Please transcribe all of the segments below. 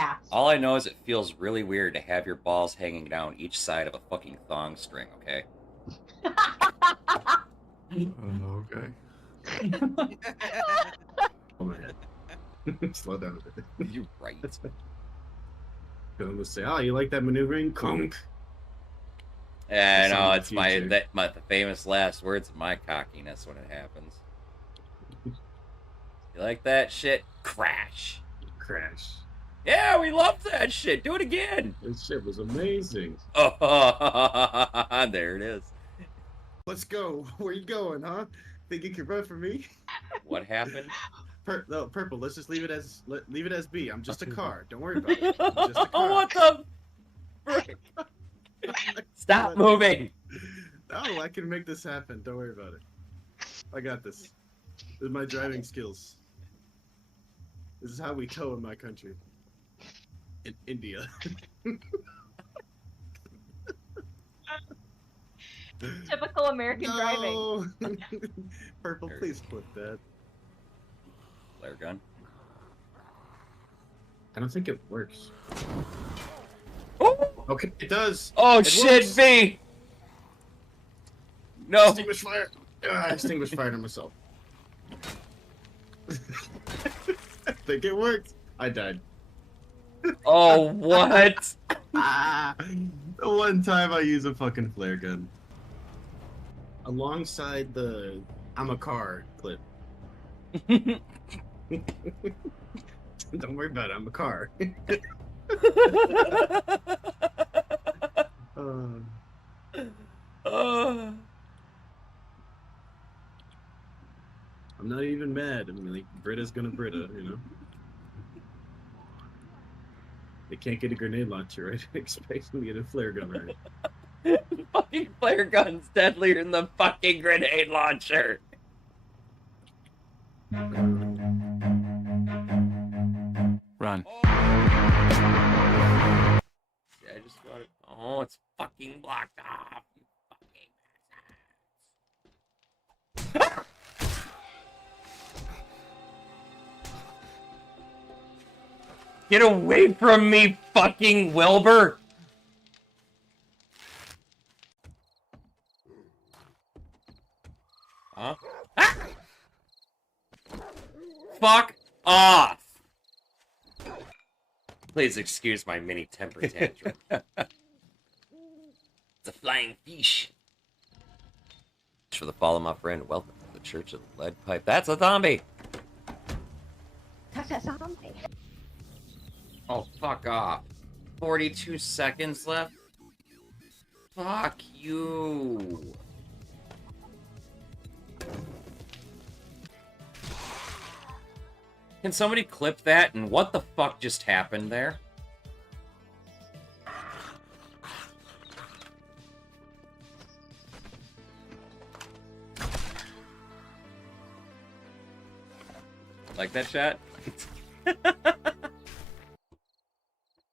ass. All I know is it feels really weird to have your balls hanging down each side of a fucking thong string, okay? Okay. Oh man. Slow down a bit. You're right. Gonna say, oh, you like that maneuvering? Conk. Yeah, I Some know, in the it's future. the famous last words of my cockiness when it happens. You like that shit? Crash. Crash. Yeah, we love that shit. Do it again. This shit was amazing. Oh, there it is. Let's go. Where you going, huh? Think you can run for me? What happened? No, purple. Let's just leave it as B. I'm just a car. Don't worry about it. I'm just a car. What the frick? Stop moving. No, I can make this happen. Don't worry about it. I got this. This is my driving skills. This is how we tow in my country. In India. Typical American driving. No! Purple, please flip that. Flare gun. I don't think it works. Oh, Okay, it does. oh It shit, works. V. No. Extinguish fire. I extinguished fire to myself. I think it worked. I died. Oh, what? The one time I use a fucking flare gun. Alongside the I'm a car clip. Don't worry about it, I'm a car. I'm not even mad. I mean, like, Brita's gonna Brita, you know? They can't get a grenade launcher, right? Expect them to get a flare gun, right? Fucking flare gun's deadlier than the fucking grenade launcher. Run. Yeah, I just got it. Oh, it's fucking blocked off. You fucking Get away from me, fucking Wilbur! Huh? Ah! Fuck off! Please excuse my mini temper tantrum. It's a flying fish. Thanks for the follow, my friend. Welcome to the Church of the Lead Pipe. That's a zombie! That's a zombie. Oh, fuck off. 42 seconds left? Fuck you. Can somebody clip that? And what the fuck just happened there? Like that shot?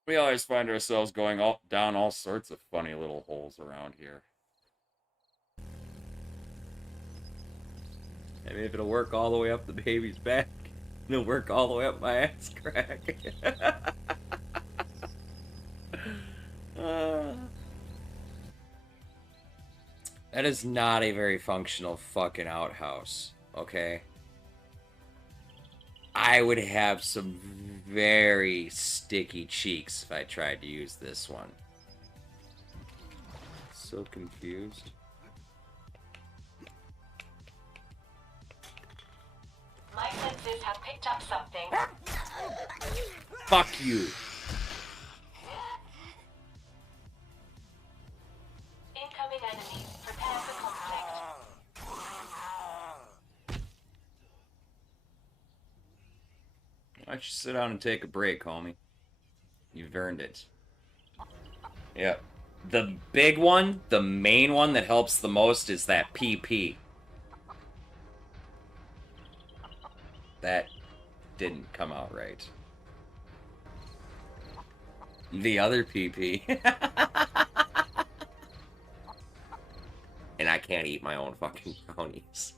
We always find ourselves going down all sorts of funny little holes around here. I mean, if it'll work all the way up the baby's back, it'll work all the way up my ass crack. That is not a very functional fucking outhouse, okay? I would have some very sticky cheeks if I tried to use this one. So confused. My senses have picked up something. Fuck you. Incoming enemies. Prepare for conflict. Why don't you sit down and take a break, homie? You've earned it. Yep. The big one, the main one that helps the most is that PP. That didn't come out right. The other PP. And I can't eat my own fucking brownies.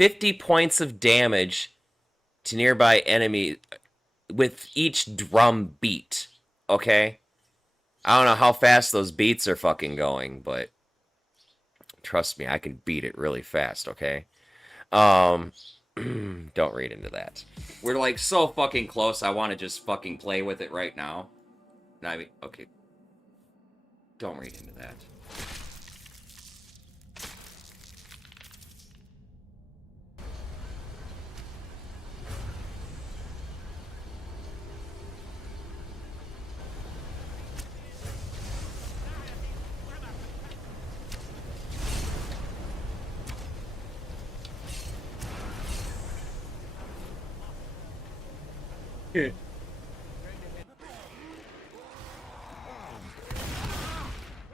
50 points of damage to nearby enemy with each drum beat. Okay? I don't know how fast those beats are fucking going, but trust me, I can beat it really fast, okay? Don't read into that. We're like so fucking close, I want to just fucking play with it right now. I mean, okay. Don't read into that.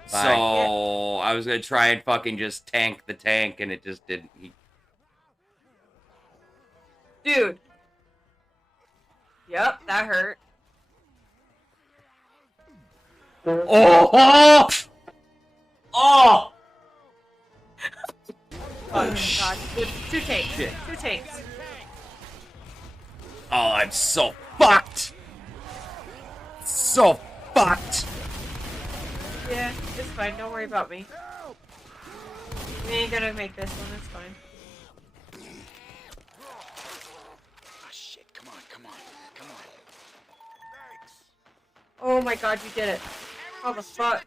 So, I was gonna try and fucking just tank the tank, and it just didn't. Dude. Yep, that hurt. Oh! Oh! Oh god. Two tanks. Shit. Two tanks. Oh, I'm so fucked! So fucked! Yeah, it's fine. Don't worry about me. We ain't gonna make this one. It's fine. Oh shit, come on, come on, come on. Oh my god, you did it. How the fuck?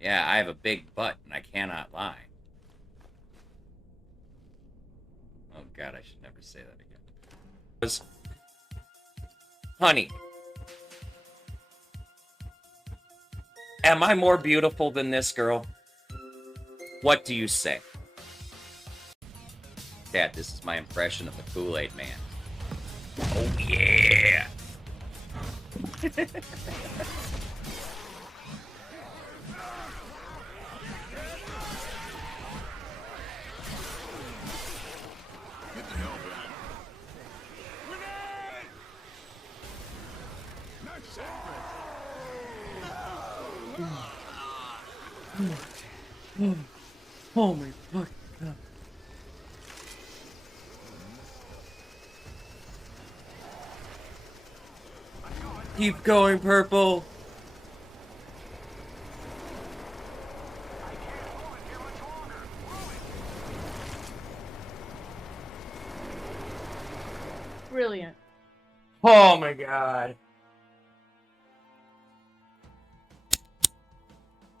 Yeah, I have a big butt, and I cannot lie. Oh god, I should never say that again. Honey. Am I more beautiful than this girl? What do you say? Dad, this is my impression of the Kool-Aid Man. Oh yeah! Oh my fucking god. Keep going, purple. Brilliant. Oh my god.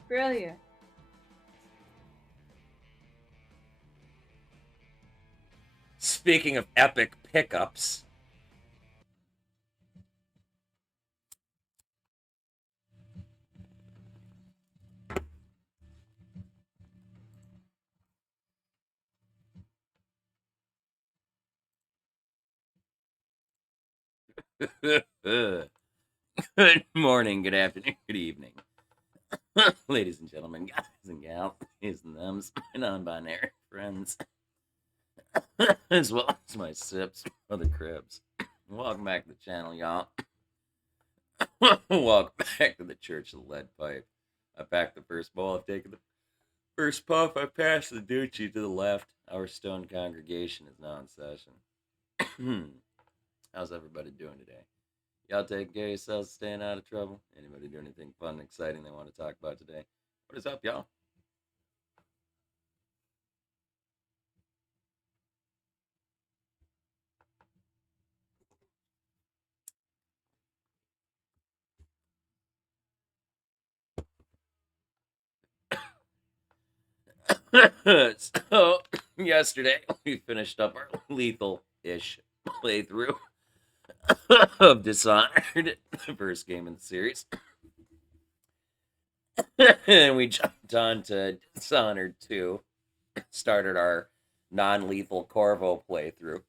Brilliant. Speaking of epic pickups. Good morning, good afternoon, good evening. Ladies and gentlemen, guys and gals, is and thems, my non-binary friends, as well as my sips, other cribs. Welcome back to the channel, y'all. Welcome back to the Church of the Lead Pipe. I packed the first bowl, I've taken the first puff, I passed the doochie to the left. Our stoned congregation is now in session. How's everybody doing today? Y'all taking care of yourselves, staying out of trouble? Anybody do anything fun and exciting they want to talk about today? What is up, y'all? So, yesterday, we finished up our lethal-ish playthrough of Dishonored, the first game in the series. And we jumped on to Dishonored 2, started our non-lethal Corvo playthrough.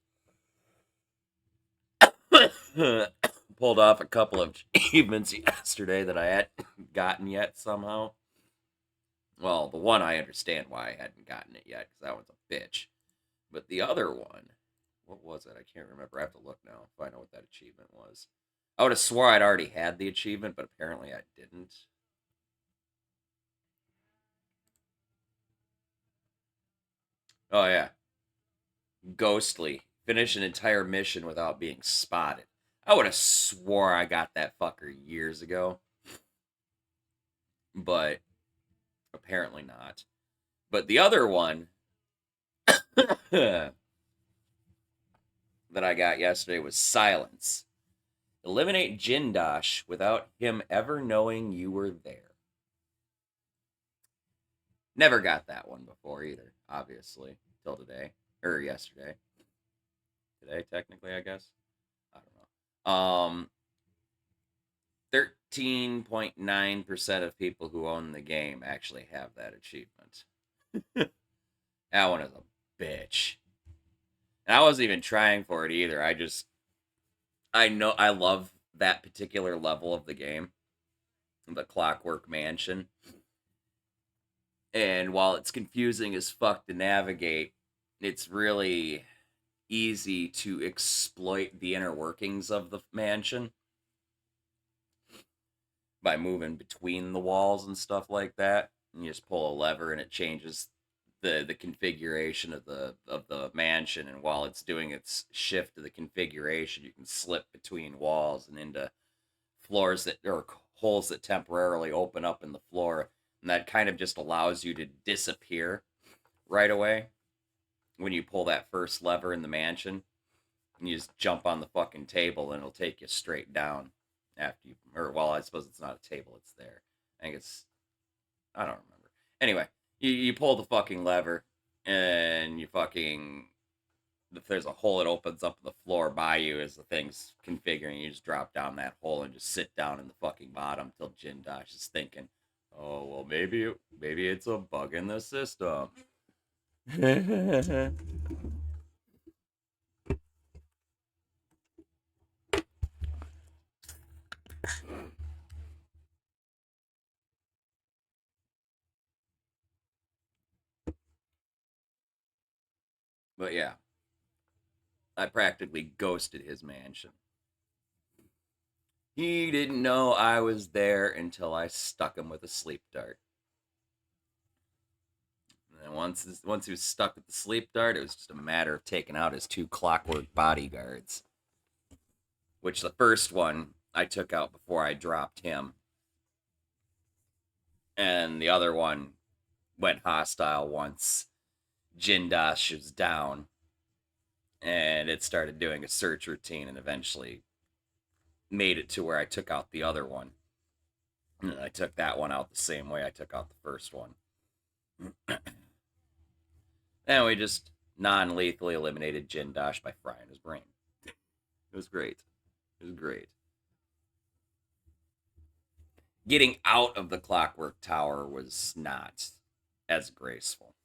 Pulled off a couple of achievements yesterday that I hadn't gotten yet somehow. Well, the one I understand why I hadn't gotten it yet, because that one's a bitch. But the other one, what was it? I can't remember. I have to look now, find out what that achievement was. I would have swore I'd already had the achievement, but apparently I didn't. Oh, yeah. Ghostly. Finish an entire mission without being spotted. I would have swore I got that fucker years ago. But apparently not. But the other one that I got yesterday was Silence. Eliminate Jindosh without him ever knowing you were there. Never got that one before either, obviously, till today. Or yesterday. Today, technically, I guess. I don't know. 13.9% of people who own the game actually have that achievement. That one is a bitch. And I wasn't even trying for it either. I know I love that particular level of the game, the Clockwork Mansion. And while it's confusing as fuck to navigate, it's really easy to exploit the inner workings of the mansion by moving between the walls and stuff like that. And you just pull a lever and it changes the configuration of the mansion, and while it's doing its shift to the configuration, you can slip between walls and into floors that or holes that temporarily open up in the floor, and that kind of just allows you to disappear right away when you pull that first lever in the mansion, and you just jump on the fucking table and it'll take you straight down after you, or well, I suppose it's not a table, it's there. I think it's, I don't remember. Anyway, you pull the fucking lever, and you fucking, if there's a hole, it opens up the floor by you as the thing's configuring. You just drop down that hole and just sit down in the fucking bottom till Jindosh is thinking, oh, well, maybe it's a bug in the system. But yeah, I practically ghosted his mansion. He didn't know I was there until I stuck him with a sleep dart. And once he was stuck with the sleep dart, it was just a matter of taking out his 2 clockwork bodyguards. Which the first one I took out before I dropped him. And the other one went hostile once Jindosh was down. And it started doing a search routine and eventually made it to where I took out the other one. And I took that one out the same way I took out the first one. And we just non-lethally eliminated Jindosh by frying his brain. It was great. It was great. Getting out of the Clockwork Tower was not as graceful,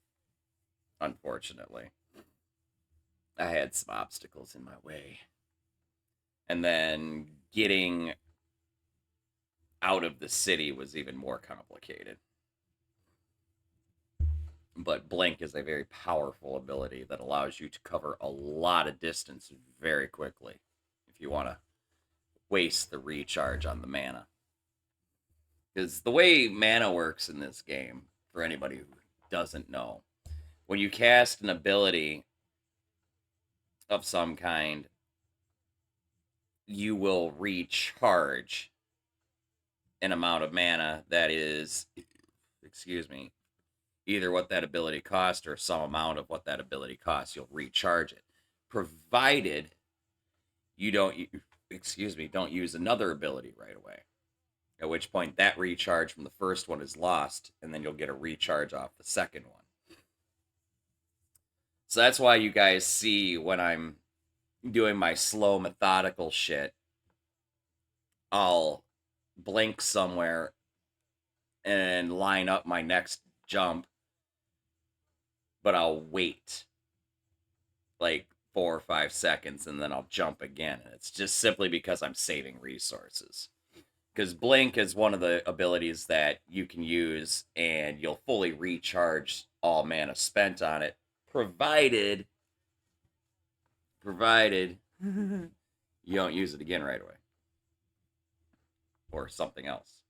unfortunately. I had some obstacles in my way. And then getting out of the city was even more complicated. But Blink is a very powerful ability that allows you to cover a lot of distance very quickly if you want to waste the recharge on the mana. Because the way mana works in this game, for anybody who doesn't know, when you cast an ability of some kind, you will recharge an amount of mana that is, either what that ability cost or some amount of what that ability costs. You'll recharge it, provided you don't use another ability right away. At which point that recharge from the first one is lost, and then you'll get a recharge off the second one. So that's why you guys see when I'm doing my slow, methodical shit, I'll blink somewhere and line up my next jump, but I'll wait like 4 or 5 seconds and then I'll jump again. And it's just simply because I'm saving resources. Because Blink is one of the abilities that you can use and you'll fully recharge all mana spent on it, provided Provided you don't use it again right away. Or something else.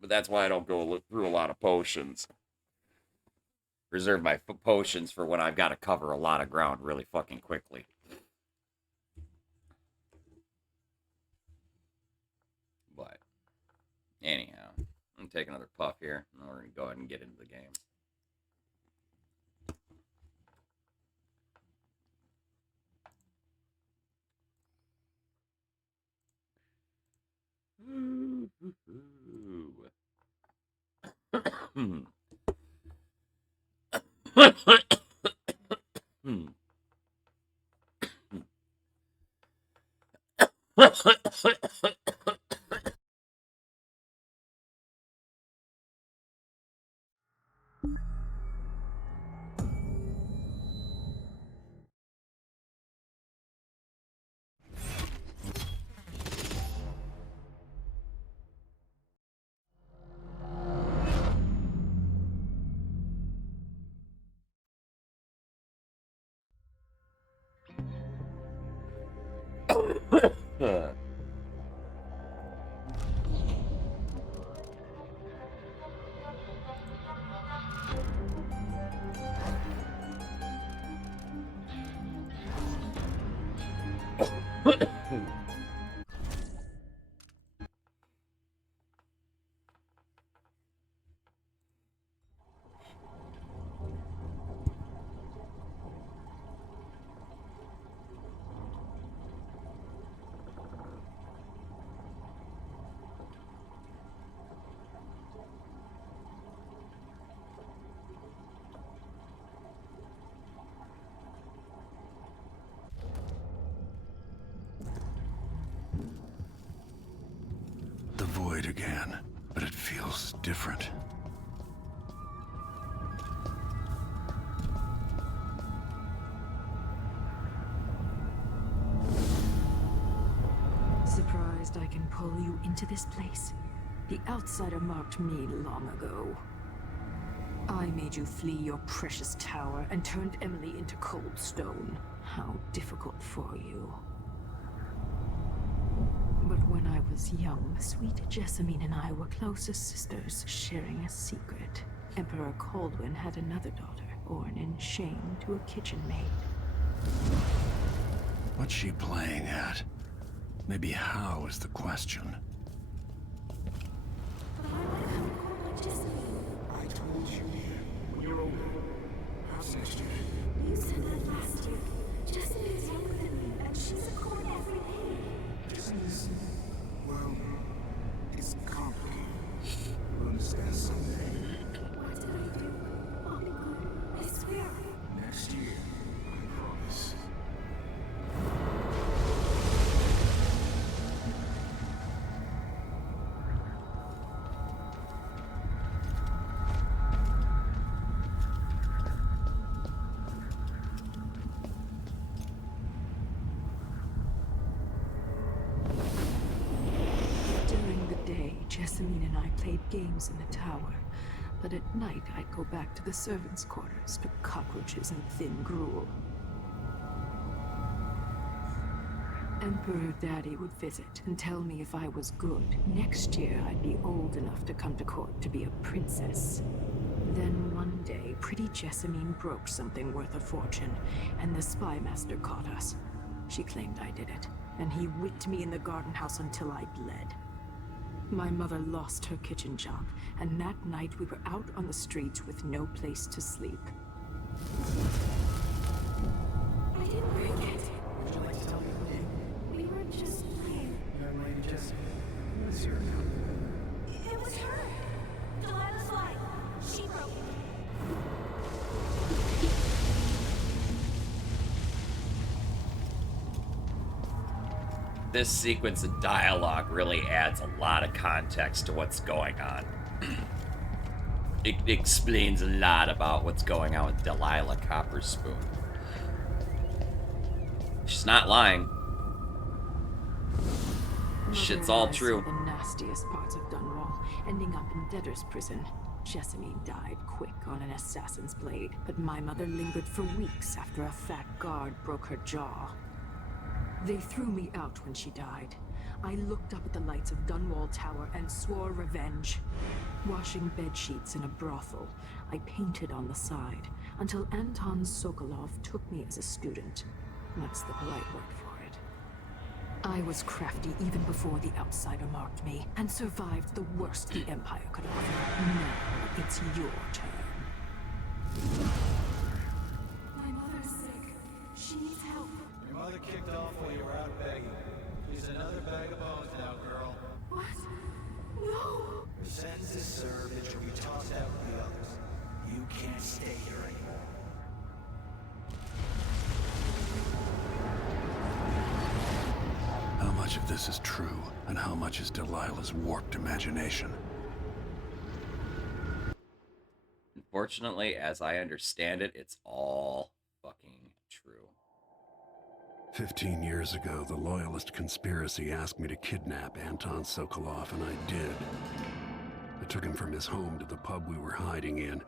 But that's why I don't go through a lot of potions. Reserve my potions for when I've got to cover a lot of ground really fucking quickly. But, anyhow, I'm going to take another puff here, and we're going to go ahead and get into the game. The void again, but it feels different. Surprised I can pull you into this place? The outsider marked me long ago. I made you flee your precious tower and turned Emily into cold stone. How difficult for you. But when I was young, sweet Jessamine and I were close as sisters, sharing a secret. Emperor Caldwin had another daughter, born in shame to a kitchen maid. What's she playing at? Maybe how is the question. I told you, when you're older, perhaps next year. You said that last year. Jessica's younger than me, and she's a court every day. This is, well, it's complicated. You'll understand someday. What did I do? I'll be good. I swear. Next year, I promise. During the day, Jessamine and I played games in the tower. But at night, I'd go back to the servants' quarters to cockroaches and thin gruel. Emperor Daddy would visit and tell me if I was good. Next year, I'd be old enough to come to court to be a princess. Then one day, pretty Jessamine broke something worth a fortune, and the spy master caught us. She claimed I did it, and he whipped me in the garden house until I bled. My mother lost her kitchen job, and that night we were out on the streets with no place to sleep. I didn't break it. Would you like to tell me what game? We were just playing. Young lady Jessie, what's your account? It was her. Delilah's light. She broke it. This sequence of dialogue really adds a lot of context to what's going on. It explains a lot about what's going on with Delilah Copperspoon. She's not lying. Shit's all Mother and I true. saw the nastiest parts of Dunwall, ending up in debtor's prison. Jessamine died quick on an assassin's blade, but my mother lingered for weeks after a fat guard broke her jaw. They threw me out when she died. I looked up at the lights of Dunwall Tower and swore revenge. Washing bedsheets in a brothel, I painted on the side until Anton Sokolov took me as a student. That's the polite word for it. I was crafty even before the outsider marked me, and survived the worst the Empire could offer. Now it's your turn. My mother's sick. She needs help. Your mother kicked off while you were out begging. She's another bag of bones now, girl. What? No! Your sentence is served and you'll be tossed out with the others. You can't stay here anymore. How much of this is true, and how much is Delilah's warped imagination? Unfortunately, as I understand it, it's all fucking true. 15 years ago, the Loyalist conspiracy asked me to kidnap Anton Sokolov, and I did. I took him from his home to the pub we were hiding in,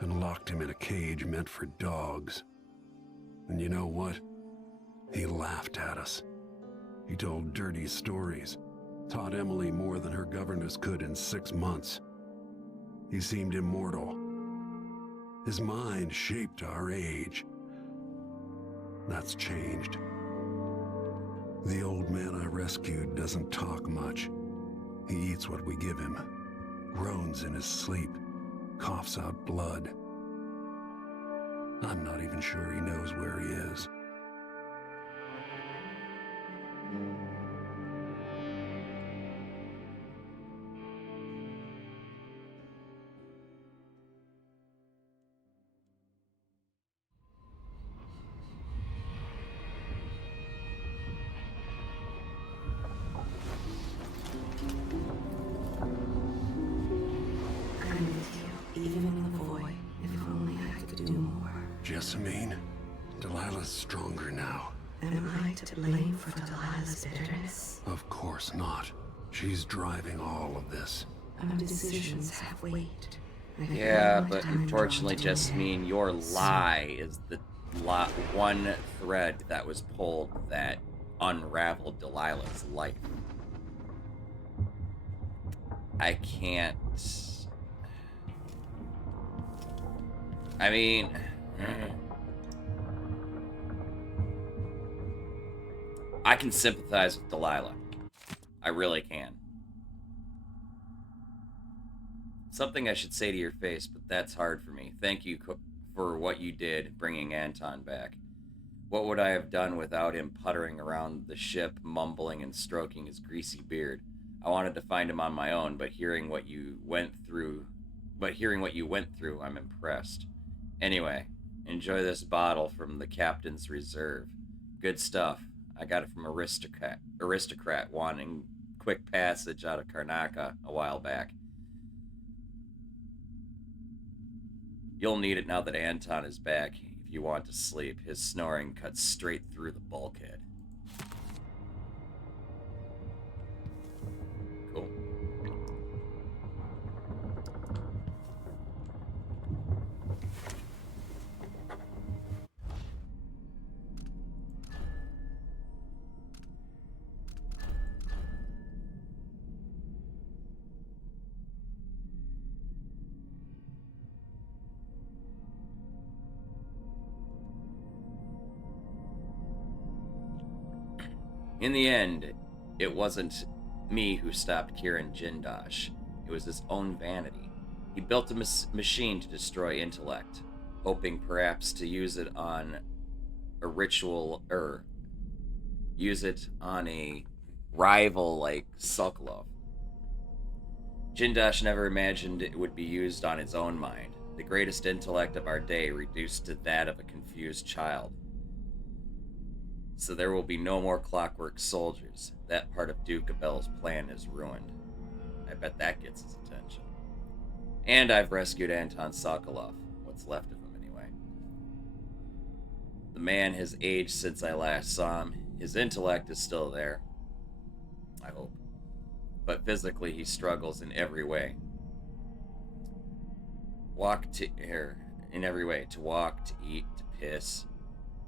and locked him in a cage meant for dogs. And you know what? He laughed at us. He told dirty stories, taught Emily more than her governess could in 6 months. He seemed immortal. His mind shaped our age. That's changed. The old man I rescued doesn't talk much. He eats what we give him, groans in his sleep, coughs out blood. I'm not even sure he knows where he is. I'm with you, even in the void. If only I could do more. Jessamine, Delilah's stronger now. Am I to blame for Delilah's bitterness? Of course not. She's driving all of this. Our decisions have weight. I could Yeah, spend my but time unfortunately, drawn to Jasmine, your lie is the one thread that was pulled that unraveled Delilah's life. I can't... I mean... I can sympathize with Delilah. I really can. Something I should say to your face, but that's hard for me. Thank you for what you did, bringing Anton back. What would I have done without him puttering around the ship, mumbling and stroking his greasy beard? I wanted to find him on my own, but hearing what you went through, I'm impressed. Anyway, enjoy this bottle from the captain's reserve. Good stuff. I got it from aristocrat wanting quick passage out of Karnaka a while back. You'll need it now that Anton is back if you want to sleep. His snoring cuts straight through the bulkhead. Cool. In the end, it wasn't me who stopped Kieran Jindosh. It was his own vanity. He built a machine to destroy intellect, hoping perhaps to use it on a rival like Sokolov. Jindosh never imagined it would be used on his own mind, the greatest intellect of our day reduced to that of a confused child. So there will be no more clockwork soldiers. That part of Duke Abel's plan is ruined. I bet that gets his attention. And I've rescued Anton Sokolov. What's left of him, anyway. The man has aged since I last saw him. His intellect is still there. I hope. But physically, he struggles in every way. walk to here in every way, to walk, to eat, to piss.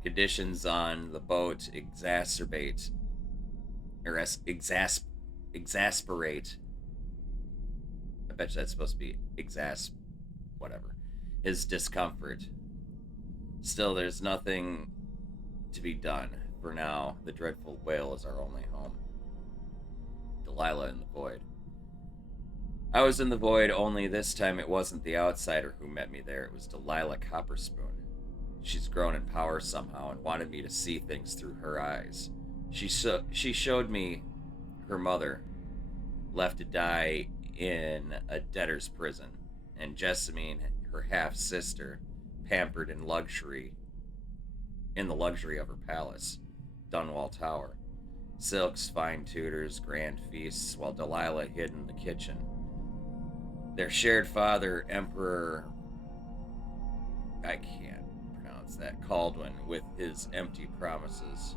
Conditions on the boat exacerbate or exasperate. I bet you that's supposed to be whatever. His discomfort. Still, there's nothing to be done. For now, the dreadful whale is our only home. Delilah in the void. I was in the void, only this time it wasn't the outsider who met me there. It was Delilah Copperspoon. She's grown in power somehow and wanted me to see things through her eyes. She showed me her mother, left to die in a debtor's prison, and Jessamine, her half-sister, pampered in luxury, in the luxury of her palace, Dunwall Tower. Silks, fine tutors, grand feasts, while Delilah hid in the kitchen. Their shared father, Emperor... I can't pronounce that. Caldwin, with his empty promises,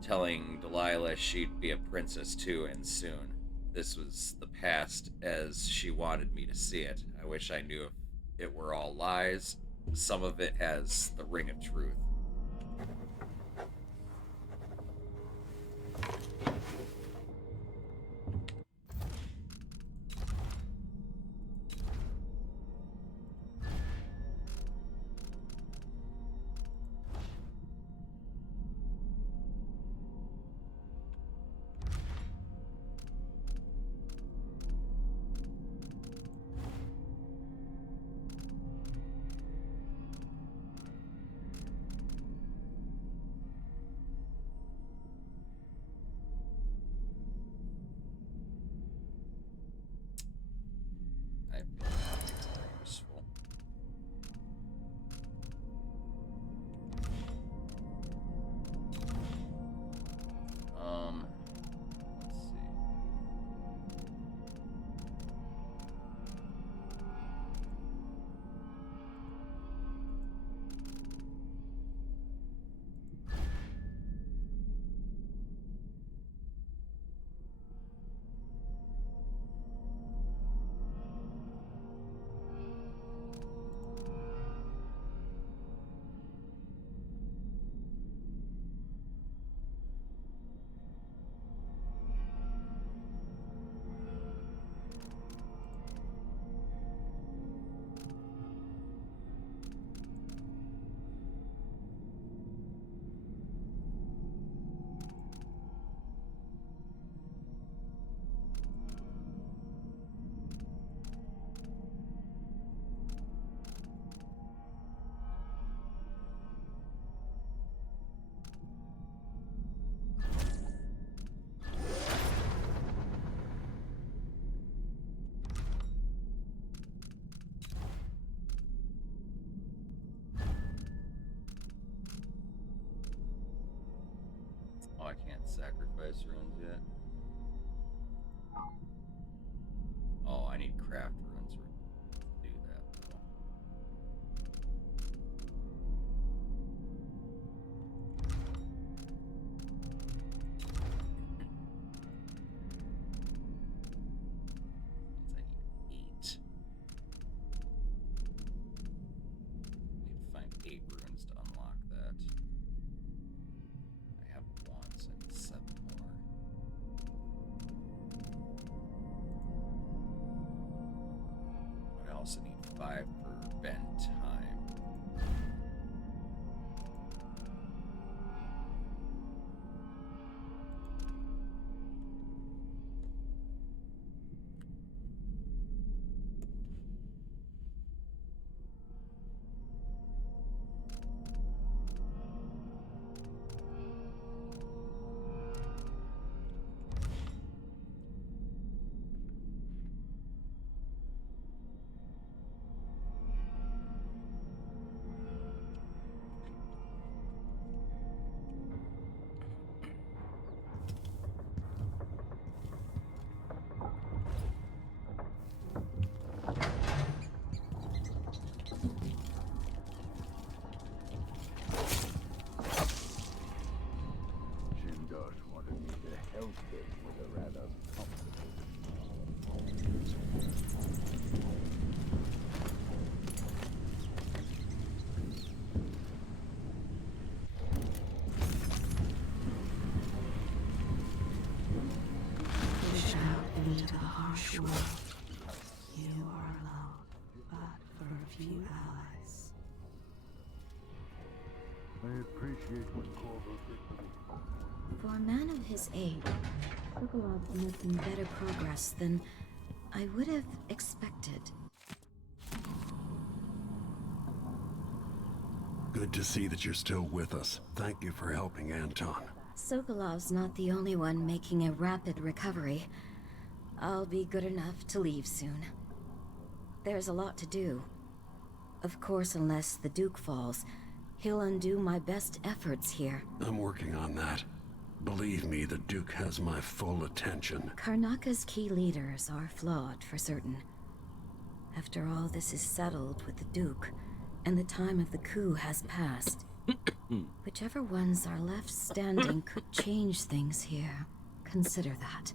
telling Delilah she'd be a princess too, and soon. This was the past as she wanted me to see it. I wish I knew if it were all lies. Some of it has the ring of truth. Useful. Let's see. Oh, I can't sacrifice runes yet. Oh, I need craft runes to do that, though. I need 8. Need to find 8 runes to unlock that. I have 1, so I need 7 more. I also need 5 for bend time. harsh world. You are alone, but for a few allies. I appreciate what Corvo did for me. For a man of his age, Sokolov's making better progress than I would have expected. Good to see that you're still with us. Thank you for helping Anton. Sokolov's not the only one making a rapid recovery. I'll be good enough to leave soon. There's a lot to do. Of course, unless the Duke falls, he'll undo my best efforts here. I'm working on that. Believe me, the Duke has my full attention. Karnaka's key leaders are flawed for certain. After all this is settled with the Duke, and the time of the coup has passed, whichever ones are left standing could change things here. Consider that,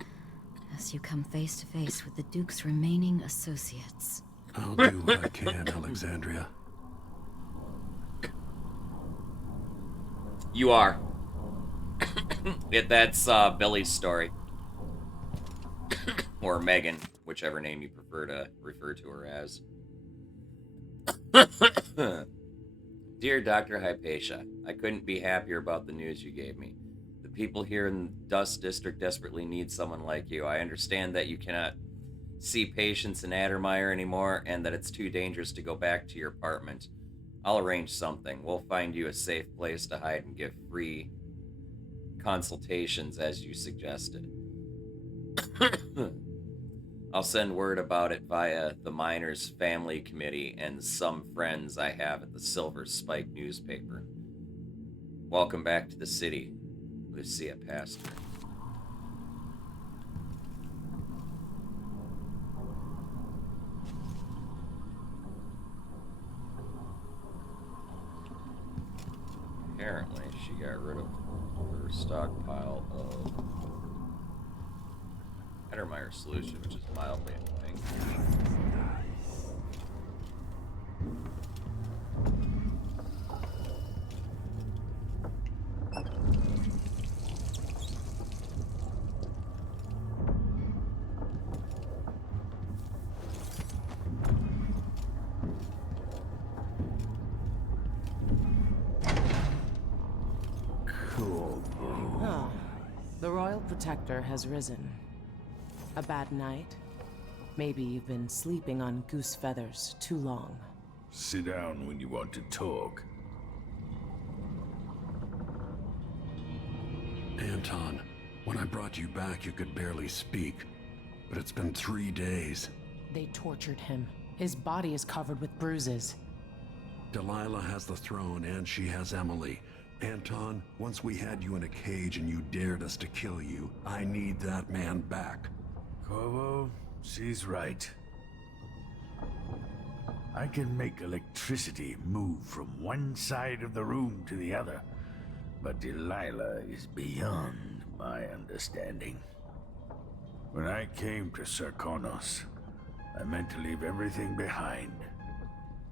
as you come face to face with the Duke's remaining associates. I'll do what I can, Alexandria. You are. That's Billy's story. Or Megan, whichever name you prefer to refer to her as. Dear Dr. Hypatia, I couldn't be happier about the news you gave me. The people here in the Dust District desperately need someone like you. I understand that you cannot see patients in Addermeyer anymore, and that it's too dangerous to go back to your apartment. I'll arrange something. We'll find you a safe place to hide and give free consultations as you suggested. I'll send word about it via the Miners Family Committee and some friends I have at the Silver Spike newspaper. Welcome back to the city, Lucia Pastor. Apparently, she got rid of her stockpile of Addermeyer solution, which is mildly annoying. Ah, the Royal Protector has risen. A bad night? Maybe you've been sleeping on goose feathers too long. Sit down when you want to talk. Anton, when I brought you back, you could barely speak. But it's been 3 days. They tortured him. His body is covered with bruises. Delilah has the throne, and she has Emily. Anton, once we had you in a cage and you dared us to kill you, I need that man back. Corvo, she's right. I can make electricity move from one side of the room to the other, but Delilah is beyond my understanding. When I came to Sarkonos, I meant to leave everything behind.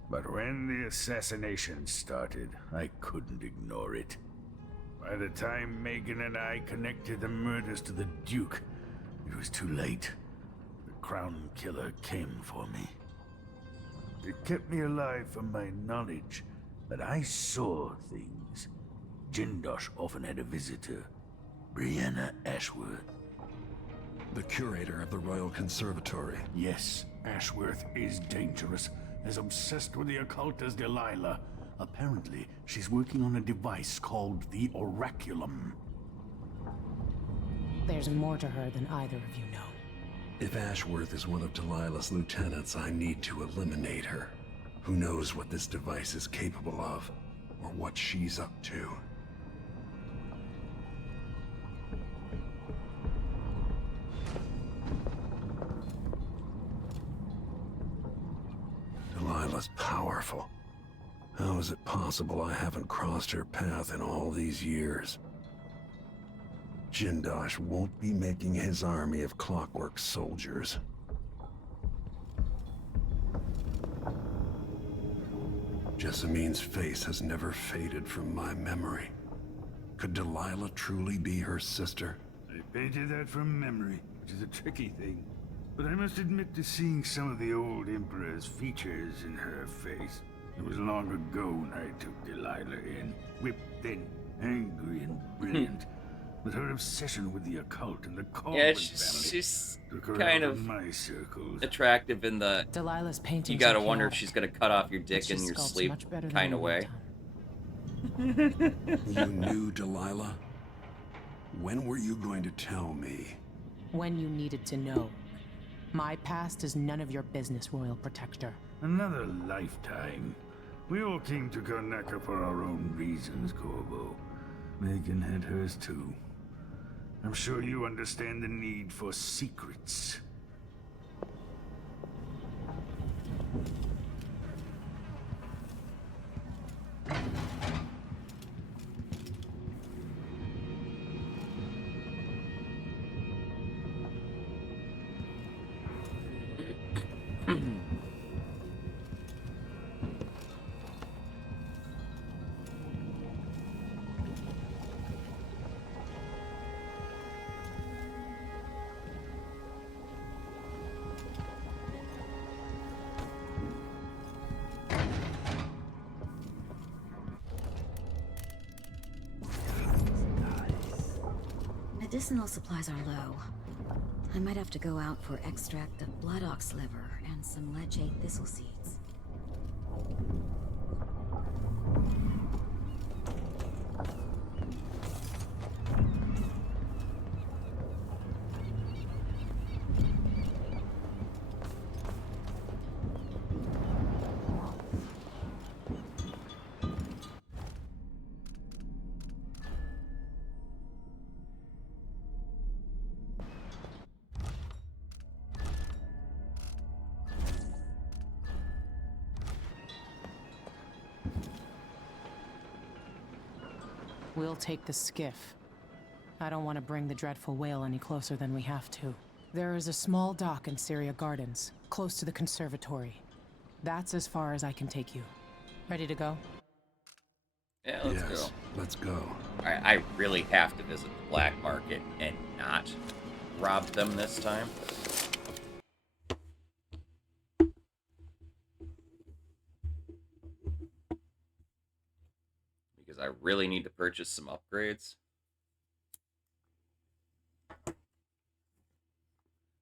But when the assassination started, I couldn't ignore it. By the time Megan and I connected the murders to the Duke, it was too late. The Crown Killer came for me. It kept me alive from my knowledge, but I saw things. Jindosh often had a visitor, Brianna Ashworth. The curator of the Royal Conservatory. Yes, Ashworth is dangerous, as obsessed with the occult as Delilah. Apparently, she's working on a device called the Oraculum. There's more to her than either of you know. If Ashworth is one of Delilah's lieutenants, I need to eliminate her. Who knows what this device is capable of, or what she's up to. Delilah's powerful. How is it possible I haven't crossed her path in all these years? Jindosh won't be making his army of clockwork soldiers. Jessamine's face has never faded from my memory. Could Delilah truly be her sister? I painted that from memory, which is a tricky thing. but I must admit to seeing some of the old Emperor's features in her face. It was long ago when I took Delilah in, whipped then, angry and brilliant. But her obsession with the occult and the Corvo Yeah, family she's took her kind out of my circles. attractive in the. Delilah's paintings. You gotta are wonder if chaotic, she's gonna cut off your but dick she in your sculpts sleep much better than kind of we way. done. You knew Delilah? When were you going to tell me? When you needed to know. My past is none of your business, Royal Protector. Another lifetime. We all came to Karnaca for our own reasons, Corvo. Megan had hers too. I'm sure you understand the need for secrets. Medicinal supplies are low. I might have to go out for extract of blood ox liver and some leche thistle seeds. We'll take the skiff. I don't want to bring the dreadful whale any closer than we have to. There is a small dock in Syria Gardens, close to the conservatory. That's as far as I can take you. Ready to go? Yeah, let's go. Let's go. Alright, I really have to visit the black market and not rob them this time. Because I really need to purchase some upgrades.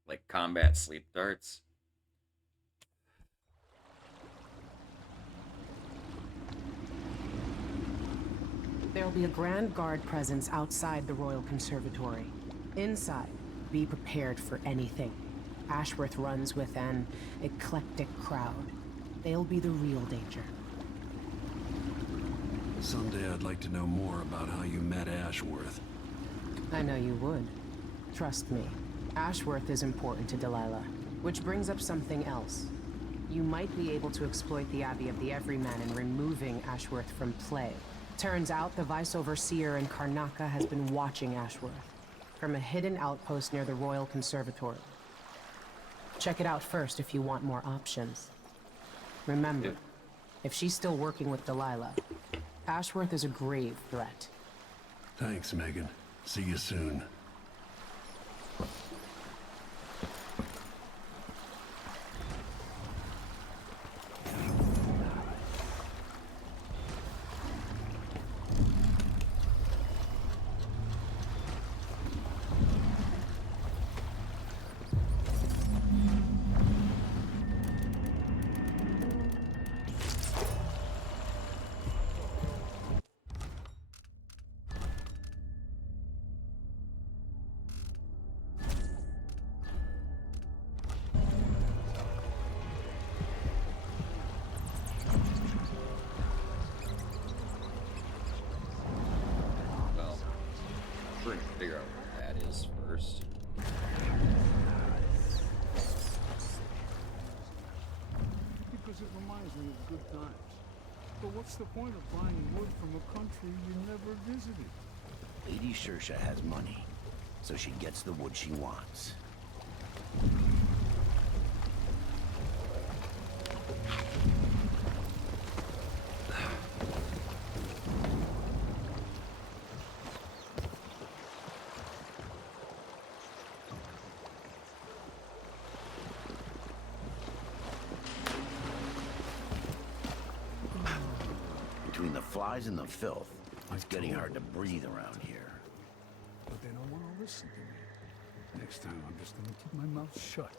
Like combat sleep darts. There'll be a Grand Guard presence outside the Royal Conservatory. Inside, be prepared for anything. Ashworth runs with an eclectic crowd. They'll be the real danger. Someday I'd like to know more about how you met Ashworth. I know you would. Trust me. Ashworth is important to Delilah. Which brings up something else. You might be able to exploit the Abbey of the Everyman in removing Ashworth from play. Turns out the Vice Overseer in Karnaca has been watching Ashworth from a hidden outpost near the Royal Conservatory. Check it out first if you want more options. Remember, if she's still working with Delilah, Ashworth is a grave threat. Thanks, Megan. See you soon. Figure out what that is first. Because it reminds me of good times. But what's the point of buying wood from a country you never visited? Lady Shersha has money, so she gets the wood she wants. flies in the filth. It's getting hard to breathe around here. But they don't want to listen to me. Next time, I'm just gonna keep my mouth shut.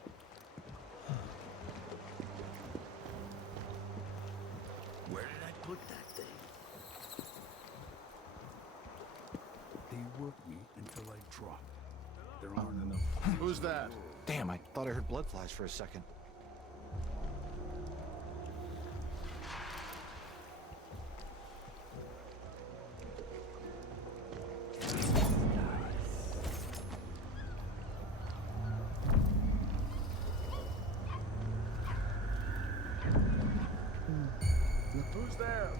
Where did I put that thing? They work me until I drop. There aren't enough. Who's that? Damn, I thought I heard blood flies for a second. Who's there?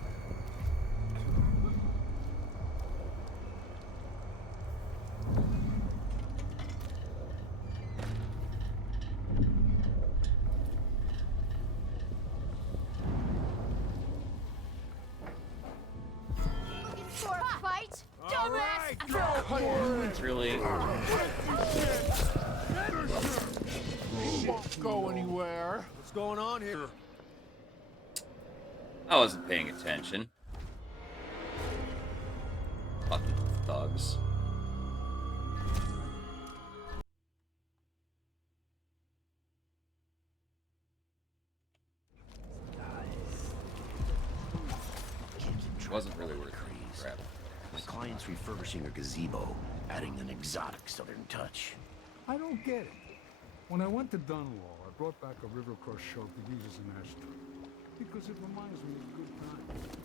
For a fight? All right, go! It's really. Won't go anywhere. What's going on here? I wasn't paying attention. Fucking thugs. Wasn't really worth the crap. My client's refurbishing a gazebo, adding an exotic southern touch. I don't get it. When I went to Dunwall, I brought back a River Crush shell to use as an ashtray. Because it reminds me of good times.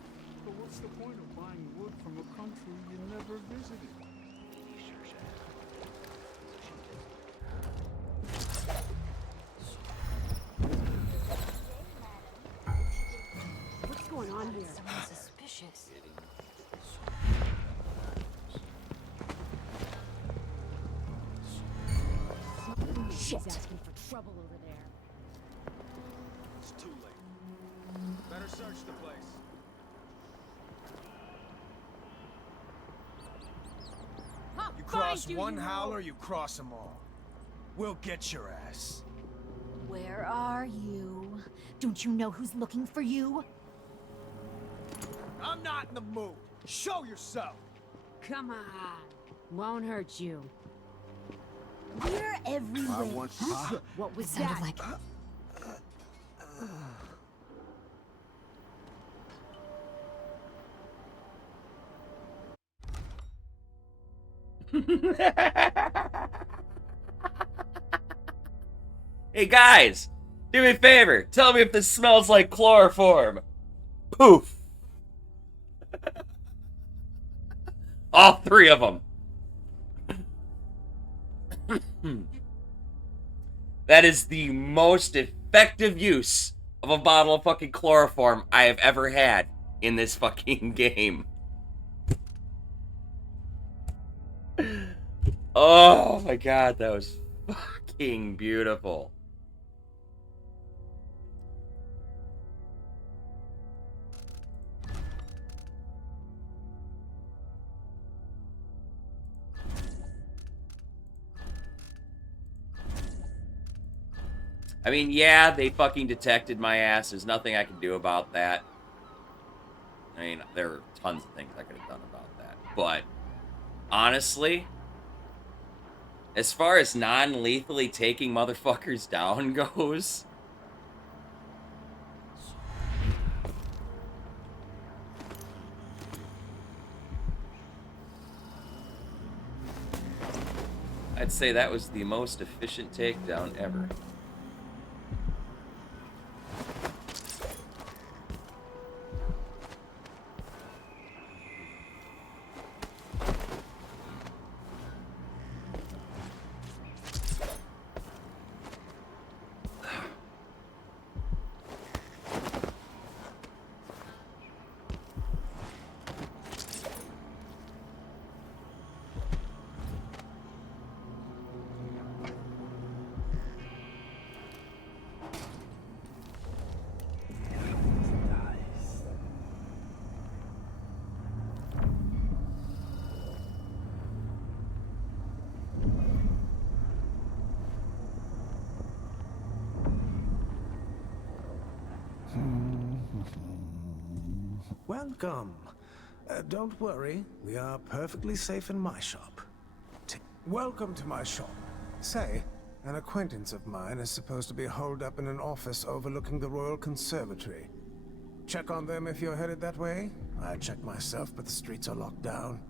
But what's the point of buying wood from a country you never visited? What's going on here? Someone suspicious. Shit. He's asking for trouble over there. It's too late. Better search the place. You cross one howler, you cross them all. We'll get your ass. Where are you? Don't you know who's looking for you? I'm not in the mood. Show yourself. Come on. Won't hurt you. We're everywhere. What was that? Like Hey guys, do me a favor. Tell me if this smells like chloroform. Poof. All three of them. That is the most effective use of a bottle of fucking chloroform I have ever had in this fucking game. Oh my god, that was fucking beautiful. I mean, yeah, they fucking detected my ass. There's nothing I can do about that. I mean, there are tons of things I could have done about that. But, honestly, as far as non-lethally taking motherfuckers down goes, I'd say that was the most efficient takedown ever. Welcome. Don't worry, we are perfectly safe in my shop. Welcome to my shop. Say, an acquaintance of mine is supposed to be holed up in an office overlooking the Royal Conservatory. Check on them if you're headed that way. I'd check myself, but the streets are locked down.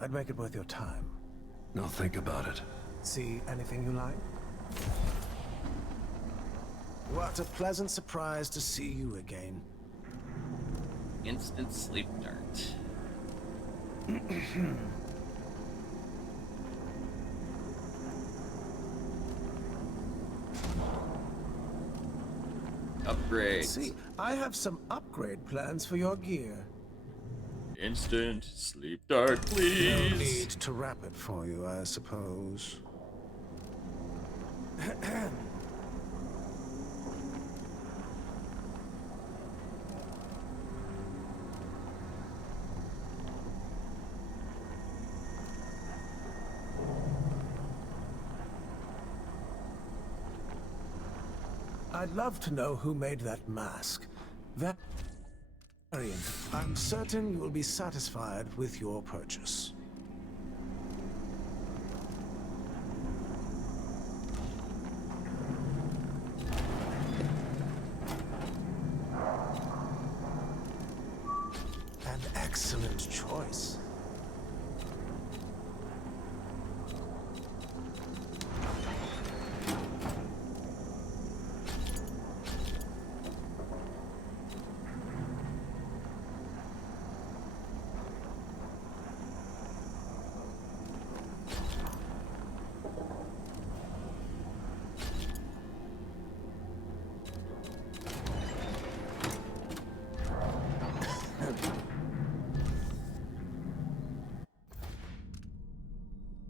I'd make it worth your time. I'll think about it. See anything you like? What a pleasant surprise to see you again. Instant sleep dart. Upgrade. See, I have some upgrade plans for your gear. Instant sleep dart, No please. need to wrap it for you, I suppose. I'd love to know who made that mask. That variant. I'm certain you will be satisfied with your purchase. An excellent choice.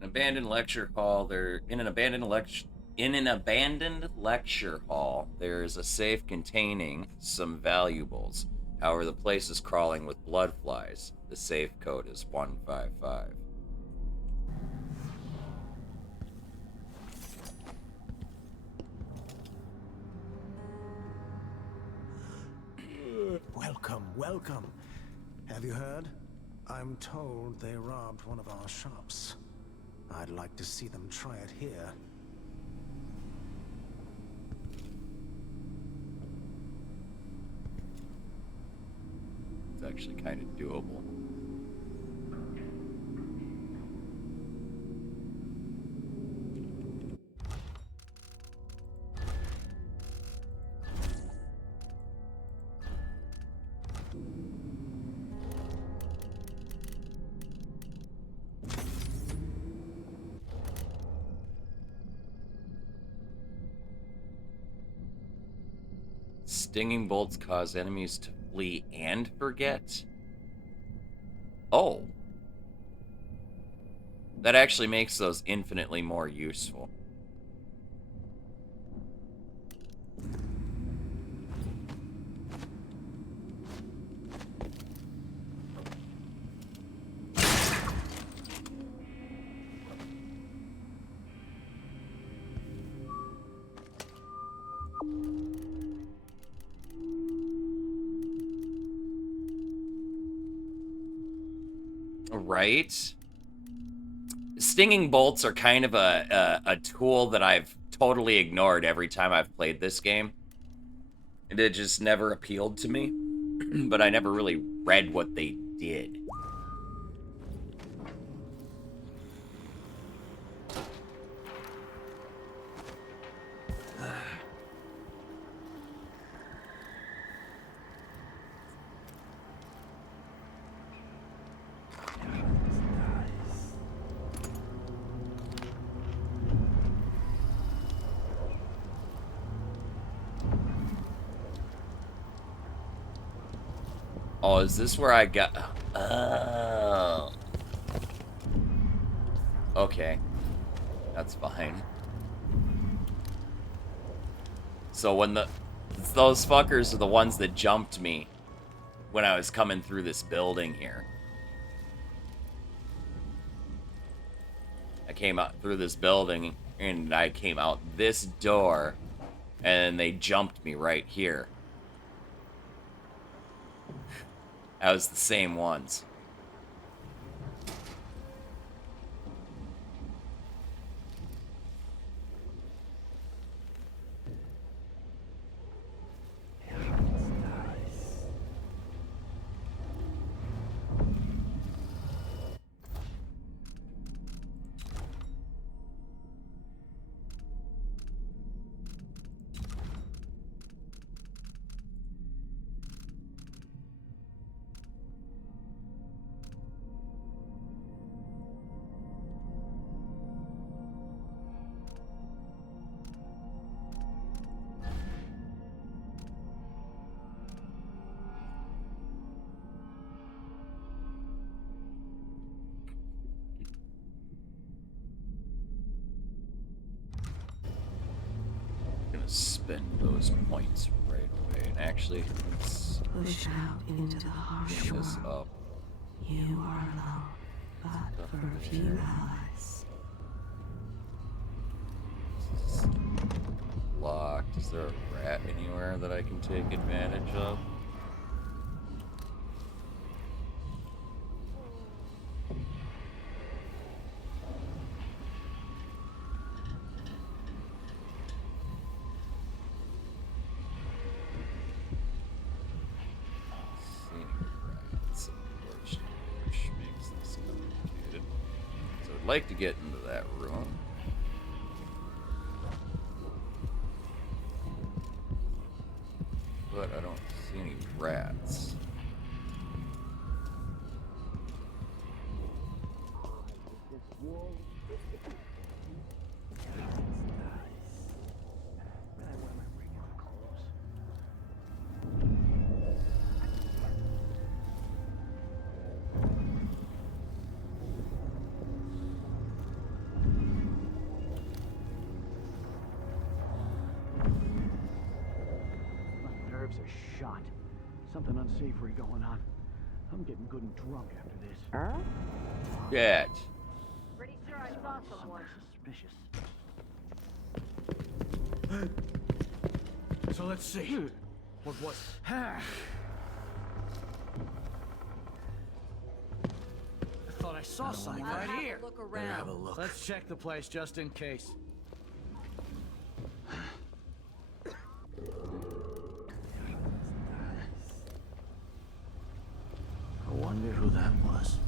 Abandoned lecture hall. There in an abandoned lecture hall, there is a safe containing some valuables. However, the place is crawling with blood flies. The safe code is 155. Welcome, welcome. Have you heard? I'm told they robbed one of our shops. I'd like to see them try it here. It's actually kind of doable. Stinging bolts cause enemies to flee and forget? Oh. That actually makes those infinitely more useful. Right? Stinging bolts are kind of a tool that I've totally ignored every time I've played this game. And it just never appealed to me. But I never really read what they did. Oh, is this where I got... Oh. Okay. That's fine. So when those fuckers are the ones that jumped me when I was coming through this building here. I came out through this building and I came out this door and they jumped me right here. That was the same ones. spend those points right away. And actually, let's Push out into the harsh get this world. up. You are alone, but for a few hours. Locked. Is there a rat anywhere that I can take advantage of? Which makes this complicated. So I'd like to get into that room. But I don't see any rats. Nerves are shot. Something unsavory going on. I'm getting good and drunk after this. Get. Pretty sure I saw someone. Suspicious. So let's see. What was it? I thought I saw someone right here. Look around. Have a look. Let's check the place just in case. I wonder who that was.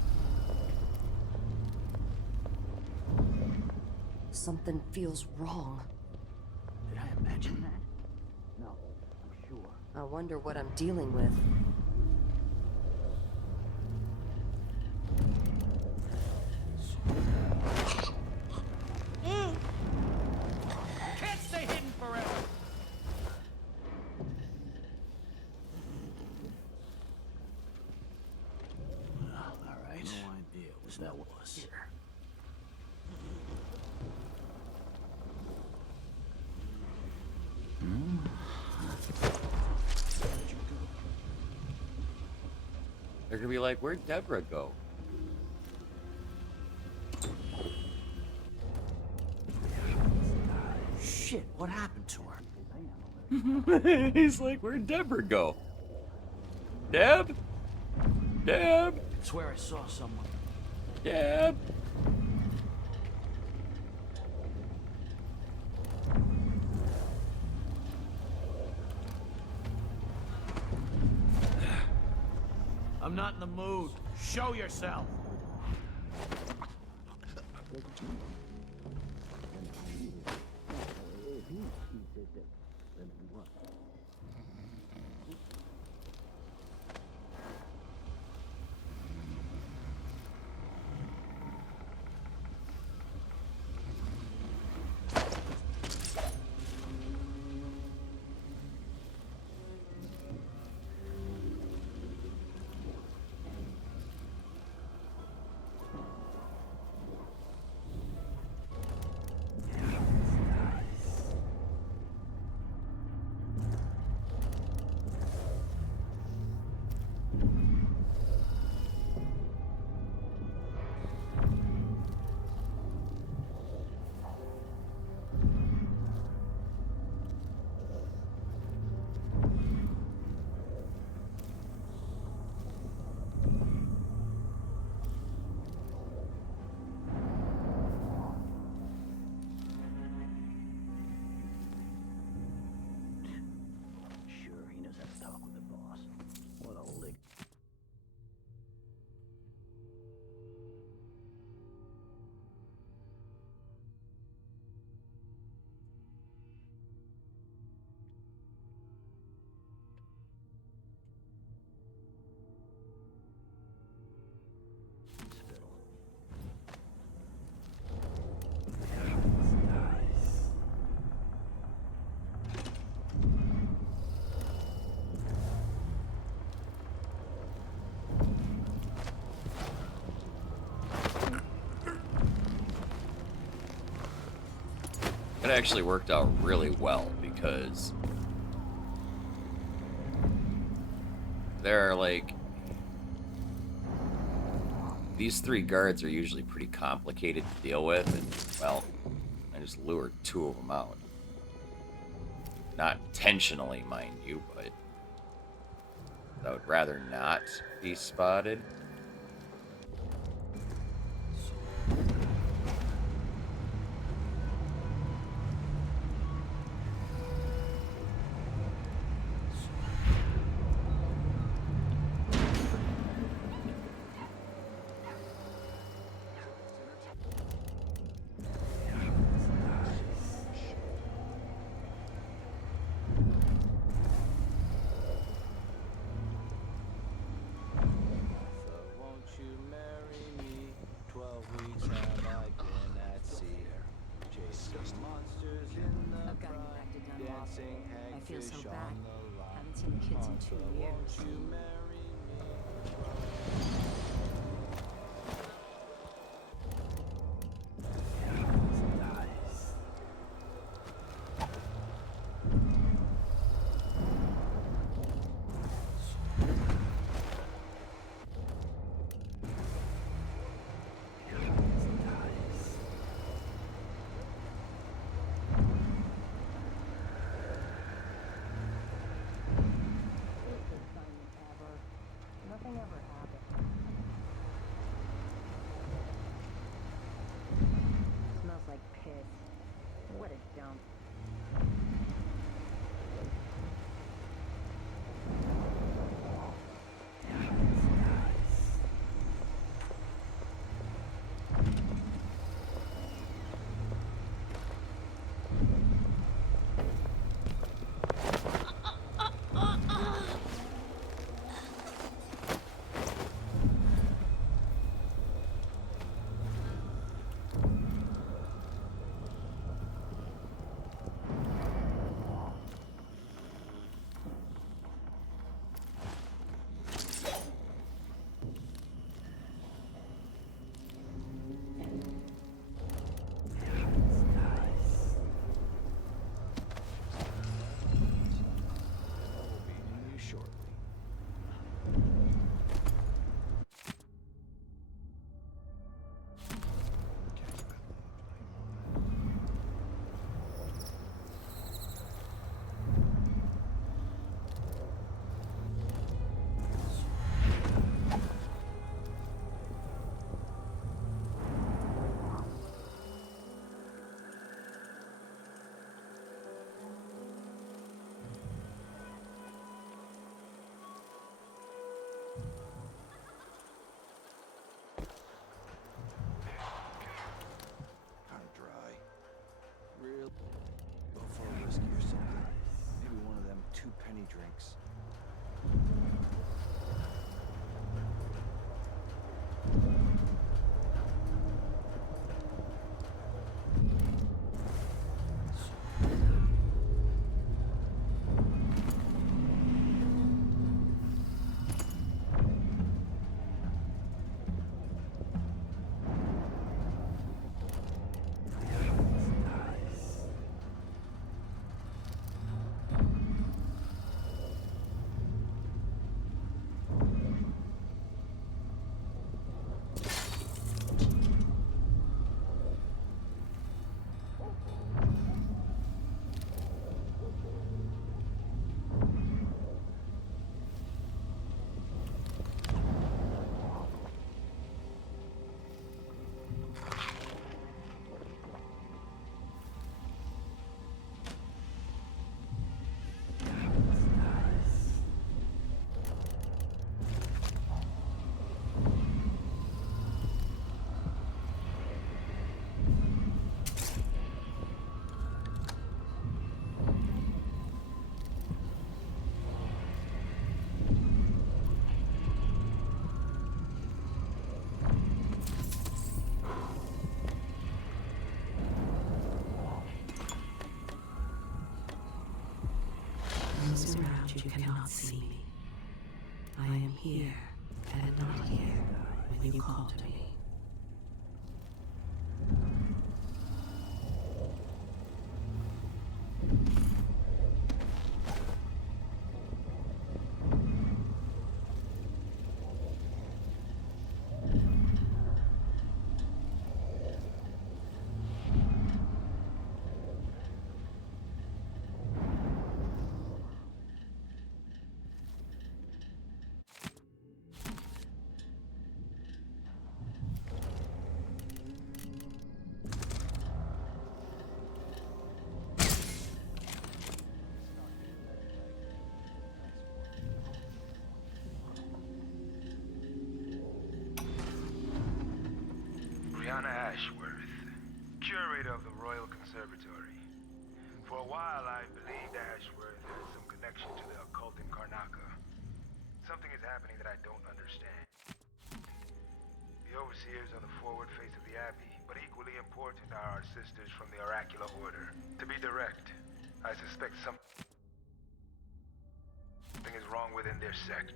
Something feels wrong. Did I imagine that? No, I'm sure. I wonder what I'm dealing with. Can't stay hidden forever. All right. No idea what that was. Here. They're gonna be like, where'd Deborah go? Shit, what happened to her? He's like, where'd Deborah go? Deb? Deb? I swear I saw someone. Deb? I'm not in the mood. Show yourself. It actually worked out really well because there are like these 3 guards are usually pretty complicated to deal with, and well, I just lured 2 of them out. Not intentionally, mind you, but I would rather not be spotted. I feel so bad. Haven't seen the kids in 2 years. Nothing ever happened. Smells like piss. What a dump. Go for a whiskey or something. Maybe one of them 2-penny drinks. Those around you cannot see me. I am here and not here when you call to me. curator of the Royal Conservatory. For a while, I believed Ashworth had some connection to the occult in Karnaca. Something is happening that I don't understand. The overseers are the forward face of the Abbey, but equally important are our sisters from the Oracular Order. To be direct, I suspect something is wrong within their sect.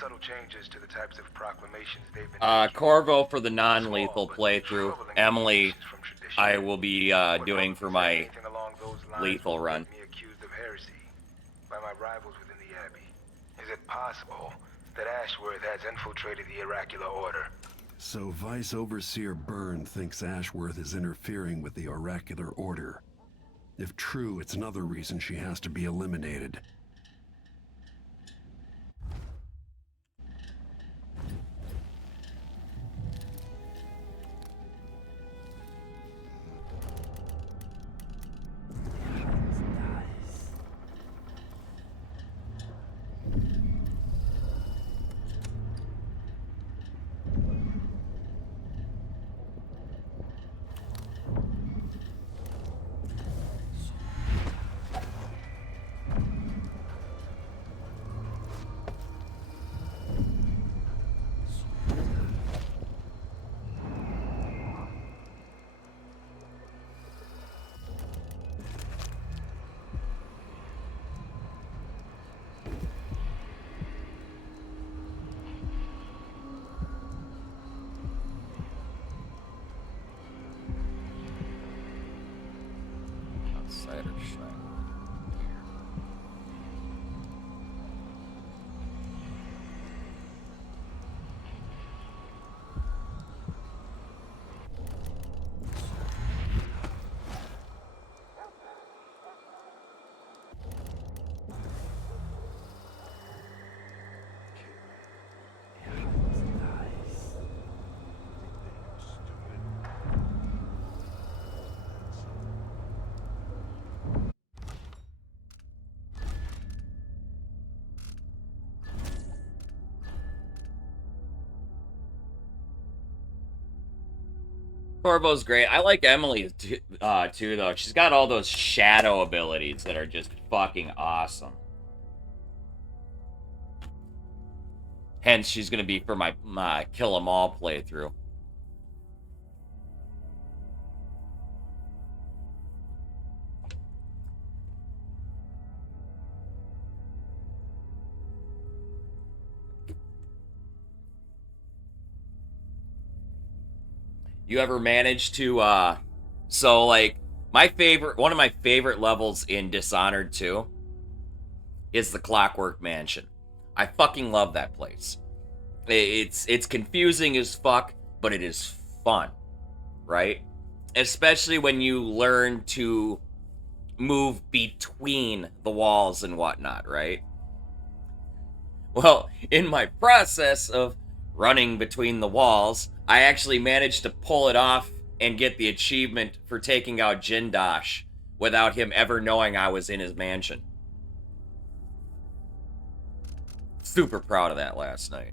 Subtle changes to the types of proclamations they've been Corvo for the non-lethal playthrough. Emily, I will be doing for my lethal run. Me accused of heresy by my rivals within the Abbey. Is it possible that Ashworth has infiltrated the Oracular Order? So Vice Overseer Byrne thinks Ashworth is interfering with the Oracular Order. If true, it's another reason she has to be eliminated. Corvo's great. I like Emily too, though. She's got all those shadow abilities that are just fucking awesome. Hence, she's gonna be for my Kill 'Em All playthrough. You ever manage to, so, like, one of my favorite levels in Dishonored 2 is the Clockwork Mansion. I fucking love that place. It's confusing as fuck, but it is fun, right? Especially when you learn to move between the walls and whatnot, right? Well, in my process of running between the walls, I actually managed to pull it off and get the achievement for taking out Jindosh without him ever knowing I was in his mansion. Super proud of that last night.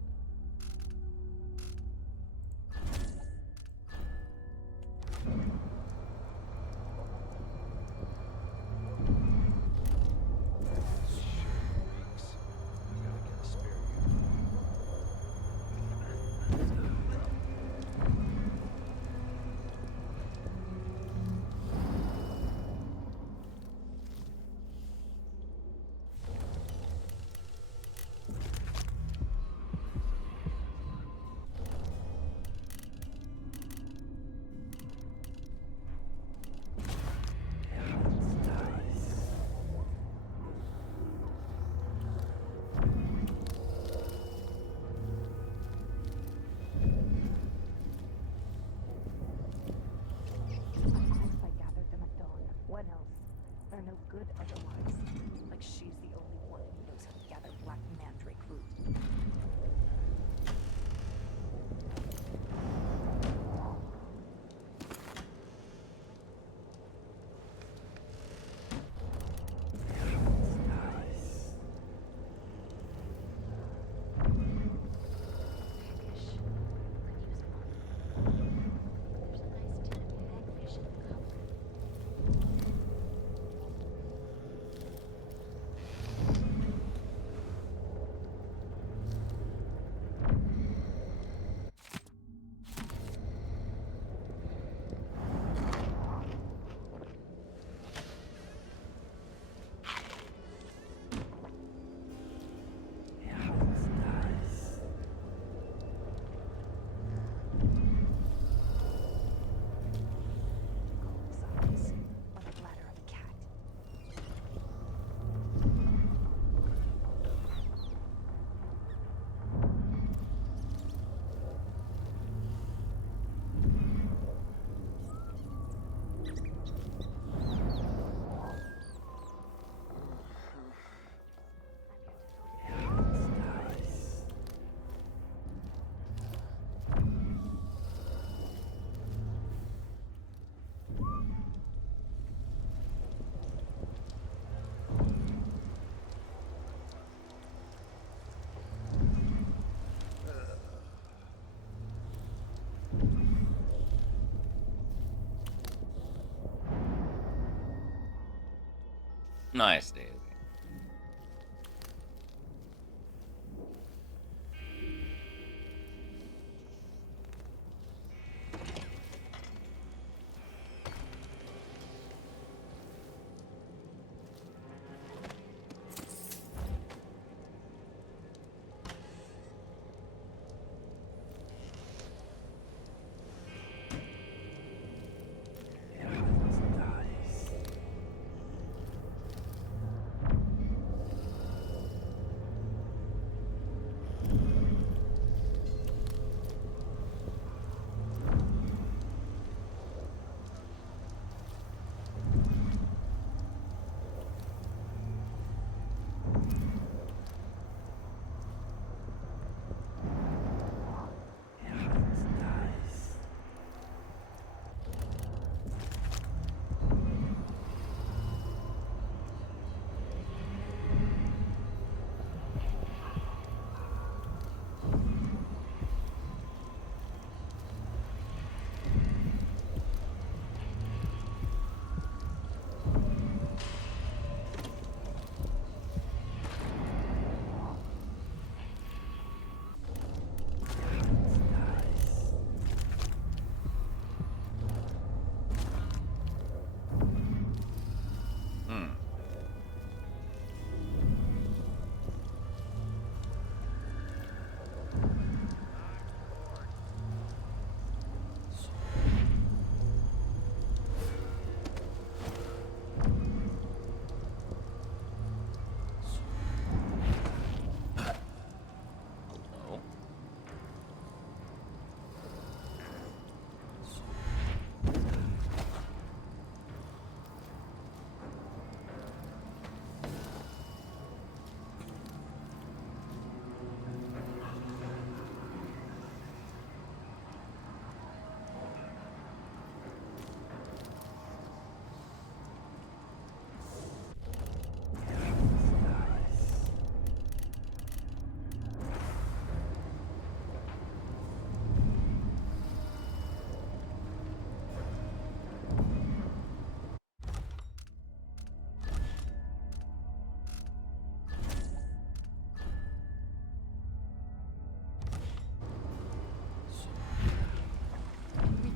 Nice, Daisy.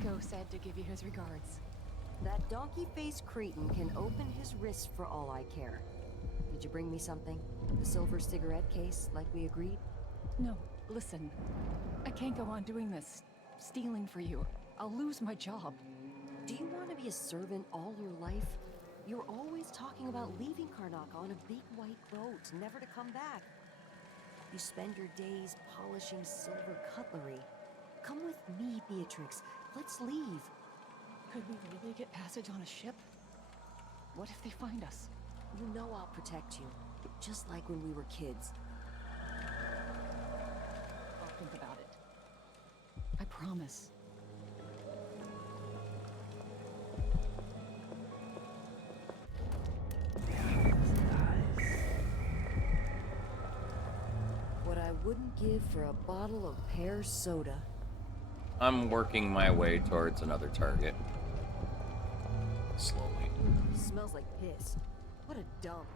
Rico said to give you his regards. That donkey-faced cretin can open his wrist for all I care. Did you bring me something? The silver cigarette case, like we agreed? No, listen. I can't go on doing this. Stealing for you. I'll lose my job. Do you want to be a servant all your life? You're always talking about leaving Karnak on a big white boat, never to come back. You spend your days polishing silver cutlery. Come with me, Beatrix. Let's leave. Could we really get passage on a ship? What if they find us? You know I'll protect you, just like when we were kids. I'll think about it. I promise. What I wouldn't give for a bottle of pear soda. I'm working my way towards another target. Slowly. Smells like piss. What a dump.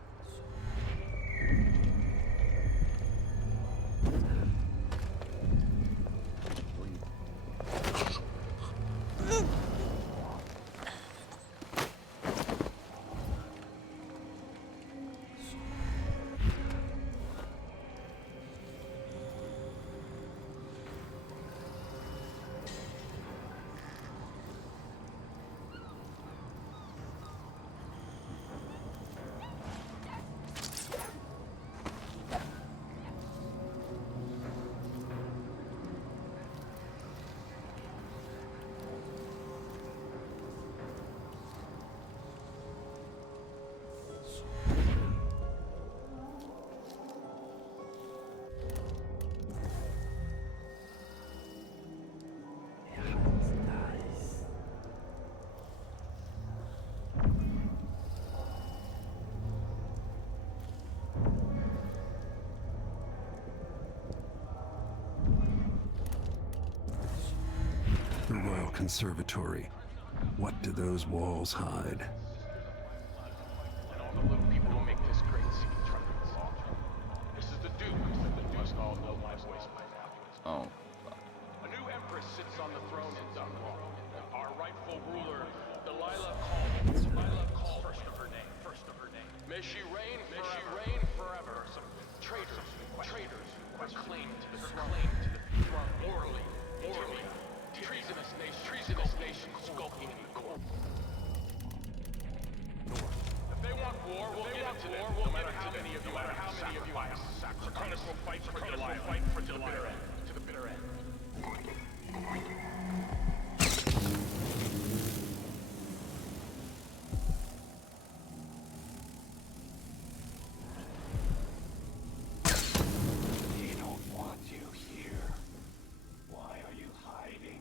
The Royal Conservatory. What do those walls hide? And all the little people all know my voice by now. Oh. A new empress sits on the throne in Dunwall. Our rightful ruler, Delilah Call, first of her name. May she reign forever. Some traitors who claim to the throne. Morally, treasonous nation skulking in the court. If they want war, we'll give it to them. No matter how many of you sacrifice. Draconis will fight for Delilah to the bitter end. We don't want you here. Why are you hiding?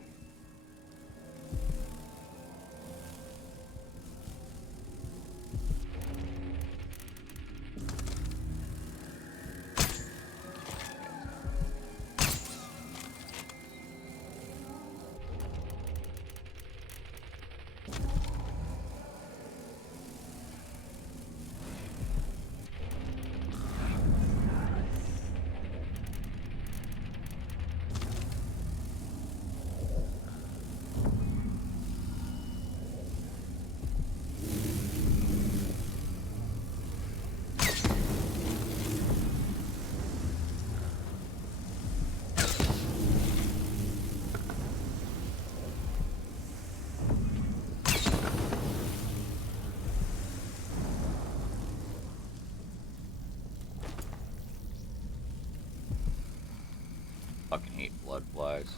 Fucking hate blood flies.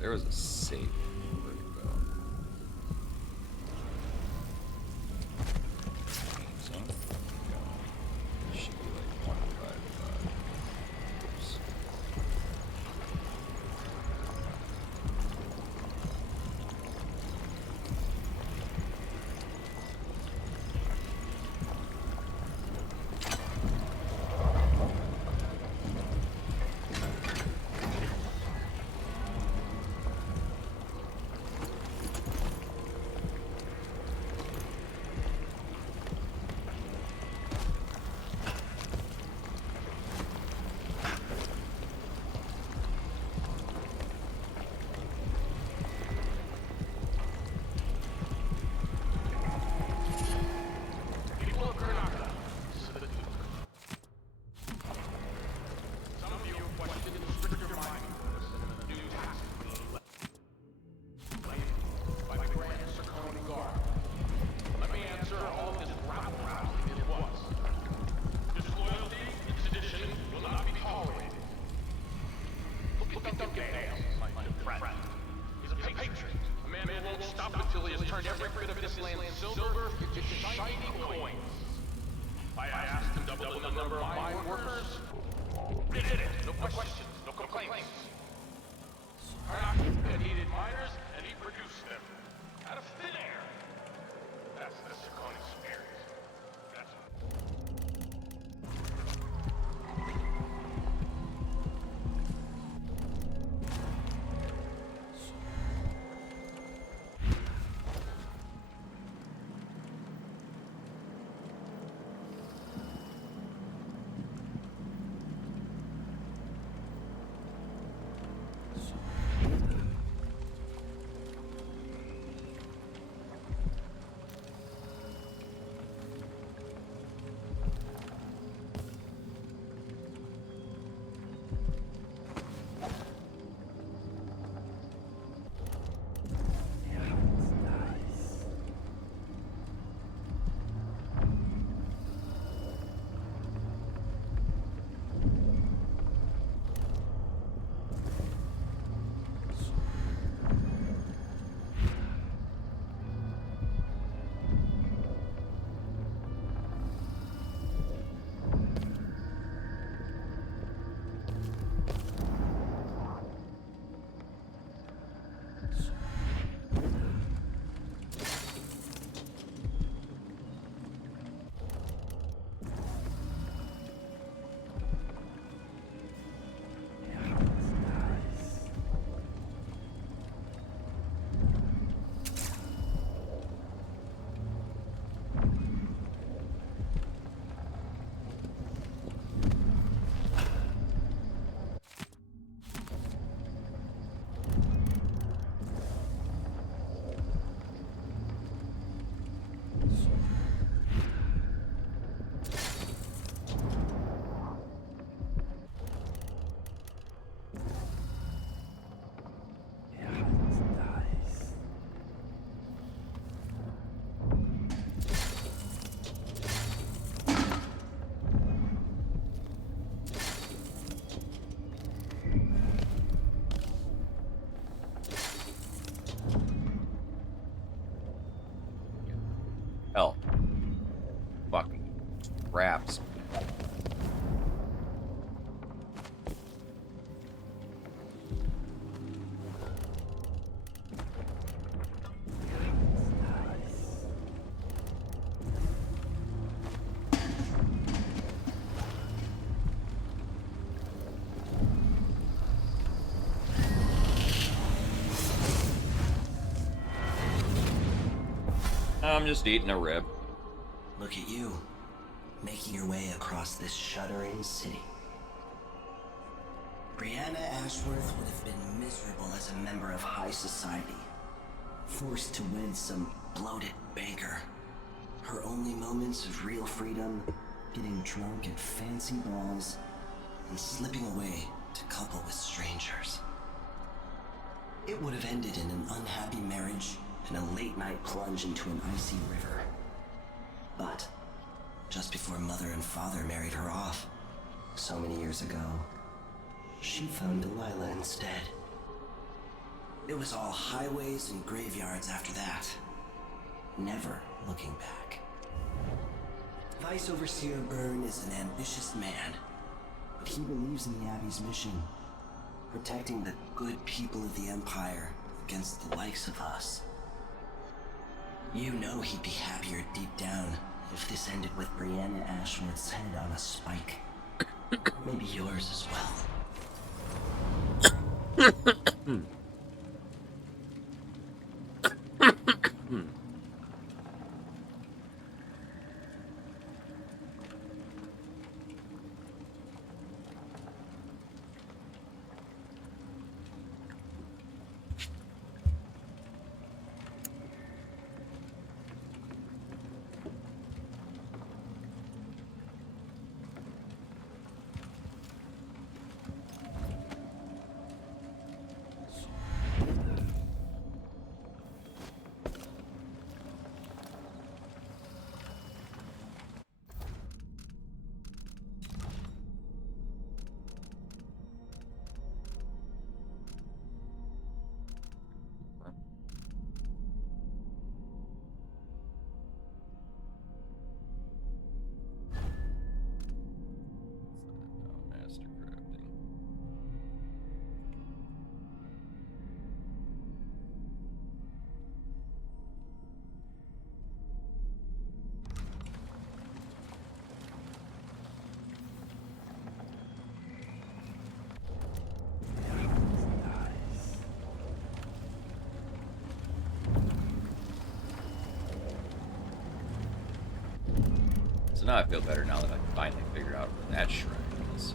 There was a safe. Where'd it go? So, it should be like 155. Oops. People of Karnaka, salute. Some of you questioned the stricter mindfulness and the new task by the Grand Circone Guard. Let me answer all of this rabble it was. Disloyalty and sedition will not be tolerated. Look at Duncan Dale, my friend. He's a patriot. A man who won't stop until he has turned every bit of this land silver into shiny coins. I asked him to double the number of mine workers. He did it. No questions, no complaints. Karnak needed miners, and he produced them. Out of thin air. That's the Circone spirit. That's I'm just eating a rib. Look at you, making your way across this shuddering city. Brianna Ashworth would have been miserable as a member of high society, forced to wed some bloated banker. Her only moments of real freedom, getting drunk at fancy balls, and slipping away to couple with strangers. It would have ended in an unhappy marriage and a late-night plunge into an icy river. But just before Mother and Father married her off, so many years ago, she found Delilah instead. It was all highways and graveyards after that, never looking back. Vice Overseer Byrne is an ambitious man, but he believes in the Abbey's mission, protecting the good people of the Empire against the likes of us. You know he'd be happier deep down if this ended with Brianna Ashworth's head on a spike. Maybe yours as well. So now I feel better now that I finally figured out where that shrine is.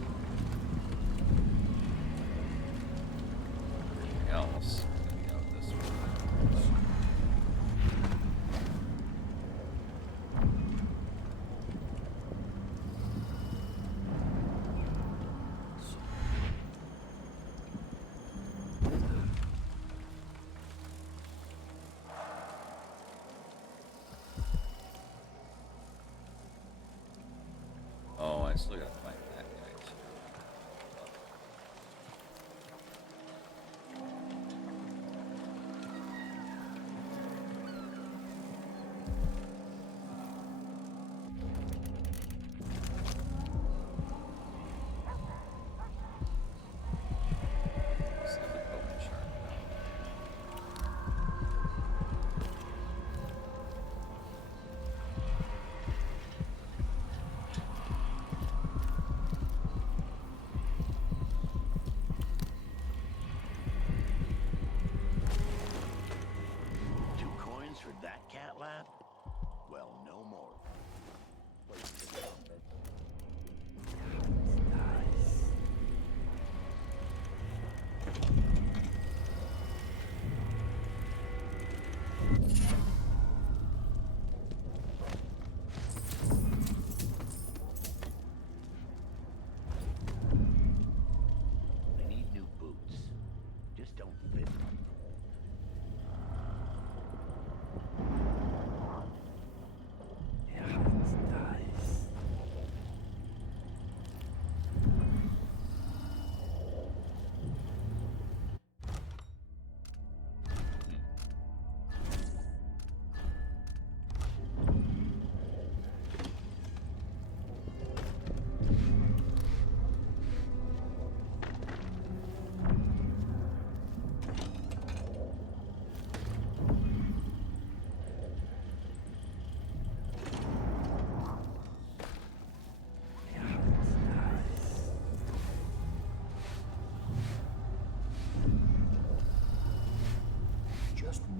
Everything else, I'm gonna go this way. Oh, I still gotta find that.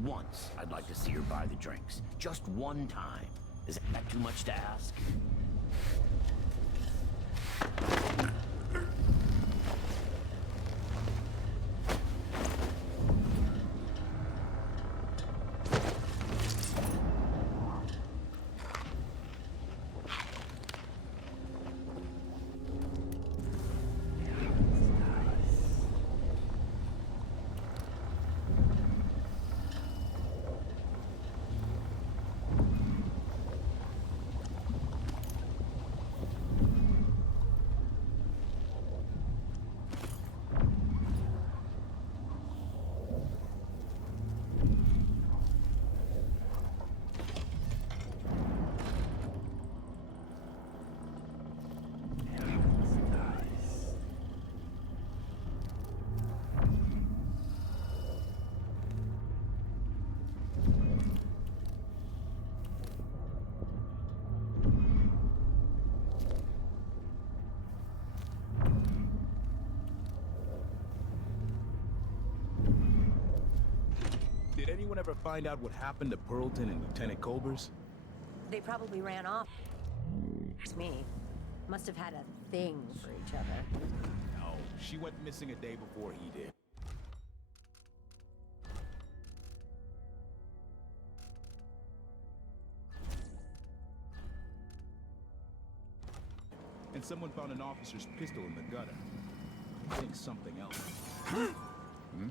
once, I'd like to see her buy the drinks. Just one time. Is that too much to ask? Did anyone ever find out what happened to Pearlton and Lieutenant Culbers? They probably ran off. It's me. Must have had a thing for each other. No, she went missing a day before he did. And someone found an officer's pistol in the gutter. I think something else. Hmm?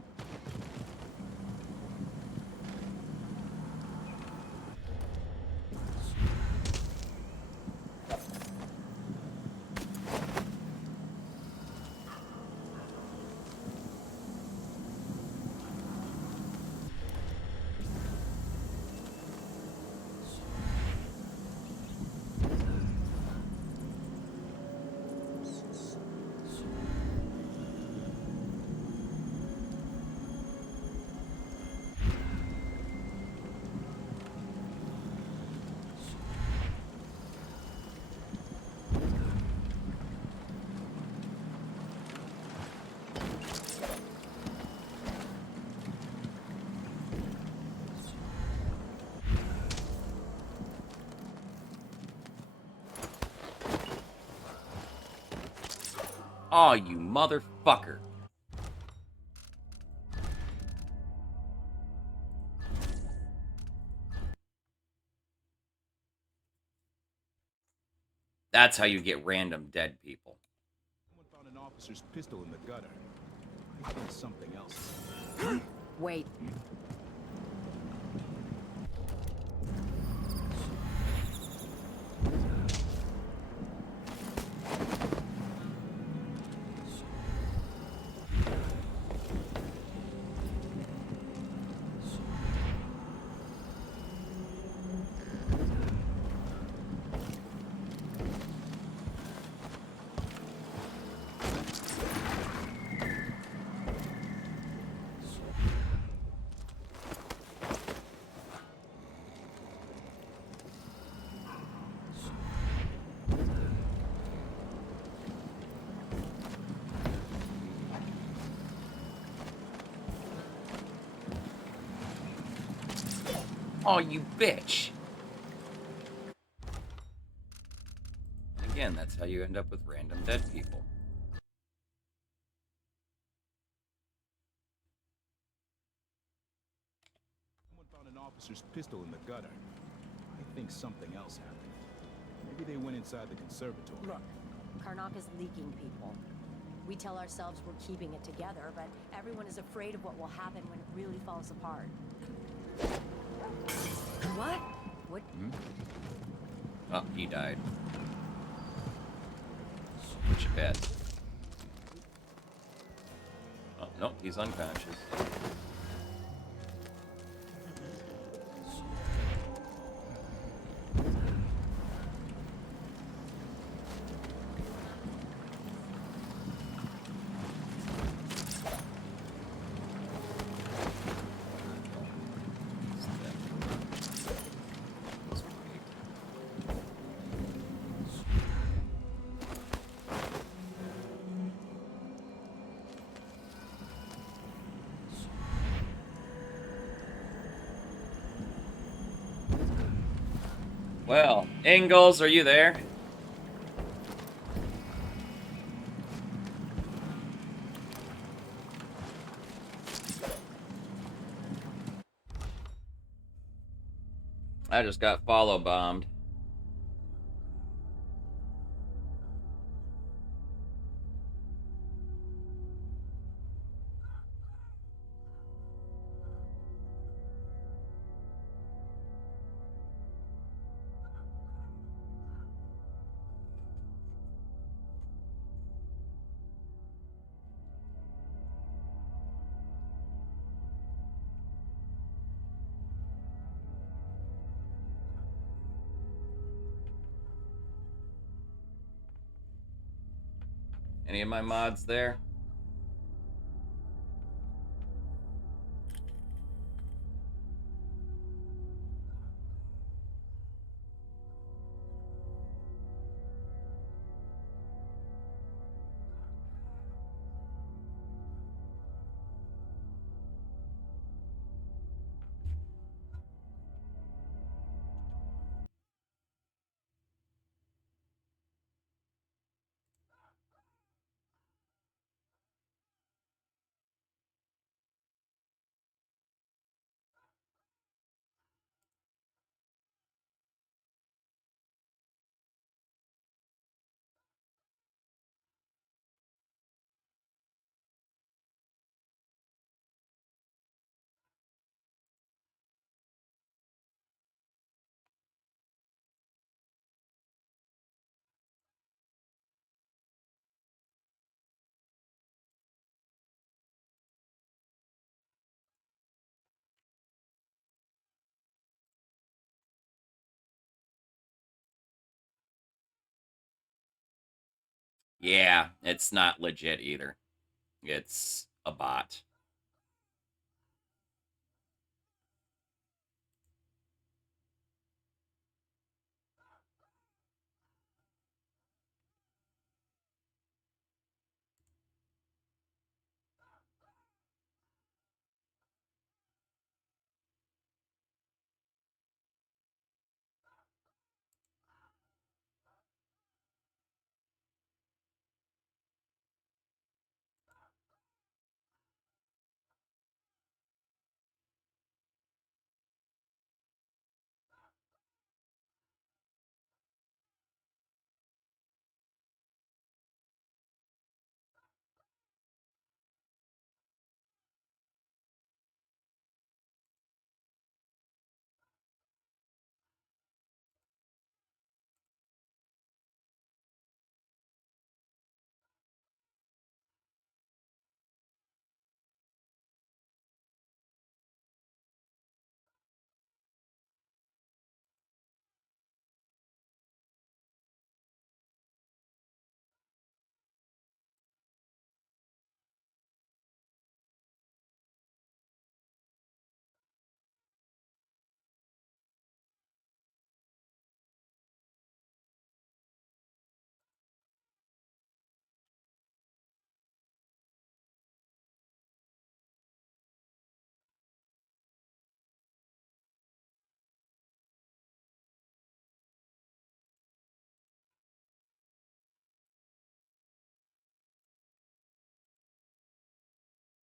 Oh, you motherfucker. That's how you get random dead people. Someone found an officer's pistol in the gutter. I think something else. Wait. Oh, you bitch. Again, that's how you end up with random dead people. Someone found an officer's pistol in the gutter. I think something else happened. Maybe they went inside the conservatory. Look, Karnak is leaking people. We tell ourselves we're keeping it together, but everyone is afraid of what will happen when it really falls apart. What? What? Hmm? Oh, he died. What you bet? Oh, no, he's unconscious. Well, Ingalls, are you there? I just got follow bombed. Any of my mods there? Yeah, it's not legit either. It's a bot.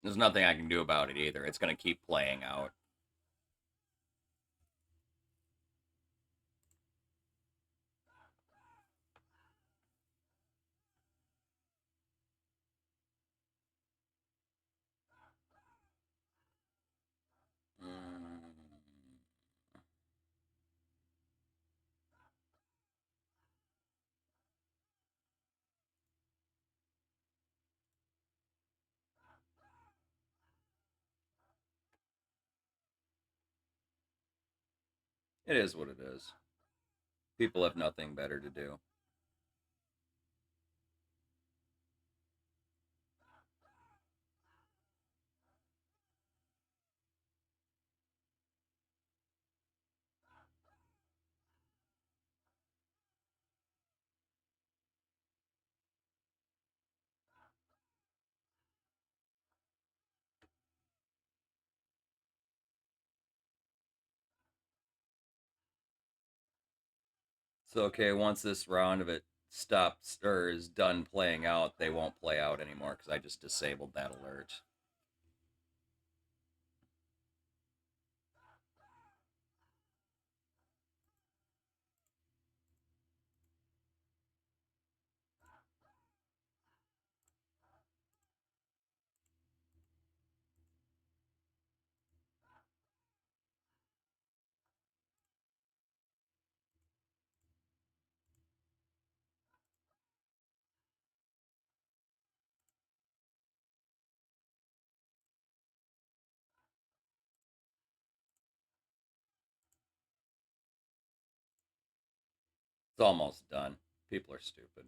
There's nothing I can do about it either. It's gonna keep playing out. It is what it is. People have nothing better to do. So okay, once this round of it stops or is done playing out, they won't play out anymore because I just disabled that alert. It's almost done. People are stupid.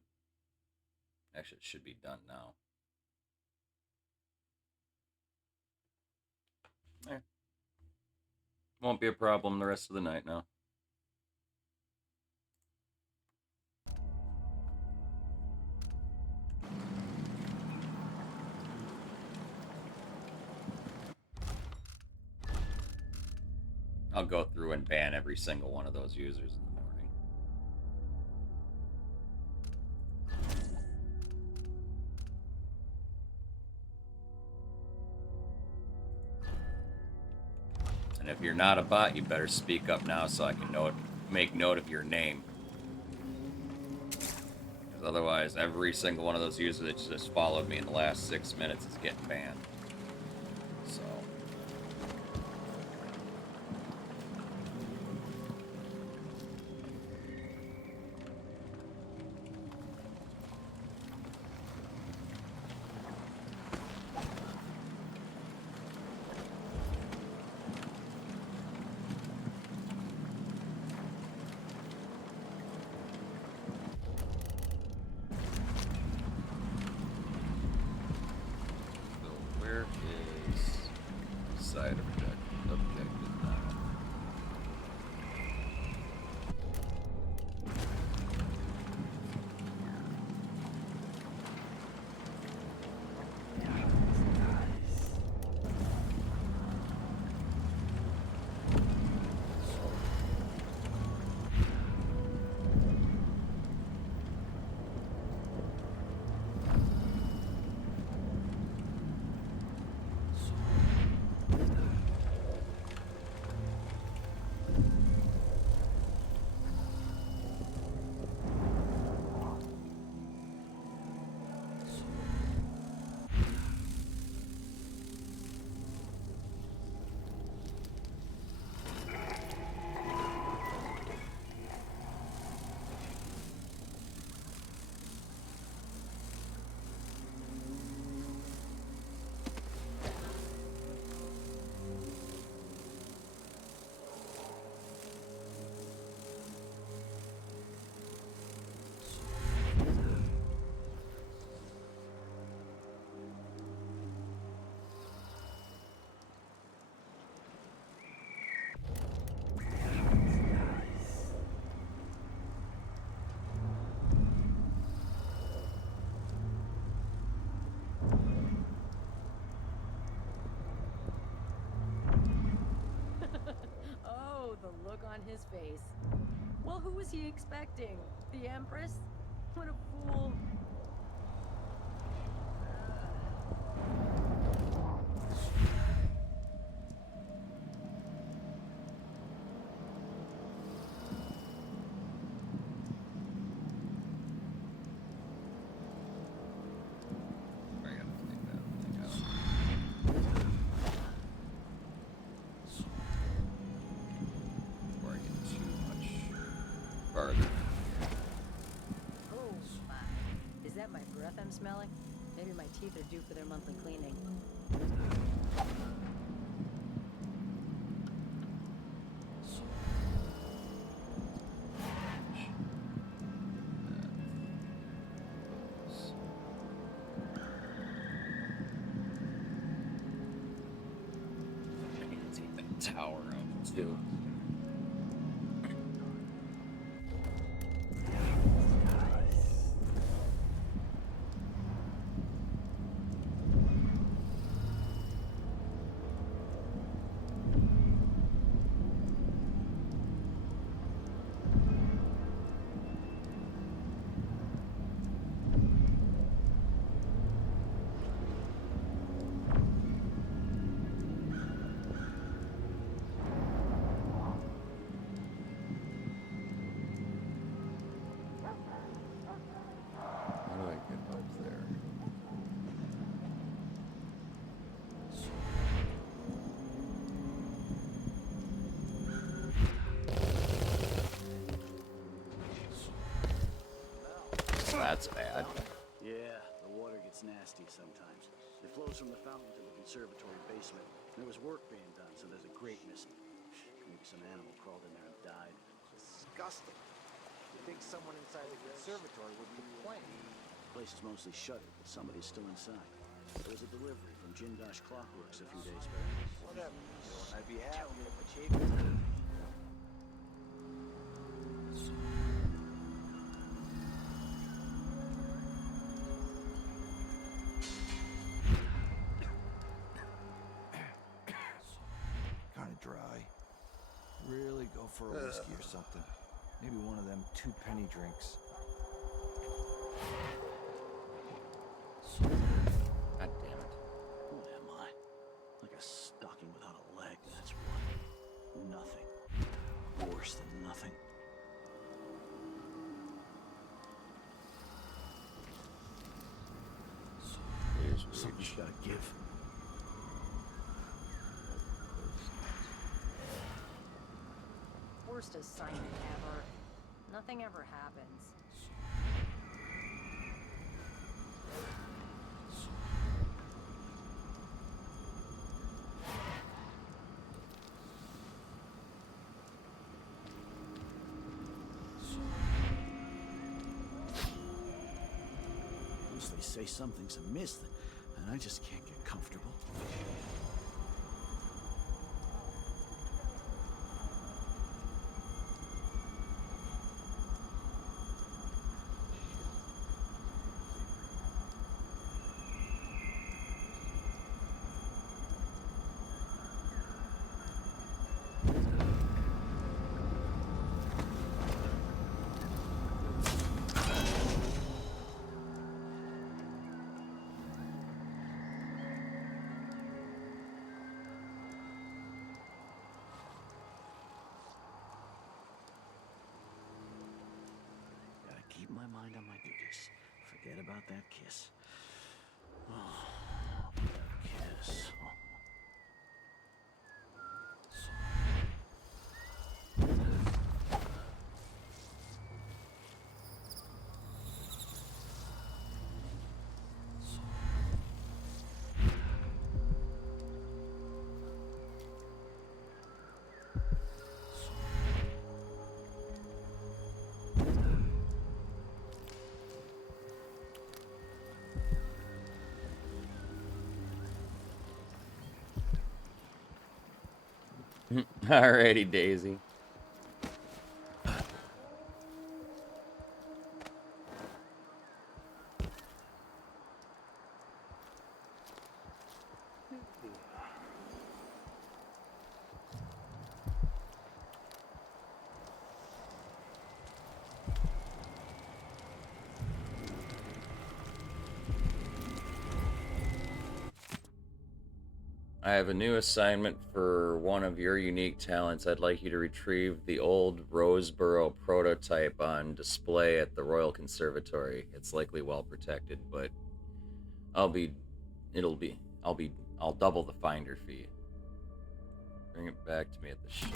Actually, it should be done now. Eh. Won't be a problem the rest of the night now. I'll go through and ban every single one of those users in the morning. And if you're not a bot, you better speak up now so I can make note of your name. Because otherwise, every single one of those users that just followed me in the last 6 minutes is getting banned. So... Where is side objective now? Oh, the look on his face. Well, who was he expecting? The Empress? What a fool. Oh, my. Is that my breath I'm smelling? Maybe my teeth are due for their monthly cleaning. Tower up too. That's bad. Yeah, the water gets nasty sometimes. It flows from the fountain to the conservatory basement. There was work being done, so there's a grate missing. Maybe some animal crawled in there and died. Disgusting. You think someone inside the conservatory would complain? The place is mostly shuttered, but somebody's still inside. There was a delivery from Jindosh Clockworks a few days back. Whatever. I'd be happy if achievement. Kind of dry. Really go for a whiskey or something. Maybe one of them 2-penny drinks. God damn it. What am I? Like a stocking without a leg, that's what. Nothing. Worse than nothing. Something's gotta give. Worst assignment ever. Nothing ever happens. Once they say something's amiss, and I just can't get comfortable. Keep my mind on my duties. Forget about that kiss. Oh, that kiss. Alrighty, Daisy. I have a new assignment for one of your unique talents. I'd like you to retrieve the old Roseboro prototype on display at the Royal Conservatory. It's likely well protected, but I'll double the finder fee. Bring it back to me at the shop.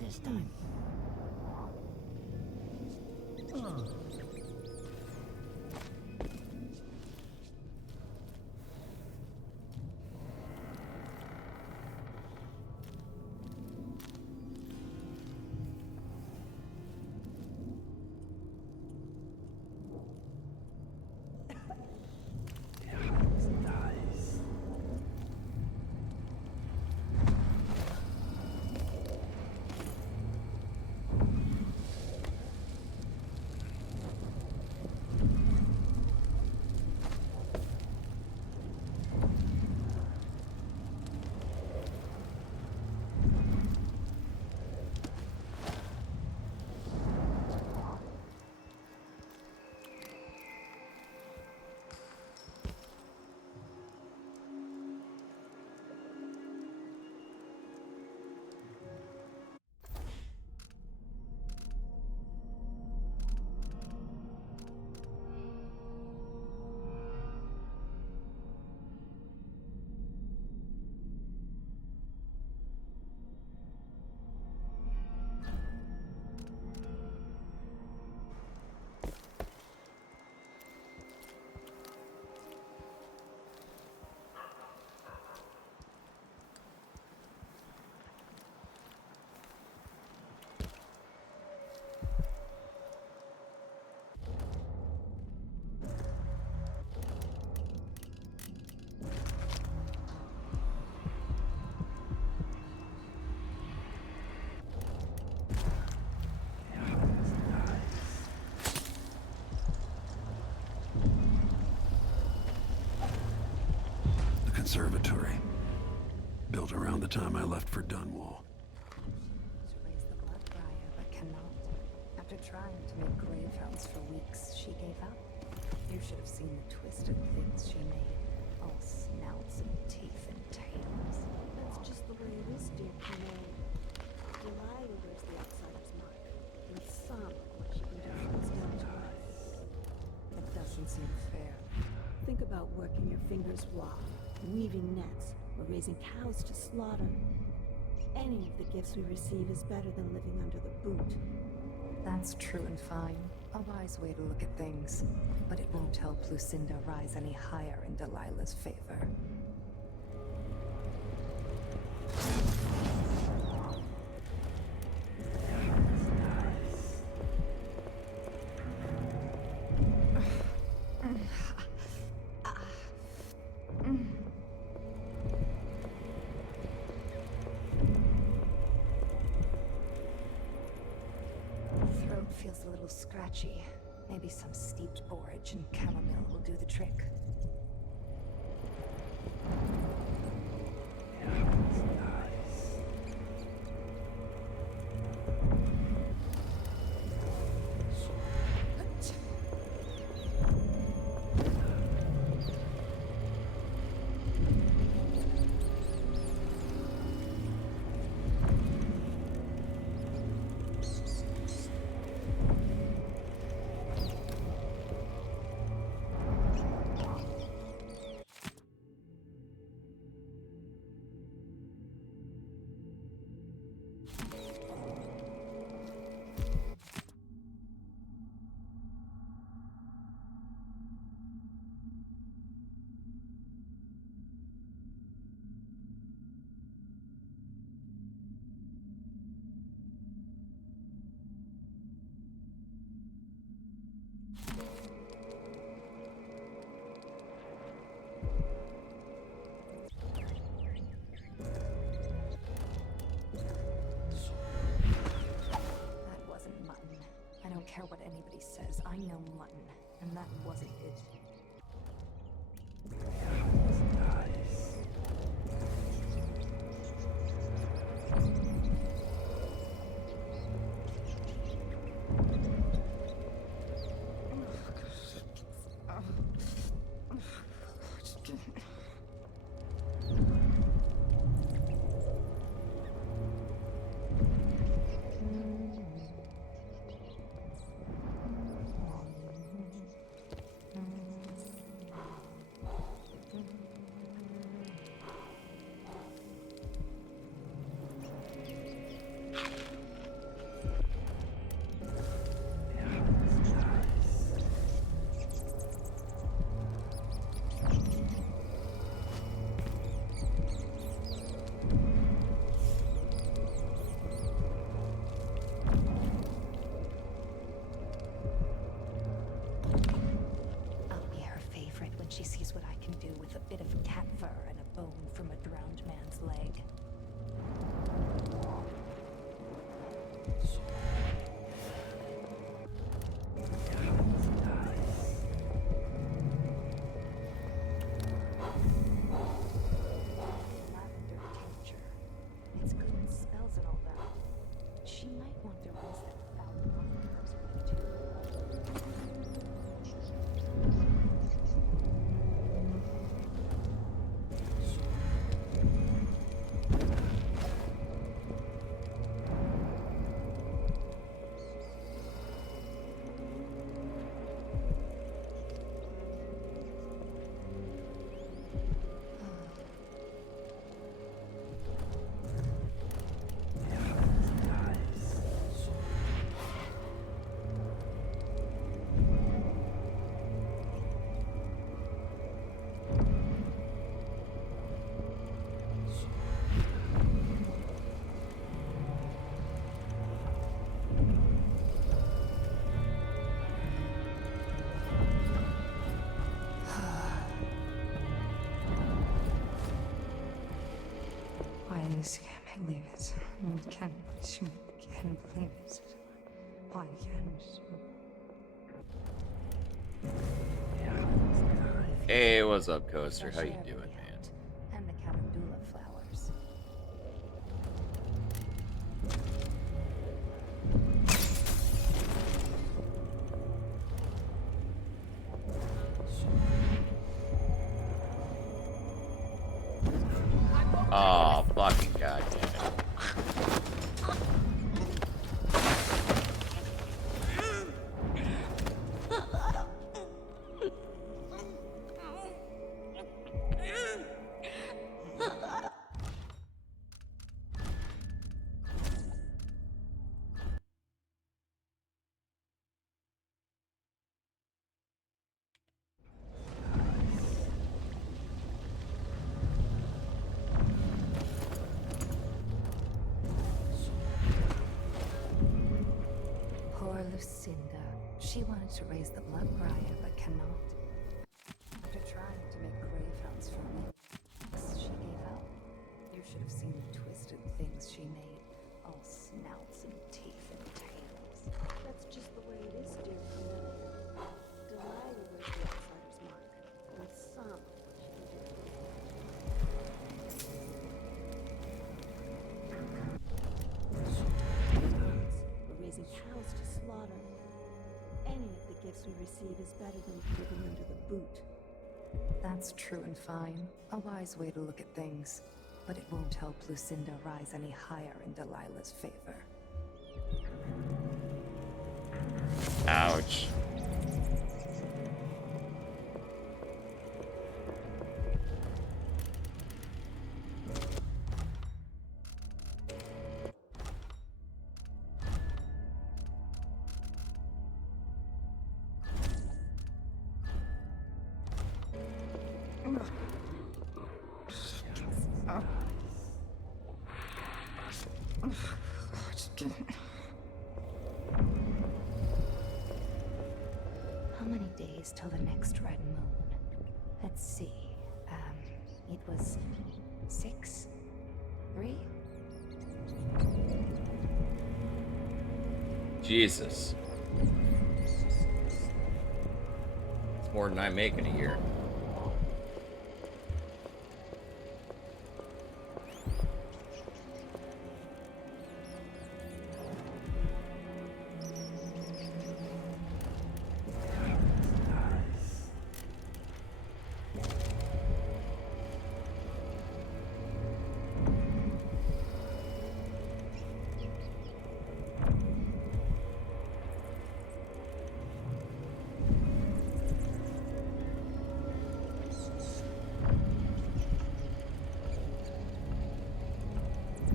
Not this time. The conservatory. Built around the time I left for Dunwall. To raise the blood briar, but cannot. After trying to make grave hounds for weeks, she gave up. You should have seen the twisted things she made. All snouts and teeth and tails. That's just the way it is, dear Corvo. Delilah wears the outsider's mark. And some what she can do things down to us. It doesn't seem fair. Think about working your fingers raw, weaving nets, or raising cows to slaughter. Any of the gifts we receive is better than living under the boot. That's true and fine. A wise way to look at things. But it won't help Lucinda rise any higher in Delilah's favor. Throat feels a little scratchy. Maybe some steeped borage and chamomile will do the trick. That wasn't mutton. I don't care what anybody says. I know mutton, and that wasn't it. fur and a bone from a drowned man's leg. Lavender tincture. It's good with spells and all that. She might want to rinse that foul apothecary's with too. I just can't believe it. I can't believe it. Why can't? Hey, what's up, Coaster? How you doing, man? And the calendula flowers. Oh, fucking goddamn it. Poor Lucinda. She wanted to raise the blood briar, but cannot. After trying to make greyhounds from it, she gave up. You should have seen the twisted things she made. All snouts and teeth and tails. That's just the way it is, dear familiar. Delilah was the outsider's mark, and some of what she can do. We're raising cows to slaughter. Any of the gifts we receive is better than living under the boot. That's true and fine. A wise way to look at things. But it won't help Lucinda rise any higher in Delilah's favor. Ouch. How many days till the next red moon? Let's see. It was 6? 3? Jesus. It's more than I make in a year.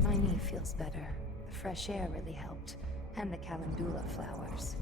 My knee feels better. The fresh air really helped. And the calendula flowers.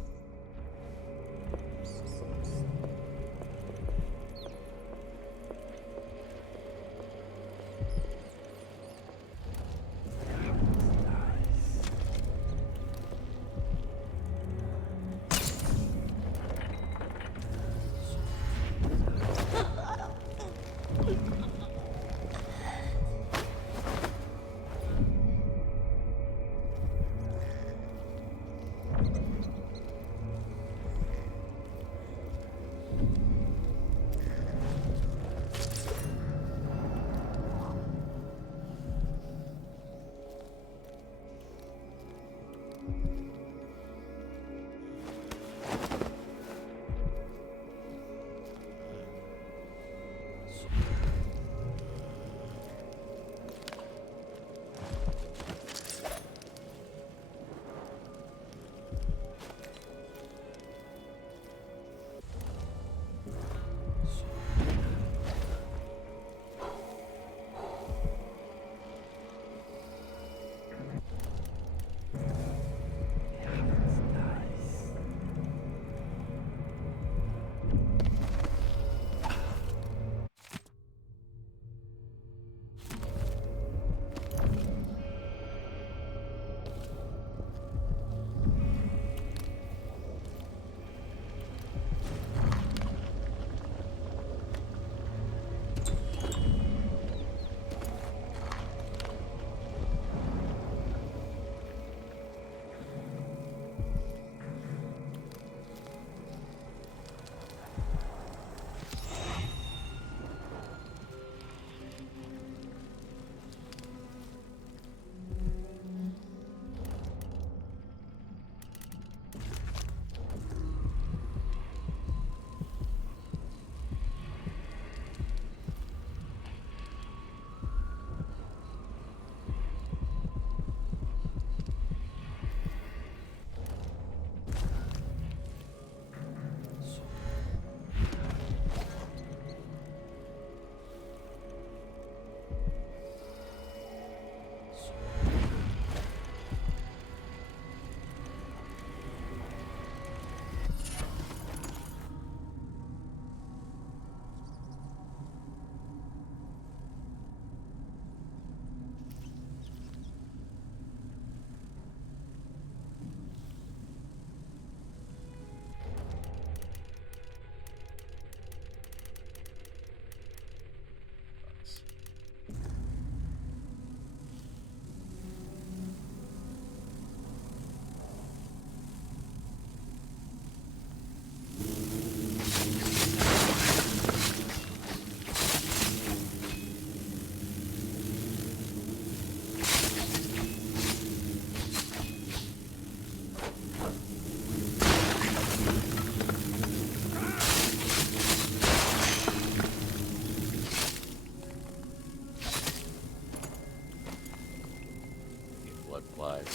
Blood flies.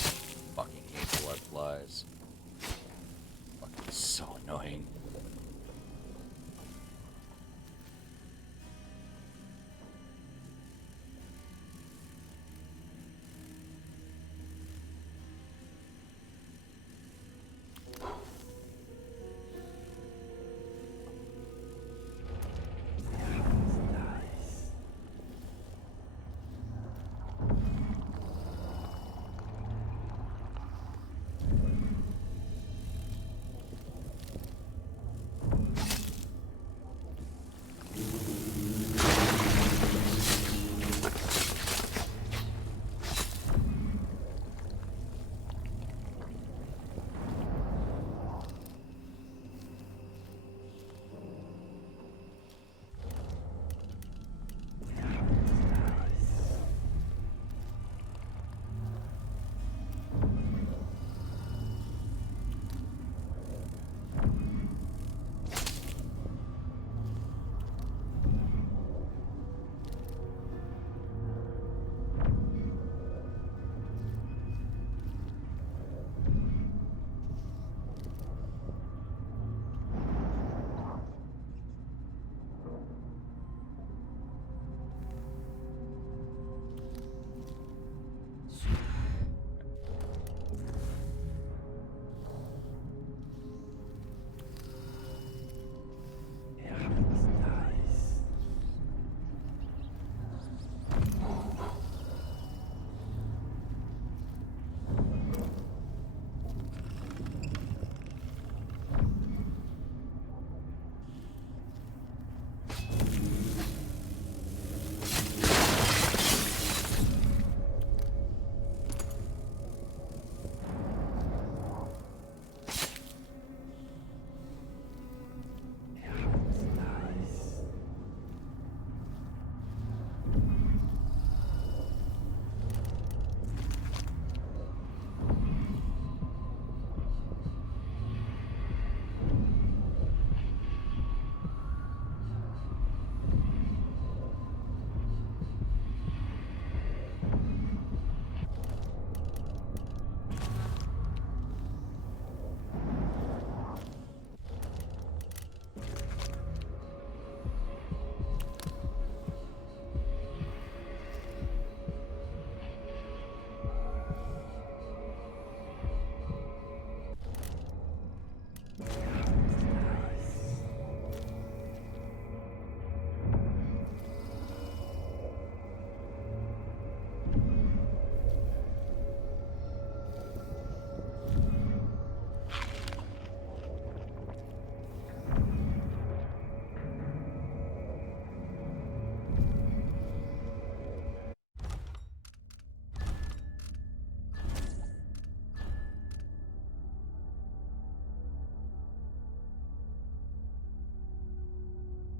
Fucking hate blood flies. Fucking so annoying.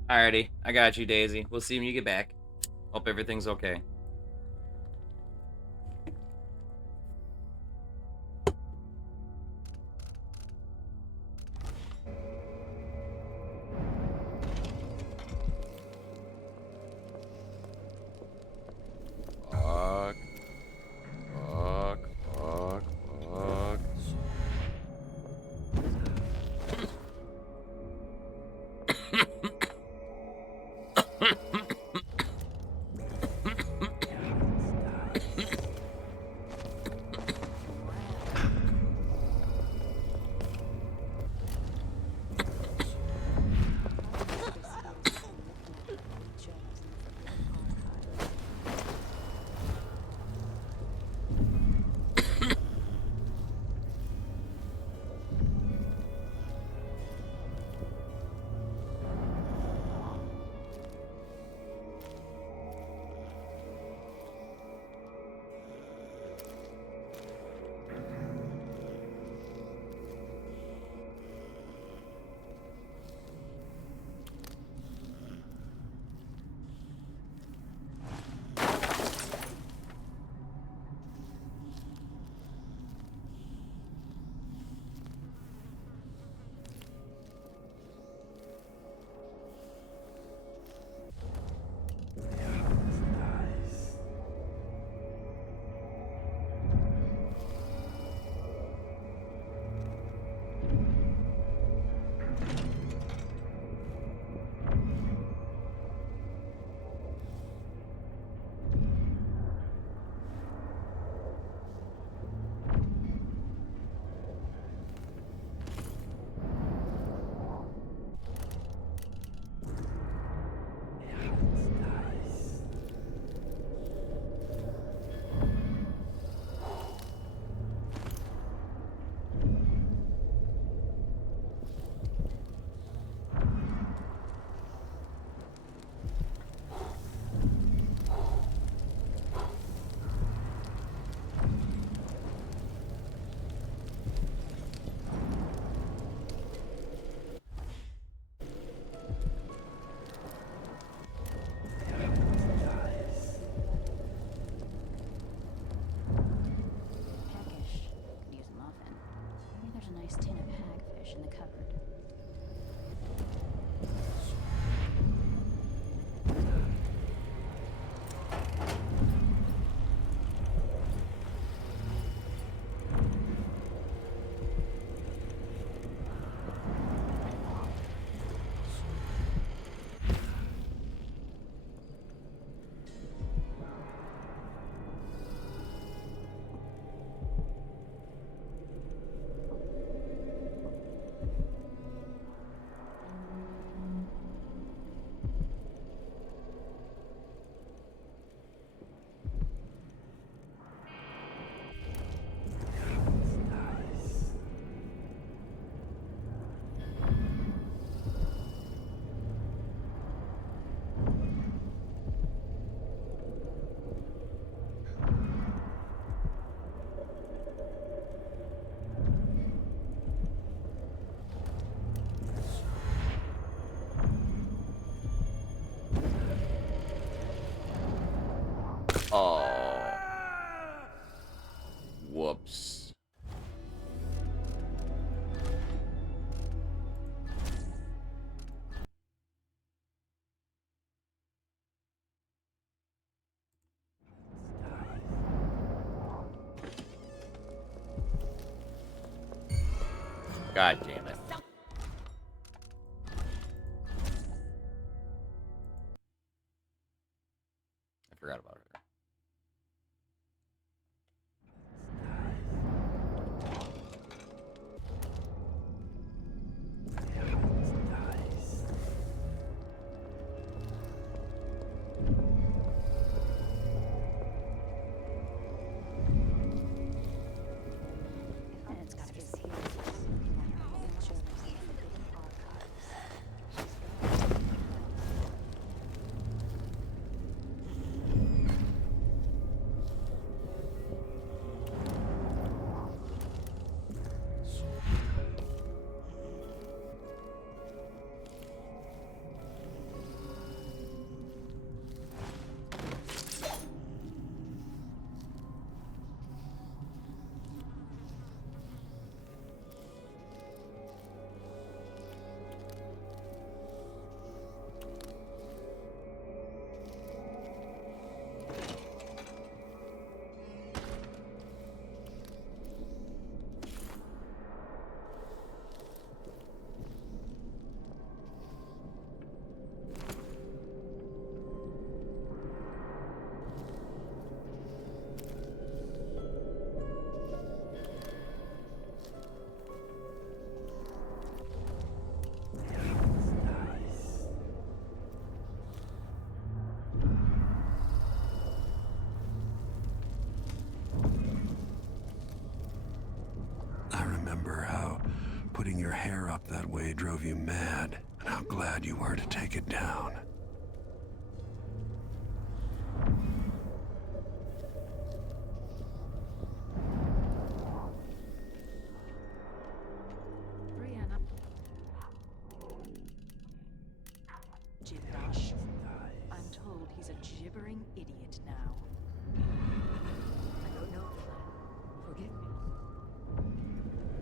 Alrighty, I got you, Daisy. We'll see when you get back. Hope everything's okay. Fuck. Fuck. Fuck. Fuck. Oh. Whoops. God damn it. I forgot about her. And it's got to be serious. remember how putting your hair up that way drove you mad, and how glad you were to take it down. Brianna. Gibberish. I'm told he's a gibbering idiot now. I don't know, Glenn. Forgive me.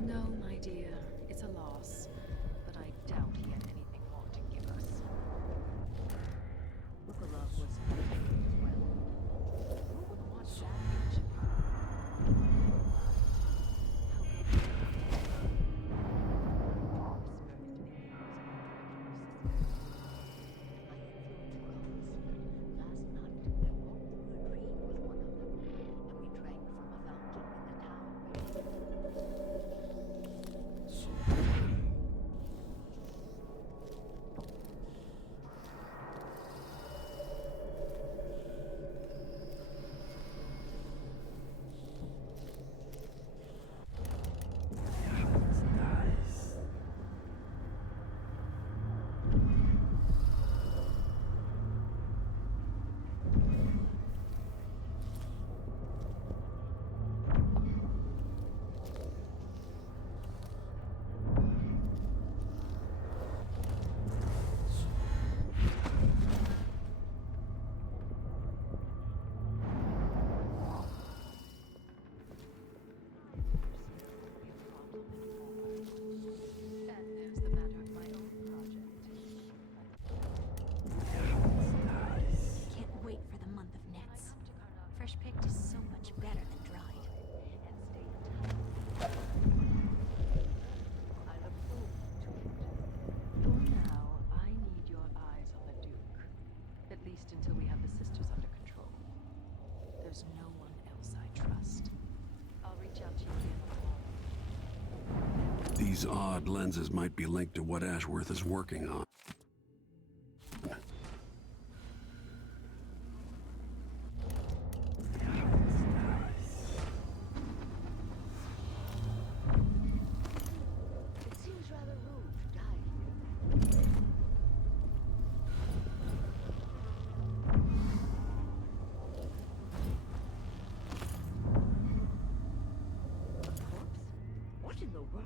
No, my dear. It's a loss. But I doubt he had anything more to give us. Sokolov was as well. Who would want that ancient? Fresh picked is so much better than dried. I look forward to it. For now, I need your eyes on the Duke. At least until we have the sisters under control. There's no one else I trust. I'll reach out to you again. These odd lenses might be linked to what Ashworth is working on. What in the world?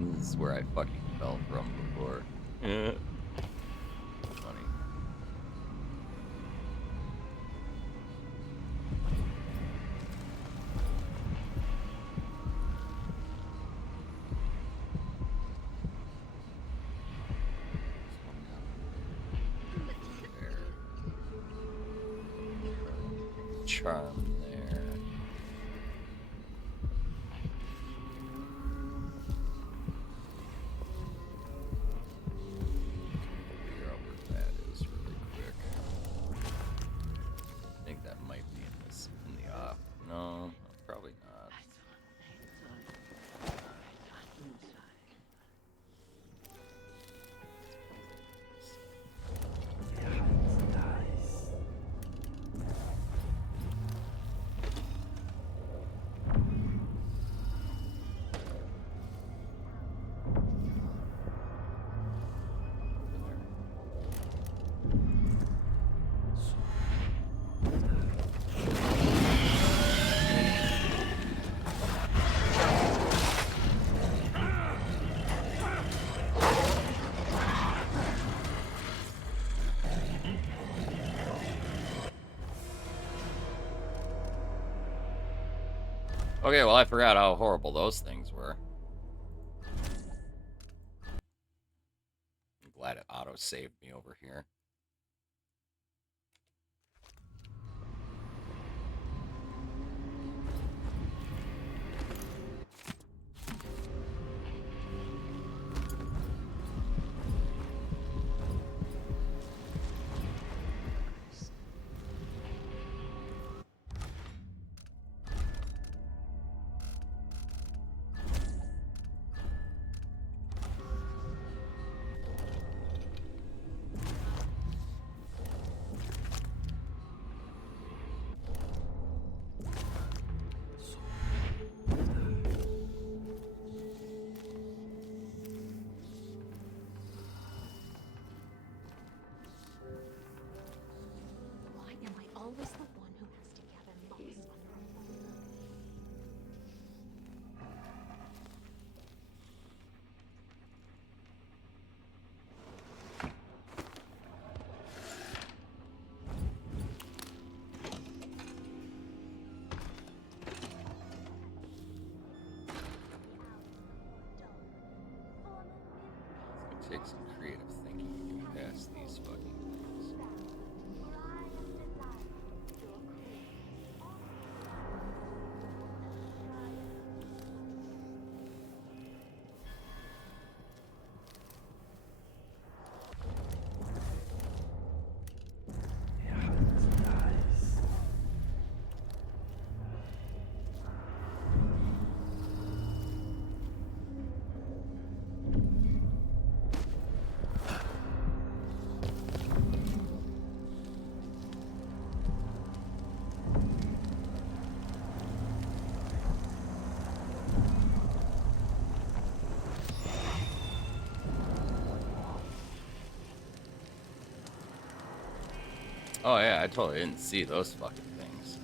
This is where I fucking fell from before. Yeah. Funny. Charm there. Figure out where that is really quick. I think that might be in this in the off. No, probably not. Okay, well, I forgot how horrible those things were. I'm glad it auto-saved me over here. Why am I always the one who has to gather moss under a boulder? It's gonna take some creative thinking to get past these fucking things. Oh yeah, I totally didn't see those fucking things.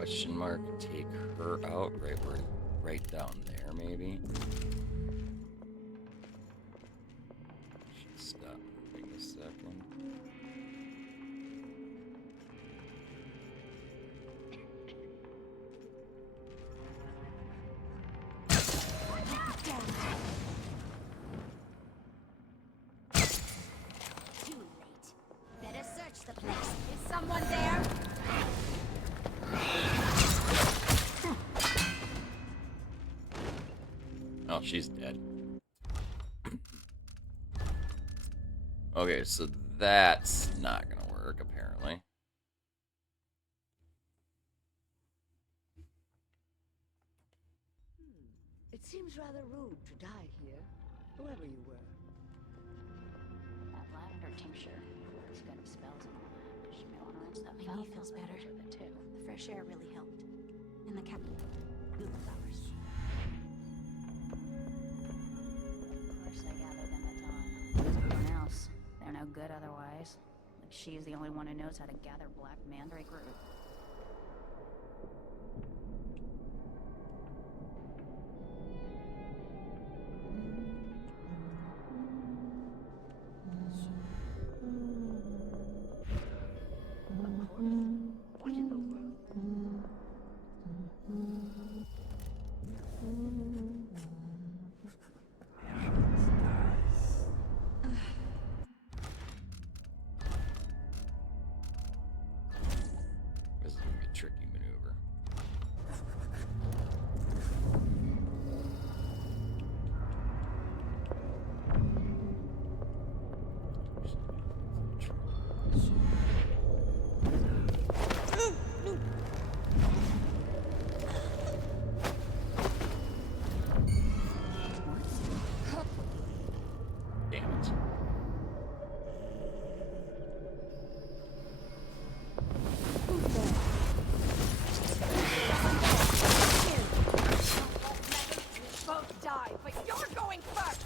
Question mark. Take her out. Right down there, maybe. Should stop moving a second. Too late. Better search the place. Is someone there? Oh, she's dead. Okay, so that's not gonna work, apparently. It seems rather rude to die here, whoever you were. That lavender tincture. It's good with spells and all that. She may want to rinse that My foul knee feels better. with it too. The fresh air really helped. And the cap. Blue flowers. Of course I gathered them at dawn. Everyone else, they're no good otherwise. Like she's the only one who knows how to gather black mandrake root. What in the world? This is gonna be a tricky maneuver. Damn it. Both die, but you're going first!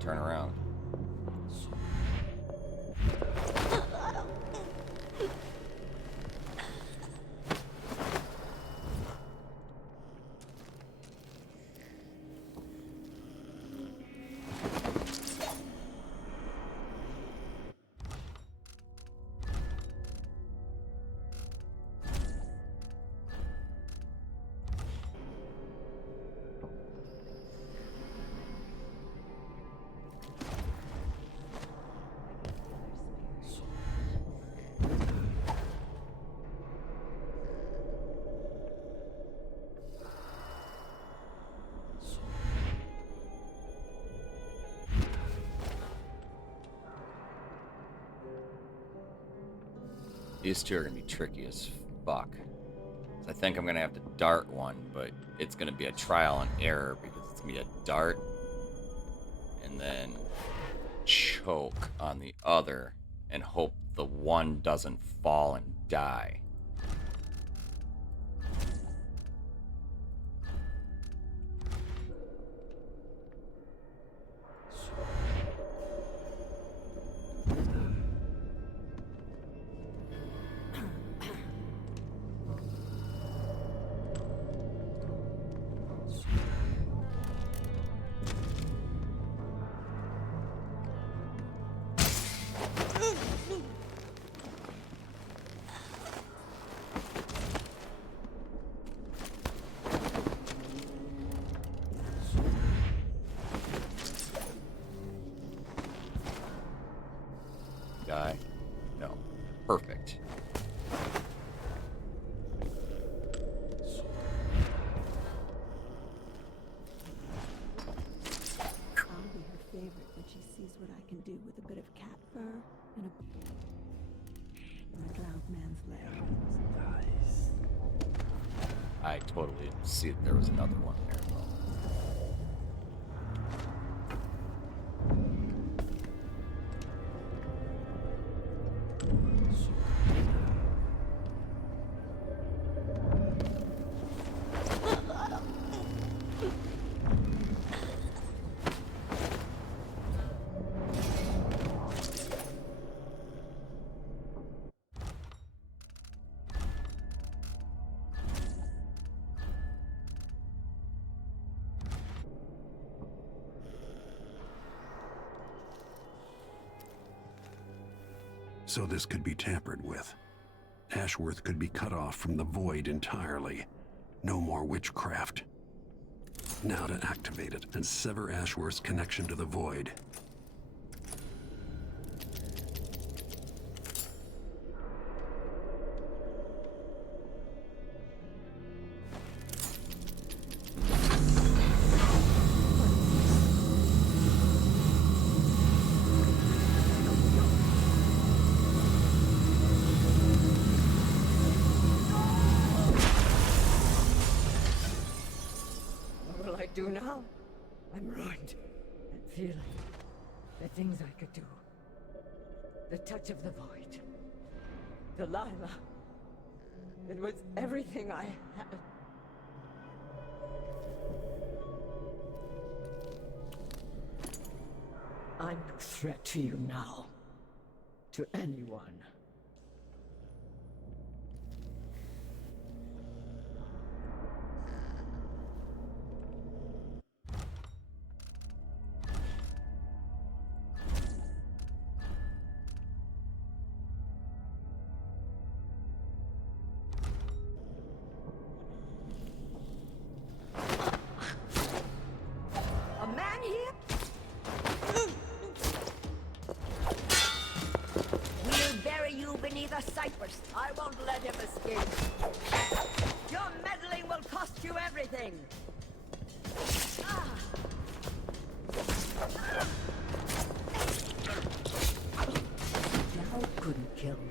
Turn around. These two are gonna be tricky as fuck. So I think I'm gonna have to dart one, but it's gonna be a trial and error because it's gonna be a dart and then choke on the other and hope the one doesn't fall and die. Die. No. Perfect. I'll be her favorite when she sees what I can do with a bit of cat fur and a cloud man's legs. I totally see that there was another one there, though. So this could be tampered with. Ashworth could be cut off from the void entirely. No more witchcraft. Now to activate it and sever Ashworth's connection to the void. What will I do now? I'm ruined. That feeling. The things I could do. The touch of the void. Delilah. It was everything I had. I'm no threat to you now. To anyone. A man here? We'll bury you beneath a cypress. I won't let him escape. Your meddling will cost you everything. Thou couldn't kill me.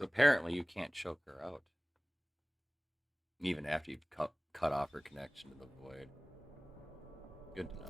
Apparently, you can't choke her out. Even after you've cut off her connection to the void. Good to know.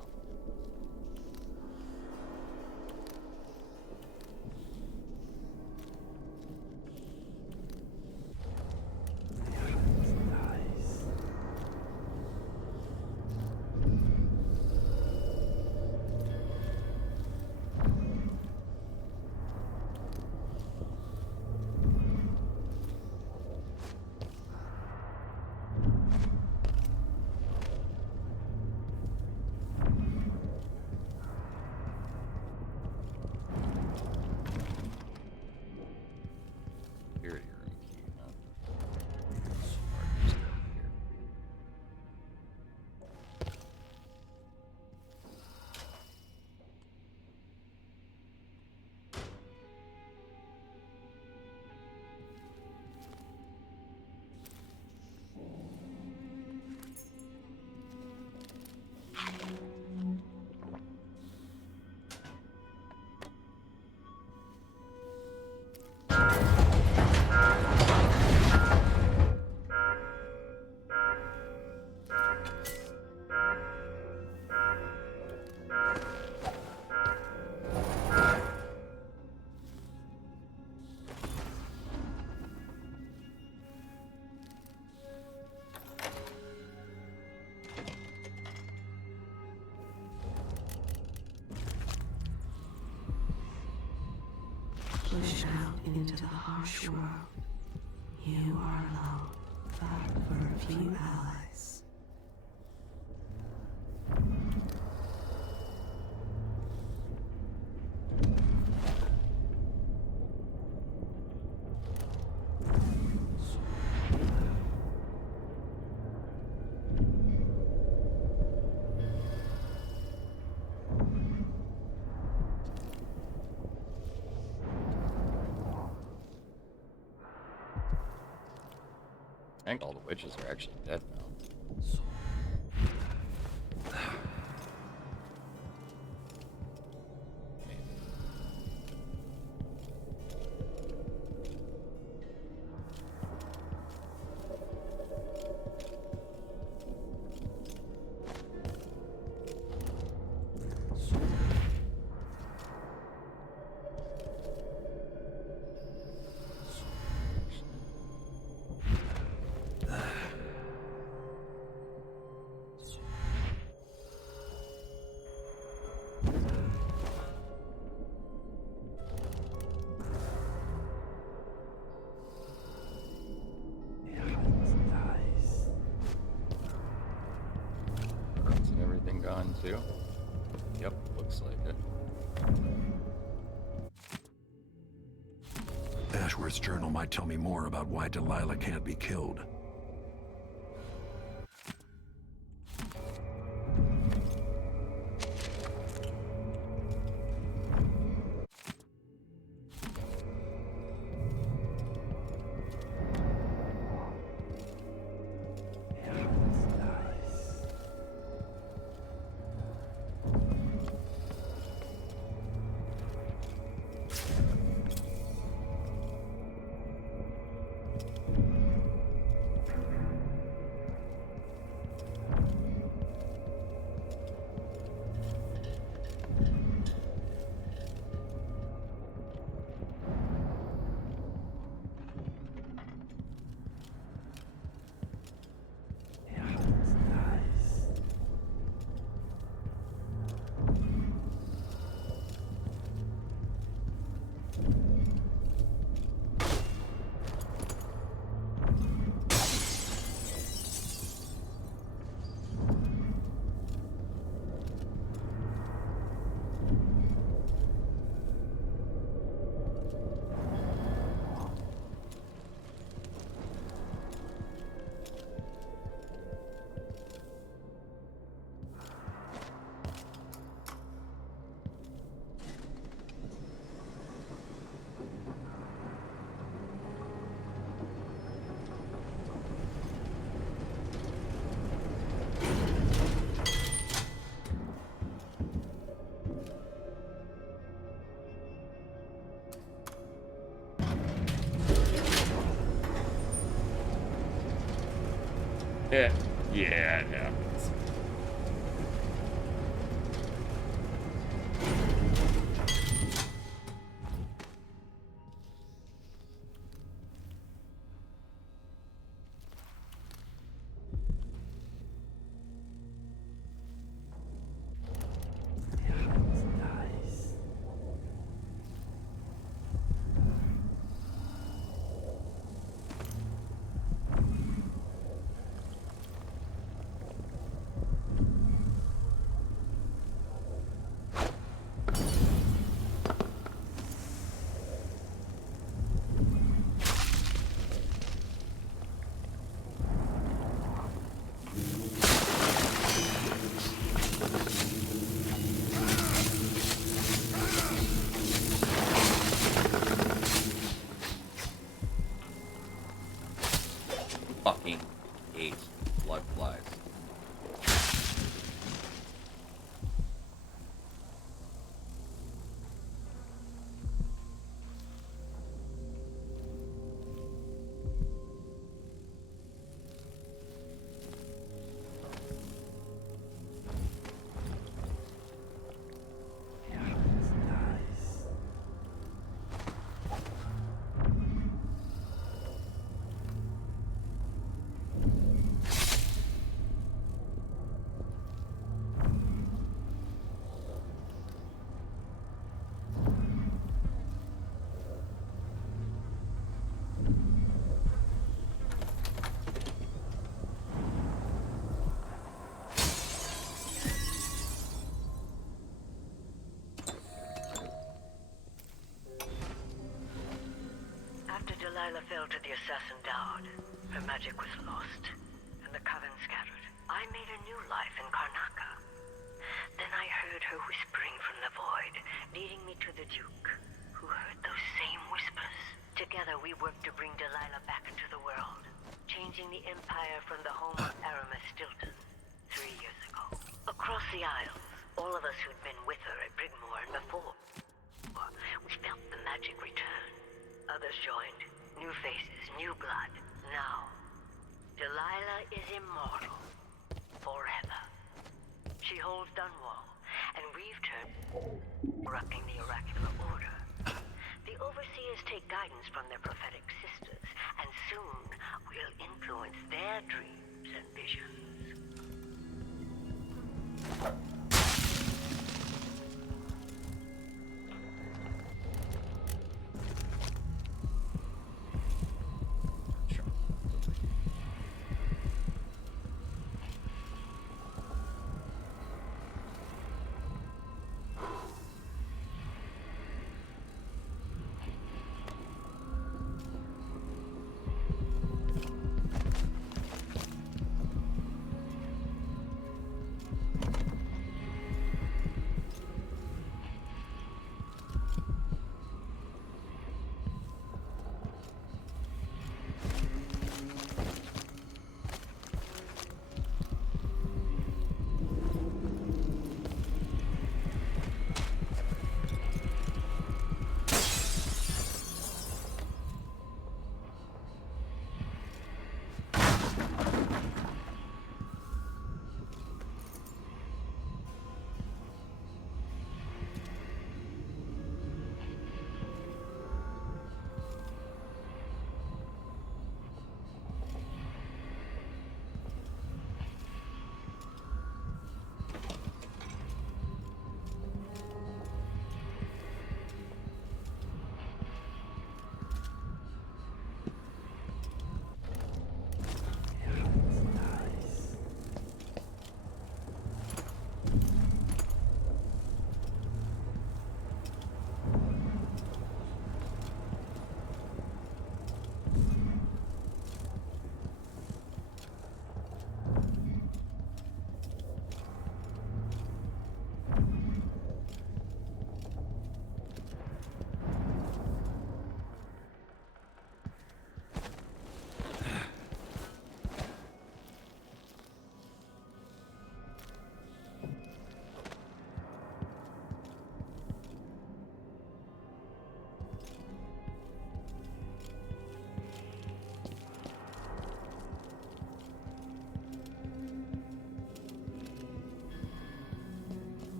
Push out into the harsh world. You are alone. Fight for a few allies. I think all the witches are actually dead now. Isn't everything gone too? Yep, looks like it. Ashworth's journal might tell me more about why Delilah can't be killed. Yeah, it happens. fell to the assassin Dowd. Her magic was lost, and the coven scattered. I made a new life in Karnaca. Then I heard her whispering from the void, leading me to the Duke, who heard those same whispers. Together we worked to bring Delilah back into the world, changing the Empire from the home of Aramis Stilton 3 years ago. Across the Isles, all of us who'd been with her at Brigmore and before, we felt the magic return. Others joined. New faces, new blood. Now, Delilah is immortal. Forever. She holds Dunwall, and we've turned corrupting the oracular order. The Overseers take guidance from their prophetic sisters, and soon we'll influence their dreams and visions.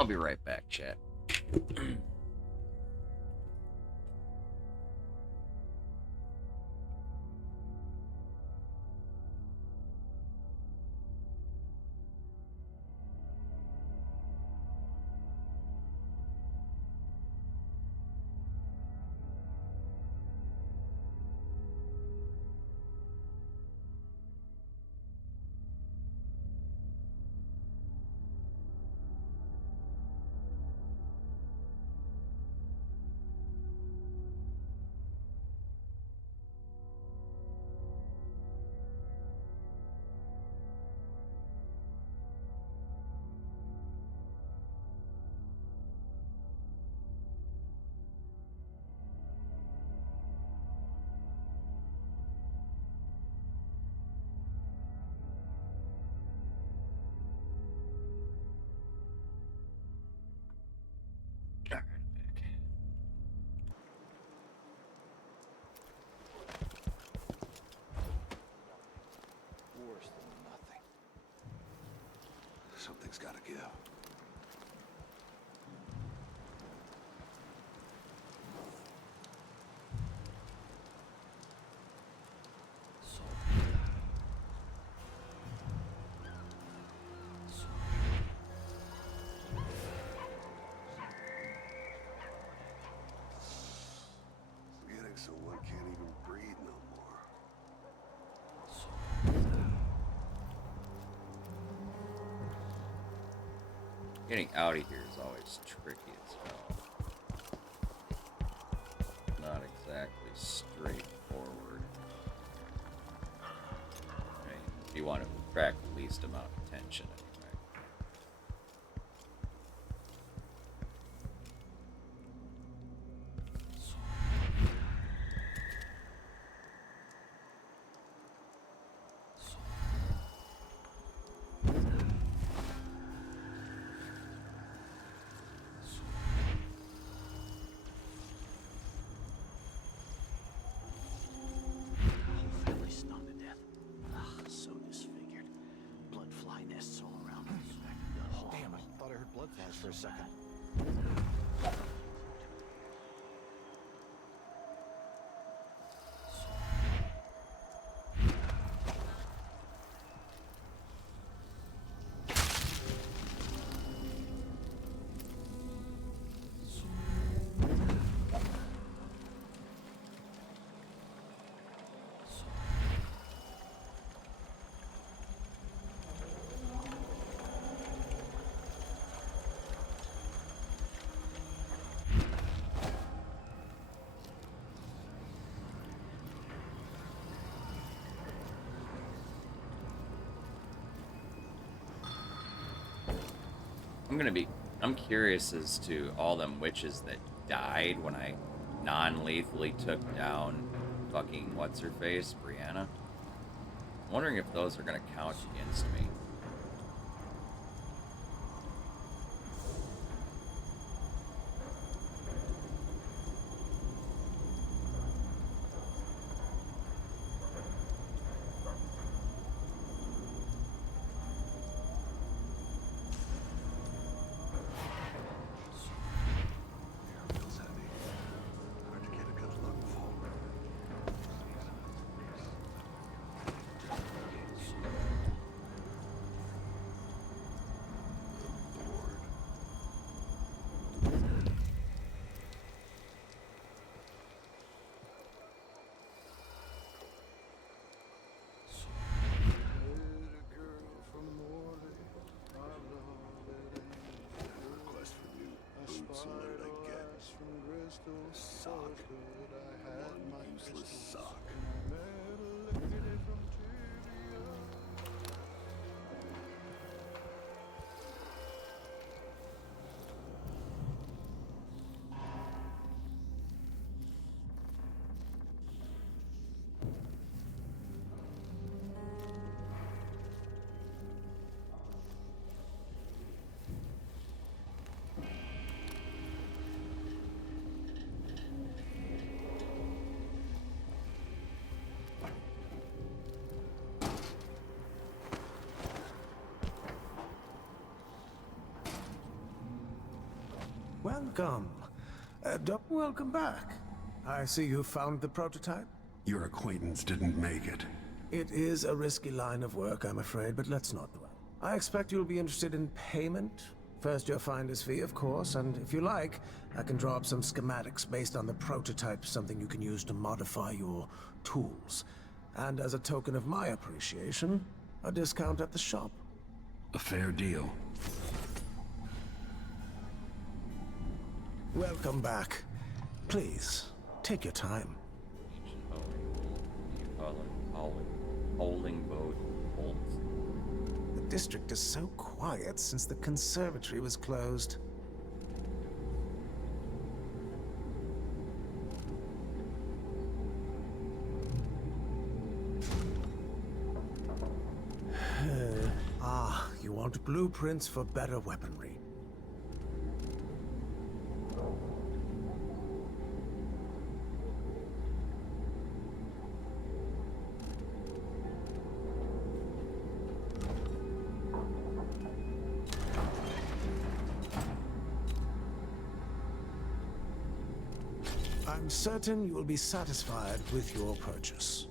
I'll be right back, chat. Worse than nothing. Something's gotta give. Getting so one can't even breathe no more. Getting out of here is always tricky as hell. Not exactly straightforward. Right? You want to attract the least amount of tension anyway. Family stung to death. Ugh, so disfigured. Blood fly nests all around me. Damn, I thought I heard blood flies for a second. I'm curious as to all them witches that died when I non-lethally took down fucking what's-her-face, Brianna. I'm wondering if those are gonna count against me. Boots, and what did I get? A sock. One useless sock. Welcome. Welcome back. I see you found the prototype. Your acquaintance didn't make it. It is a risky line of work, I'm afraid, but let's not dwell. I expect you'll be interested in payment. First your finder's fee, of course, and if you like, I can draw up some schematics based on the prototype, something you can use to modify your tools. And as a token of my appreciation, a discount at the shop. A fair deal. Welcome back. Please, take your time. Holding boat bolts. The district is so quiet since the conservatory was closed. You want blueprints for better weaponry. I'm certain you will be satisfied with your purchase.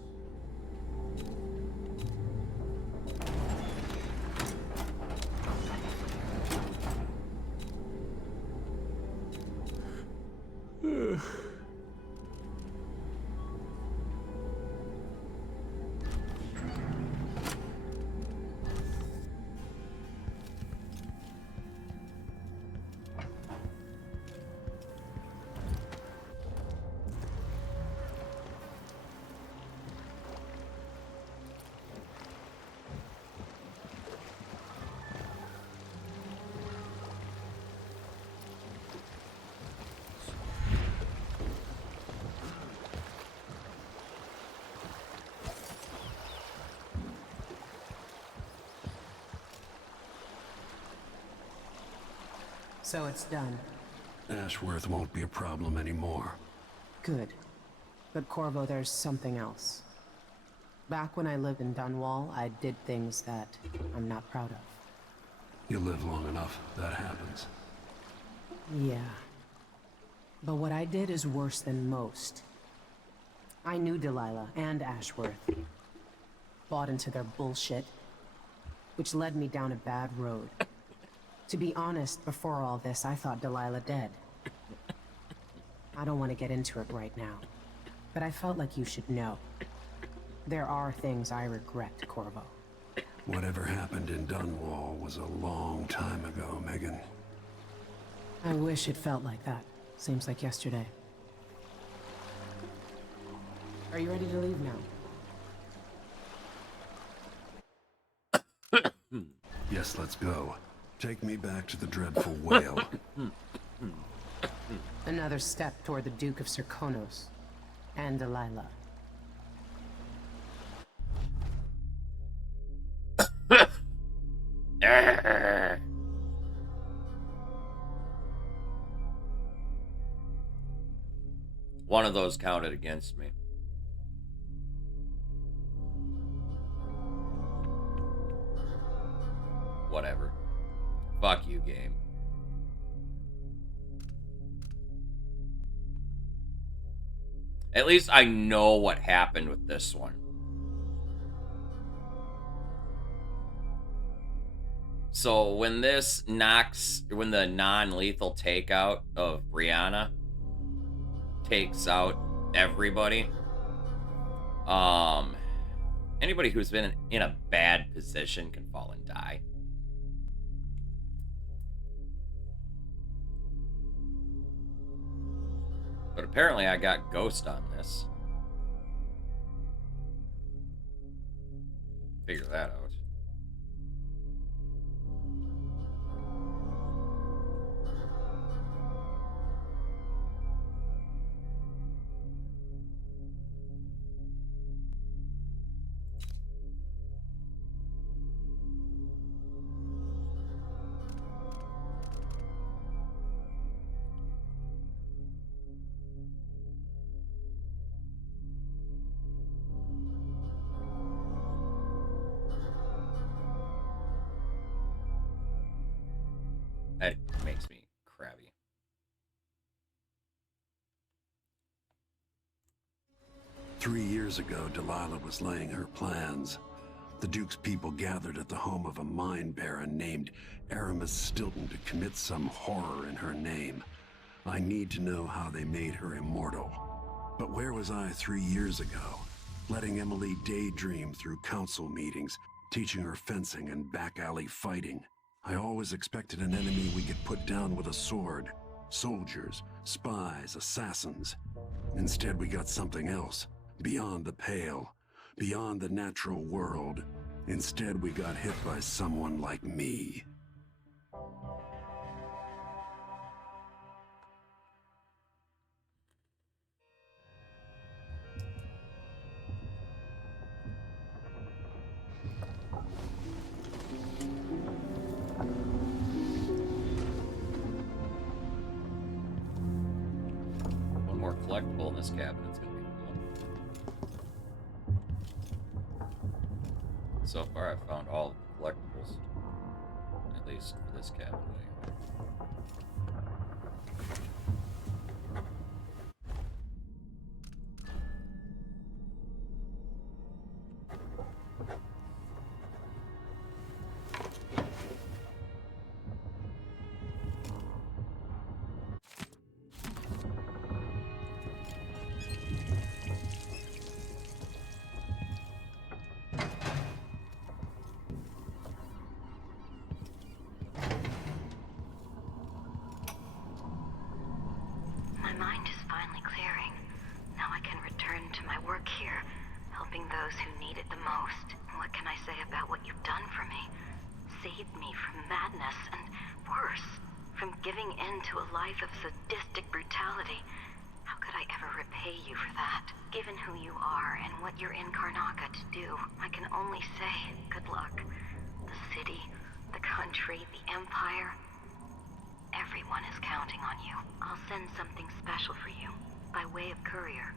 So it's done. Ashworth won't be a problem anymore. Good. But Corvo, there's something else. Back when I lived in Dunwall, I did things that I'm not proud of. You live long enough, that happens. Yeah. But what I did is worse than most. I knew Delilah and Ashworth. Bought into their bullshit, which led me down a bad road. To be honest, before all this, I thought Delilah dead. I don't want to get into it right now, but I felt like you should know. There are things I regret, Corvo. Whatever happened in Dunwall was a long time ago, Megan. I wish it felt like that. Seems like yesterday. Are you ready to leave now? Yes, let's go. Take me back to the dreadful whale. Another step toward the Duke of Serkonos and Delilah. One of those counted against me. Whatever. Fuck you, game. At least I know what happened with this one. So when this knocks, when the non-lethal takeout of Brianna takes out everybody, anybody who's been in a bad position can fall and die. But apparently I got Ghost on this. Figure that out. That makes me crabby. 3 years ago, Delilah was laying her plans. The Duke's people gathered at the home of a mine baron named Aramis Stilton to commit some horror in her name. I need to know how they made her immortal. But where was I 3 years ago? Letting Emily daydream through council meetings, teaching her fencing and back-alley fighting. I always expected an enemy we could put down with a sword. Soldiers, spies, assassins. Instead, we got something else. Beyond the pale. Beyond the natural world. Instead, we got hit by someone like me. One more collectible in this cabinet's gonna be cool. So far, I've found all of the collectibles, at least for this cabinet. Anyway. My mind is finally clearing. Now I can return to my work here, helping those who need it the most. What can I say about what you've done for me? Saved me from madness and, worse, from giving in to a life of sadistic brutality. How could I ever repay you for that? Given who you are and what you're in Karnaca to do, I can only say good luck. The city, the country, the empire, everyone is counting on you. I'll send something special for you, by way of courier.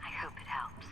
I hope it helps.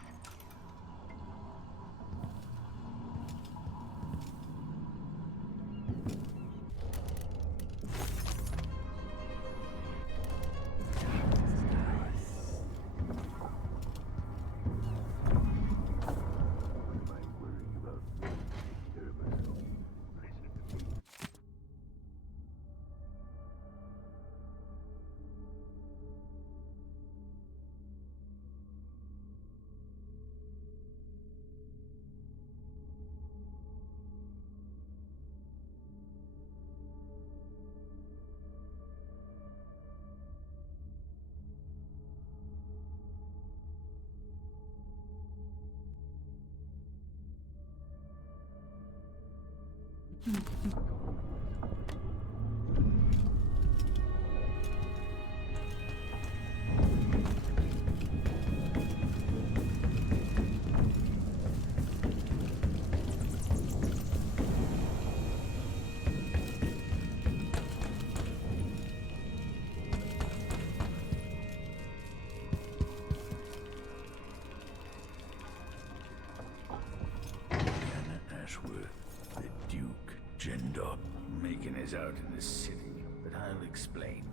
Ashworth, the Duke, ginned up, making his out in the city, but I'll explain.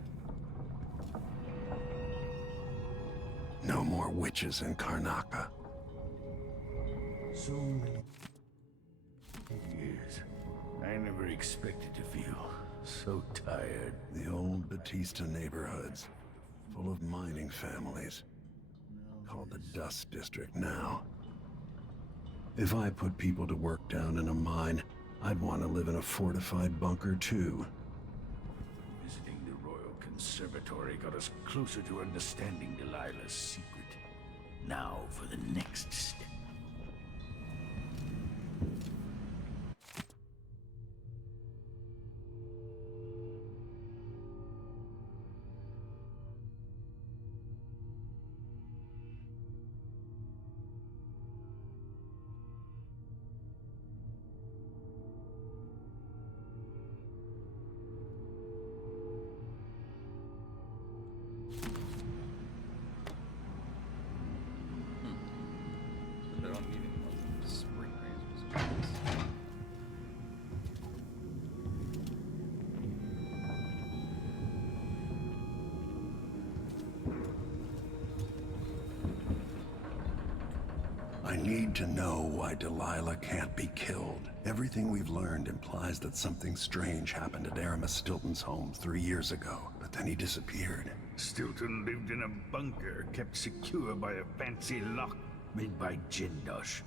No more witches in Karnaca. So many years. I never expected to feel so tired. The old Batista neighborhoods, full of mining families. Called the Dust District now. If I put people to work down in a mine, I'd want to live in a fortified bunker too. Visiting the Royal Conservatory got us closer to understanding Delilah's secret. Now for the next step. need to know why Delilah can't be killed. Everything we've learned implies that something strange happened at Aramis Stilton's home 3 years ago, but then he disappeared. Stilton lived in a bunker kept secure by a fancy lock made by Jindosh.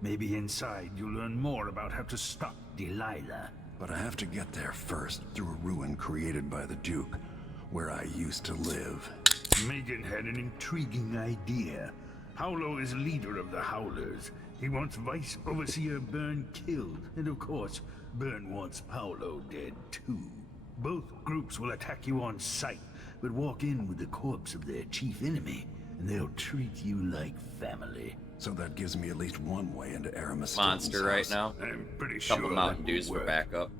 Maybe inside you'll learn more about how to stop Delilah. But I have to get there first, through a ruin created by the Duke, where I used to live. Megan had an intriguing idea. Howlo is leader of the Howlers. He wants Vice Overseer Byrne killed, and of course, Byrne wants Paolo dead too. Both groups will attack you on sight, but walk in with the corpse of their chief enemy, and they'll treat you like family. So that gives me at least one way into Aramis Monster right now. I'm pretty Couple sure Mountain that will Dews for work. backup.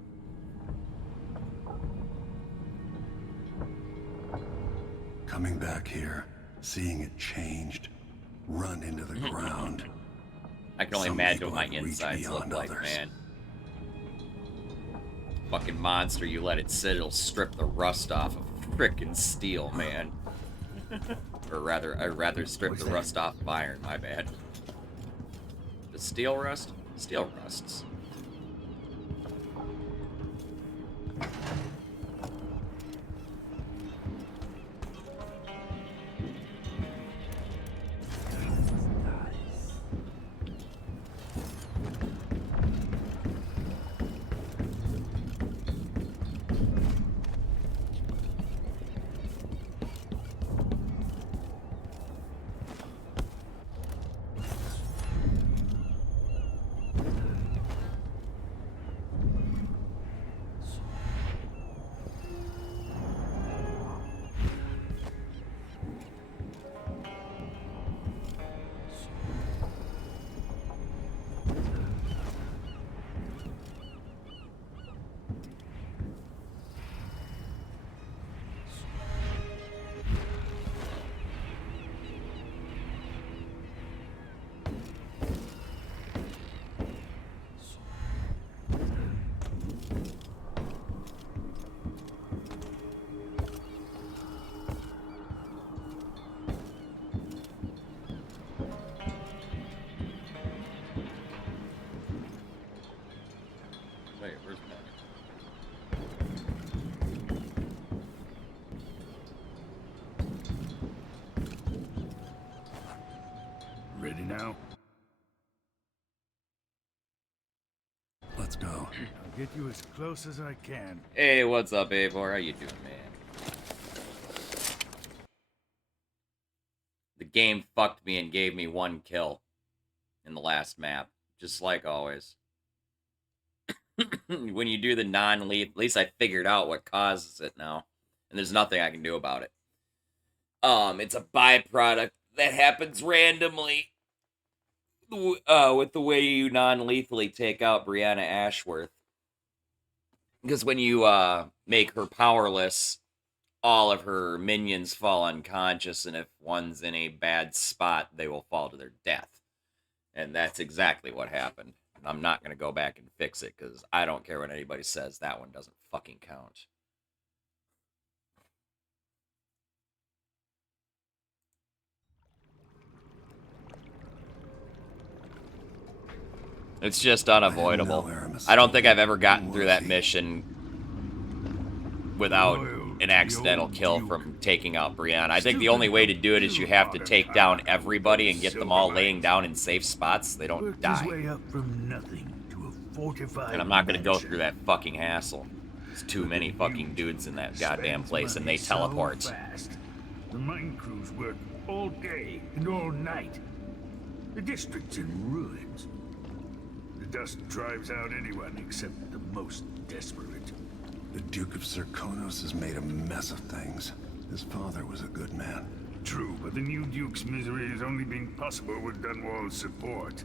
Coming back here, seeing it changed, run into the ground. I can only Some imagine people what my have reached insides look beyond like, others. man. Fucking monster, you let it sit, it'll strip the rust off of frickin' steel, man. Or rather, I'd rather strip the rust off of iron, my bad. Does steel rust? Steel rusts. Wait, where's Matt? Ready now? Let's go. I'll get you as close as I can. Hey, what's up, Eivor? How you doing, man? The game fucked me and gave me 1 kill in the last map, just like always. When you do the non-lethal, at least I figured out what causes it now, and there's nothing I can do about it. It's a byproduct that happens randomly with the way you non-lethally take out Brianna Ashworth. Because when you make her powerless, all of her minions fall unconscious, and if one's in a bad spot, they will fall to their death. And that's exactly what happened. And I'm not going to go back and fix it, because I don't care what anybody says. That one doesn't fucking count. It's just unavoidable. I don't think I've ever gotten through that mission without an accidental kill from taking out Brianna. I think the only way to do it is you have to take down everybody and get them all laying down in safe spots so they don't die. And I'm not going to go through that fucking hassle. There's too many fucking dudes in that goddamn place and they teleport. The mine crews work all day and all night. The district's in ruins. The dust drives out anyone except the most desperate. The Duke of Serkonos has made a mess of things. His father was a good man. True, but the new Duke's misery has only been possible with Dunwall's support.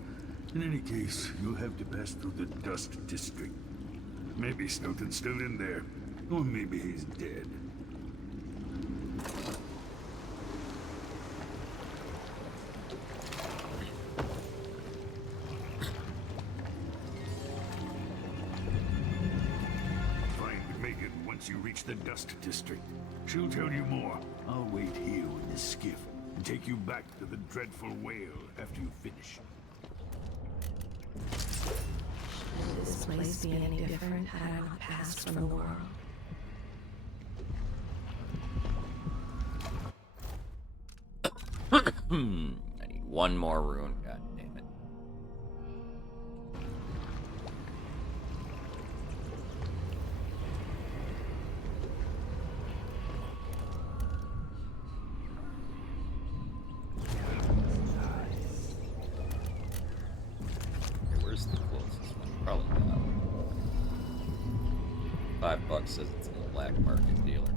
In any case, you'll have to pass through the Dust District. Maybe Snowton's still in there, or maybe he's dead. Find Megan once you reach the Dust District. She'll tell you more. I'll wait here with the skiff and take you back to the dreadful whale after you finish. Would this place be any different had I not passed from the world? I need one more rune. God damn it. Okay, where's the closest one? Probably that one. $5 says it's in the black market dealer.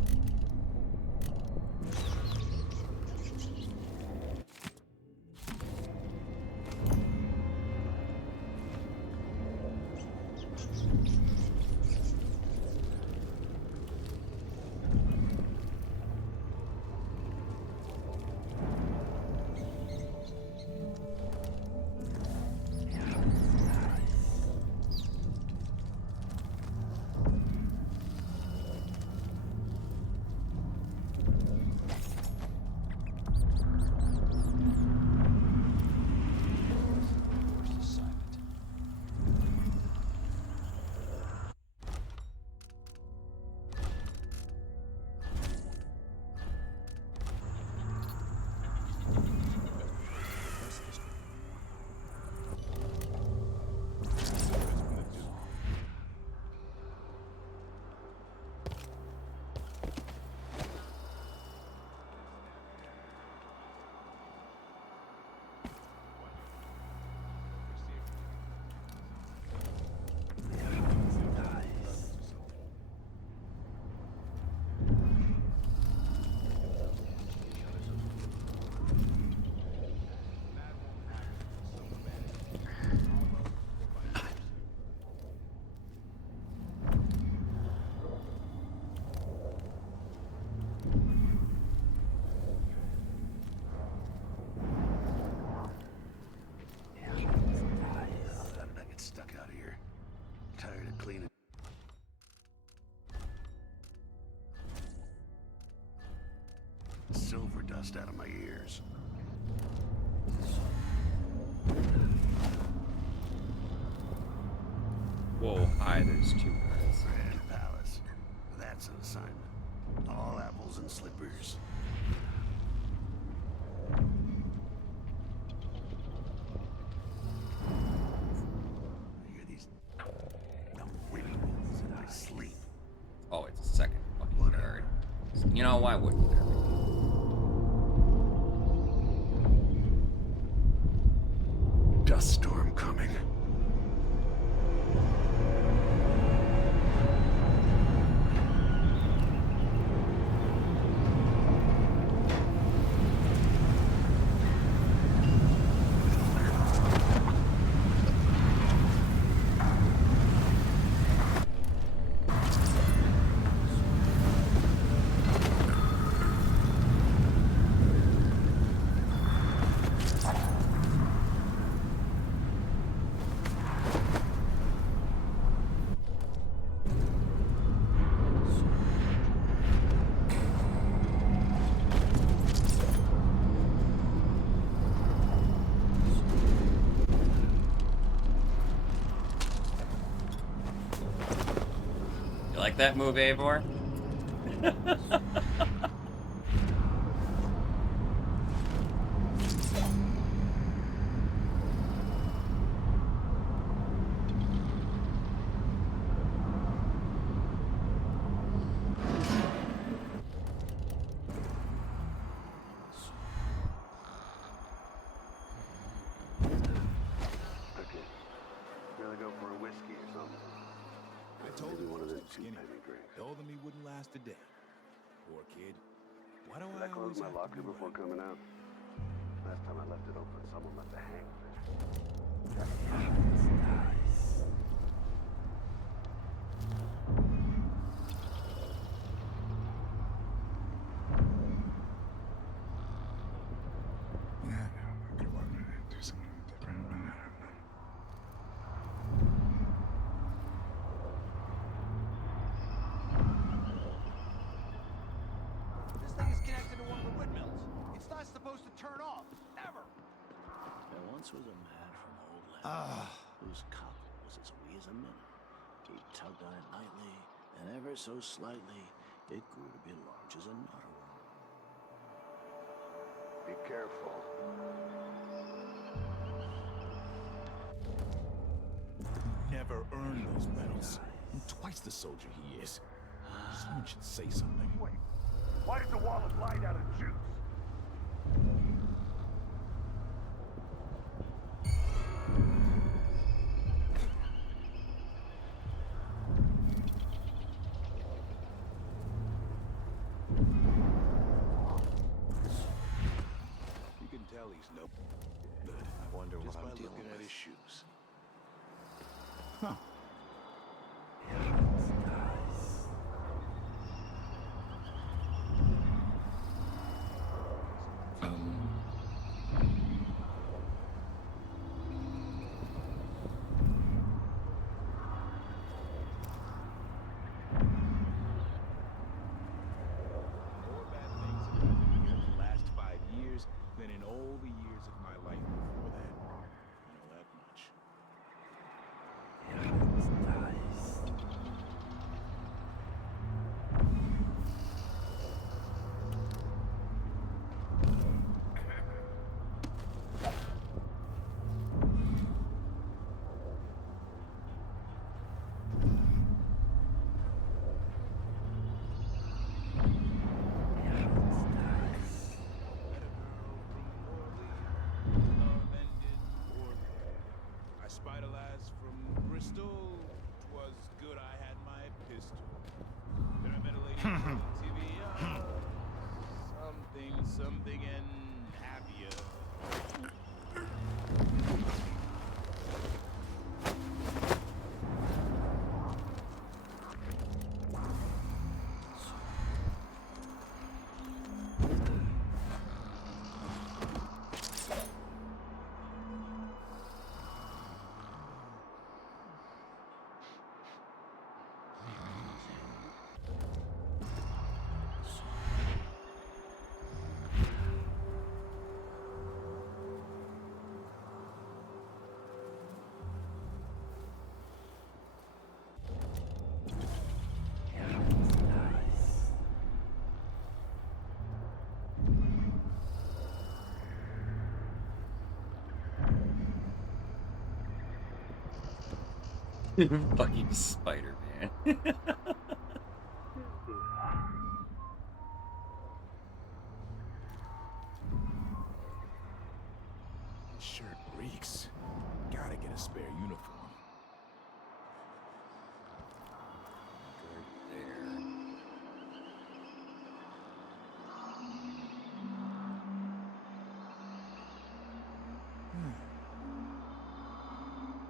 Silver dust out of my ears. Whoa, hi, there's 2 guys. Grand Palace. That's an assignment. All apples and slippers. I hear these dumb whippings in my sleep. Oh, it's a second fucking guard. You know, why wouldn't there be? Dust storm coming. You like that move, Eivor? Rather go for a whiskey or something. I told Maybe him one of I them was two skinny. penny drinks. Told him he wouldn't last a day. Poor kid. Why do Did I I close always my have to locker be before right? coming out? Last time I left it open, someone left a hangfish. Do something different. This thing is connected to one of the windmills. It's not supposed to turn off. Ever. There once was a man from old land whose cup was as wee as a minnow. He tugged on it lightly, and ever so slightly, it grew to be large as a narwhal. Be careful. Never earned those medals. I'm twice the soldier he is. Someone should say something. Wait, why is the wall of light out of juice? You can tell he's no good. I wonder Just what by I'm dealing looking at with. his shoes. Huh. More bad things have happened here in the last 5 years than in all the years of my life before that. I know that much. I spied a lass from Bristol. 'Twas good I had my pistol. Then I met a lady from TV. Something and happier. Fucking Spider-Man. This shirt reeks. Gotta get a spare uniform.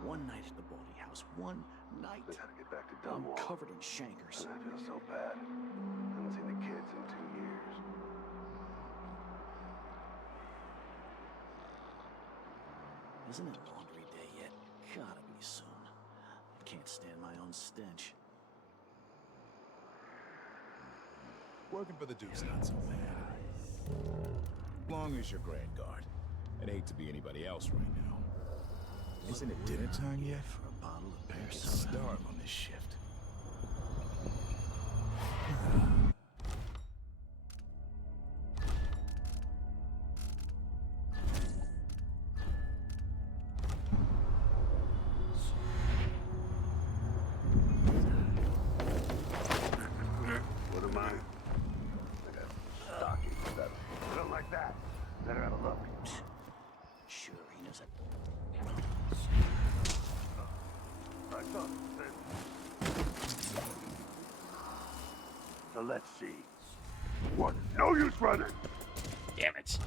One night at the bawdy house. One night. We gotta get back to I'm Dunwall. covered in shankers. I feel so bad. Haven't seen the kids in 2 years. Isn't it laundry day yet? Gotta be soon. I can't stand my own stench. Working for the Duke's not so bad. Long as you're Grand Guard. I'd hate to be anybody else right now. Isn't it dinner time yet? For a bottle of pear I could soda. starve on this shift. What am I? Like a stocking stuff. I don't like that. Better have a look. Sure, he knows that. I thought that. So let's see. What? No use running. Damn it.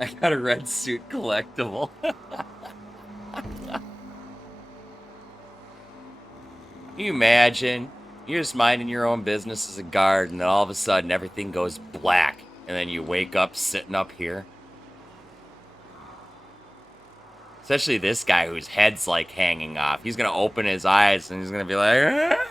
I got a red suit collectible. Can you imagine? You're just minding your own business as a guard, and then all of a sudden everything goes black, and then you wake up sitting up here. Especially this guy whose head's like hanging off. He's gonna open his eyes and he's gonna be like, "Ah!"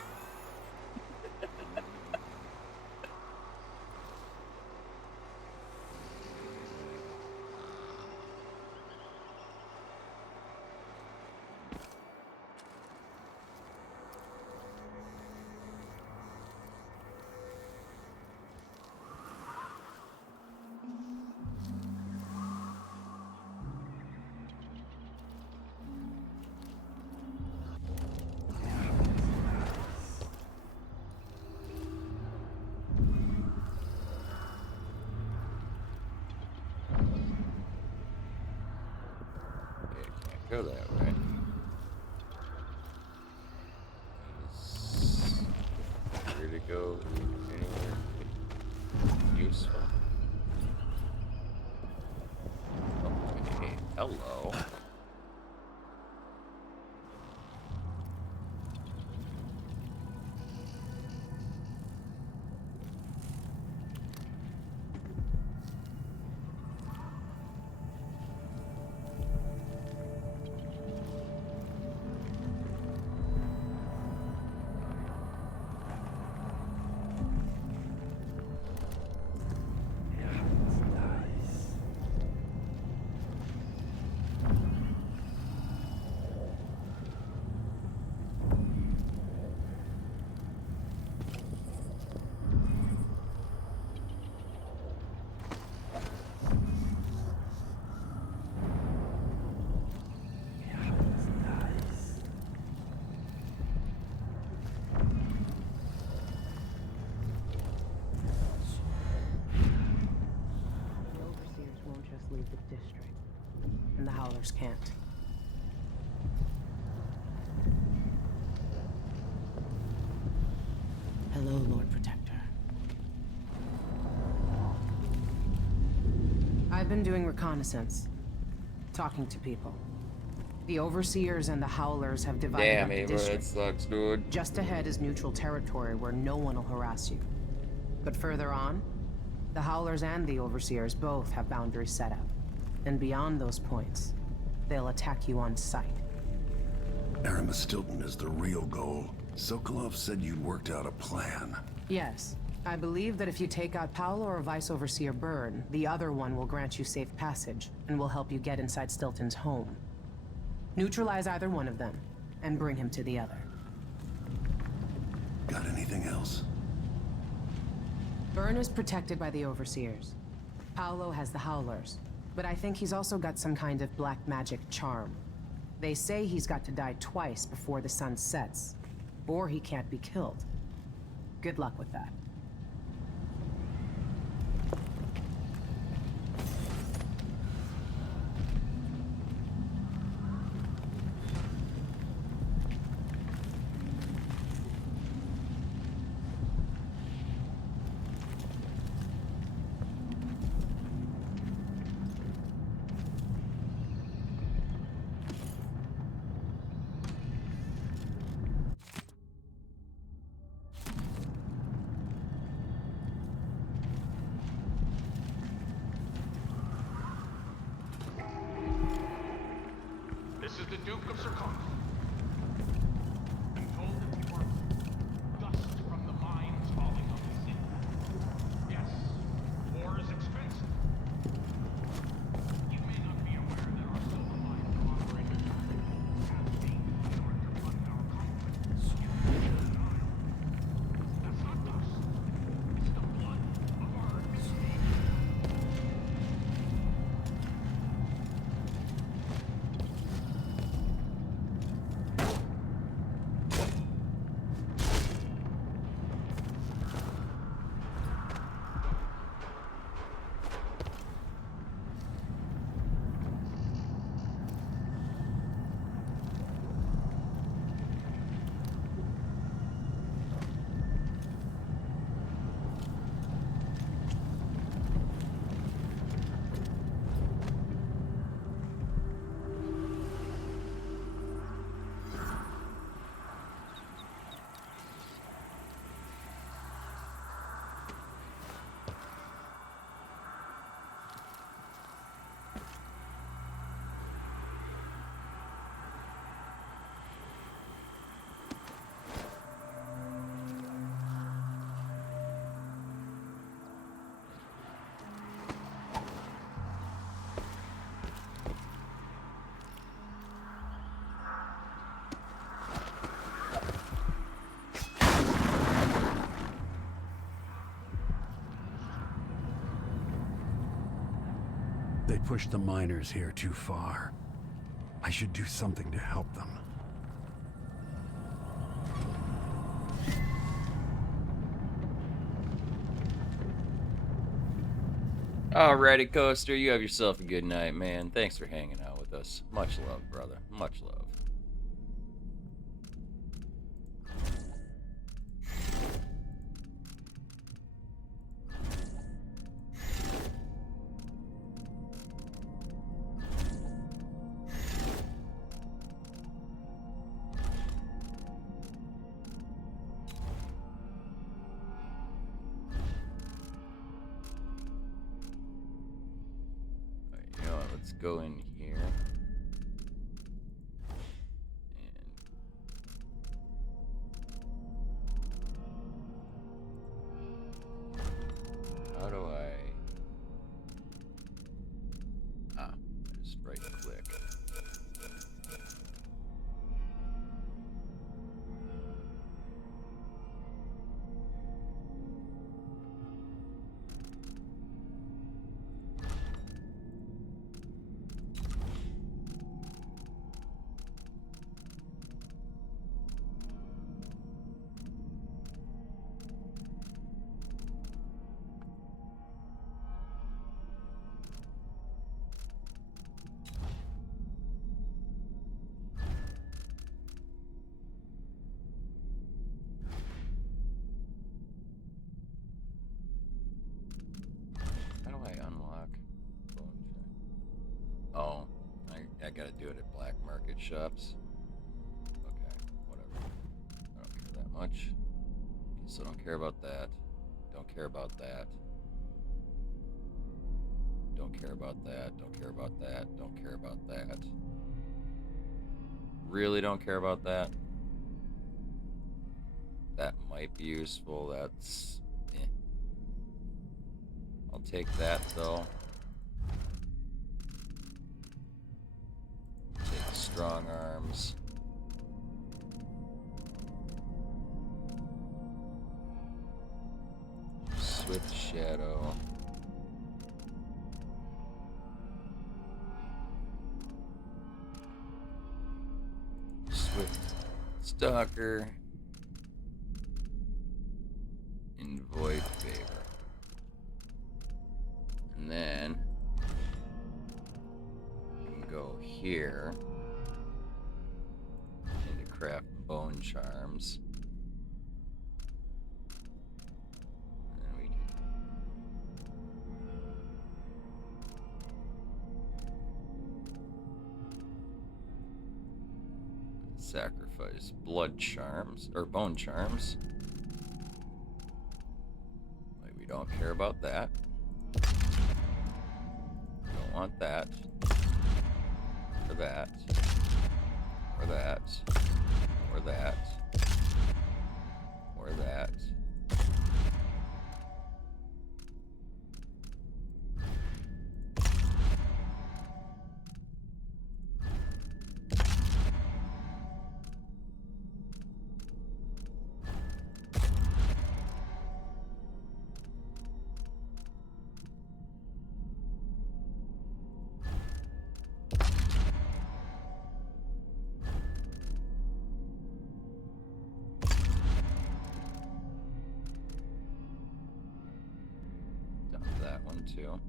Go that way. Here to go anywhere useful. Okay, hello. Leave the district, and the Howlers can't. Hello, Lord Protector. I've been doing reconnaissance, talking to people. The Overseers and the Howlers have divided up the Ava, district. that sucks, dude. Just ahead is neutral territory where no one will harass you. But further on, the Howlers and the Overseers both have boundaries set up. And beyond those points, they'll attack you on sight. Aramis Stilton is the real goal. Sokolov said you'd worked out a plan. Yes. I believe that if you take out Paolo or Vice Overseer Byrne, the other one will grant you safe passage, and will help you get inside Stilton's home. Neutralize either one of them, and bring him to the other. Got anything else? Byrne is protected by the Overseers. Paolo has the Howlers, but I think he's also got some kind of black magic charm. They say he's got to die twice before the sun sets, or he can't be killed. Good luck with that. This is the Duke of Circon. I'm told that you are dust from the mines falling on the city. Yes, war is expensive. You may not be aware that our silver mines are operating have been in order to fund our conflict. That's not dust. It's the blood of our escape. pushed the miners here too far. I should do something to help them. Alrighty, Coaster, you have yourself a good night, man. Thanks for hanging out with us. Much love, brother. Much love. Let's go in here. And how do I... just right click. Oh, I gotta do it at black market shops. Okay, whatever. I don't care that much. So don't care about that. Don't care about that. Don't care about that. Don't care about that. Don't care about that. Really don't care about that. That might be useful. That's... I'll take that though. Take strong arms. Swift shadow. Swift stalker. And void favor. And then we can go here into craft bone charms. And then we can sacrifice blood charms or bone charms. Like, we don't care about that. Don't want that. Or that. Or that. Or that. Or that. That one too.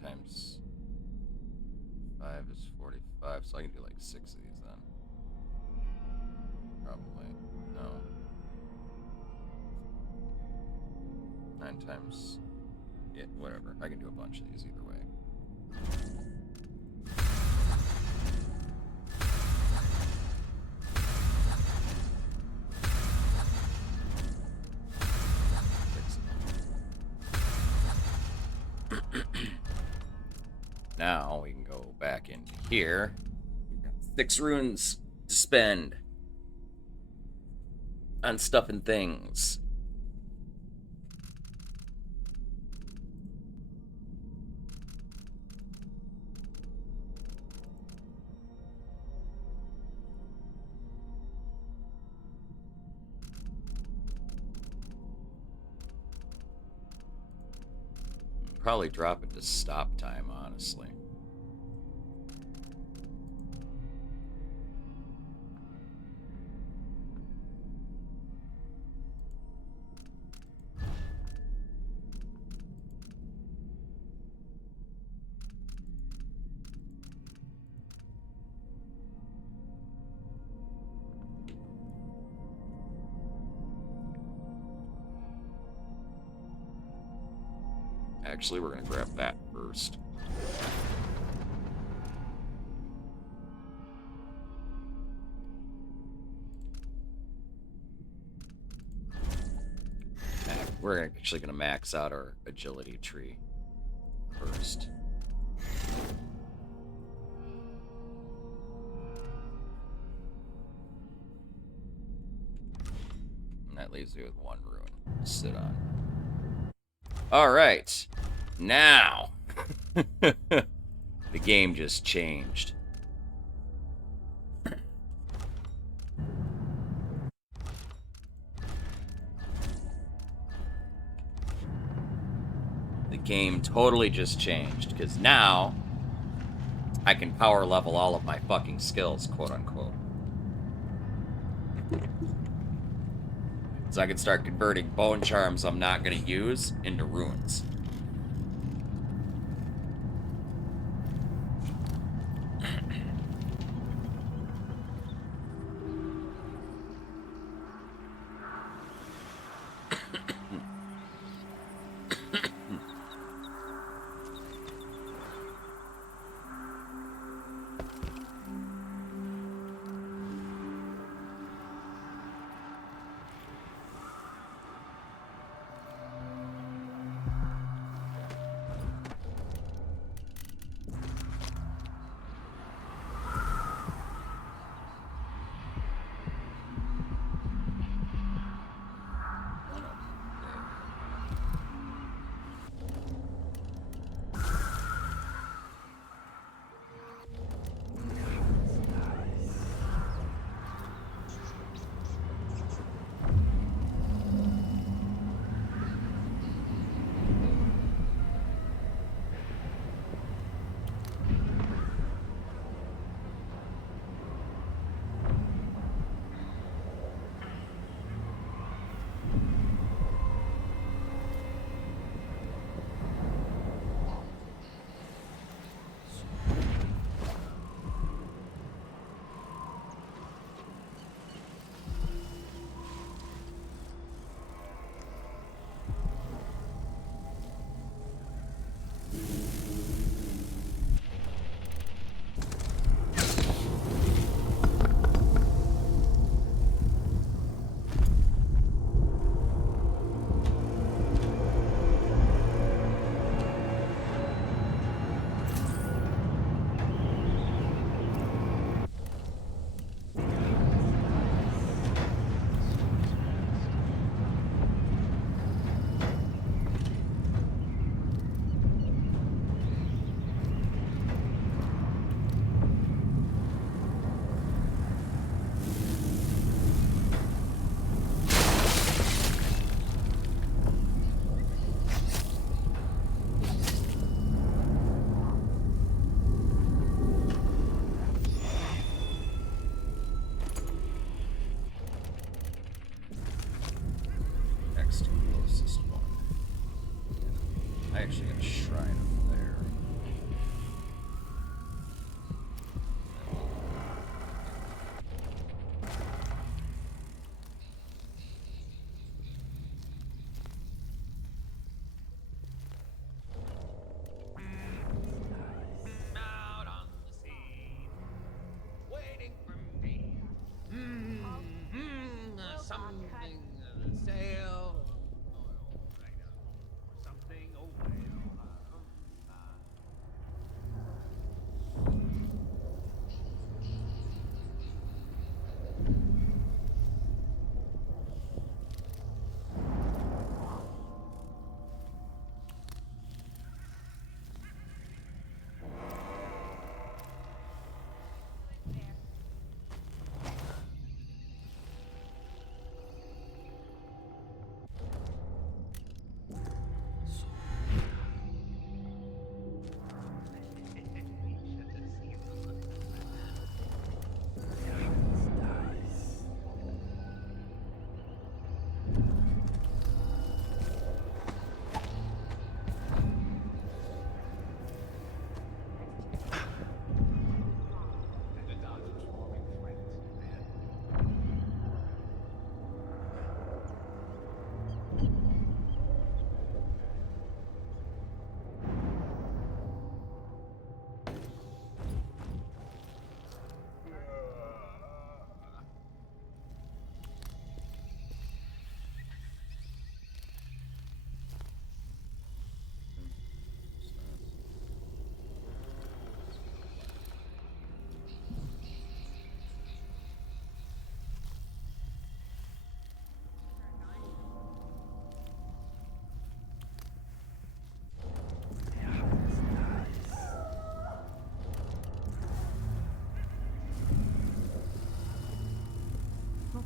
9 times 5 is 45, so I can do like 6 of these then. Probably. No. 9 times... Yeah, whatever. I can do a bunch of these either way. Now we can go back into here. We've got 6 runes to spend on stuff and things. Probably drop it to stop time, honestly. Actually, we're gonna grab that first. We're actually gonna max out our agility tree first. And that leaves you with 1 rune to sit on. Alright. Now. The game just changed. The game totally just changed, because now I can power level all of my fucking skills, quote unquote. So I can start converting bone charms I'm not going to use into runes.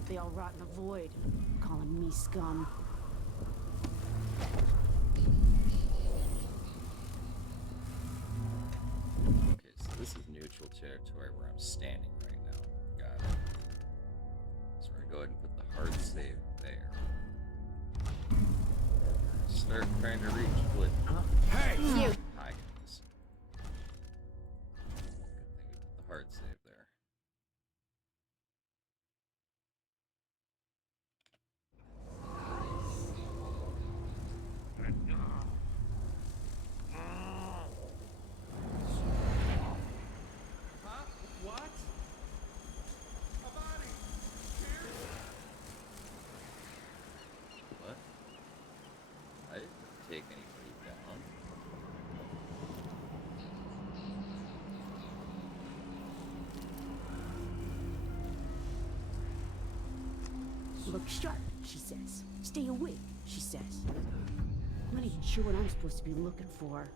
They all rot in the void, calling me scum. Okay, so this is neutral territory where I'm standing right now. Got it. So we're gonna go ahead and put the hard save there. Start trying to reach Flip. Hey! You! Hi, guys. Good thing we put the hard save there. Huh? What? A body! Here? What? I didn't take anybody down. Look sharp, she says. Stay awake, she says. I'm not even sure what I'm supposed to be looking for.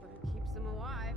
But it keeps them alive.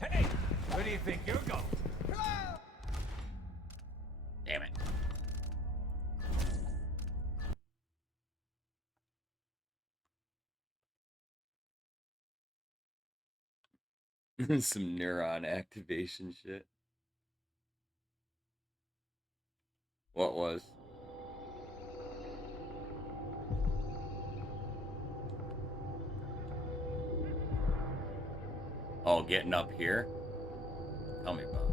Hey! Where do you think you're going? Damn it. Some neuron activation shit. What was? Oh, getting up here? Tell me about it.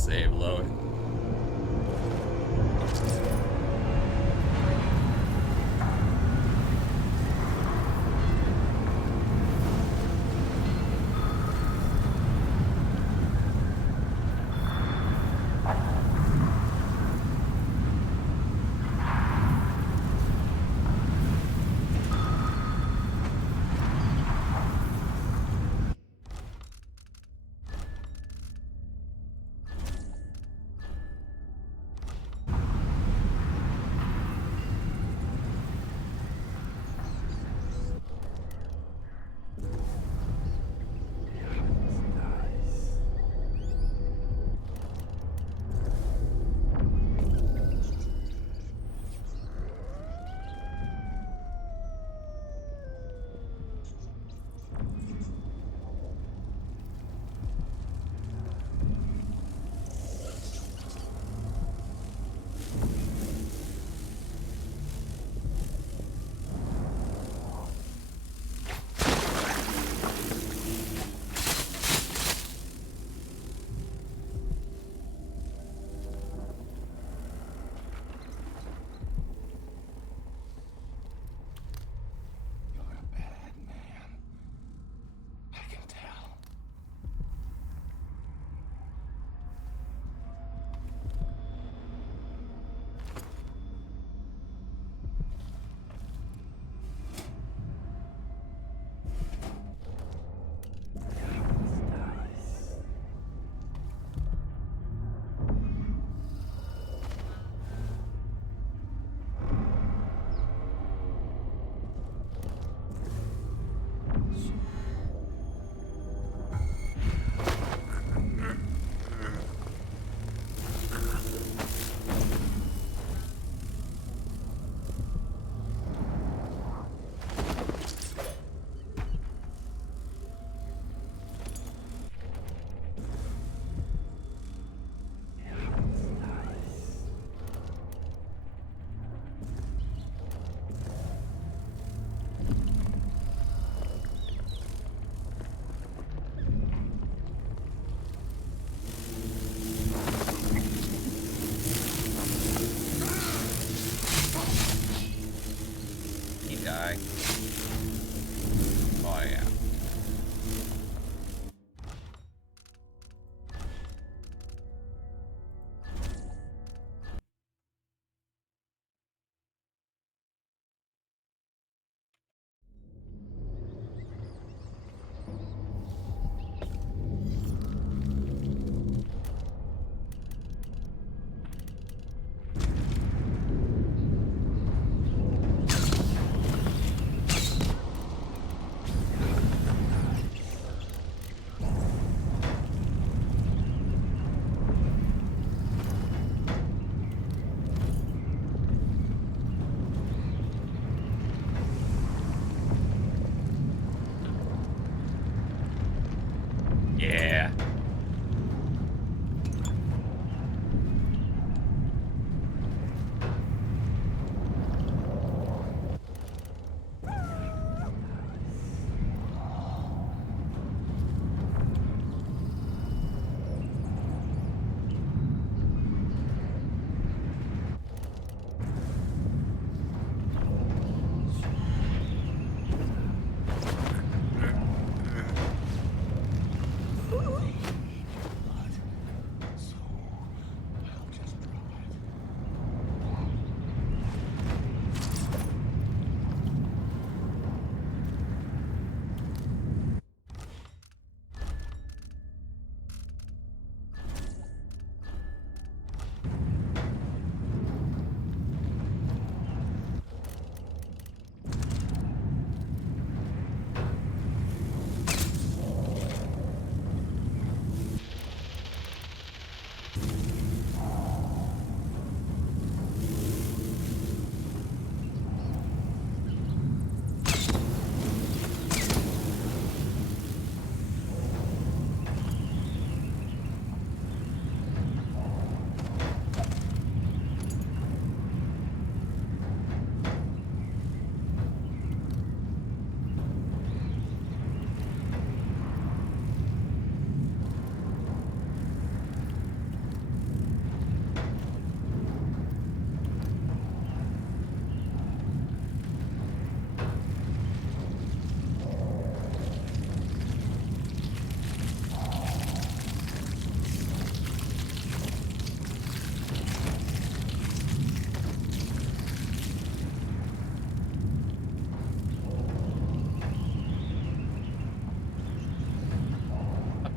save load. Die. Oh yeah. Yeah.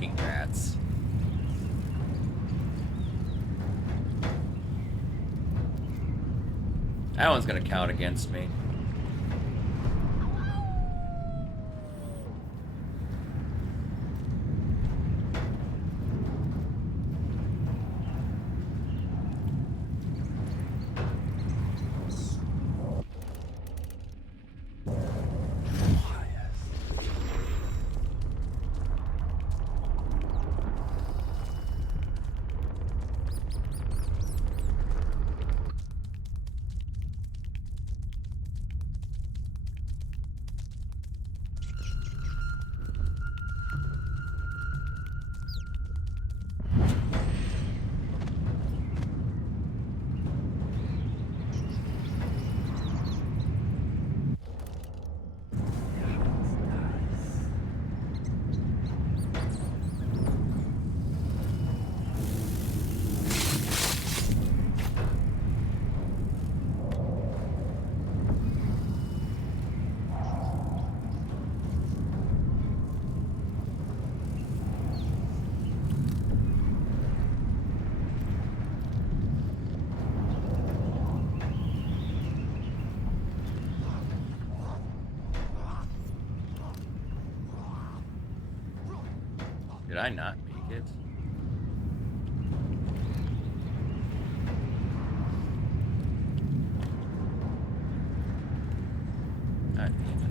fucking rats. That one's gonna count against me. Did I not make it? God damn it.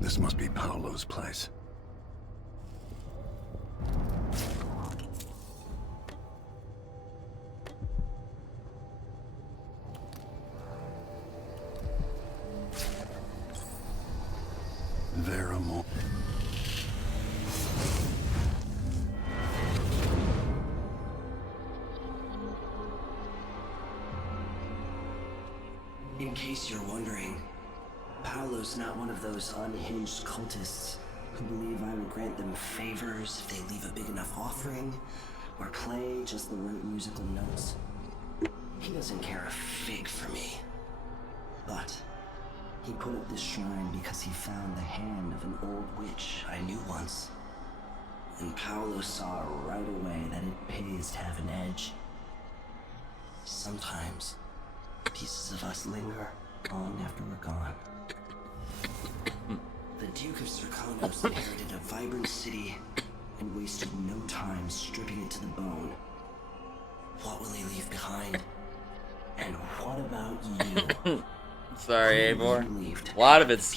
This must be Paolo's place. Veramo. In case you're wondering, Paolo's not one of those unhinged cultists who believe I will grant them favors if they leave a big enough offering or play just the right musical notes. He doesn't care a fig for me. But he put up this shrine because he found the hand of an old witch I knew once. And Paolo saw right away that it pays to have an edge. Sometimes pieces of us linger long after we're gone. The Duke of Serkonos inherited a vibrant city and wasted no time stripping it to the bone. What will he leave behind? And what about you? Sorry, Eivor. A lot of it's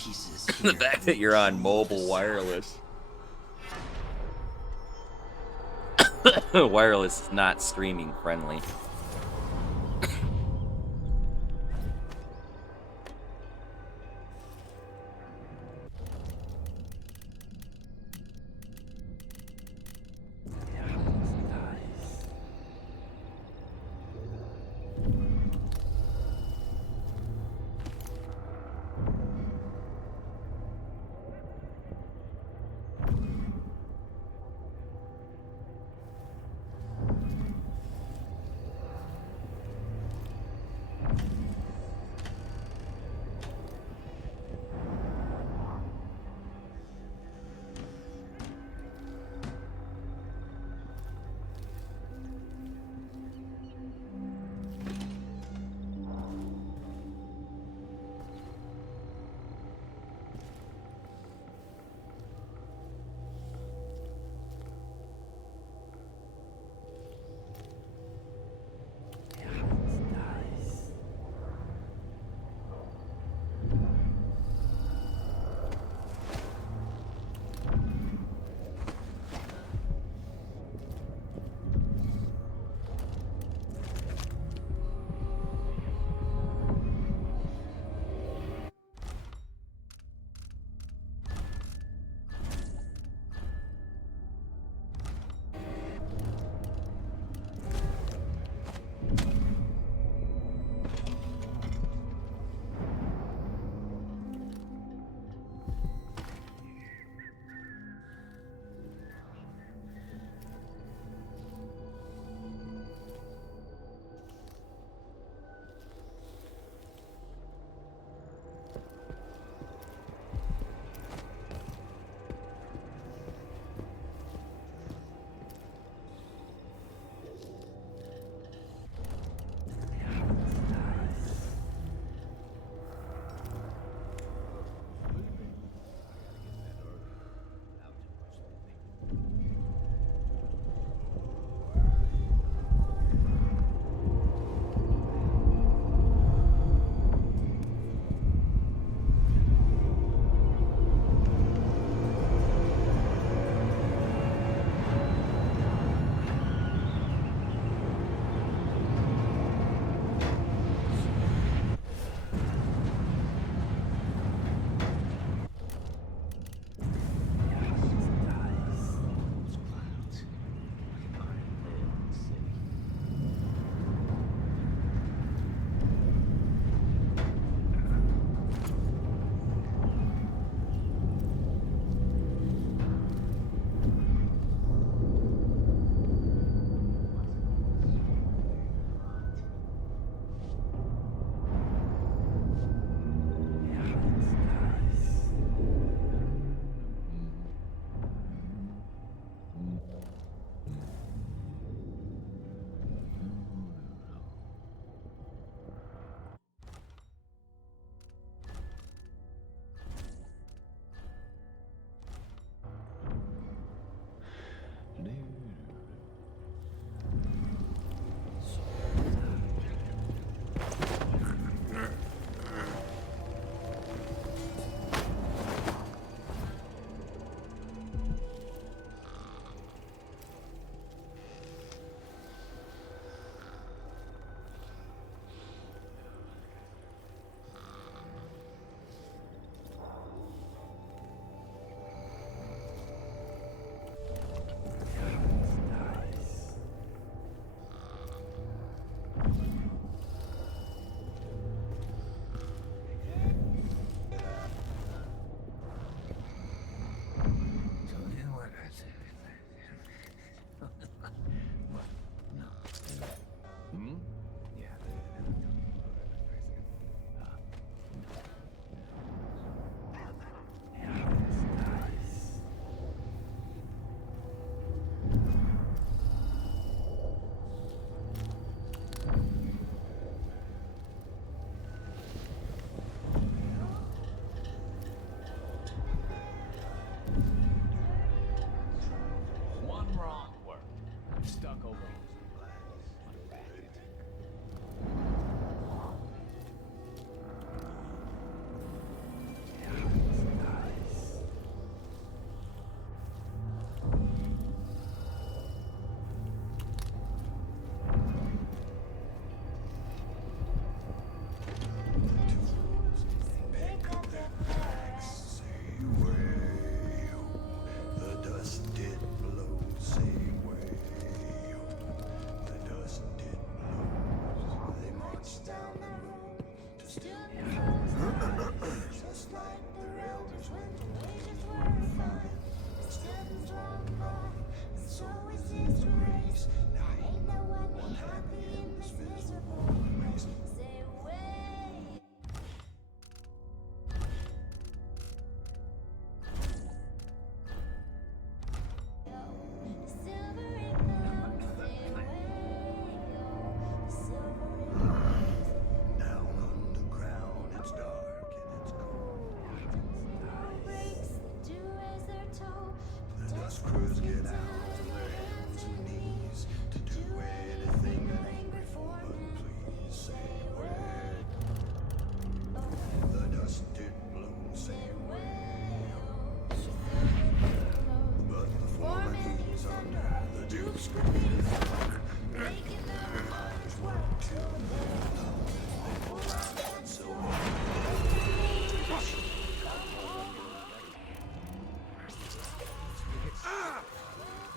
the fact that you're on mobile wireless. Wireless is not streaming friendly.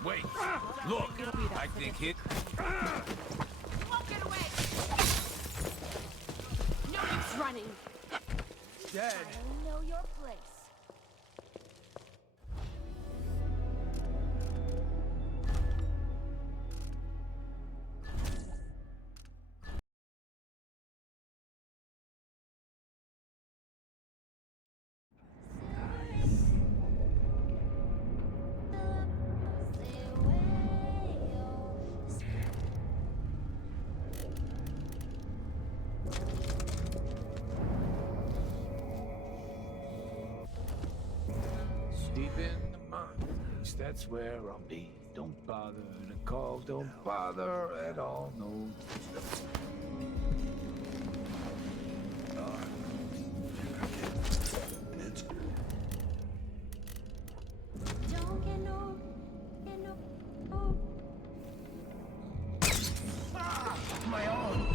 Wait, look, I think hit. Won't get away! No use running! Dead. I know your place. Deep in the mountains, that's where I'll be. Don't bother to call, don't bother at all, no. Don't get no, My own.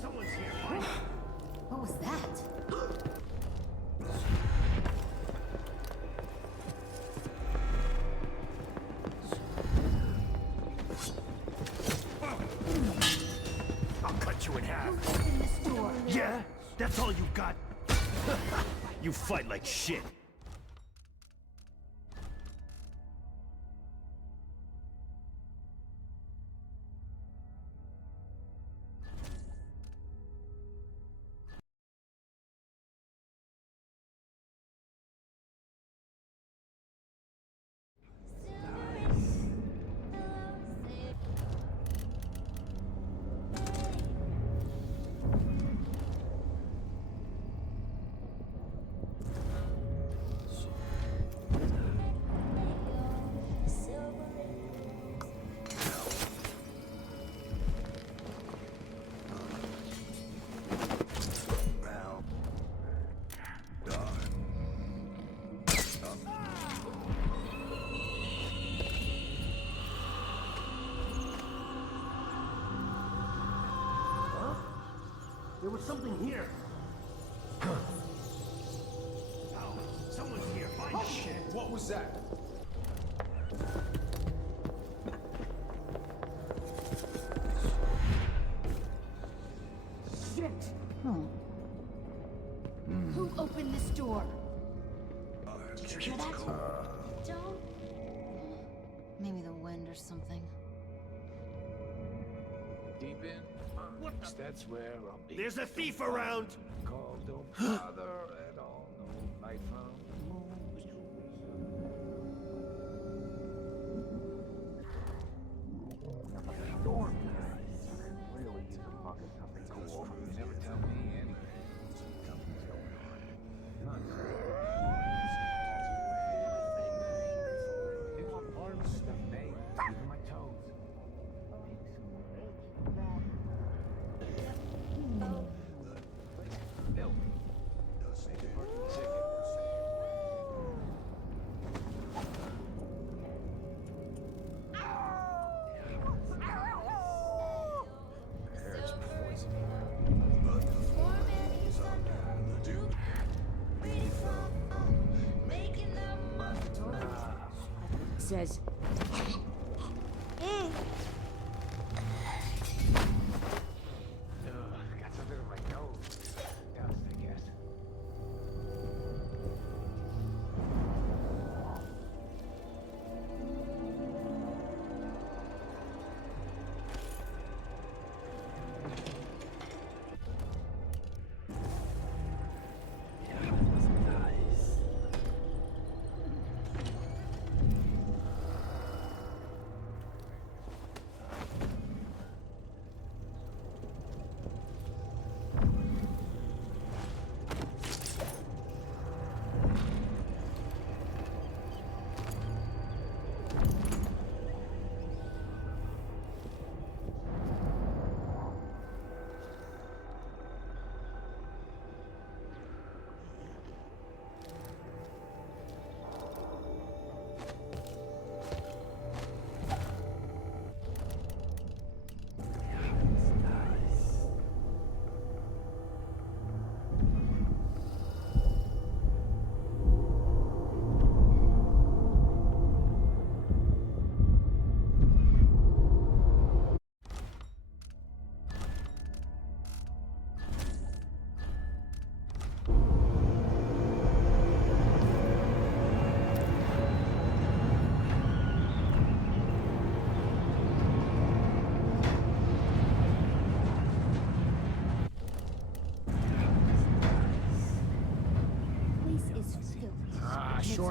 Someone's here. What was that? I'll cut you in half. Open this door. Yeah? That's all you got? You fight like shit. There was something here. Someone's here. Find the shit. What was that? Shit! Who opened this door? Did you hear that? Don't. Maybe the wind or something. Deep in the mountains, that's where I'll be. There's a thief around. Call, don't bother at all, no. Light found the moon. Storm. Really need to fucking something cool. You never tell me anything. Something's going on. It's my arms stuff, mate. Even my toes. Bill. Major part of the ticket. There's poison. Says. Got something in my nose. Dust, I guess.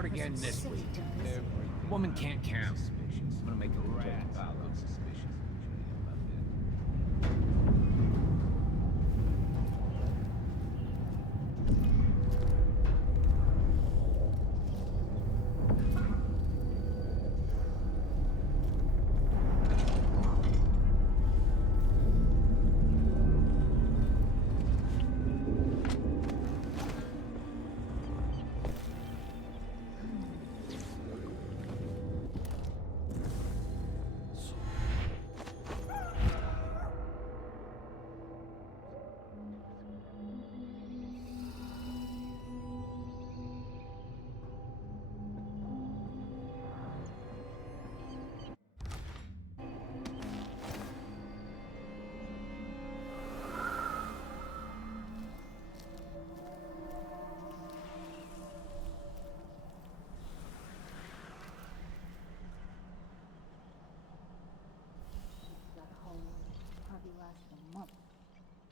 court again this week. Woman can't count. I'm gonna make a report to Paolo. Got home, probably last a month.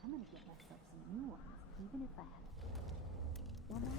I'm gonna get myself some new ones, even if I have to. One more.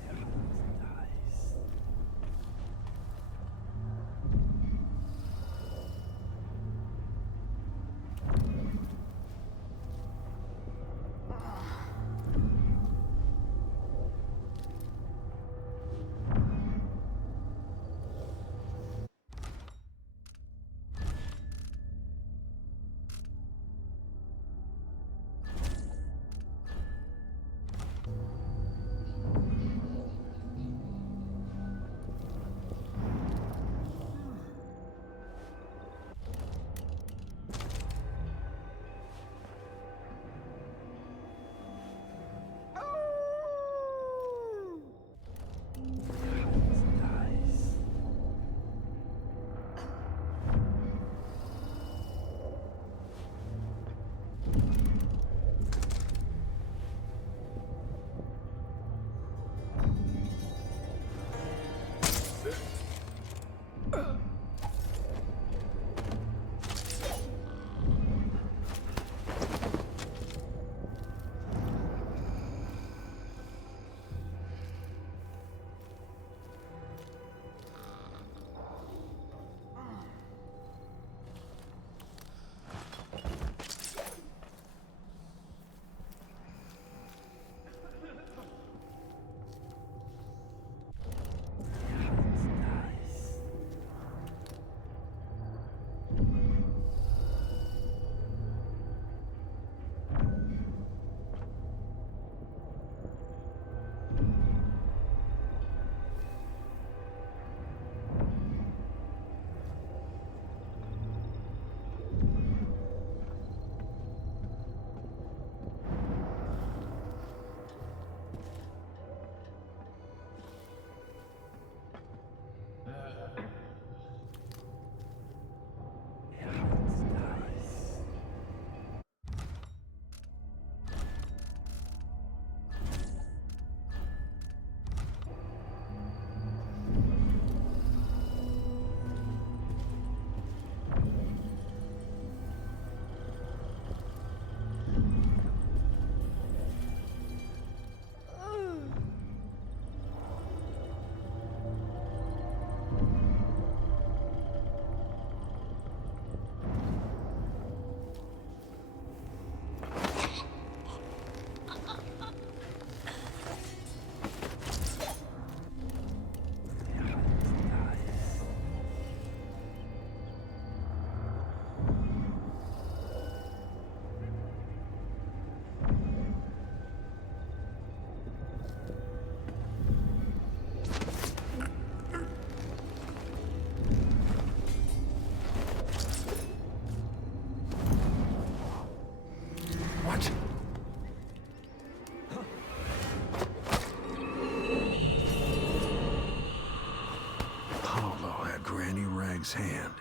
Greg's hand.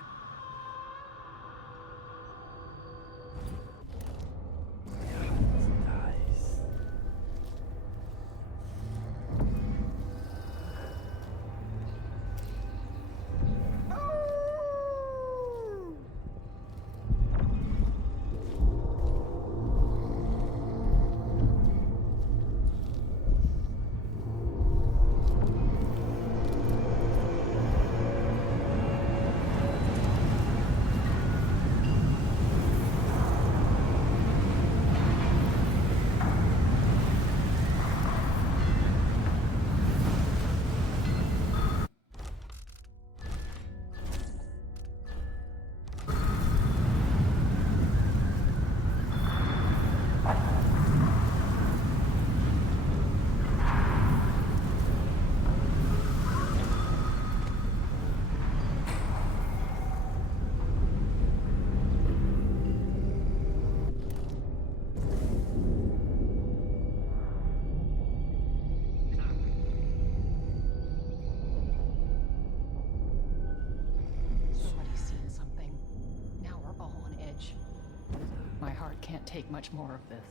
take much more of this.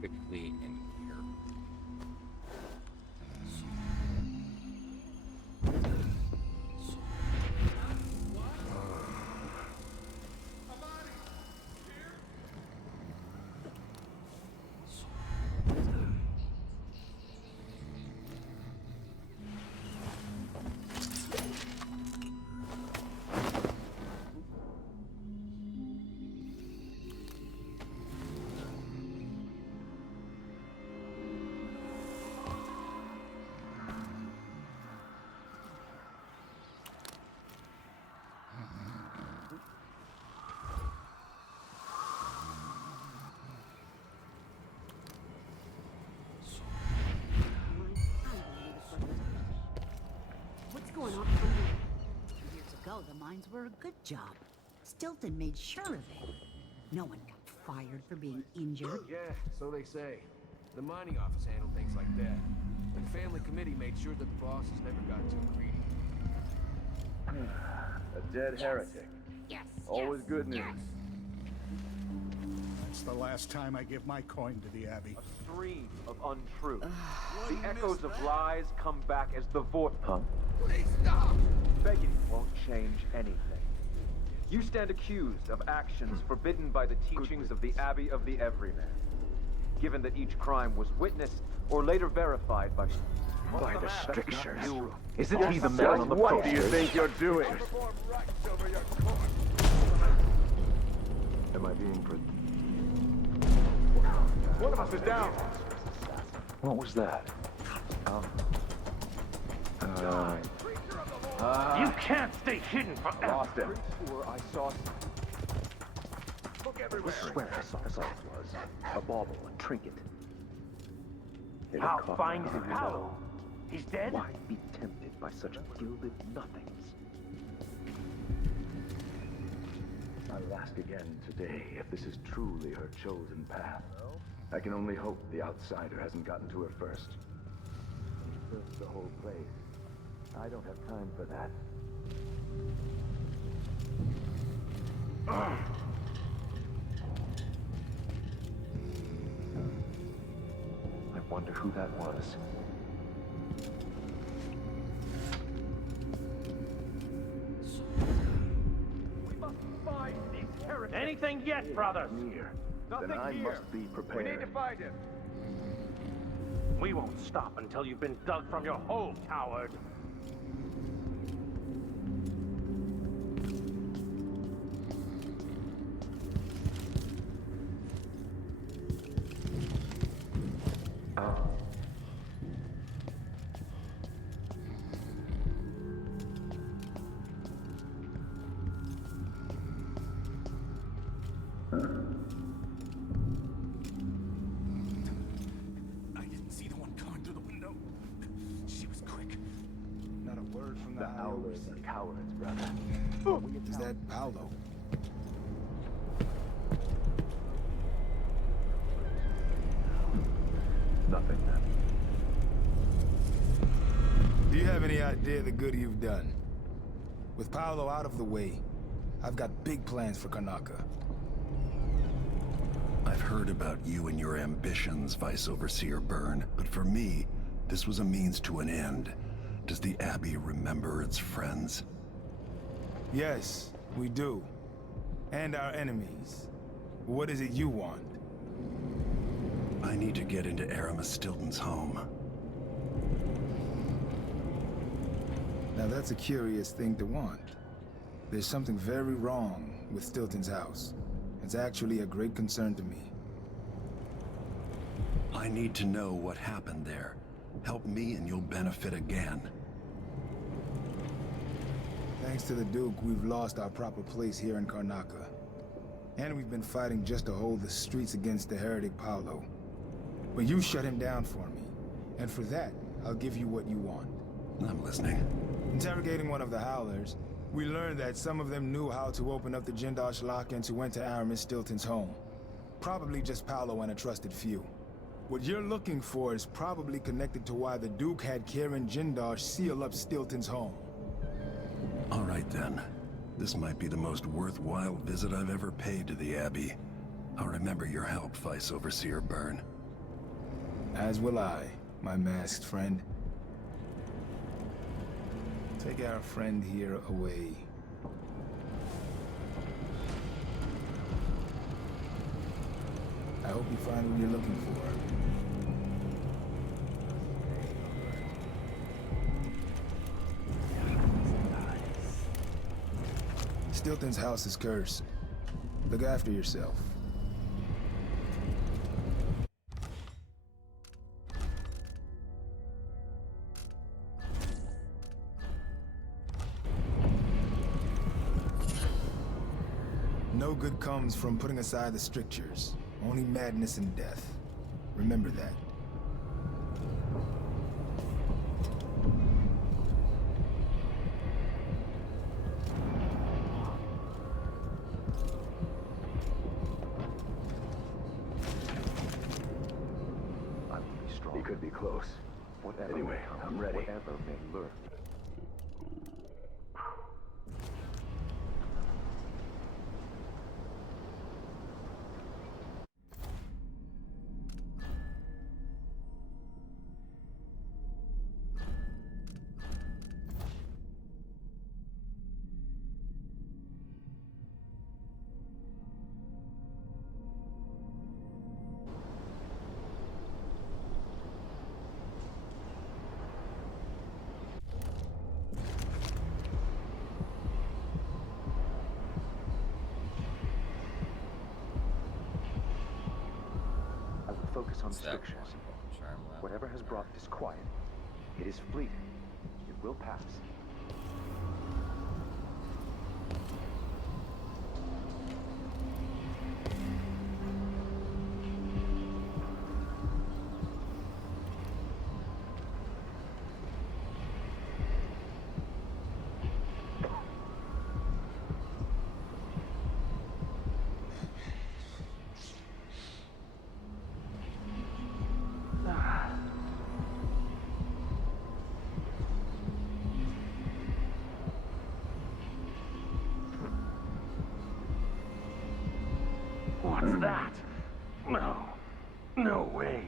Quickly in here. What's going on? 2 years ago, the mines were a good job. Stilton made sure of it. No one got fired for being injured. Yeah, so they say. The mining office handled things like that. The family committee made sure that the bosses never got too greedy. A dead heretic. Yes. Always good news. That's the last time I give my coin to the Abbey. A stream of untruth. The echoes of lies come back as the voice. Huh? Please stop! Begging won't change anything. You stand accused of actions forbidden by the teachings of the Abbey of the Everyman. Given that each crime was witnessed or later verified by the strictures. Isn't he the man on the poster? What do you think you're doing? Am I being One of us is down. What was that? You can't stay hidden forever. Lost him. Sure, I saw. Look everywhere. I swear I saw what it was. A bauble, a trinket. How fine is Paolo? He's dead? Why be tempted by such gilded nothings? I will ask again today if this is truly her chosen path. I can only hope the outsider hasn't gotten to her first. Search the whole place. I don't have time for that. I wonder who that was. We must find these heretics. Anything yet, brothers? Near. Nothing Then I here. must be prepared. We need to find him. We won't stop until you've been dug from your hole, coward. The Howlers are cowards, brother. Is that Paolo? Nothing. Do you have any idea the good you've done? With Paolo out of the way, I've got big plans for Karnaca. I've heard about you and your ambitions, Vice Overseer Byrne, but for me, this was a means to an end. Does the Abbey remember its friends? Yes, we do. And our enemies. What is it you want? I need to get into Aramis Stilton's home. Now that's a curious thing to want. There's something very wrong with Stilton's house. It's actually a great concern to me. I need to know what happened there. Help me and you'll benefit again. Thanks to the Duke, we've lost our proper place here in Karnaca. And we've been fighting just to hold the streets against the heretic Paolo. But you shut him down for me. And for that, I'll give you what you want. I'm listening. Interrogating one of the Howlers, we learned that some of them knew how to open up the Jindosh lock and to enter Aramis Stilton's home. Probably just Paolo and a trusted few. What you're looking for is probably connected to why the Duke had Karen Jindosh seal up Stilton's home. All right then. This might be the most worthwhile visit I've ever paid to the Abbey. I'll remember your help, Vice Overseer Byrne. As will I, my masked friend. Take our friend here away. I hope you find what you're looking for. Stilton's house is cursed. Look after yourself. No good comes from putting aside the strictures. Only madness and death. Remember that. I will be strong. He could be close. Whatever. Anyway, I'm ready. Whatever may lurk. Focus on strictures. Whatever has brought disquiet, it is fleeting. It will pass. What's that? No. No way.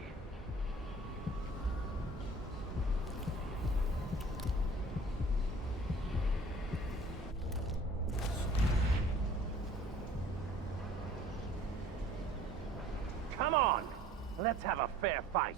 Come on! Let's have a fair fight.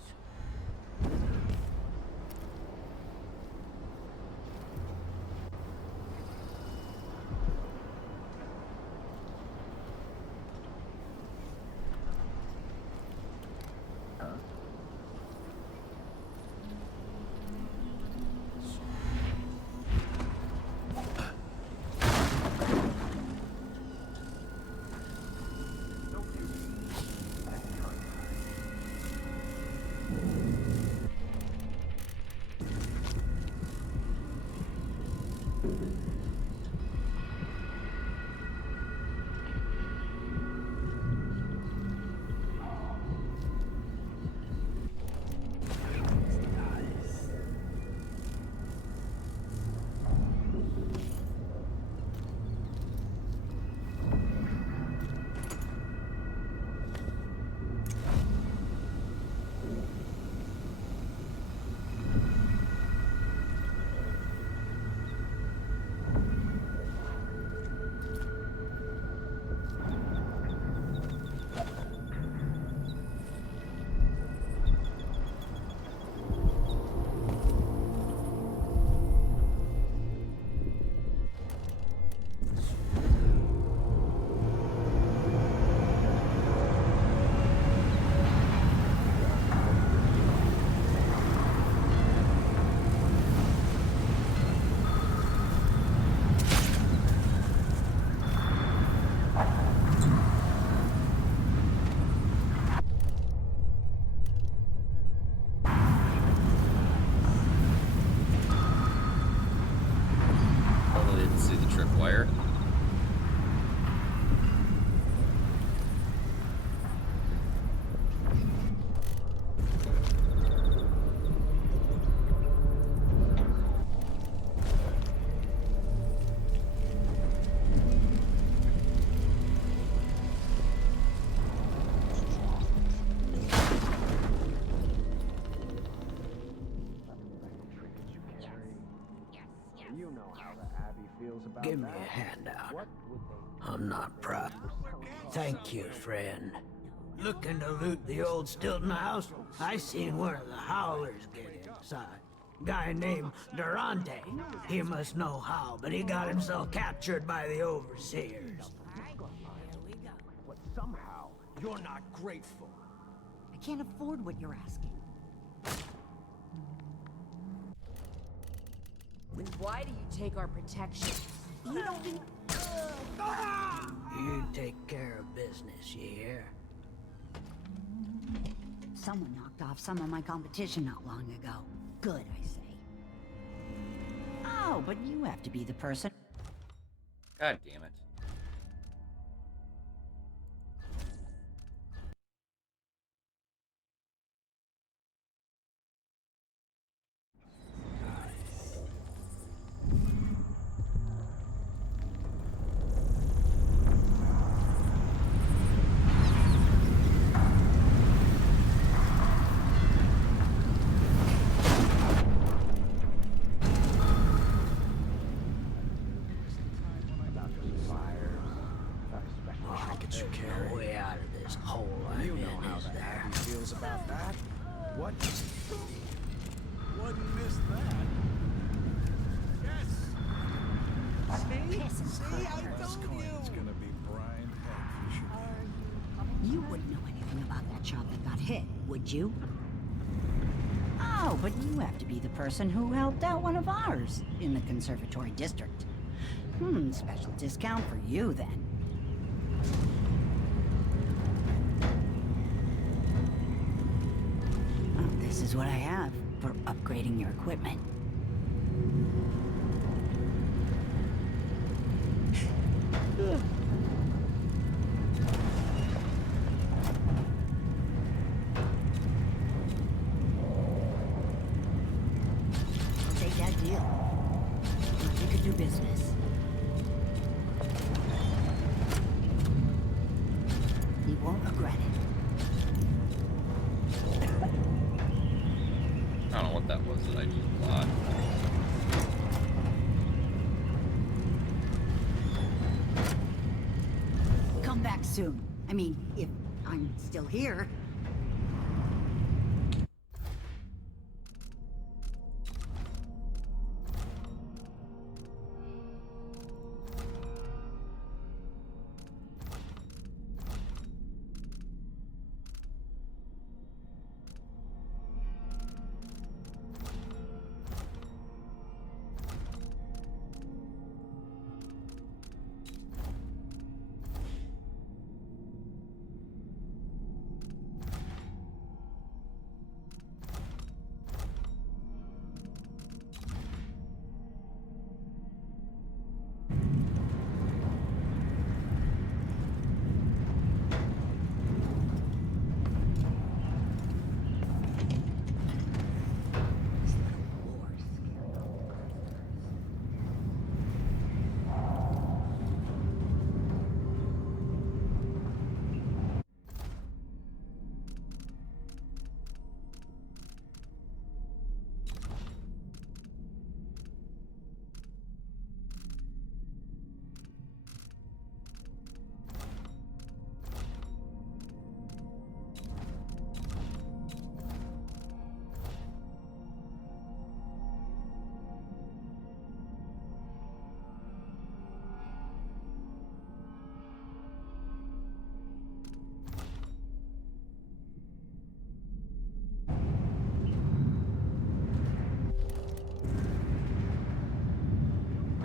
know how the Abbey feels about Give me that. a handout. What would they I'm not proud. Thank you, friend. Looking to loot the old Stilton house? I seen one of the howlers get inside. Guy named Durante. He must know how, but he got himself captured by the overseers. But somehow, you're not grateful. I can't afford what you're asking. Then why do you take our protection? You don't need... You take care of business, you hear? Someone knocked off some of my competition not long ago. Good, I say. Oh, but you have to be the person. God damn it. Trinkets you carry. No way out of this hole I'm You know in, how is the there? Abbey feels about that. What? Wouldn't miss that. Yes. See, I told you. It's gonna be Brian Head. You wouldn't know anything about that shop that got hit, would you? Oh, but you have to be the person who helped out one of ours in the conservatory district. Special discount for you then. Well, this is what I have for upgrading your equipment. Take that deal. We could do business. You won't regret it. I don't know what that was that I just bought. Come back soon. I mean, if I'm still here.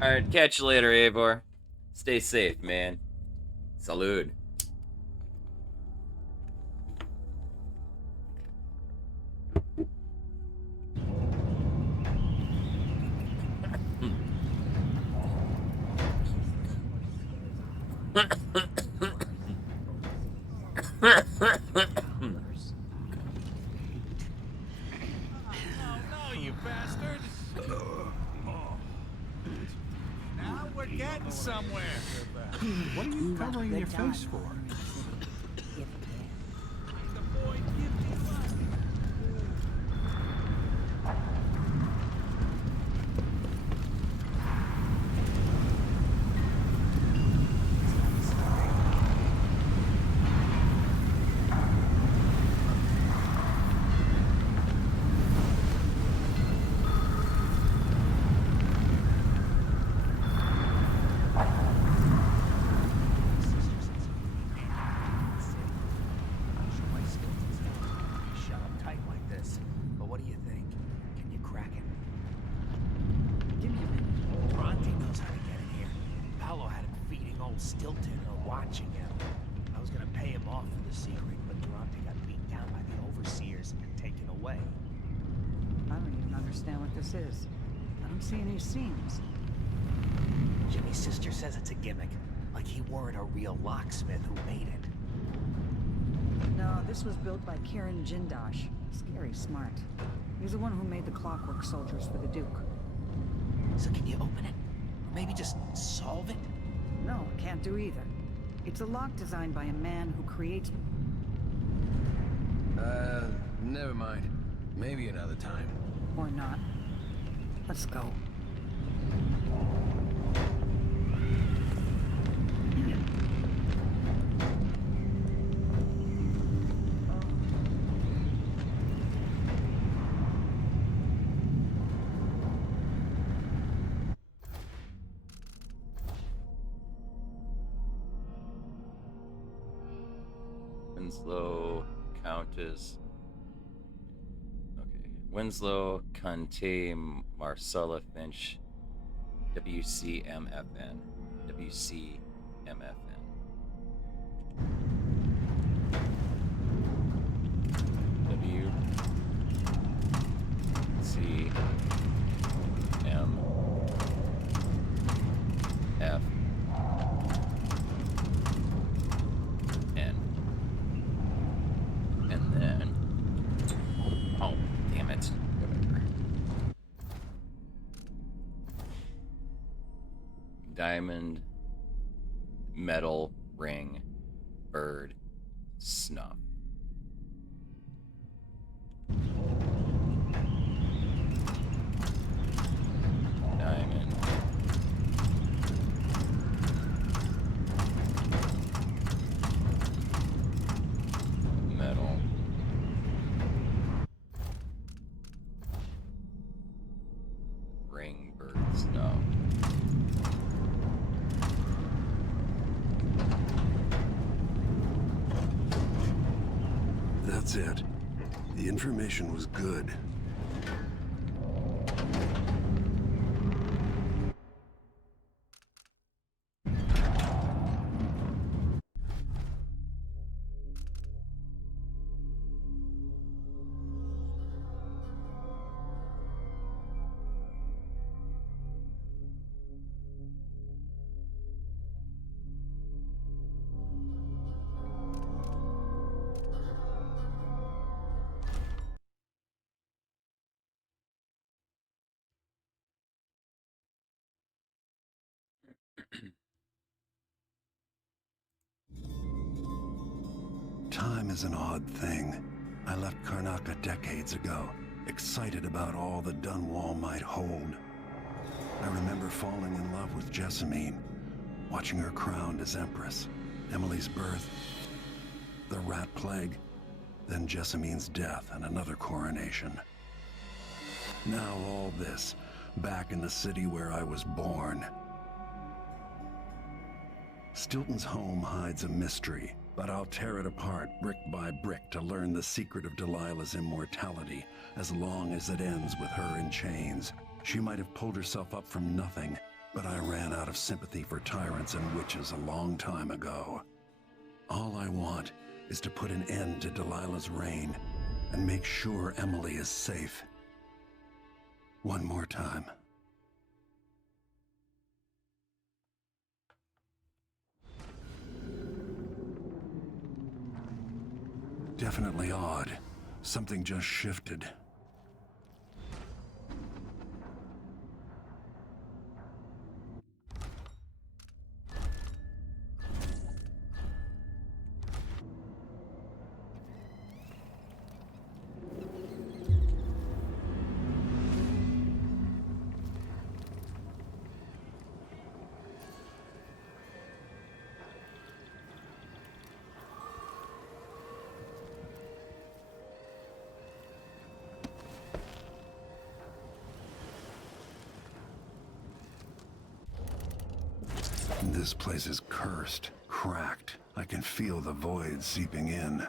Alright, catch you later, Eivor. Stay safe, man. Salud. No, you bastard! Now we're getting somewhere. What are you covering your face for? old Stilton are watching him. I was gonna pay him off for the secret, but Durante got beat down by the overseers and taken away. I don't even understand what this is. I don't see any seams. Jimmy's sister says it's a gimmick, like he weren't a real locksmith who made it. No, this was built by Kieran Jindosh. Scary smart. He's the one who made the clockwork soldiers for the Duke. So can you open it? Or maybe just solve it? No, can't do either. It's a lock designed by a man who creates... Never mind. Maybe another time. Or not. Let's go. Winslow, Countess. Okay. Winslow, Conte, Marcella Finch, WCMFN. WCMFN. W C M F N. And then, oh, damn it. Whatever. Diamond, metal, ring, bird, snuff. Diamond. Metal. Ring, bird, snuff. That's it. The information was good. Time is an odd thing. I left Karnaca decades ago, excited about all the Dunwall might hold. I remember falling in love with Jessamine, watching her crowned as Empress, Emily's birth, the Rat Plague, then Jessamine's death and another coronation. Now all this, back in the city where I was born. Stilton's home hides a mystery, but I'll tear it apart brick by brick to learn the secret of Delilah's immortality, as long as it ends with her in chains. She might have pulled herself up from nothing, but I ran out of sympathy for tyrants and witches a long time ago. All I want is to put an end to Delilah's reign and make sure Emily is safe. One more time. Definitely odd. Something just shifted. This place is cursed, cracked. I can feel the void seeping in.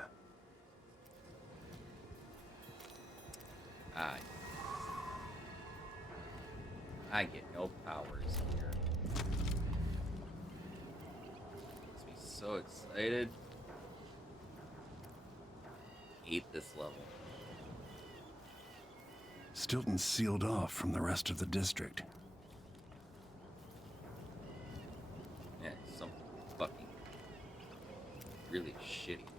I get no powers here. so excited. Hate this level. Stilton's sealed off from the rest of the district. Yeah, something fucking really shitty happened.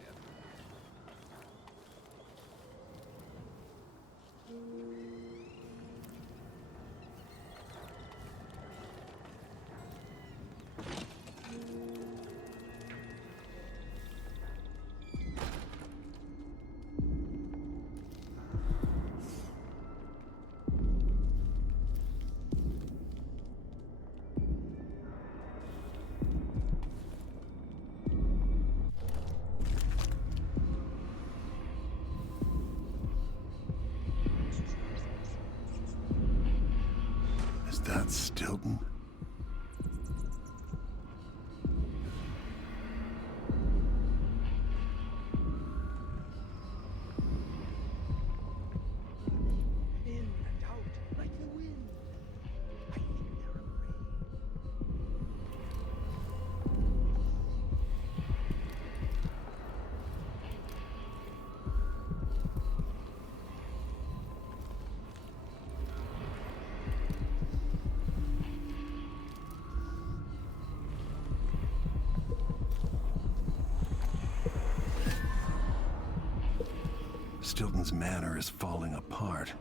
Is that Stilton? In and out like the wind. I think they're afraid. Stilton's manor is falling apart.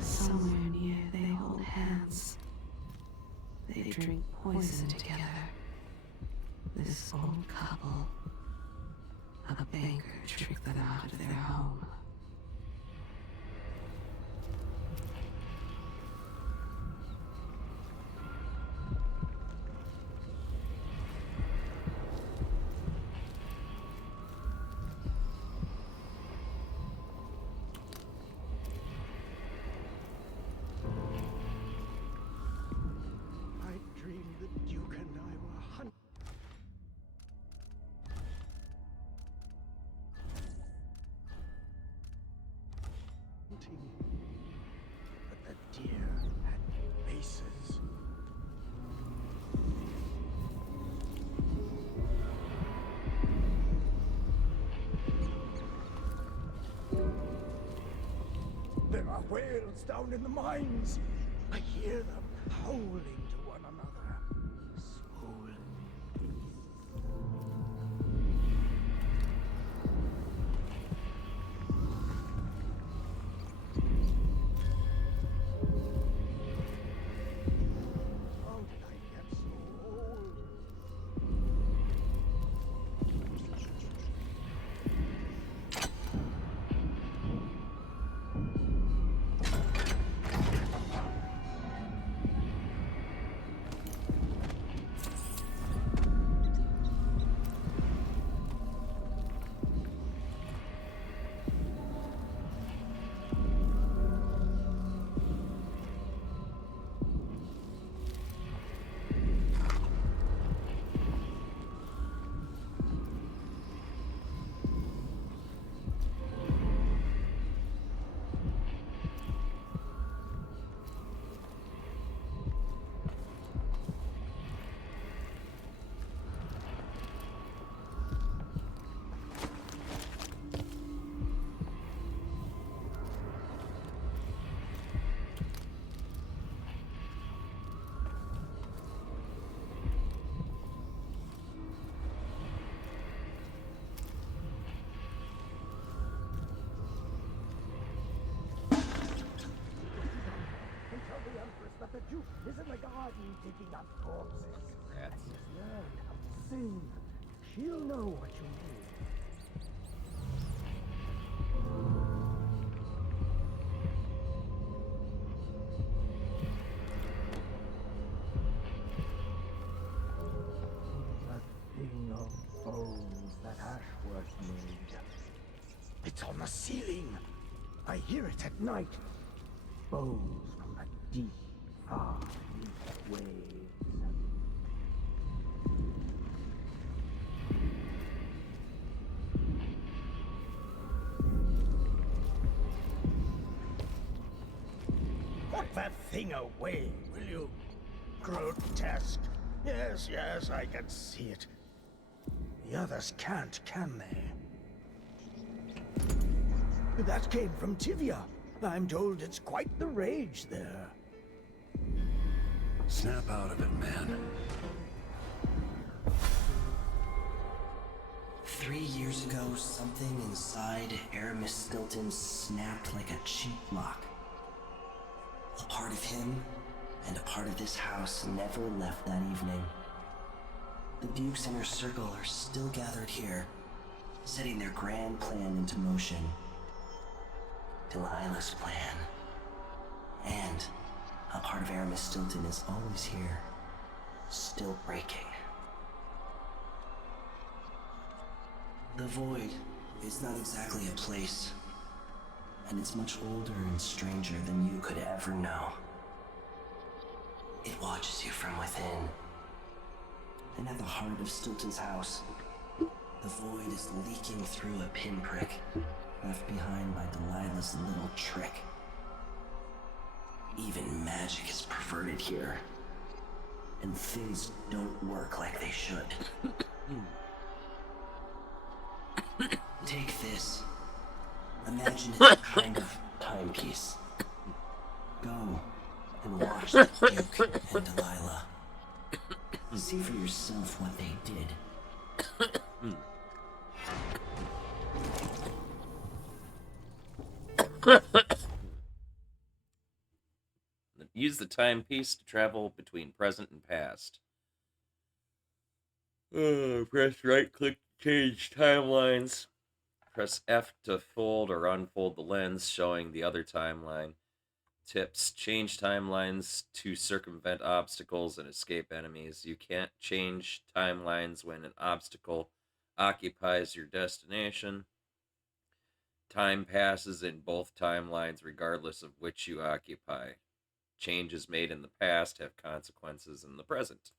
Somewhere near, they hold hands. They drink poison together. This old couple. A banker tricked them out of their home. I dreamed the Duke and I were hunting. But the deer had faces. There are whales down in the mines. I hear them howling to one another. Swollen. How did I get so old? And tell the Empress that the Duke is in the garden digging up corpses. Rats. Learn how to sing. She'll know what you mean. That thing of bones that Ashworth made. It's on the ceiling. I hear it at night. Bones from the deep, far deep waves. Put that thing away, will you? Grotesque. Yes, yes, I can see it. The others can't, can they? That came from Tivia. I'm told it's quite the rage there. Snap out of it, man. 3 years ago, something inside Aramis Stilton snapped like a cheap lock. A part of him and a part of this house never left that evening. The Duke's inner circle are still gathered here, setting their grand plan into motion. Delilah's plan. And a part of Aramis Stilton is always here, still breaking. The Void is not exactly a place, and it's much older and stranger than you could ever know. It watches you from within. And at the heart of Stilton's house, the Void is leaking through a pinprick left behind by Delilah's little trick. Even magic is perverted here, and things don't work like they should. Take this. Imagine it's a kind of timepiece. Go and watch the Duke and Delilah. See for yourself what they did. Use the timepiece to travel between present and past. Press right click to change timelines. Press F to fold or unfold the lens showing the other timeline. Tips: change timelines to circumvent obstacles and escape enemies. You can't change timelines when an obstacle occupies your destination. Time passes in both timelines regardless of which you occupy. Changes made in the past have consequences in the present.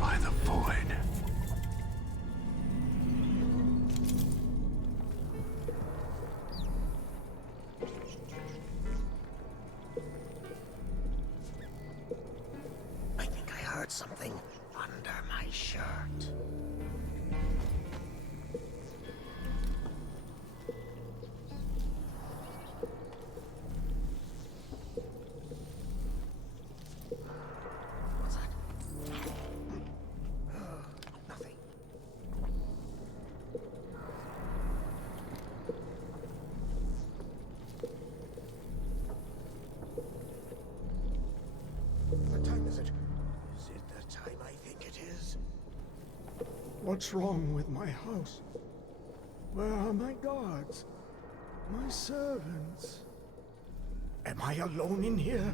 By the Void. I think I heard something under my shirt. What's that? Nothing. What time is it? Is it the time I think it is? What's wrong with my house? Where are my guards? My servants? Am I alone in here?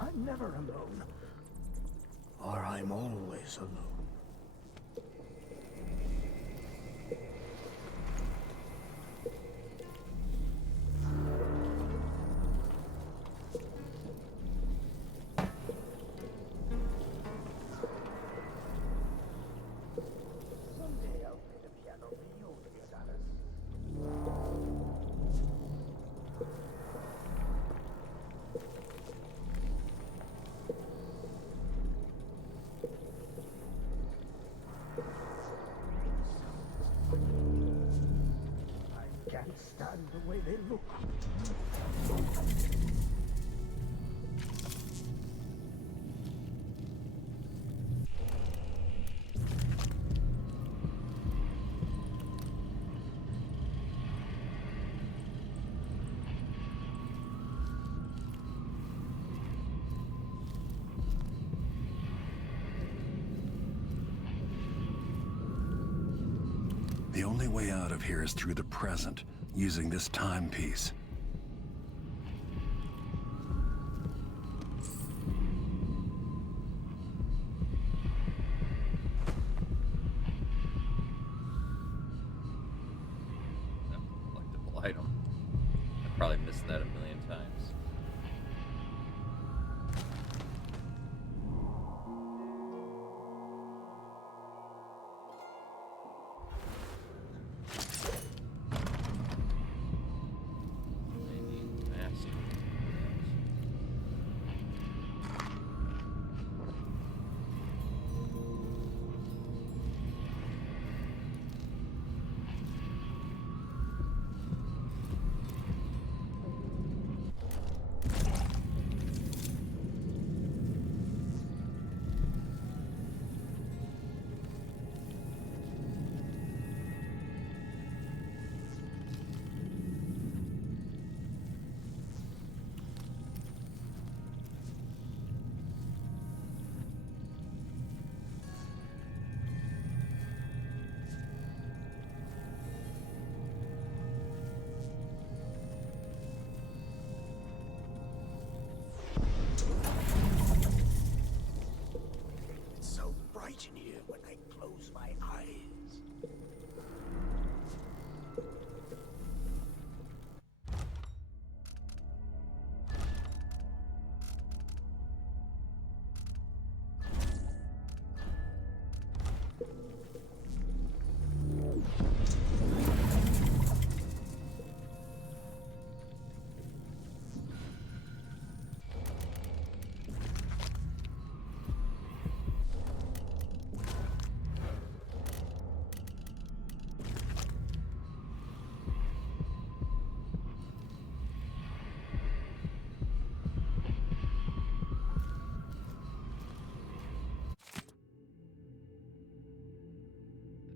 I'm never alone. Or I'm always alone. Someday I'll play the piano for you, Theodotus. I can't stand the way they look. The only way out of here is through the present, using this timepiece. Collectible item. I probably missed that a million times.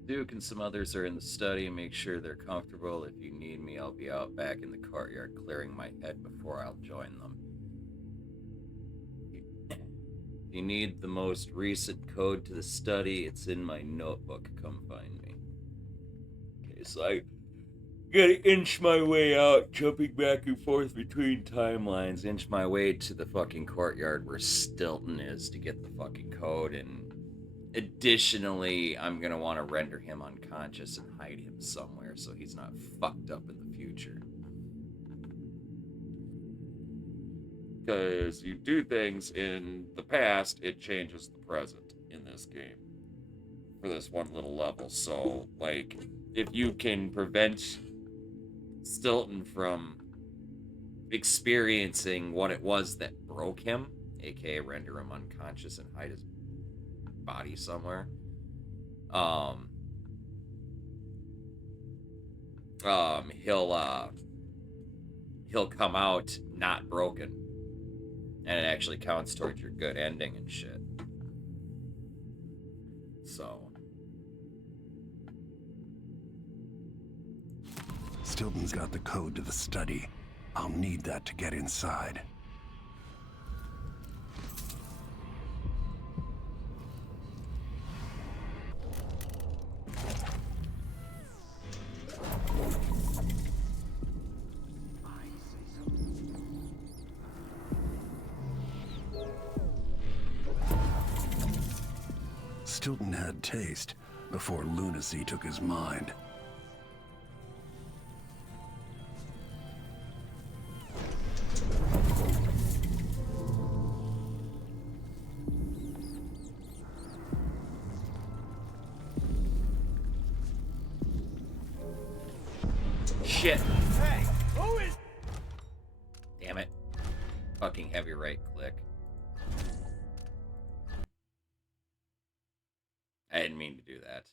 Duke and some others are in the study. Make sure they're comfortable. If you need me, I'll be out back in the courtyard clearing my head before I'll join them. If you need the most recent code to the study, it's in my notebook. Come find me. Okay, so I gotta inch my way out, jumping back and forth between timelines, inch my way to the fucking courtyard where Stilton is to get the fucking code, and additionally, I'm gonna want to render him unconscious and hide him somewhere so he's not fucked up in the future. Because you do things in the past, it changes the present in this game. For this one little level. So, like, if you can prevent Stilton from experiencing what it was that broke him, aka render him unconscious and hide his body somewhere, he'll come out not broken, and it actually counts towards your good ending and shit. So Stilton's got the code to the study. I'll need that to get inside. Stilton had taste before lunacy took his mind. shit. Hey, who is... Damn it. Fucking heavy right click. I didn't mean to do that.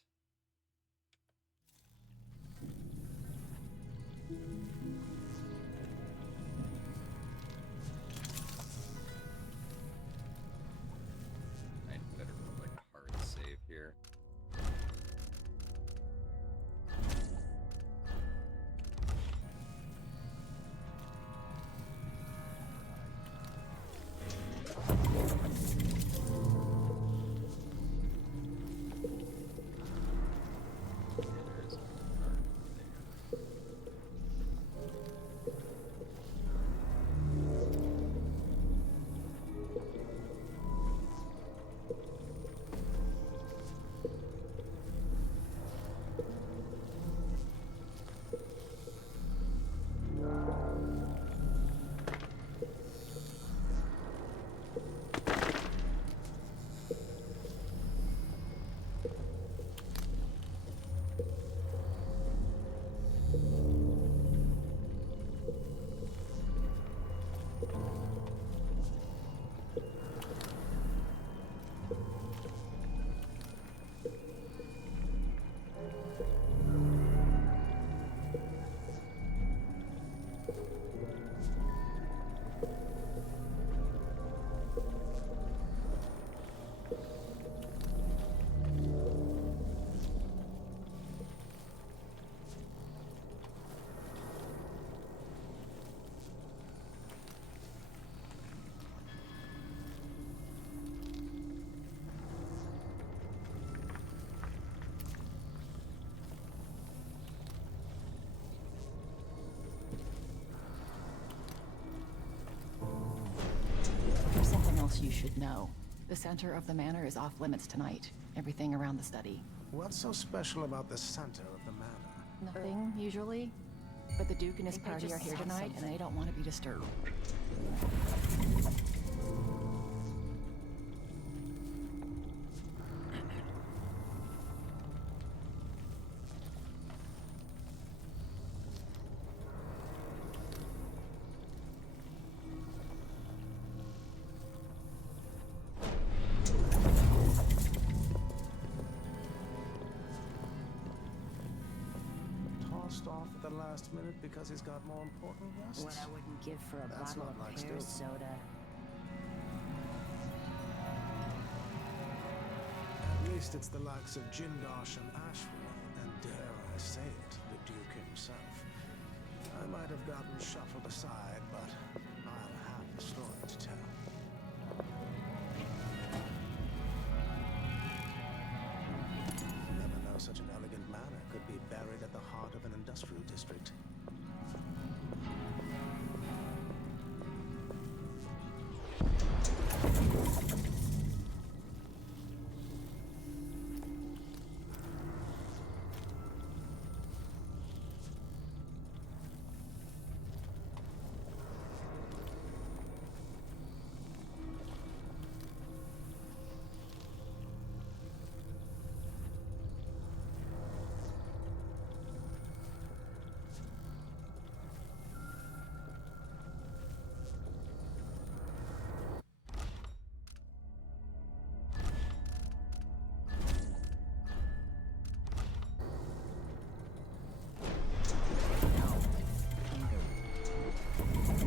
I better put like a hard save here. There's something else you should know. The center of the manor is off limits tonight. Everything around the study. What's so special about the center of the manor? Nothing, usually. But the Duke and his party are here tonight, and they don't want to be disturbed. Tossed off at the last minute because he's got more important guests? What I wouldn't give for a That's bottle not of like pear Stilton. soda. Me least it's the likes of Jindosh and Ashworth, and dare I say it, the Duke himself. I might have gotten shuffled aside, but I'll have the story to tell. Never know such an elegant manor could be buried at the heart of an industrial district.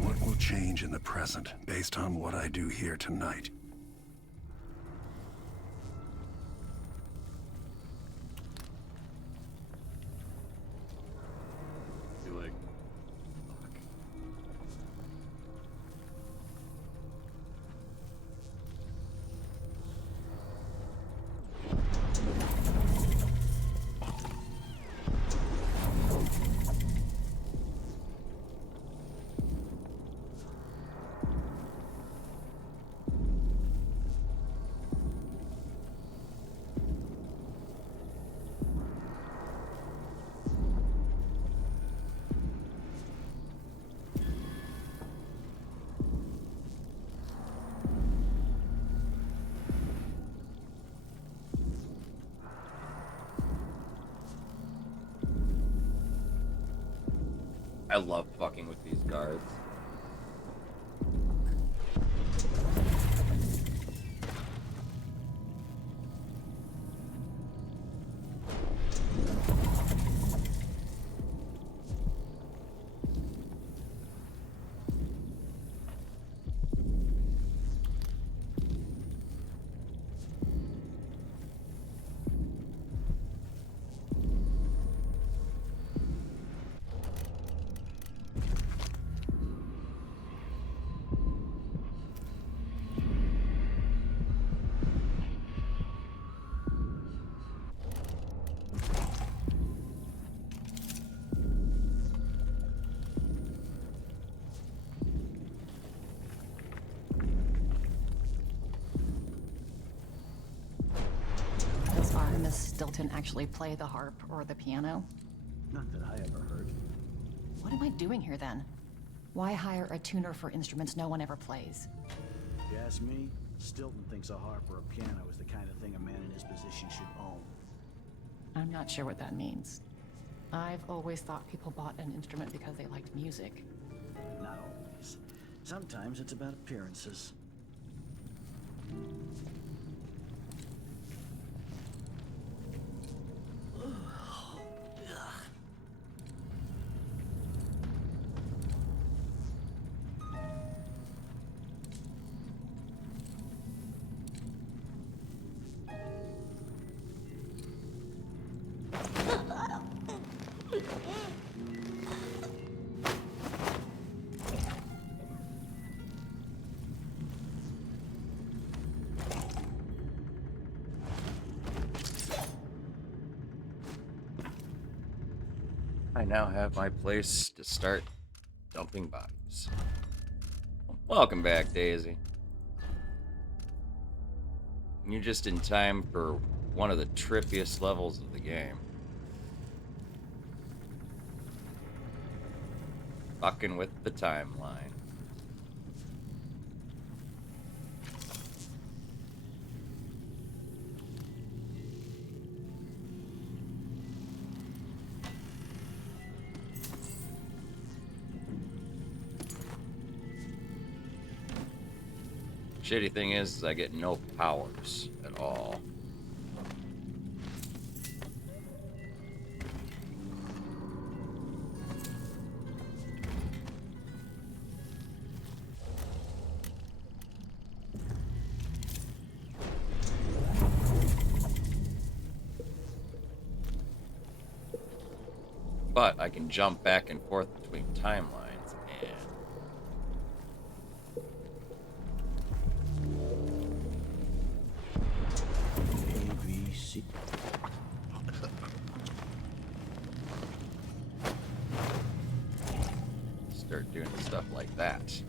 What will change in the present based on what I do here tonight? I love fucking with these guards. Does Stilton actually play the harp or the piano? Not that I ever heard. What am I doing here then? Why hire a tuner for instruments no one ever plays? If you ask me, Stilton thinks a harp or a piano is the kind of thing a man in his position should own. I'm not sure what that means. I've always thought people bought an instrument because they liked music. Not always. Sometimes it's about appearances. I now have my place to start dumping bodies. Welcome back, Daisy. You're just in time for one of the trippiest levels of the game. Fucking with the timeline. Shitty thing is I get no powers at all. but I can jump back and forth between timelines, and ABC. start doing stuff like that.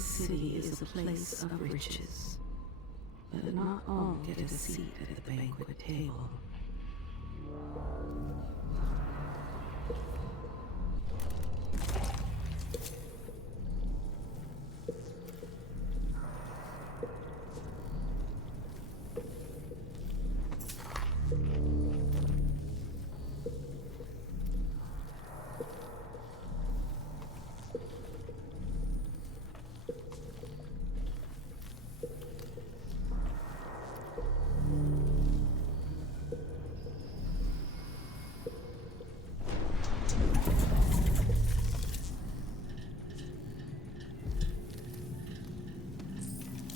This city is a place of riches, but not all get a seat at the banquet table.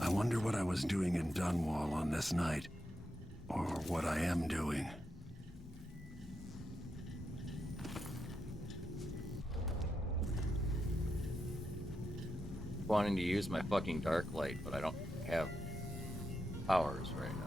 I wonder what I was doing in Dunwall on this night. Or what I am doing. Wanting to use my fucking dark light, but I don't have powers right now.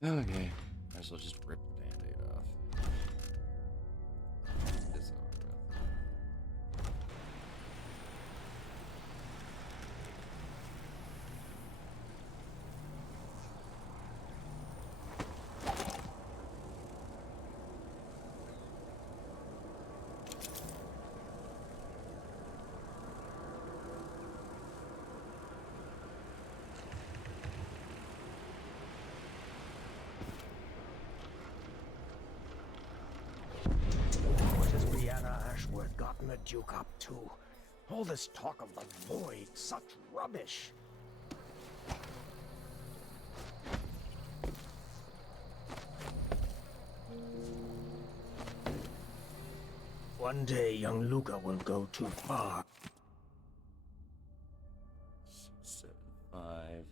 Okay. Might as well just rip the band-aid off. Get this over with. What has Brianna Ashworth gotten the Duke up to? All this talk of the void, such rubbish. One day, young Luca will go too far. 7, 5.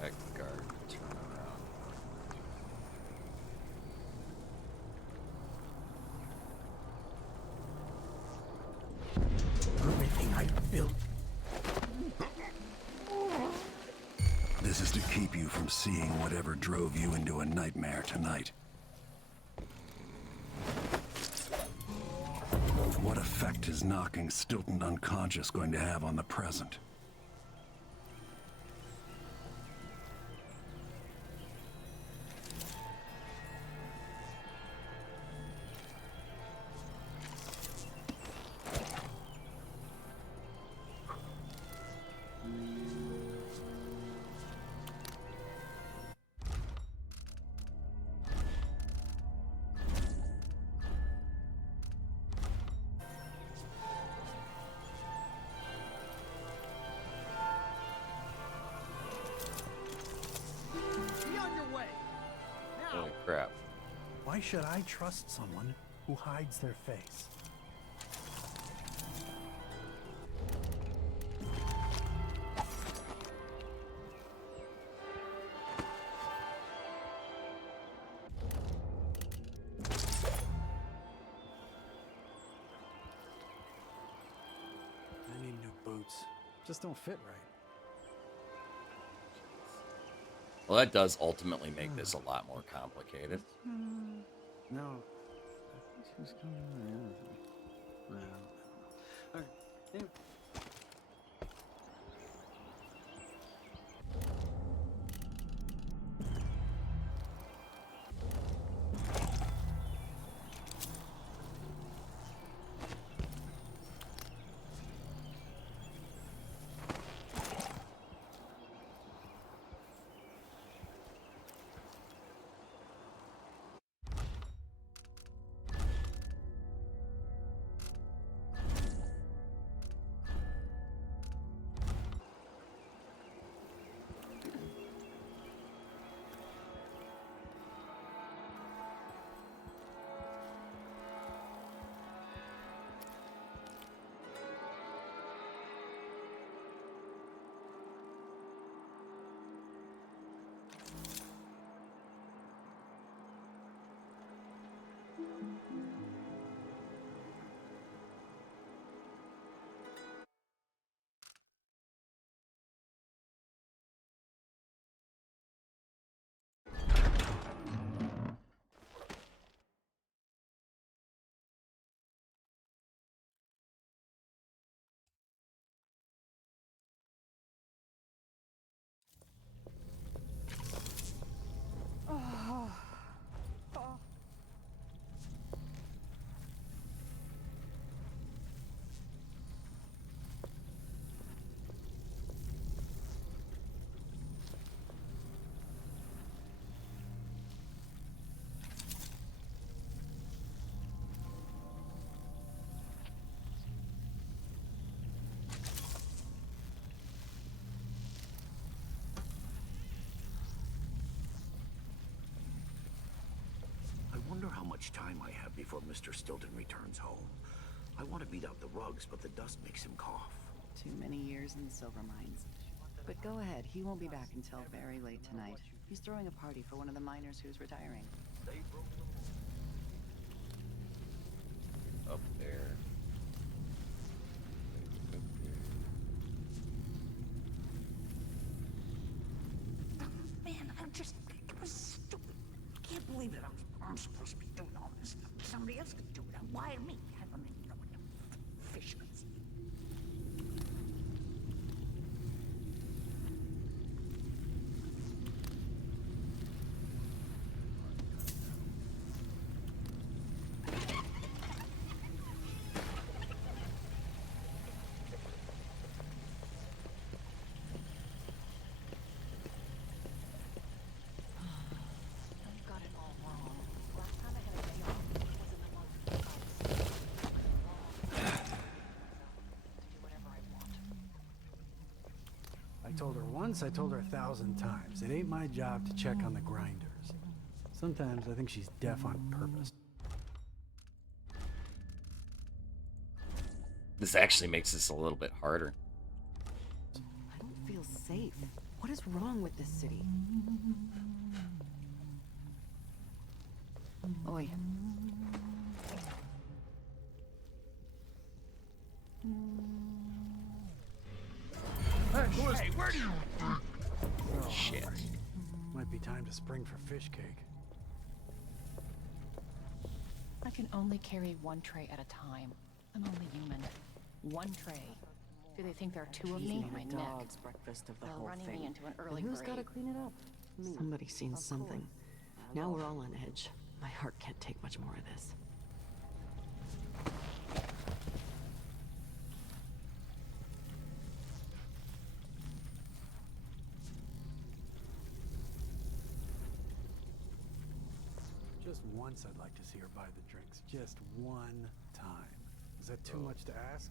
That guard turn around. Everything I built. This is to keep you from seeing whatever drove you into a nightmare tonight. What effect is knocking Stilton unconscious going to have on the present? Be on your way. Now. Holy crap. Why should I trust someone who hides their face? I need new boots. Just don't fit right. Well, that does ultimately make this a lot more complicated. No. I think she was coming around. Well, I don't know. Okay. Anyway. much time I have before Mr. Stilton returns home. I want to beat out the rugs, but the dust makes him cough. Too many years in the silver mines. But go ahead, he won't be back until very late tonight. He's throwing a party for one of the miners who's retiring. Up there. Man, it was stupid. I can't believe that I'm supposed to be doing all this stuff. Somebody else could do it. Why me? I don't even know what the fisherman's. I told her once, I told her 1,000 times. It ain't my job to check on the grinders. Sometimes I think she's deaf on purpose. This actually makes this a little bit harder. I don't feel safe. What is wrong with this city? Oi. Hey, where do you... Oh, shit. Might be time to spring for fish cake. I can only carry one tray at a time. I'm only human. One tray. Do they think there are two of me? My Dog's neck. breakfast of the They're whole running thing. me into an And early who's grave. got to clean it up? Somebody's seen something. Now we're all on edge. My heart can't take much more of this. Just once I'd like to see her buy the drinks. Just one time. Is that too much to ask?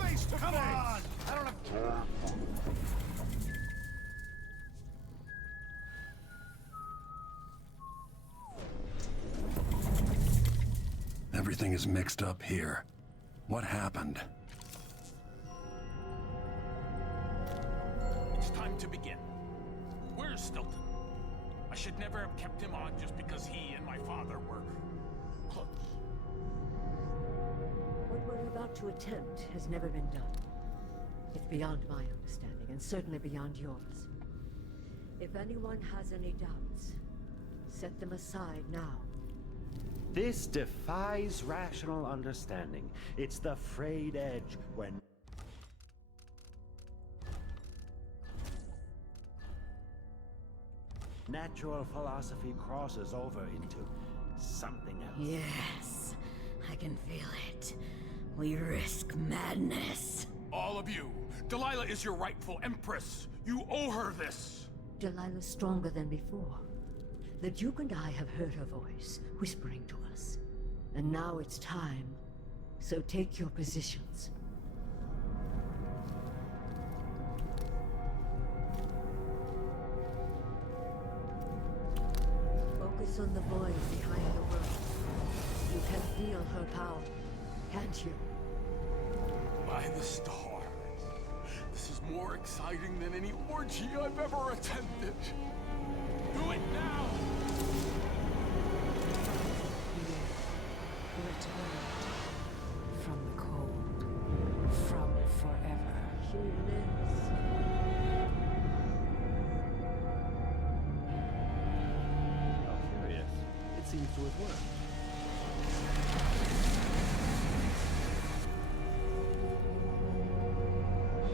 Face to Come on! I don't have Everything is mixed up here. What happened? It's time to begin. Where's Stilton? I should never have kept him on just because he and my father were close. What we're about to attempt has never been done. It's beyond my understanding, and certainly beyond yours. If anyone has any doubts, set them aside now. This defies rational understanding. It's the frayed edge when... natural philosophy crosses over into something else. Yes, I can feel it. We risk madness. All of you, Delilah is your rightful empress. You owe her this. Delilah's stronger than before. The Duke and I have heard her voice, whispering to us. And now it's time. So take your positions. Focus on the void behind the world. You can feel her power, can't you? By the stars. This is more exciting than any orgy I've ever attended. Do it now! Returned from the cold, from forever. She lives. How curious. It seems to have worked.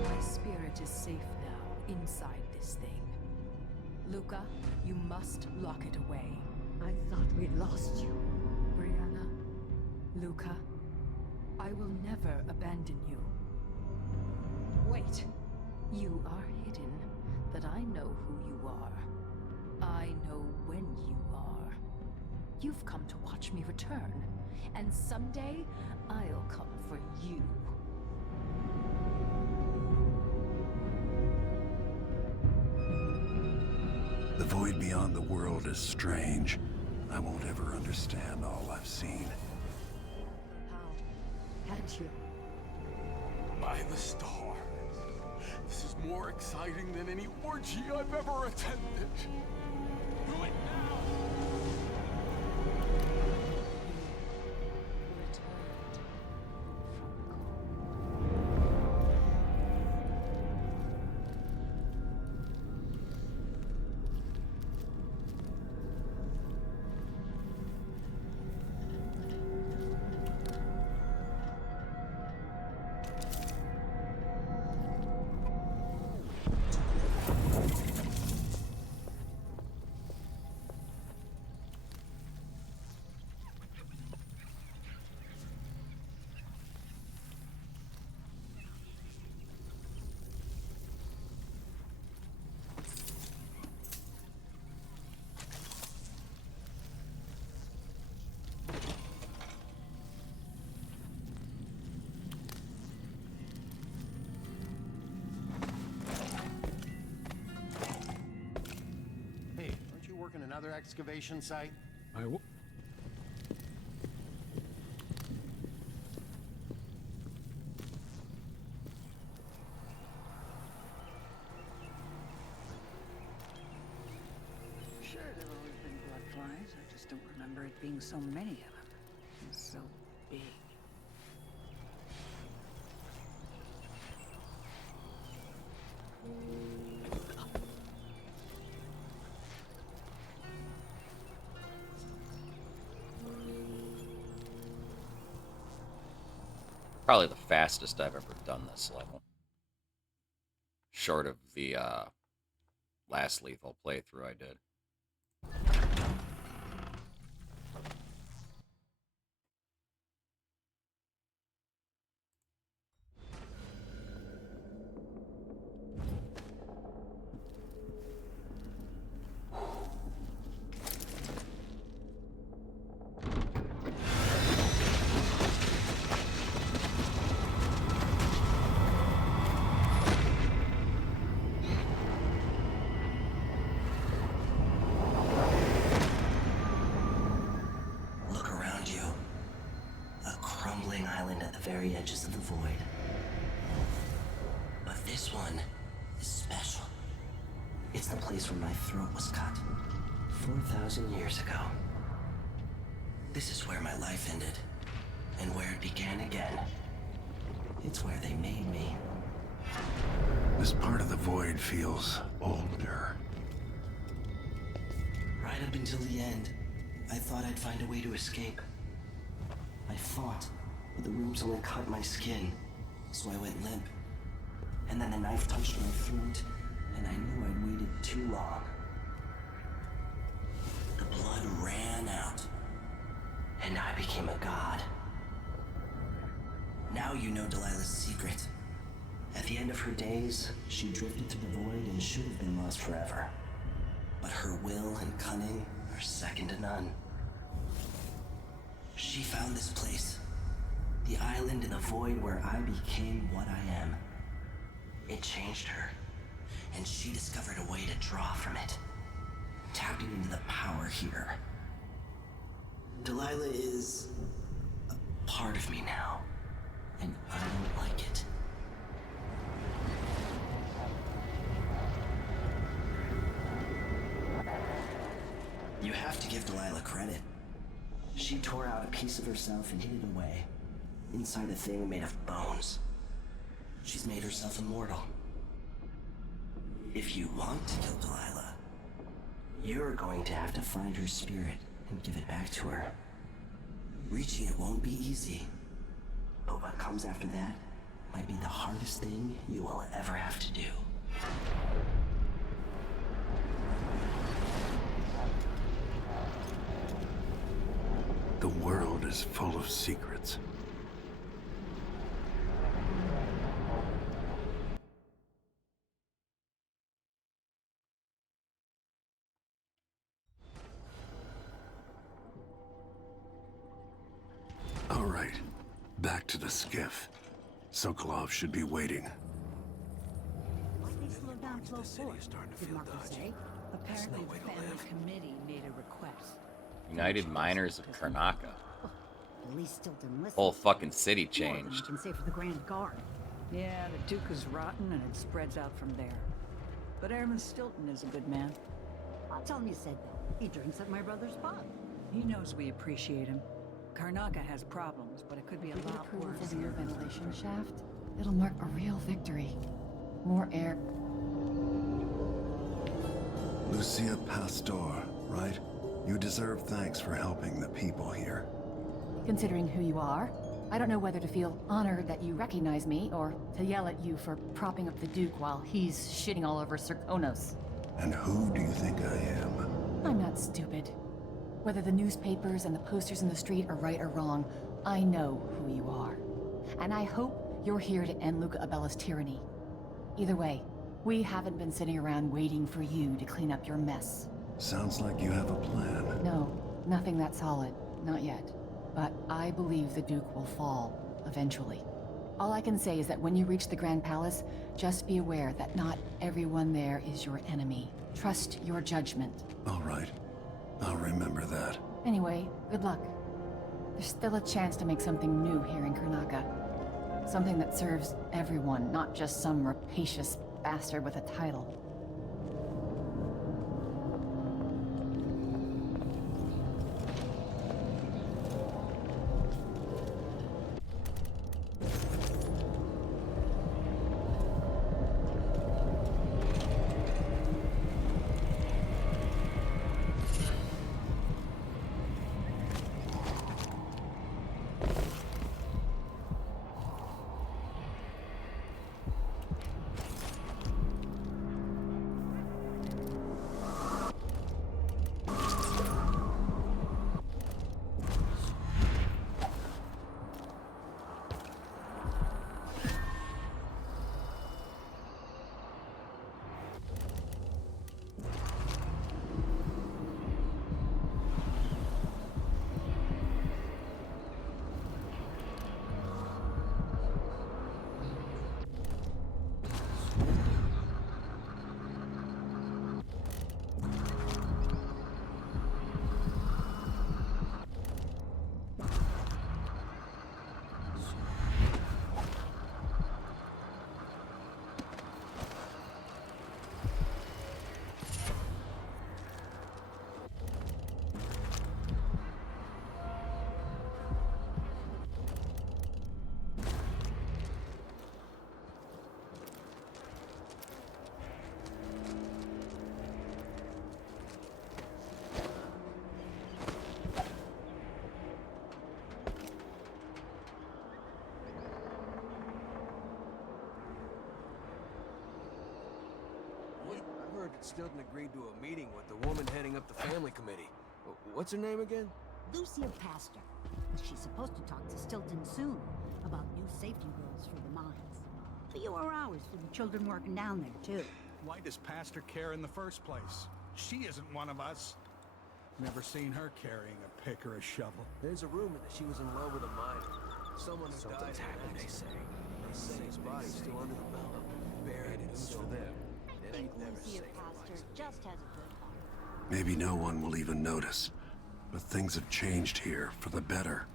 My spirit is safe now, inside this thing. Luca, you must lock it away. I thought we'd lost you. Brianna, Luca, I will never abandon you. Wait! You are hidden, but I know who you are. I know where than you are. You've come to watch me return, and someday I'll come for you. The void beyond the world is strange. I won't ever understand all I've seen. How can't you? By the stars. This is more exciting than any orgy I've ever attended. Do it now! Hey, aren't you working another excavation site? Sure, there have always been blood flies. I just don't remember it being so many of them. And so big. Probably the fastest I've ever done this level. Short of the last lethal playthrough I did. Look around you. A crumbling island at the very edges of the void. But this one is special. It's the place where my throat was cut 4,000 years ago. This is where my life ended, and where it began again. It's where they made me. This part of the void feels older. Right up until the end, I thought I'd find a way to escape. I fought, but the ropes only cut my skin, so I went limp. And then the knife touched my throat, and I knew I'd waited too long. The blood ran out, and I became a god. Now you know Delilah's secret. At the end of her days, she drifted through the void and should have been lost forever. But her will and cunning are second to none. She found this place, the island in the void where I became what I am. It changed her, and she discovered a way to draw from it, tapping into the power here. Delilah is a part of me now, and I don't like it. You have to give Delilah credit. She tore out a piece of herself and hid it away, inside a thing made of bones. She's made herself immortal. If you want to kill Delilah, you're going to have to find her spirit and give it back to her. Reaching it won't be easy, but what comes after that might be the hardest thing you will ever have to do. The world is full of secrets. right. Back to the skiff. Sokolov should be waiting. Why'd they slow down flow forward? Did Marcus say? Apparently the family committee made a request. United Miners of Karnaka. At least Stilton listened. Whole fucking city More than you changed. can say for the Grand Guard. Yeah, the Duke is rotten and it spreads out from there. But Airman Stilton is a good man. I'll tell him you said that. He drinks at my brother's pub. He knows we appreciate him. Karnaka has problems, but it could be a lot Approval worse. for the new ventilation shaft. It'll mark a real victory. More air. Lucia Pastor, right? You deserve thanks for helping the people here. Considering who you are, I don't know whether to feel honored that you recognize me or to yell at you for propping up the Duke while he's shitting all over Serkonos. And who do you think I am? I'm not stupid. Whether the newspapers and the posters in the street are right or wrong, I know who you are. And I hope you're here to end Luca Abella's tyranny. Either way, we haven't been sitting around waiting for you to clean up your mess. Sounds like you have a plan. No, nothing that solid. Not yet. But I believe the Duke will fall, eventually. All I can say is that when you reach the Grand Palace, just be aware that not everyone there is your enemy. Trust your judgment. All right. I'll remember that. Anyway, good luck. There's still a chance to make something new here in Karnaka. Something that serves everyone, not just some rapacious bastard with a title. I heard that Stilton agreed to a meeting with the woman heading up the family committee. What's her name again? Lucia Pastor. She's supposed to talk to Stilton soon about new safety rules for the mines. Fewer hours for the children working down there, too. Why does Pastor care in the first place? She isn't one of us. Never seen her carrying a pick or a shovel. There's a rumor that she was in love with a miner. Someone who died happened, they say. They say his body's still under the mountain, buried in Silver. I think Lucia Pastor just has a good heart. Maybe no one will even notice. But things have changed here for the better.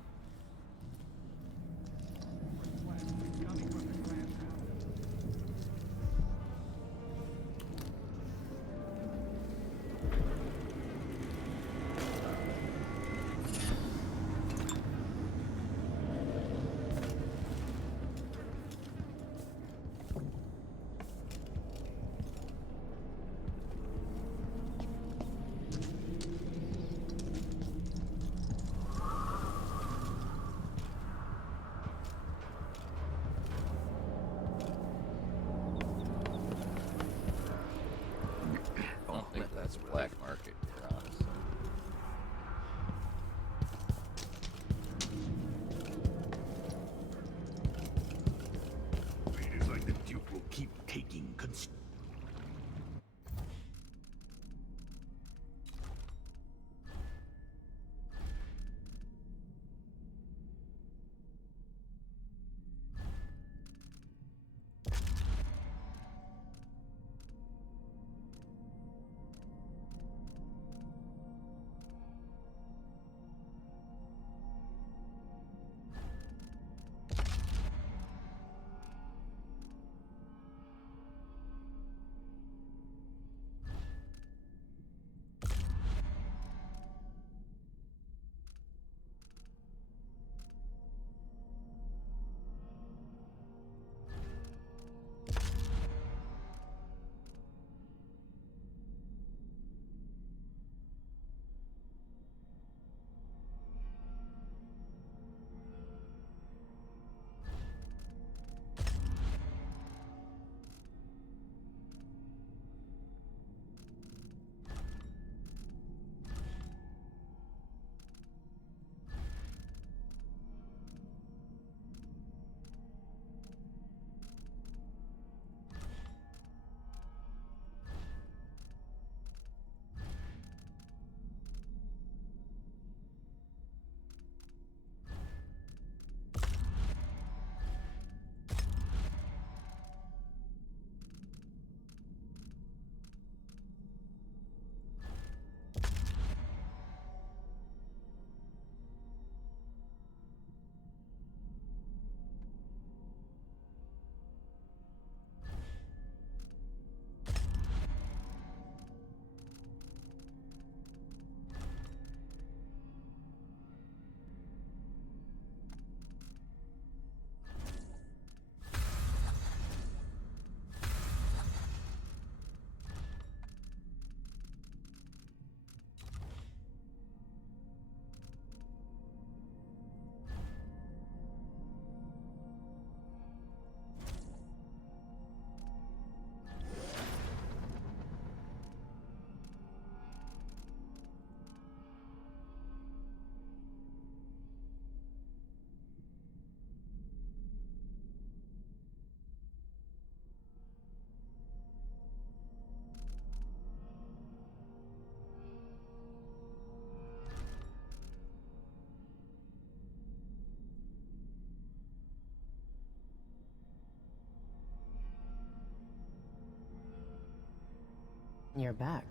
You're back.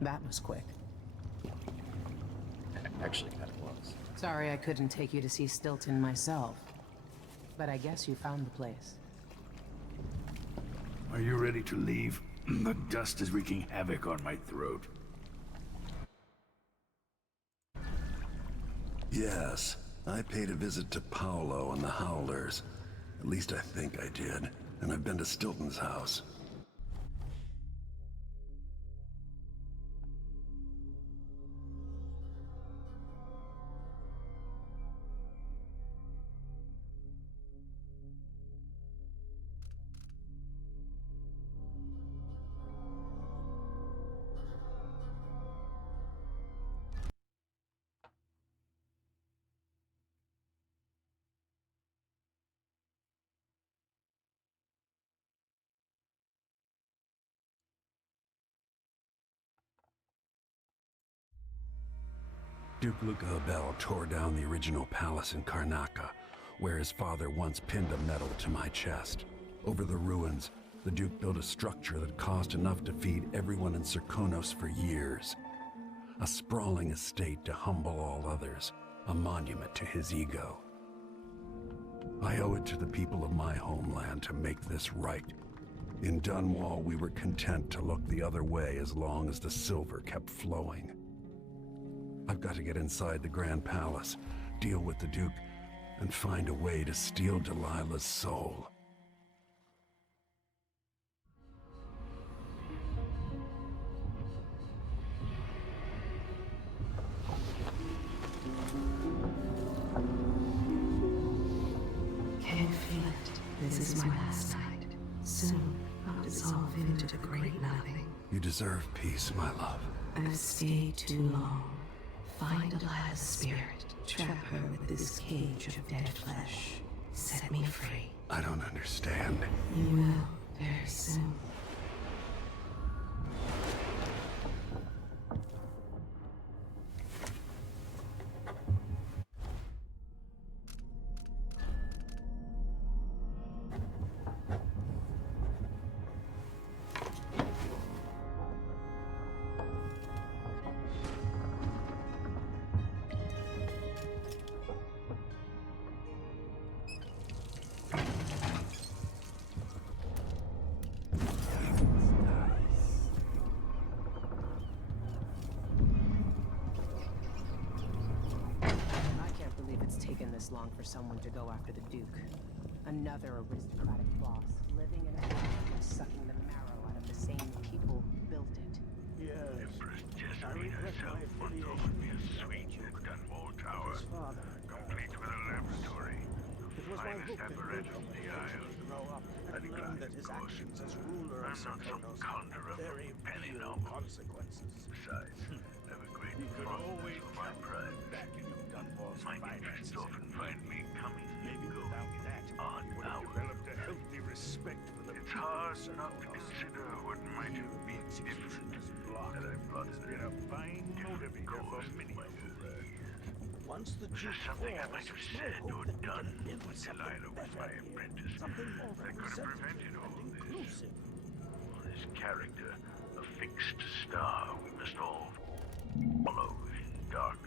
That was quick. Actually, kind of was. Sorry I couldn't take you to see Stilton myself. But I guess you found the place. Are you ready to leave? The dust is wreaking havoc on my throat. Yes, I paid a visit to Paolo and the Howlers. At least I think I did. And I've been to Stilton's house. Duke Luca Abel tore down the original palace in Karnaca, where his father once pinned a medal to my chest. Over the ruins, the Duke built a structure that cost enough to feed everyone in Serkonos for years. A sprawling estate to humble all others, a monument to his ego. I owe it to the people of my homeland to make this right. In Dunwall, we were content to look the other way as long as the silver kept flowing. I've got to get inside the Grand Palace, deal with the Duke, and find a way to steal Delilah's soul. Can you feel it? This is my last night. Soon, I'll dissolve into the great nothing. You deserve peace, my love. I've stayed too long. Find Delilah's spirit. Trap her with this cage of dead flesh. Set me free. I don't understand. You will, very soon. Long for someone to go after the Duke. Another aristocratic boss, living in a house sucking the marrow out of the same people who built it. Yes. Empress Jessamine herself once offered me a suite in the Dunwall Tower, complete with a laboratory, the finest apparatus in the Isles. And glad, of course, I'm not some conjurer from penny novels. Besides, I have a great fondness for my pride. My interests often find me coming and going odd hours. It's hard not to consider what might have been different had I plotted a different course with my early years. Was there something I might have said or done when Delilah was my apprentice that could have prevented all this? This character, a fixed star we must all follow in darkness.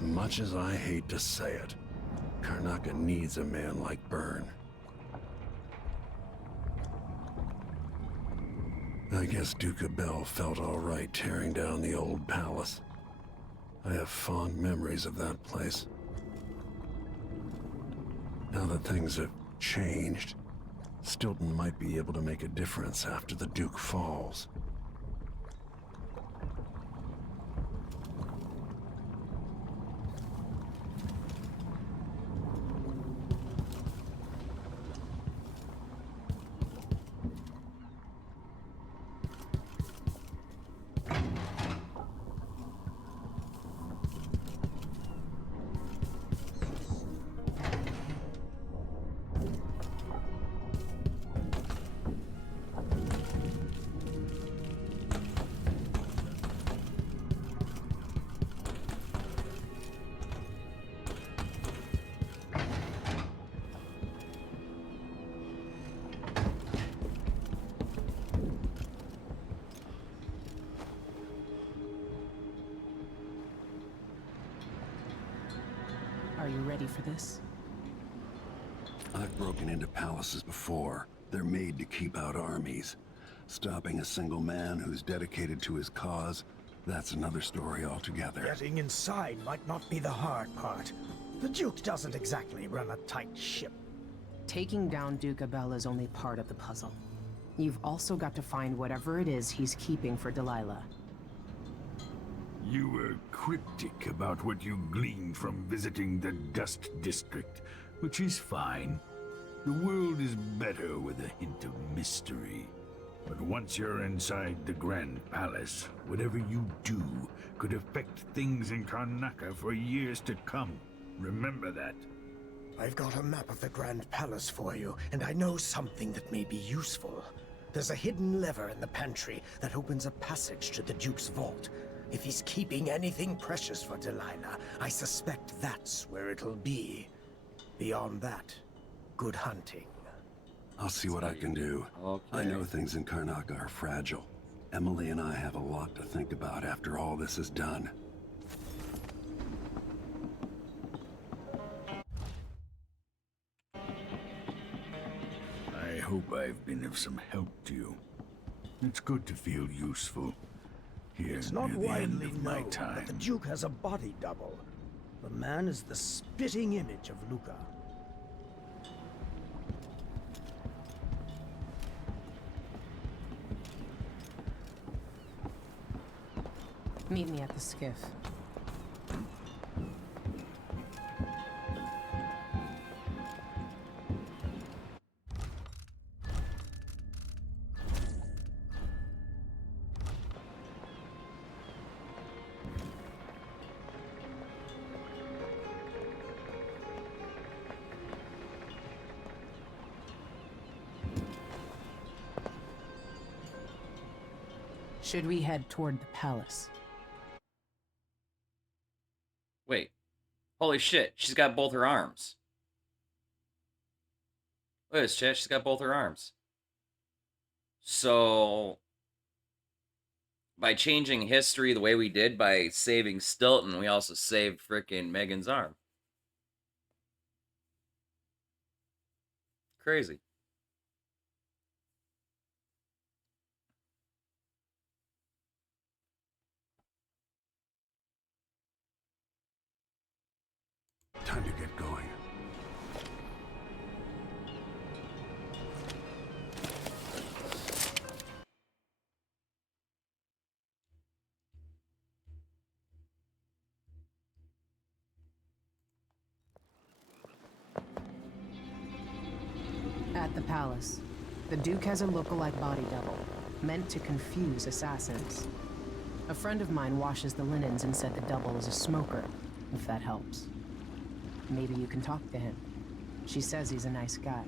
As much as I hate to say it, Karnaca needs a man like Byrne. I guess Duke Abel felt all right tearing down the old palace. I have fond memories of that place. Now that things have changed, Stilton might be able to make a difference after the Duke falls. Are you ready for this? I've broken into palaces before. They're made to keep out armies. Stopping a single man who's dedicated to his cause, that's another story altogether. Getting inside might not be the hard part. The Duke doesn't exactly run a tight ship. Taking down Duke Abel is only part of the puzzle. You've also got to find whatever it is he's keeping for Delilah. You were cryptic about what you gleaned from visiting the Dust District, which is fine. The world is better with a hint of mystery. But once you're inside the Grand Palace, whatever you do could affect things in Karnaca for years to come. Remember that. I've got a map of the Grand Palace for you, and I know something that may be useful. There's a hidden lever in the pantry that opens a passage to the Duke's vault. If he's keeping anything precious for Delilah, I suspect that's where it'll be. Beyond that, good hunting. I'll see what I can do. Okay. I know things in Karnaca are fragile. Emily and I have a lot to think about after all this is done. I hope I've been of some help to you. It's good to feel useful. Here It's not near the end widely of my known time. that the Duke has a body double. The man is the spitting image of Luca. Meet me at the skiff. Should we head toward the palace? Wait. Holy shit, she's got both her arms. Look at this shit, she's got both her arms. So, by changing history the way we did by saving Stilton, we also saved frickin' Megan's arm. Crazy. Time to get going. At the palace, the Duke has a lookalike body double, meant to confuse assassins. A friend of mine washes the linens and said the double is a smoker, if that helps. Maybe you can talk to him. She says he's a nice guy.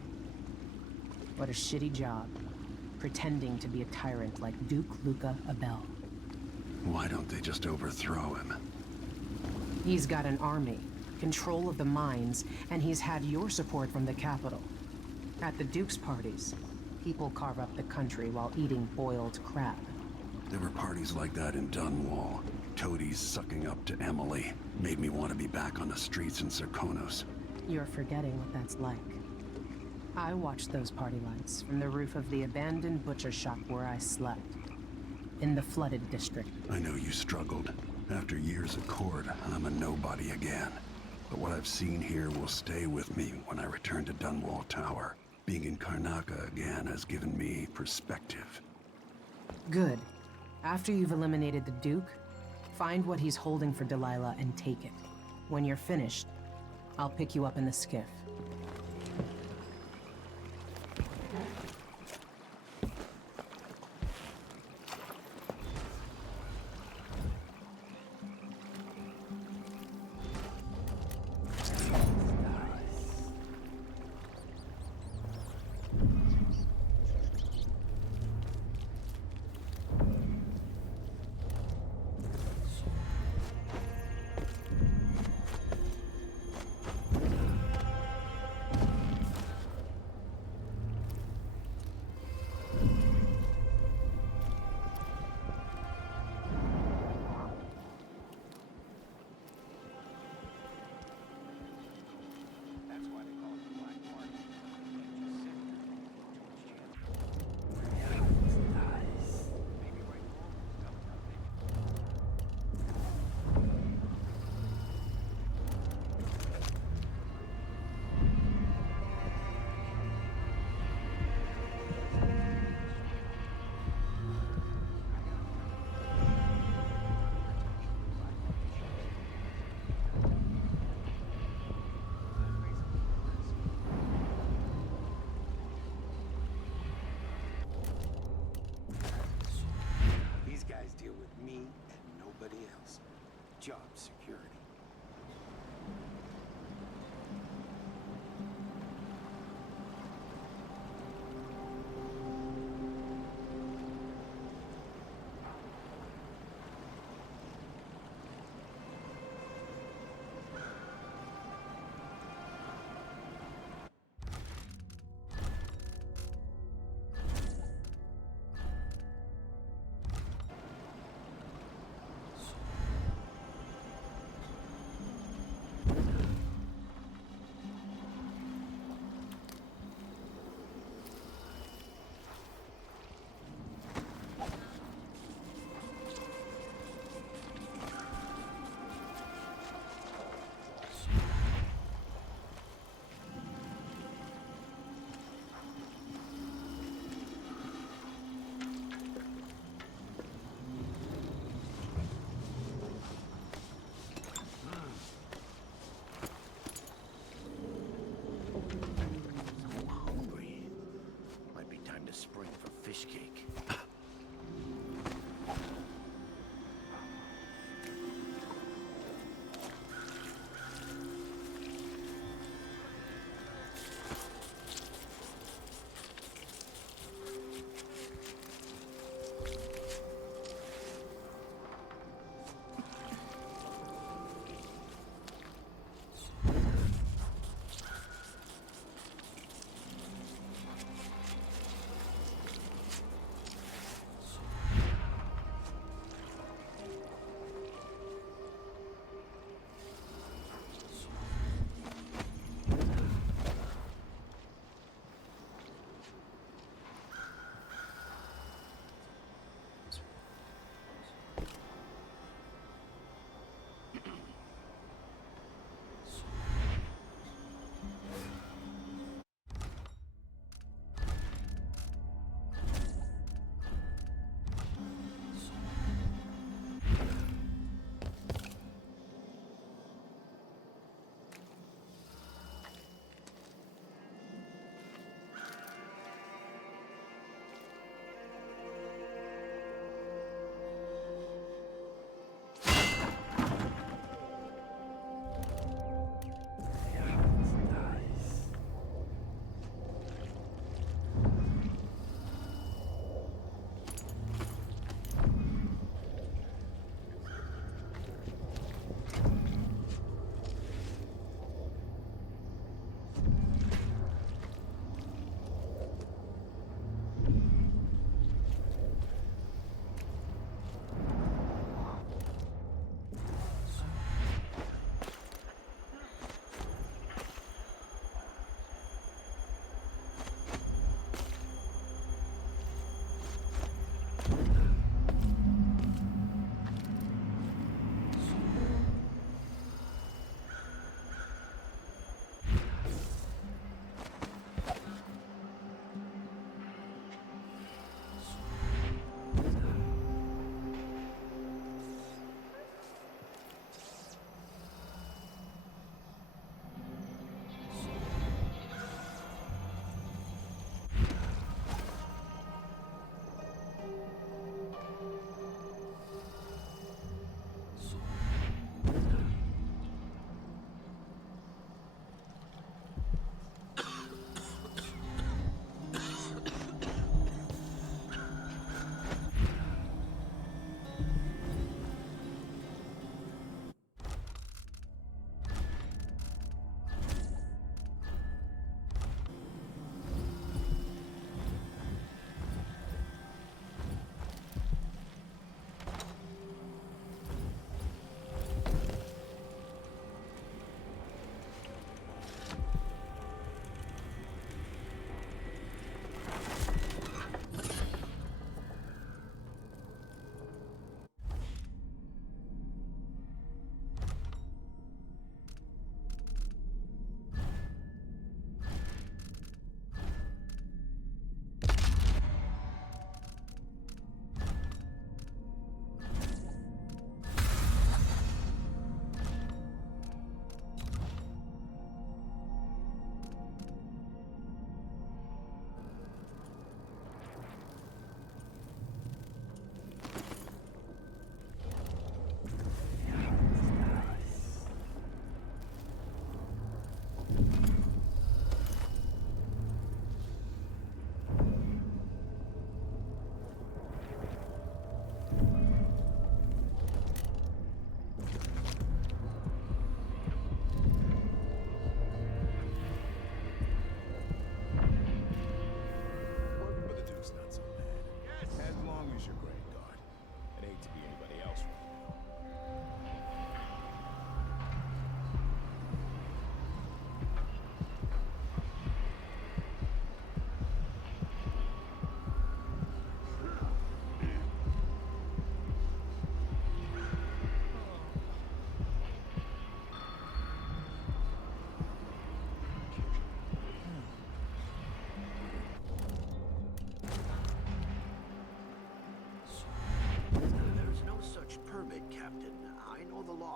What a shitty job, pretending to be a tyrant like Duke Luca Abel. Why don't they just overthrow him? He's got an army, control of the mines, and he's had your support from the capital. At the Duke's parties, people carve up the country while eating boiled crab. There were parties like that in Dunwall. Toadies sucking up to Emily. Made me want to be back on the streets in Serkonos. You're forgetting what that's like. I watched those party lights from the roof of the abandoned butcher shop where I slept. In the flooded district. I know you struggled. After years at court, I'm a nobody again. But what I've seen here will stay with me when I return to Dunwall Tower. Being in Karnaca again has given me perspective. Good. After you've eliminated the Duke, find what he's holding for Delilah and take it. When you're finished, I'll pick you up in the skiff. These guys deal with me and nobody else. Job security.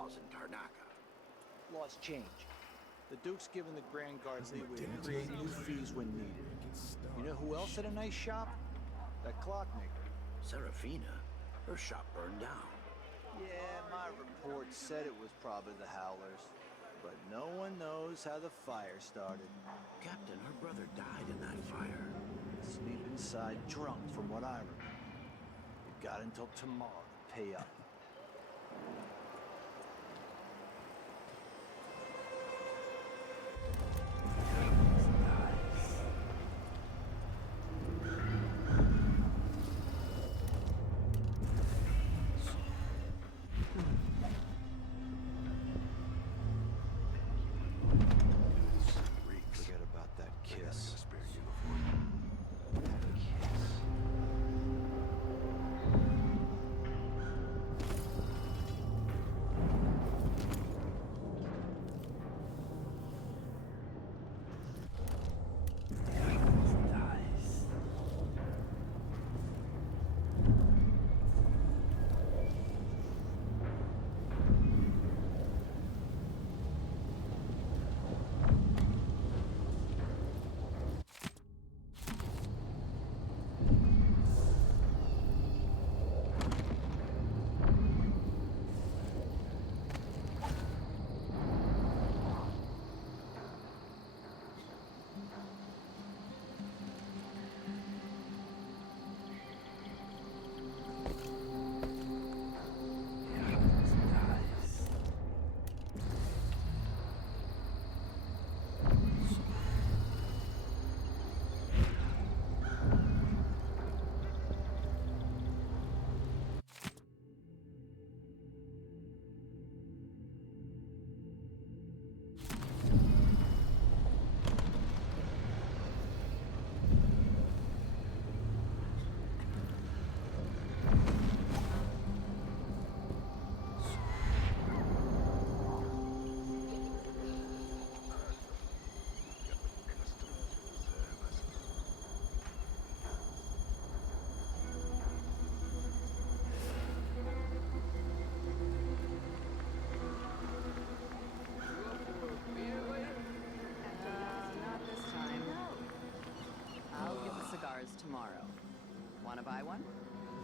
laws in Tarnaka. Laws change. The Duke's given the Grand Guard leeway to create new fees when needed. You know who else had a nice shop? That clockmaker. Serafina? Her shop burned down. Yeah, my report said it was probably the Howlers. But no one knows how the fire started. Captain, her brother died in that fire. Sleep inside drunk, from what I remember. You've got until tomorrow to pay up. Forget about that kiss. Spare uniform. Cigars tomorrow. Wanna buy one?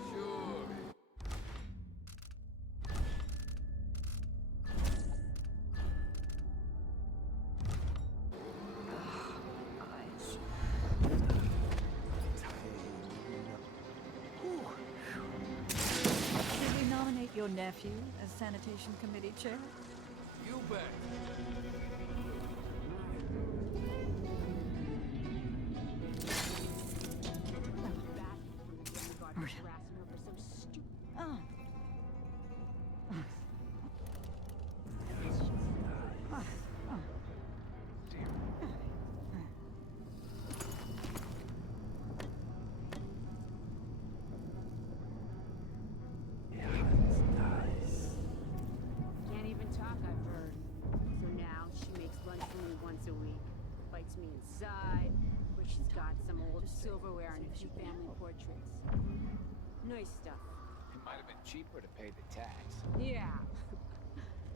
Sure. Should we nominate your nephew as sanitation committee chair? You bet. Oh. Can't even talk, I've heard. So now she makes lunch for me once a week. Invites me inside, where she's got some old silverware and a few family portraits. Nice stuff. It might have been cheaper to pay the tax. Yeah.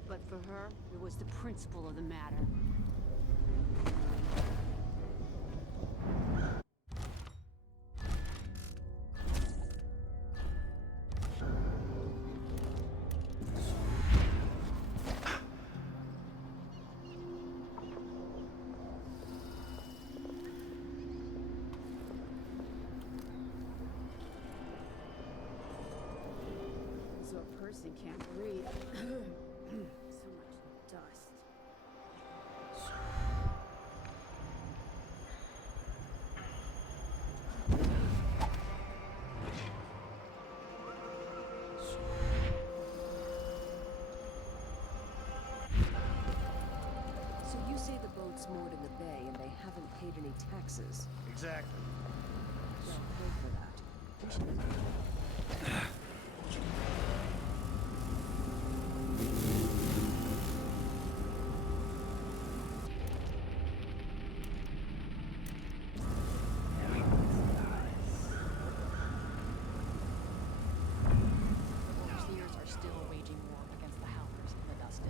But for her, it was the principle of the matter. So a person can't breathe. So much dust. So you say the boat's moored in the bay and they haven't paid any taxes? Exactly. They'll pay for that. Overseers are still waging war against the Howlers in the Dust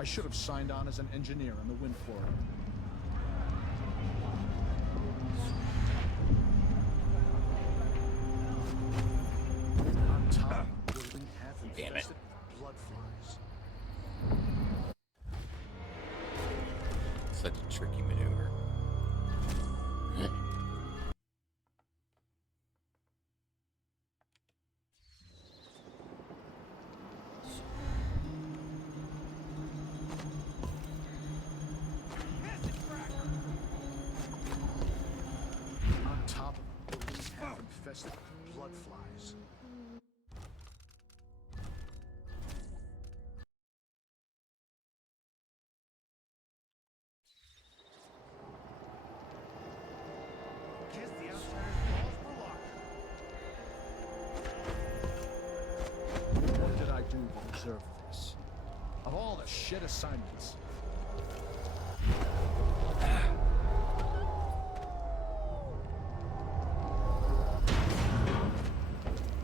I should have signed on as an engineer on the wind floor. On top, building half Damn it. infested with blood flies. Such a tricky maneuver. On top of the building half infested with blood flies. Kiss the outsider's balls for luck. What did I do to deserve this? Of all the shit assignments.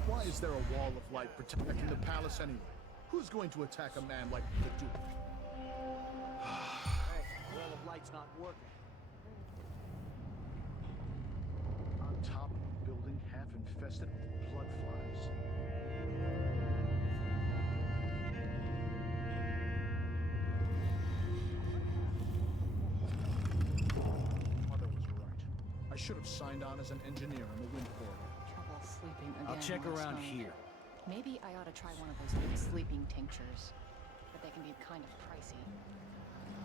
Why is there a wall of light protecting the palace anyway? Who's going to attack a man like the Duke? Hey, wall of light's not working. On top of a building half infested with blood flies. Mother was right. I should have signed on as an engineer on the wind corridor. Trouble sleeping again. I'll check last around night. here. Maybe I ought to try one of those big sleeping tinctures, but they can be kind of pricey.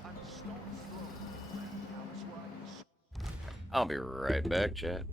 I'm a stone's throw from the palace where I can I'll be right back, chat.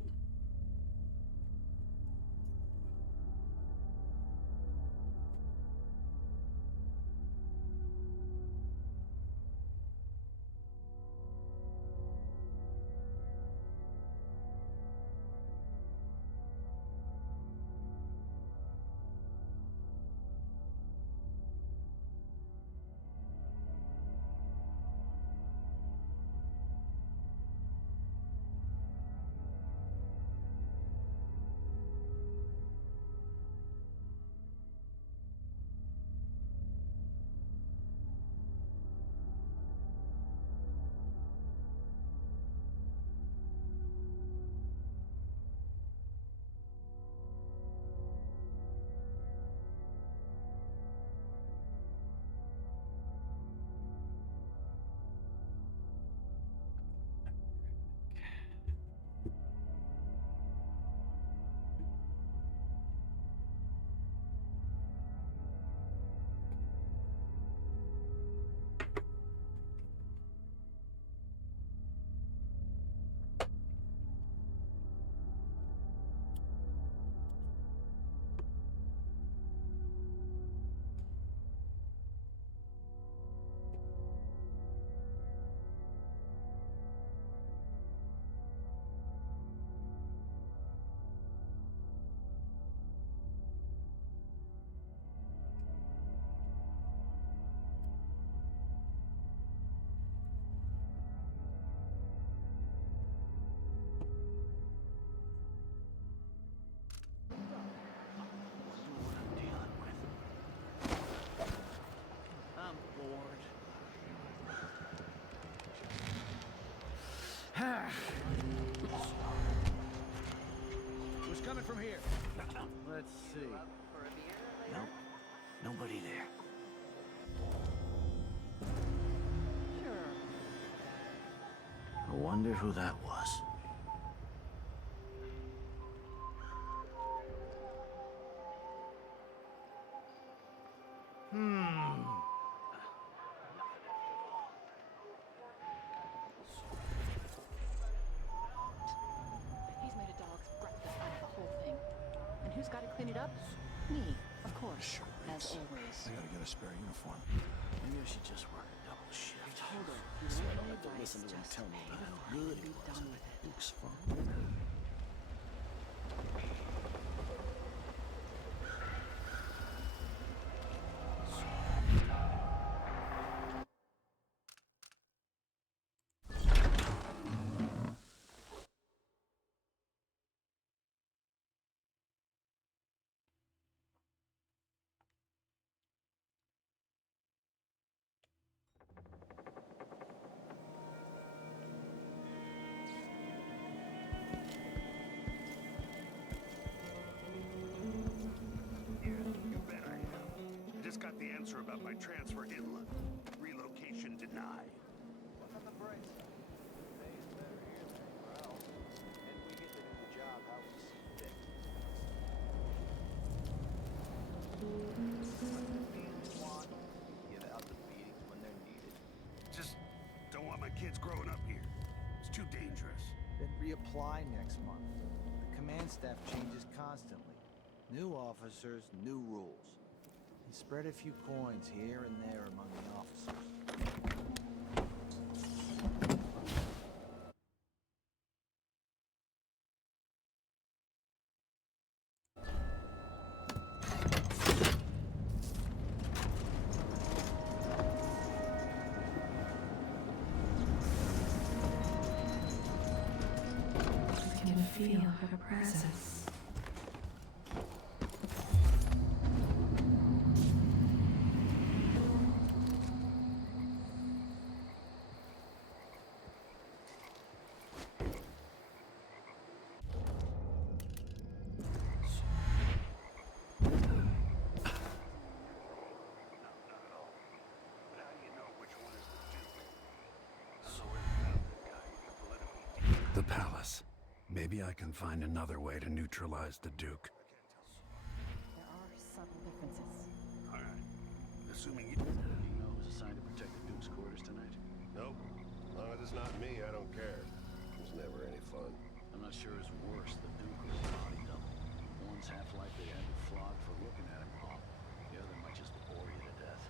I'm bored. Who's coming from here? Let's see. Nope. Nobody there. Sure. I wonder who that was. He's made a dog's breakfast out of the whole thing. And who's got to clean it up? Me, of course, as always. I gotta get a spare uniform. Maybe I should just work a double shift. I told her, So I you don't know have to advice, listen to him just tell me pay about the how fine good and he be was done at with it. Duke's farm. answer about my transfer inland. Relocation denied. Look on the bright side. Pay is better here than anywhere else. And we get to do the job how we see fit. Want give out the beatings when they're needed. Just don't want my kids growing up here. It's too dangerous. Then reapply next month. The command staff changes constantly. New officers, new rules. And spread a few coins here and there among the officers. I can feel her presence. The palace. Maybe I can find another way to neutralize the Duke. There are subtle differences. All right. Assuming You know it was assigned to protect the Duke's quarters tonight? Nope. As long as it's not me, I don't care. It was never any fun. I'm not sure it's worse, the Duke or the body double. One's half likely to have you flogged for looking at him wrong. The other might just bore you to death.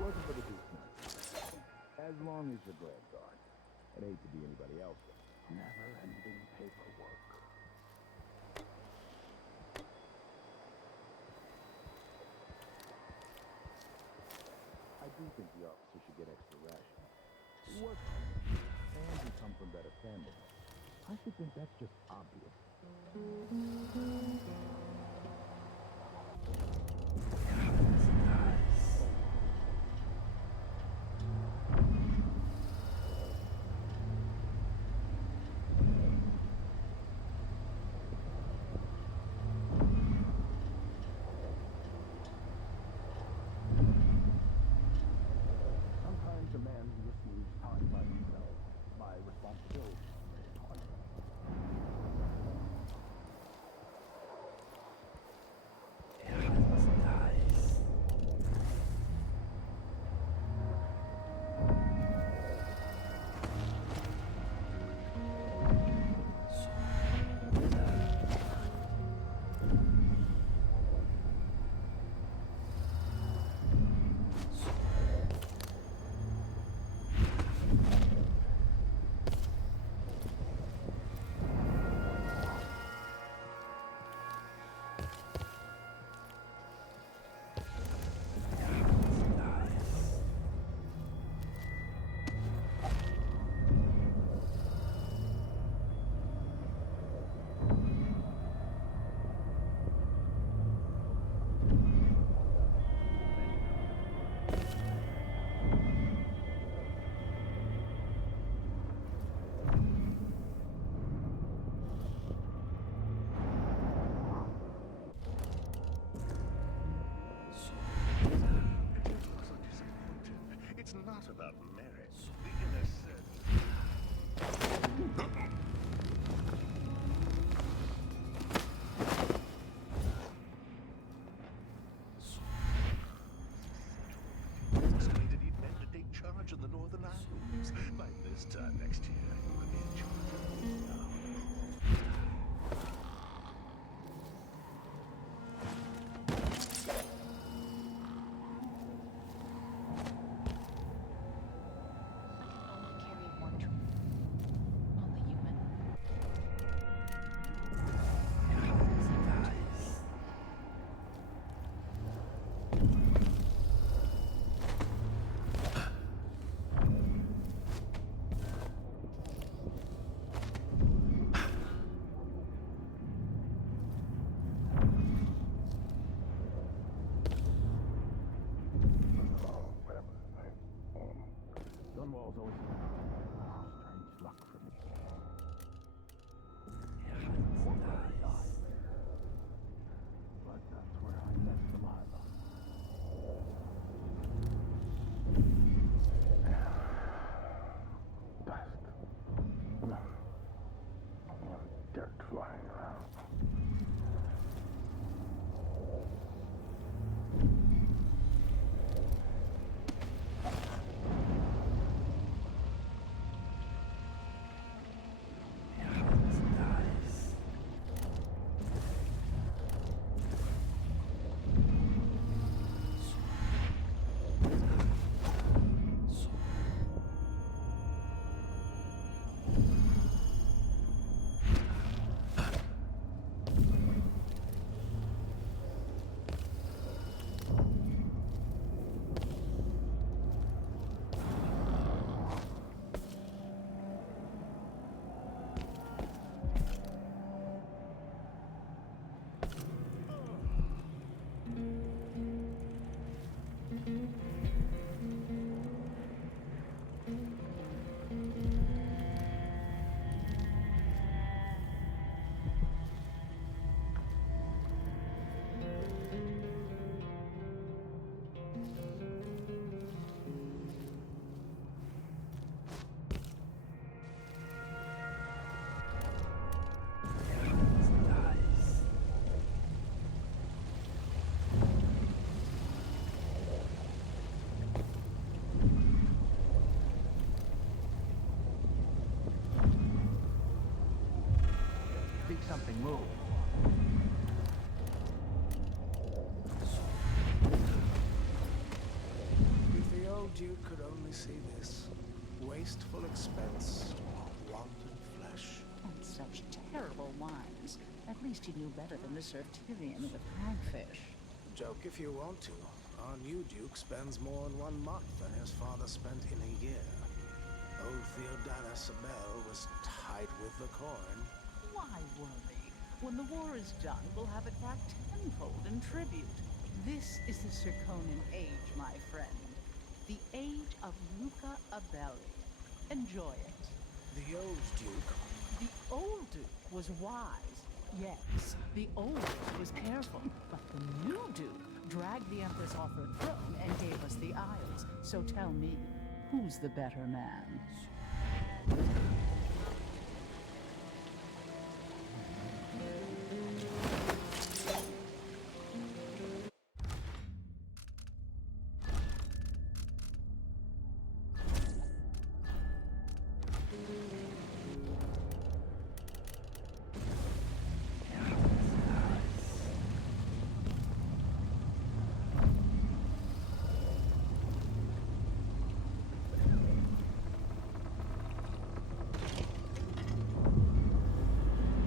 Working for the Duke now. As long as you're Grand Guard. I'd hate to be anybody else. Never-ending paperwork. I do think the officer should get extra rations. You work hard, and you come from better families. I should think that's just obvious. Sometimes a man receives time by himself, by responsibility. This time next year, you will be in charge of it now. Only carry one drink. Only human. Dunwall's always strange luck for me. Poor brother died there. But that's where I met Delilah. Dust. Dirt flying around. See something move. If the old Duke could only see this. Wasteful expense, wanton flesh. And such terrible wines. At least he knew better than to serve Tyrion with hagfish. Joke if you want to. Our new Duke spends more in 1 month than his father spent in a year. Old Theodana Sabel was tight with the coin. Why worry? When the war is done, we'll have it back tenfold in tribute. This is the Circonan age, my friend. The age of Luca Abelli. Enjoy it. The old Duke? The old Duke was wise. Yes, the old Duke was careful. But the new Duke dragged the Empress off her throne and gave us the Isles. So tell me, who's the better man?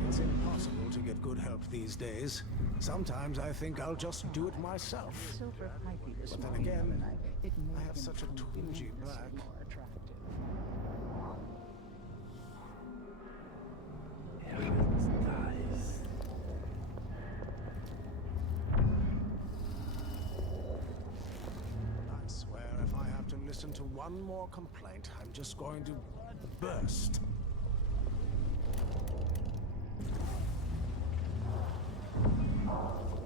It's impossible to get good help these days. Sometimes I think I'll just do it myself. Silver pipey this But then morning, again, Evan. It made I have him such a twingy tremendously back. more attractive. I swear if I have to listen to one more complaint, I'm just going to burst.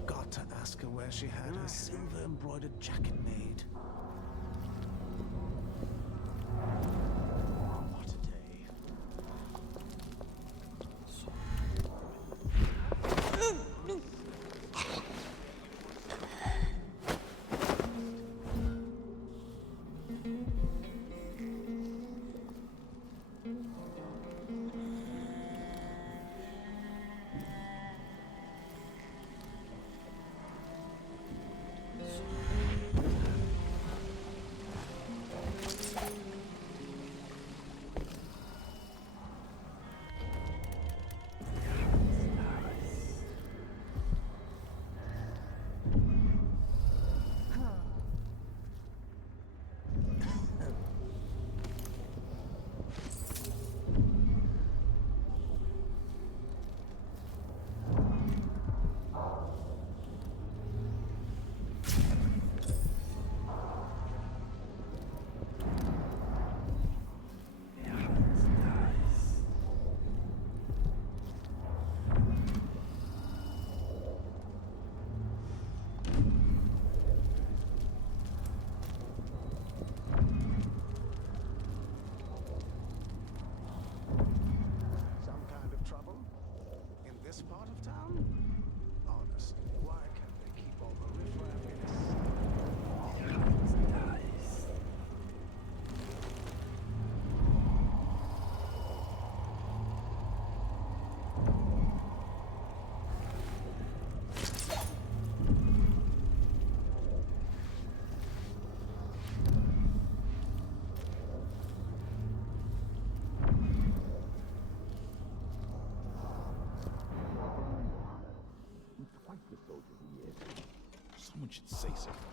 Forgot to ask her where she had her silver embroidered jacket made. What a day. Someone should say something.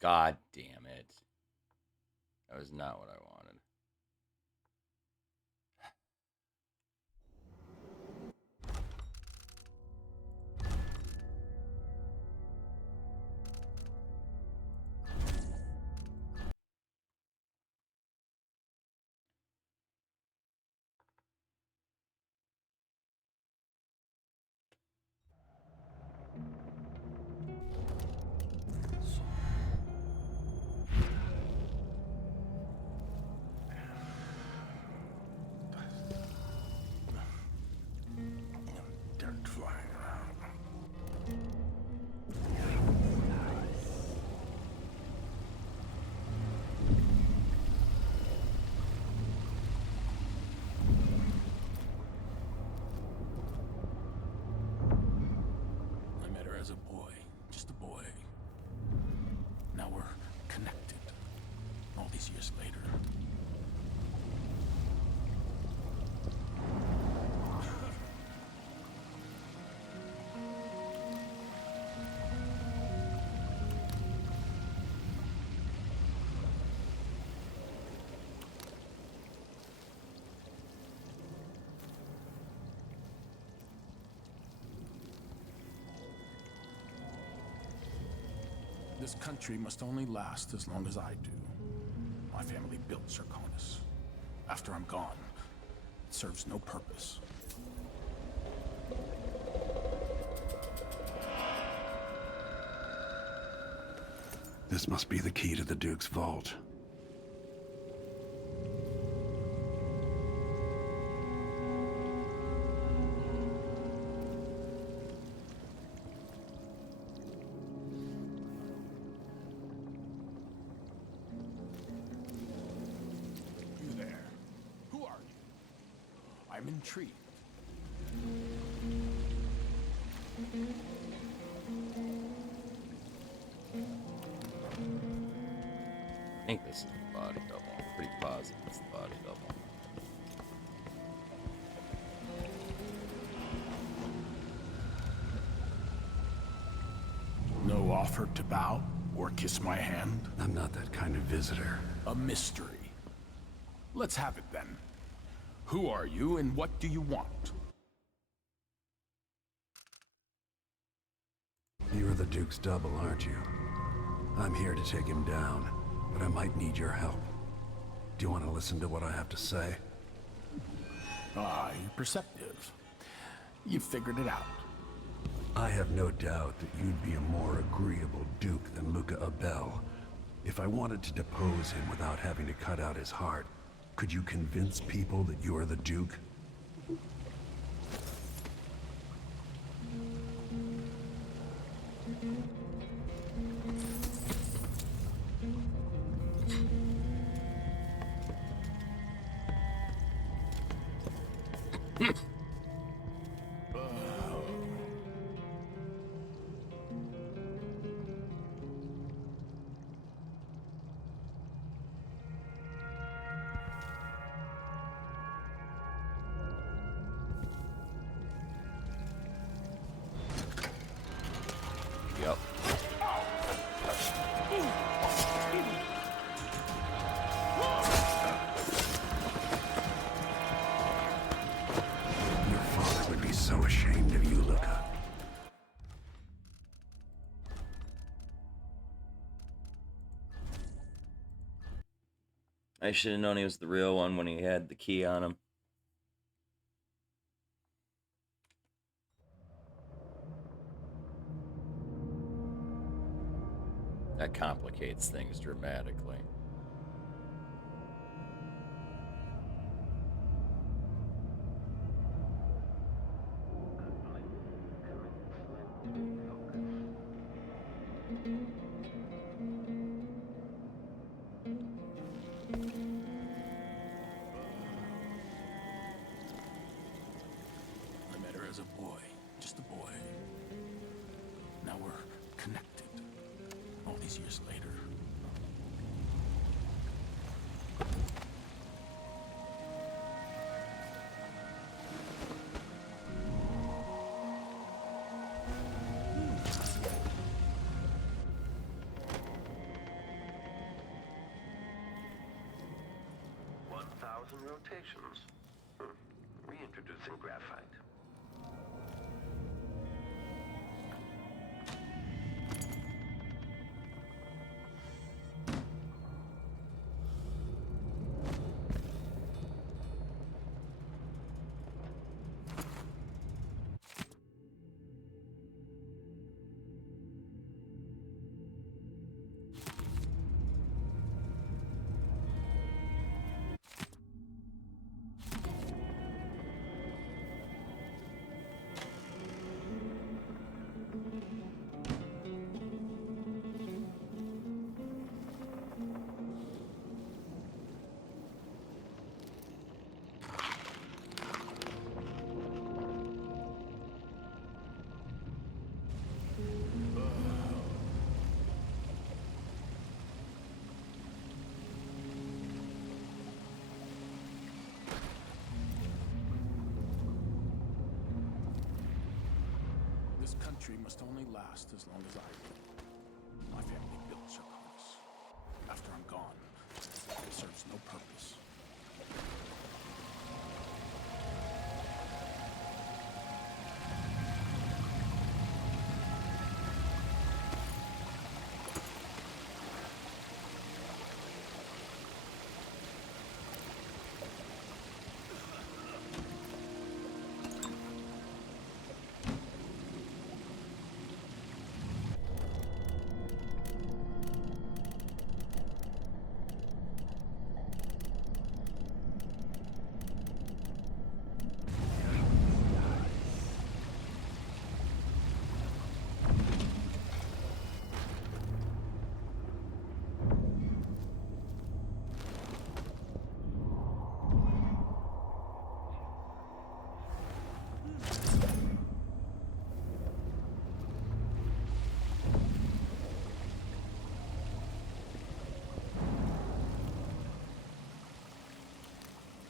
God damn it. That was not what I wanted. Dirt flying around. I met her as a boy, just a boy. Now we're connected, all these years later. This country must only last as long as I do. My family built Zirconis. After I'm gone, it serves no purpose. This must be the key to the Duke's vault. You there. Who are you? I'm intrigued. I think this is the body double. I'm pretty positive it's the body double. No offer to bow or kiss my hand? I'm not that kind of visitor. A mystery. Let's have it then. Who are you and what do you want? You're the Duke's double, aren't you? I'm here to take him down, but I might need your help. Do you want to listen to what I have to say? Ah, you're perceptive. You figured it out. I have no doubt that you'd be a more agreeable Duke than Luca Abel. If I wanted to depose him without having to cut out his heart, could you convince people that you are the Duke? Yep. Your father would be so ashamed of you, Luca. I should have known he was the real one when he had the key on him. That complicates things dramatically. I met her as a boy, just a boy. Now we're connected, all these years later. 10,000 rotations. Reintroducing graphite. This country must only last as long as I live. My family built Circonis. After I'm gone, it serves no purpose.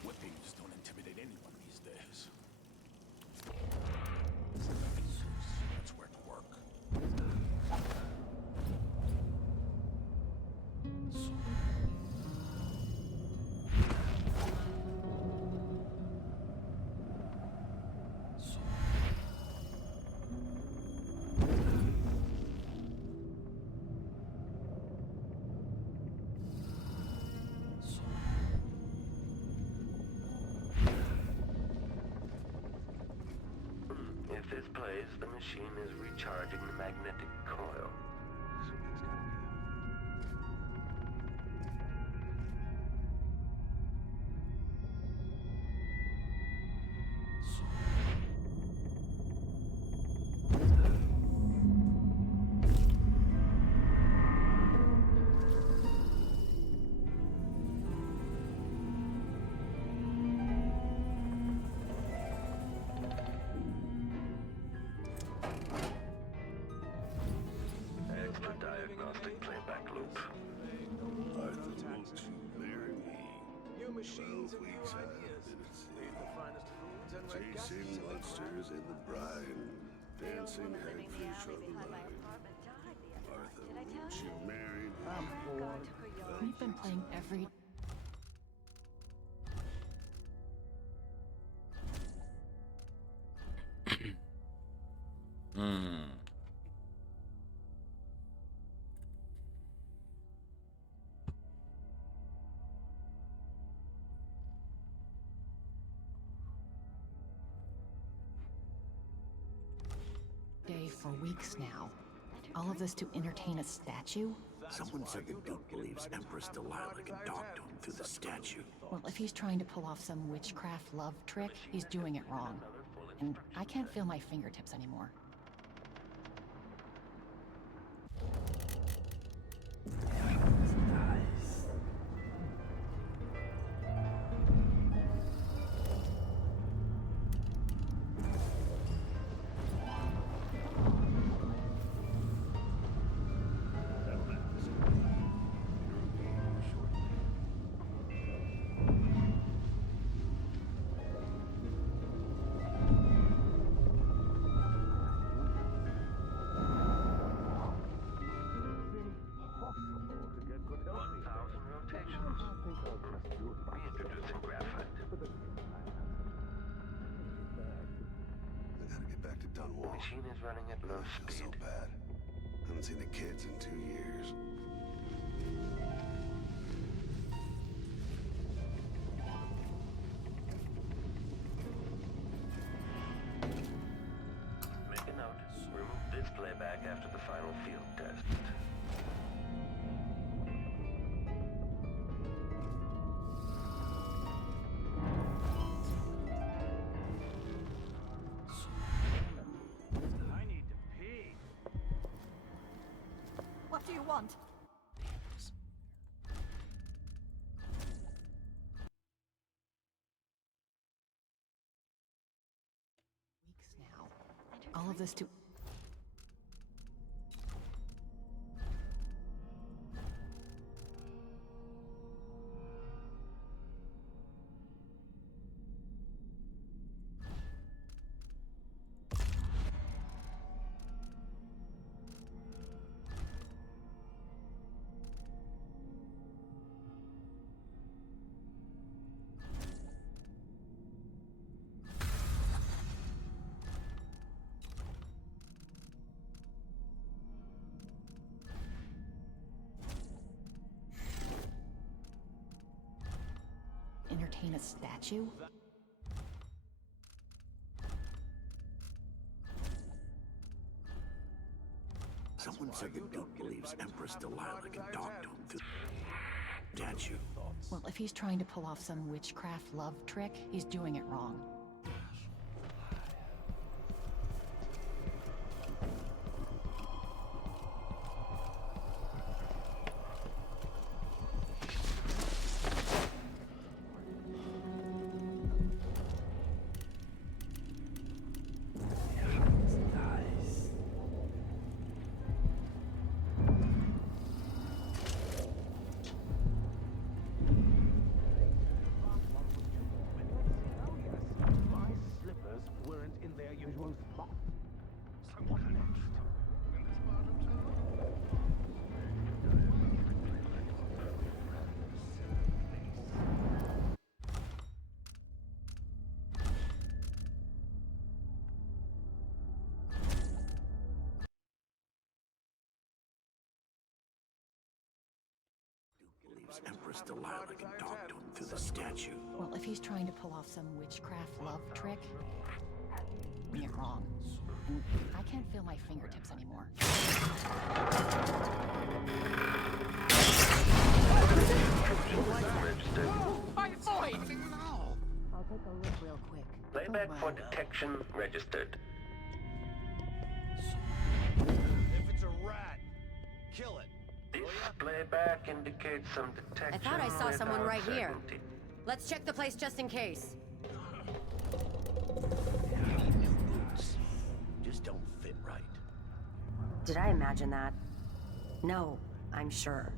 Whippings don't intimidate anyone these days. That's where to work. If this plays, the machine is recharging the magnetic coil. Extra diagnostic playback loop. I thought you marry me. New machines 12 and new weeks out ideas. of Tennessee. Leave the finest foods and red gases Chasing to the monsters in the brine. Dancing headfish on the line. Martha, won't you marry me? I'm bored. We've been playing every... day for weeks now. All of this to entertain a statue? Someone said the Duke believes Empress Delilah can talk to him through the statue. Well, if he's trying to pull off some witchcraft love trick, he's doing it wrong. And I can't feel my fingertips anymore. machine is running at low speed. So bad. Haven't seen the kids in 2 years. Make a note. Remove this playback after the final field test. I need to pee. What do you want? Weeks now. All of this to... entertain a statue? Someone said the Duke believes Empress Delilah can talk to him through the statue. Well, if he's trying to pull off some witchcraft love trick, he's doing it wrong. Believes Empress Delilah can talk to him through the statue. Well, if he's trying to pull off some witchcraft love trick, doing it wrong. And I can't feel my fingertips anymore. My voice! I'll take a look real quick. Playback for detection registered. If it's a rat, kill it. This playback indicates some detection. I thought I saw someone without right here. certainty. Let's check the place just in case. New boots just don't fit right. Did I imagine that? No, I'm sure.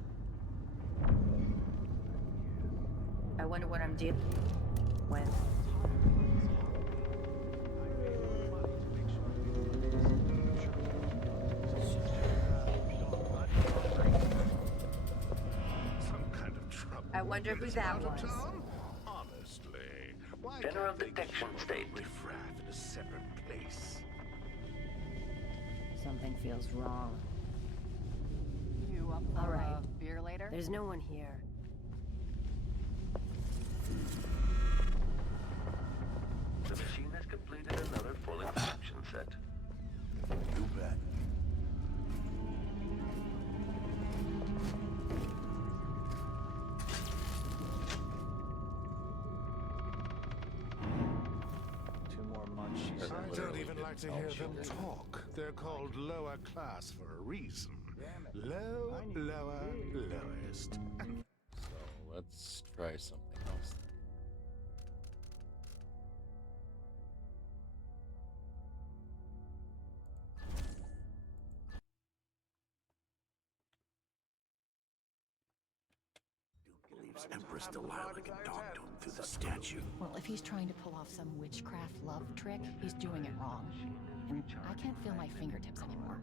I wonder what I'm dealing with. Some kind of trouble. I wonder who that was. Honestly, why General can't they detection keep state. riffraff in a separate place? Something feels wrong. You up for All right. a beer later? There's no one here. The machine has completed another full inspection set. You bet. Two more munchies. I don't even like to hear them talk. They're called lower class for a reason. Low, lower, lowest. So let's try something else. Believes Empress Delilah can talk to him through the statue. Well, if he's trying to pull off some witchcraft love trick, he's doing it wrong. And I can't feel my fingertips anymore.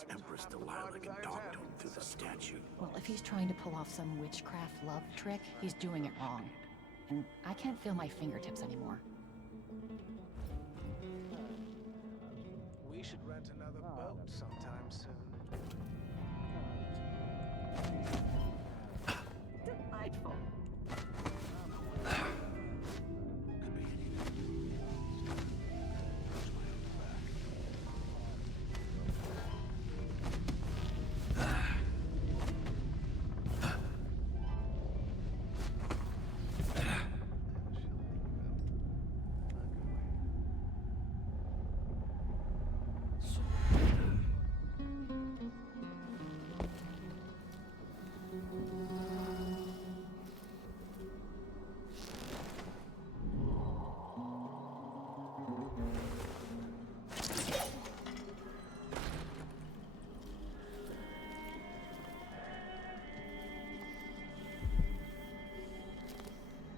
believes Empress Delilah can talk to him through the statue. Well, if he's trying to pull off some witchcraft love trick, he's doing it wrong. And I can't feel my fingertips anymore. We should rent another boat sometime soon. Delightful.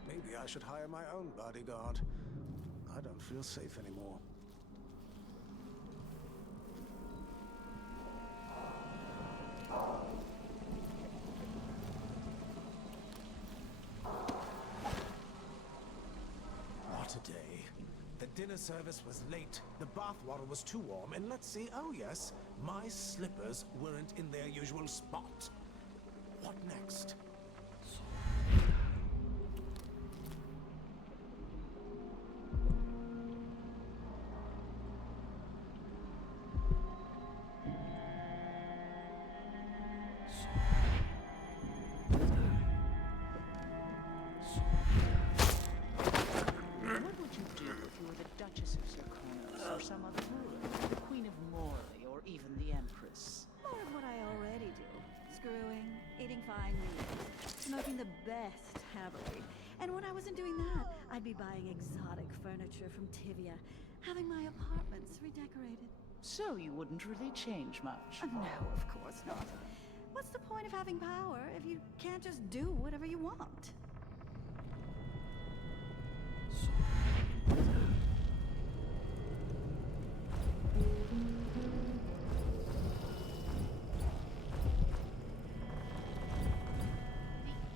Maybe I should hire my own bodyguard. I don't feel safe anymore. What a day. The dinner service was late, the bath water was too warm, and let's see, oh yes, my slippers weren't in their usual spot. What next? What would you do if you were the Duchess of Zirconos or some other ruler? The Queen of Morley or even the Empress? More of what I already do. Screwing, eating fine meals, smoking the best Haverly. And when I wasn't doing that, I'd be buying exotic furniture from Tivia, having my apartments redecorated. So you wouldn't really change much? No, of course not. What's the point of having power if you can't just do whatever you want?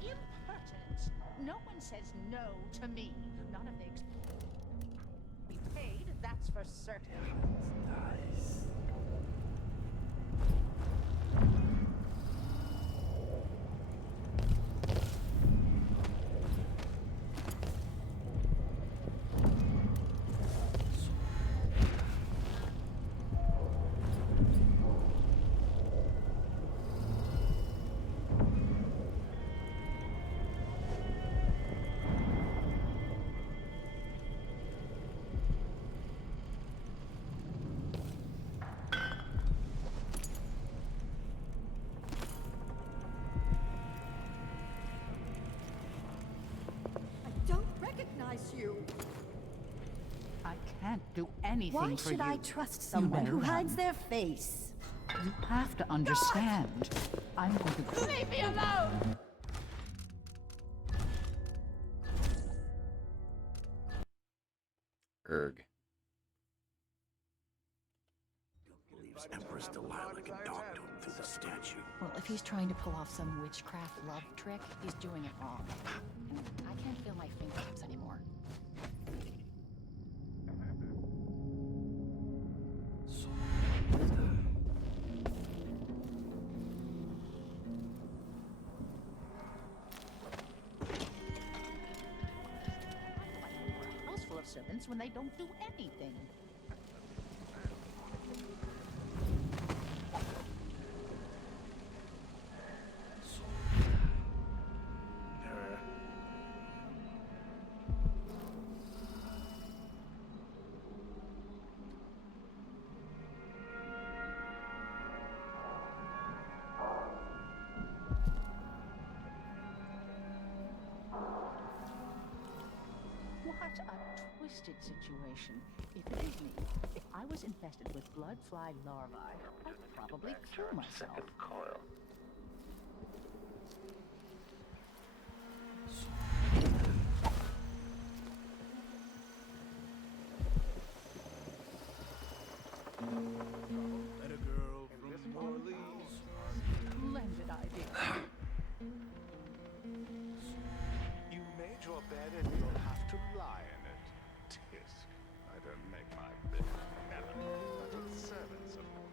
The impertinence! No one says no to me. Not if they be paid, that's for certain. Nice. I don't recognize you. I can't do anything Why for should you. I trust someone better who hides run. their face? You have to understand. I'm going to... Leave me alone! Erg. Believes Empress Delilah can talk to him through the statue. Well, if he's trying to pull off some witchcraft love trick, he's doing it wrong. And I can't feel my fingertips anymore. A house full of servants when they don't do anything. What a twisted situation. If it is me, if I was infested with blood fly larvae, I'd probably kill myself. Second coil. Let a girl from bed and you'll have to lie in it. Tisk, I don't make my bed melon. That's what servants are for.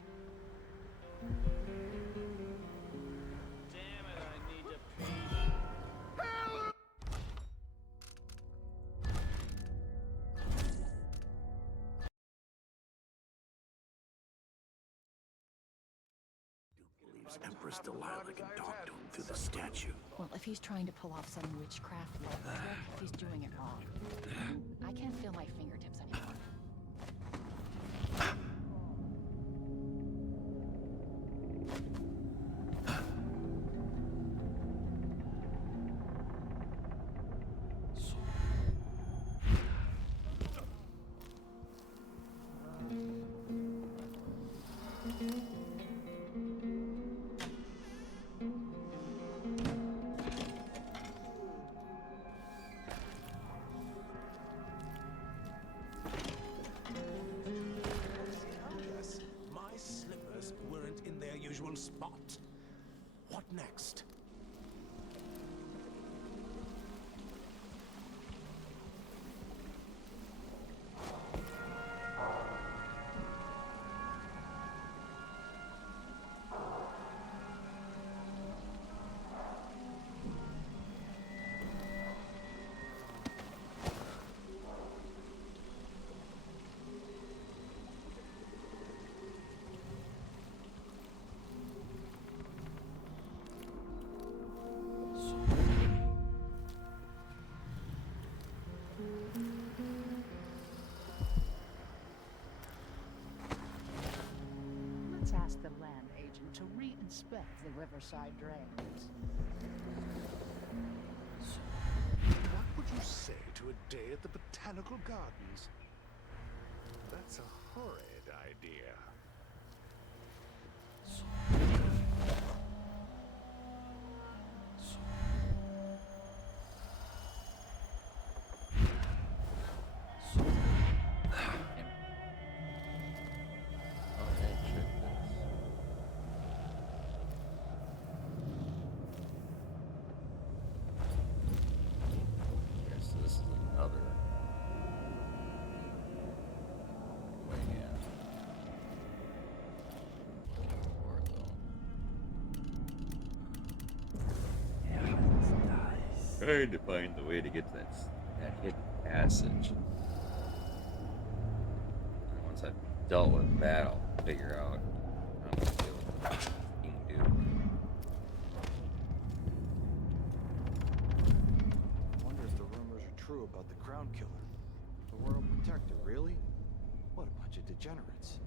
Damn it, I need to pee. Believes Empress Delilah can talk to him through the statue. Well, if he's trying to pull off some witchcraft-like trick, he's doing it wrong. I can't feel my fingertips anymore. Oh yes, my slippers weren't in their usual spot. What next? Let's ask the land agent to re-inspect the riverside drains. What would you say to a day at the Botanical Gardens? That's a horrid idea. Yes, this is another way in. Trying to find the way to get to that hidden passage. And once I've dealt with that, I'll figure out how to deal with King Duke. Wonder if the rumors are true about the Crown Killer. The Royal Protector, really? What a bunch of degenerates.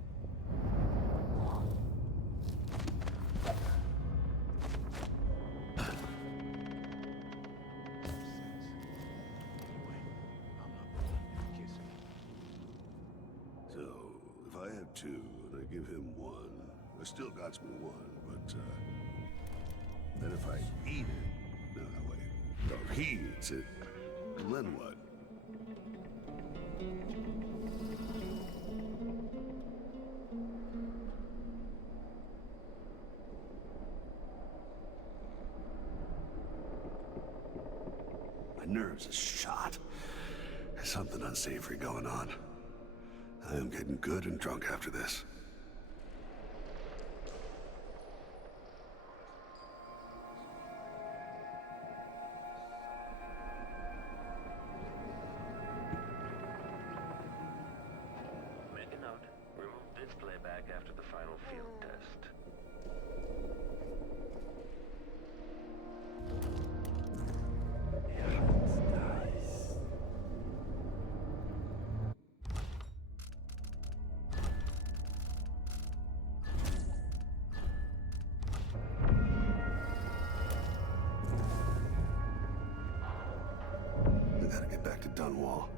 So, if I have two and I give him one, I still got me one, but, then if I eat it, no, wait. No, if he eats it, then what? My nerves are shot. There's something unsavory going on. I am getting good and drunk after this. Make a note. Remove this playback after the final field test. I gotta get back to Dunwall.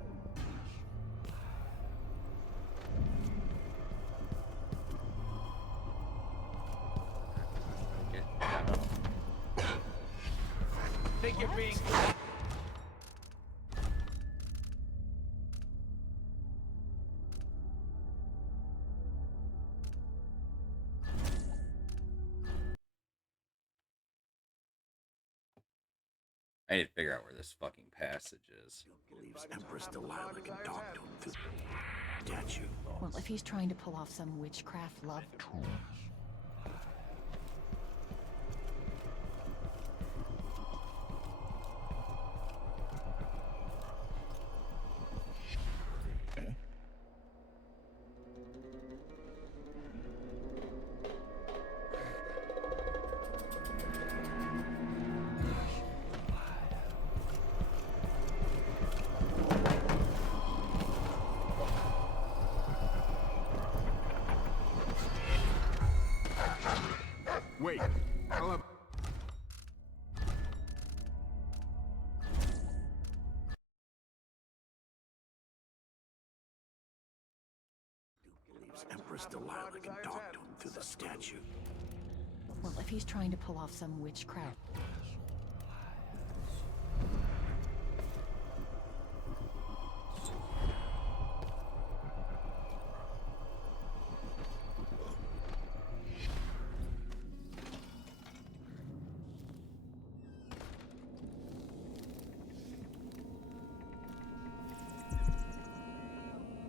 Think you're being I need to figure out where this fucking passage is. Believes Empress Delilah can talk to him through the statue. Well, if he's trying to pull off some witchcraft love... Wait, I'll have... Believes Empress Delilah can talk to him through the statue. Well, if he's trying to pull off some witchcraft...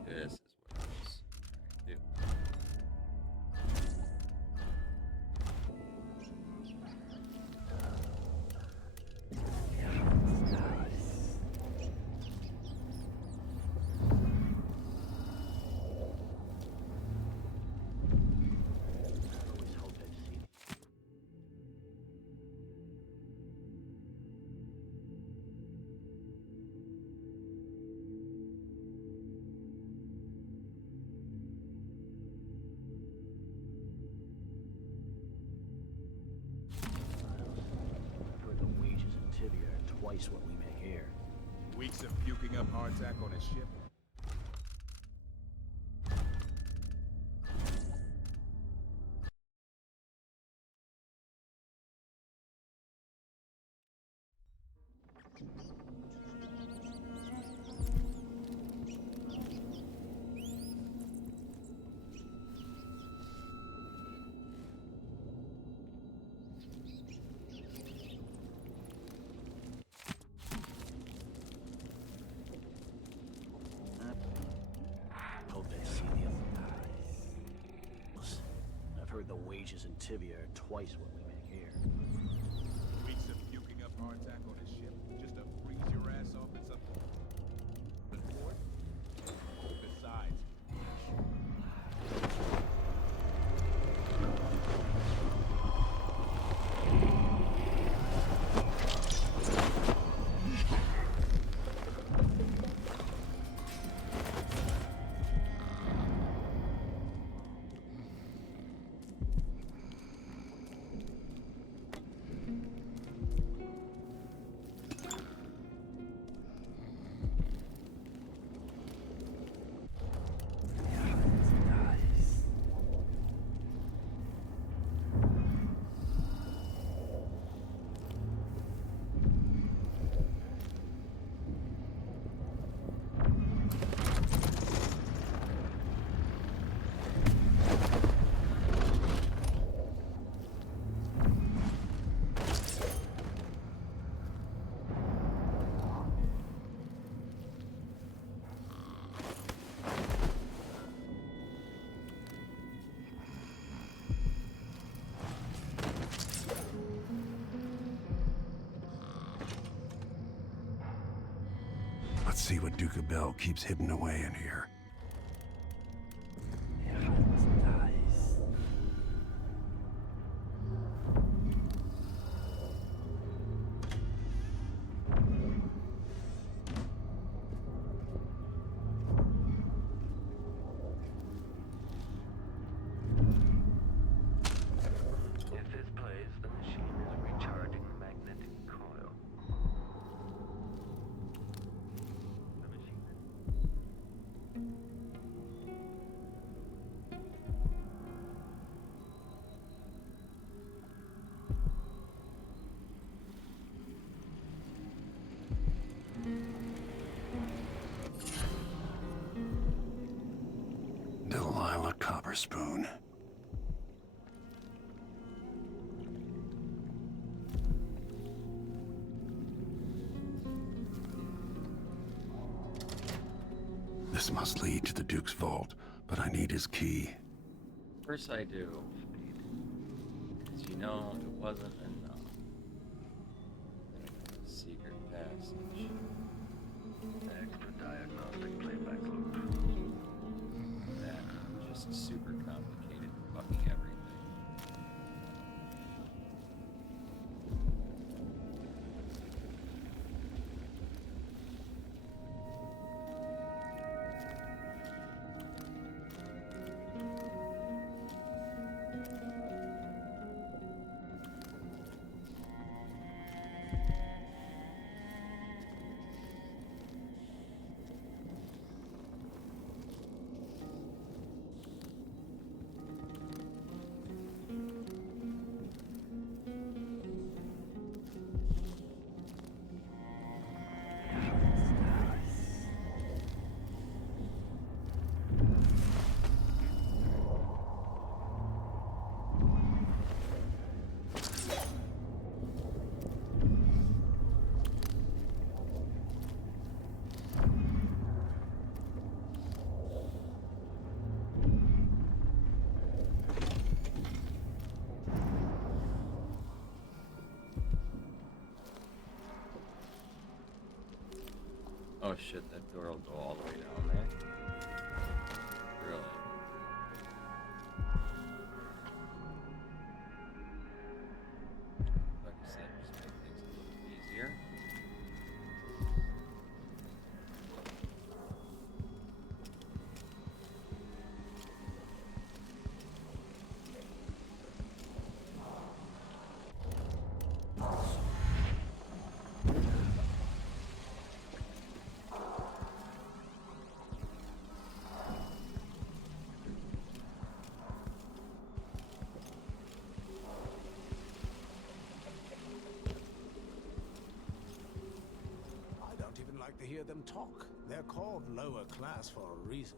This is what I was trying to do. Always hoped I'd see. I've heard the wages in Tivia are twice what we make here. Weeks of puking up hardtack on a ship. Hope I'd see the others. I've heard the wages in Tivia are twice what we make here. Weeks of puking up hardtack on a ship just to freeze your ass off in some port. Besides, Let's see what Duke Bell keeps hidden away in here. If this plays, the machine is recharging the magnetic coil. The machine. Delilah Copperspoon. This must lead to the Duke's vault, but I need his key. Of course I do. Because you know it wasn't enough. Secret passage. Extra diagnostic playback loop. That just super complicated fucking everything. Oh shit, that door will go all the way down there? Really? Like I said, just make things a little easier. To hear them talk. They're called lower class for a reason.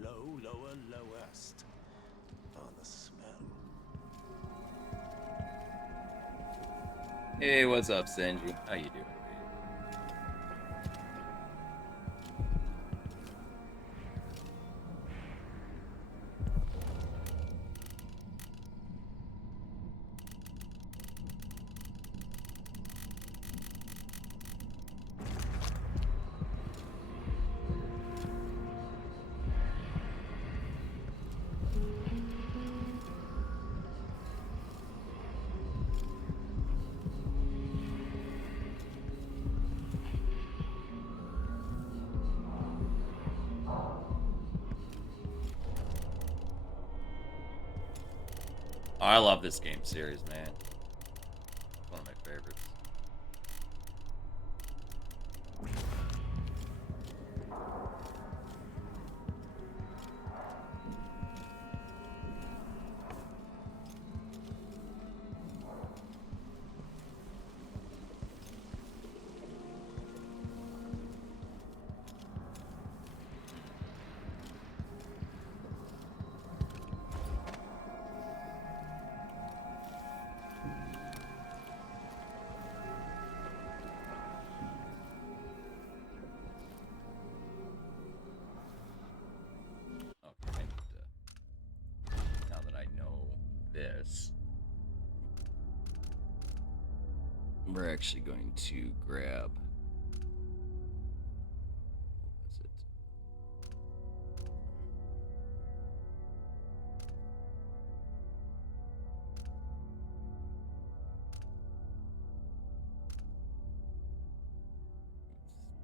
Low, lower, lowest. Oh, the smell. Hey, what's up, Senji? How you doing? I love this game series, man. One of my favorites. We're actually going to grab. What was it?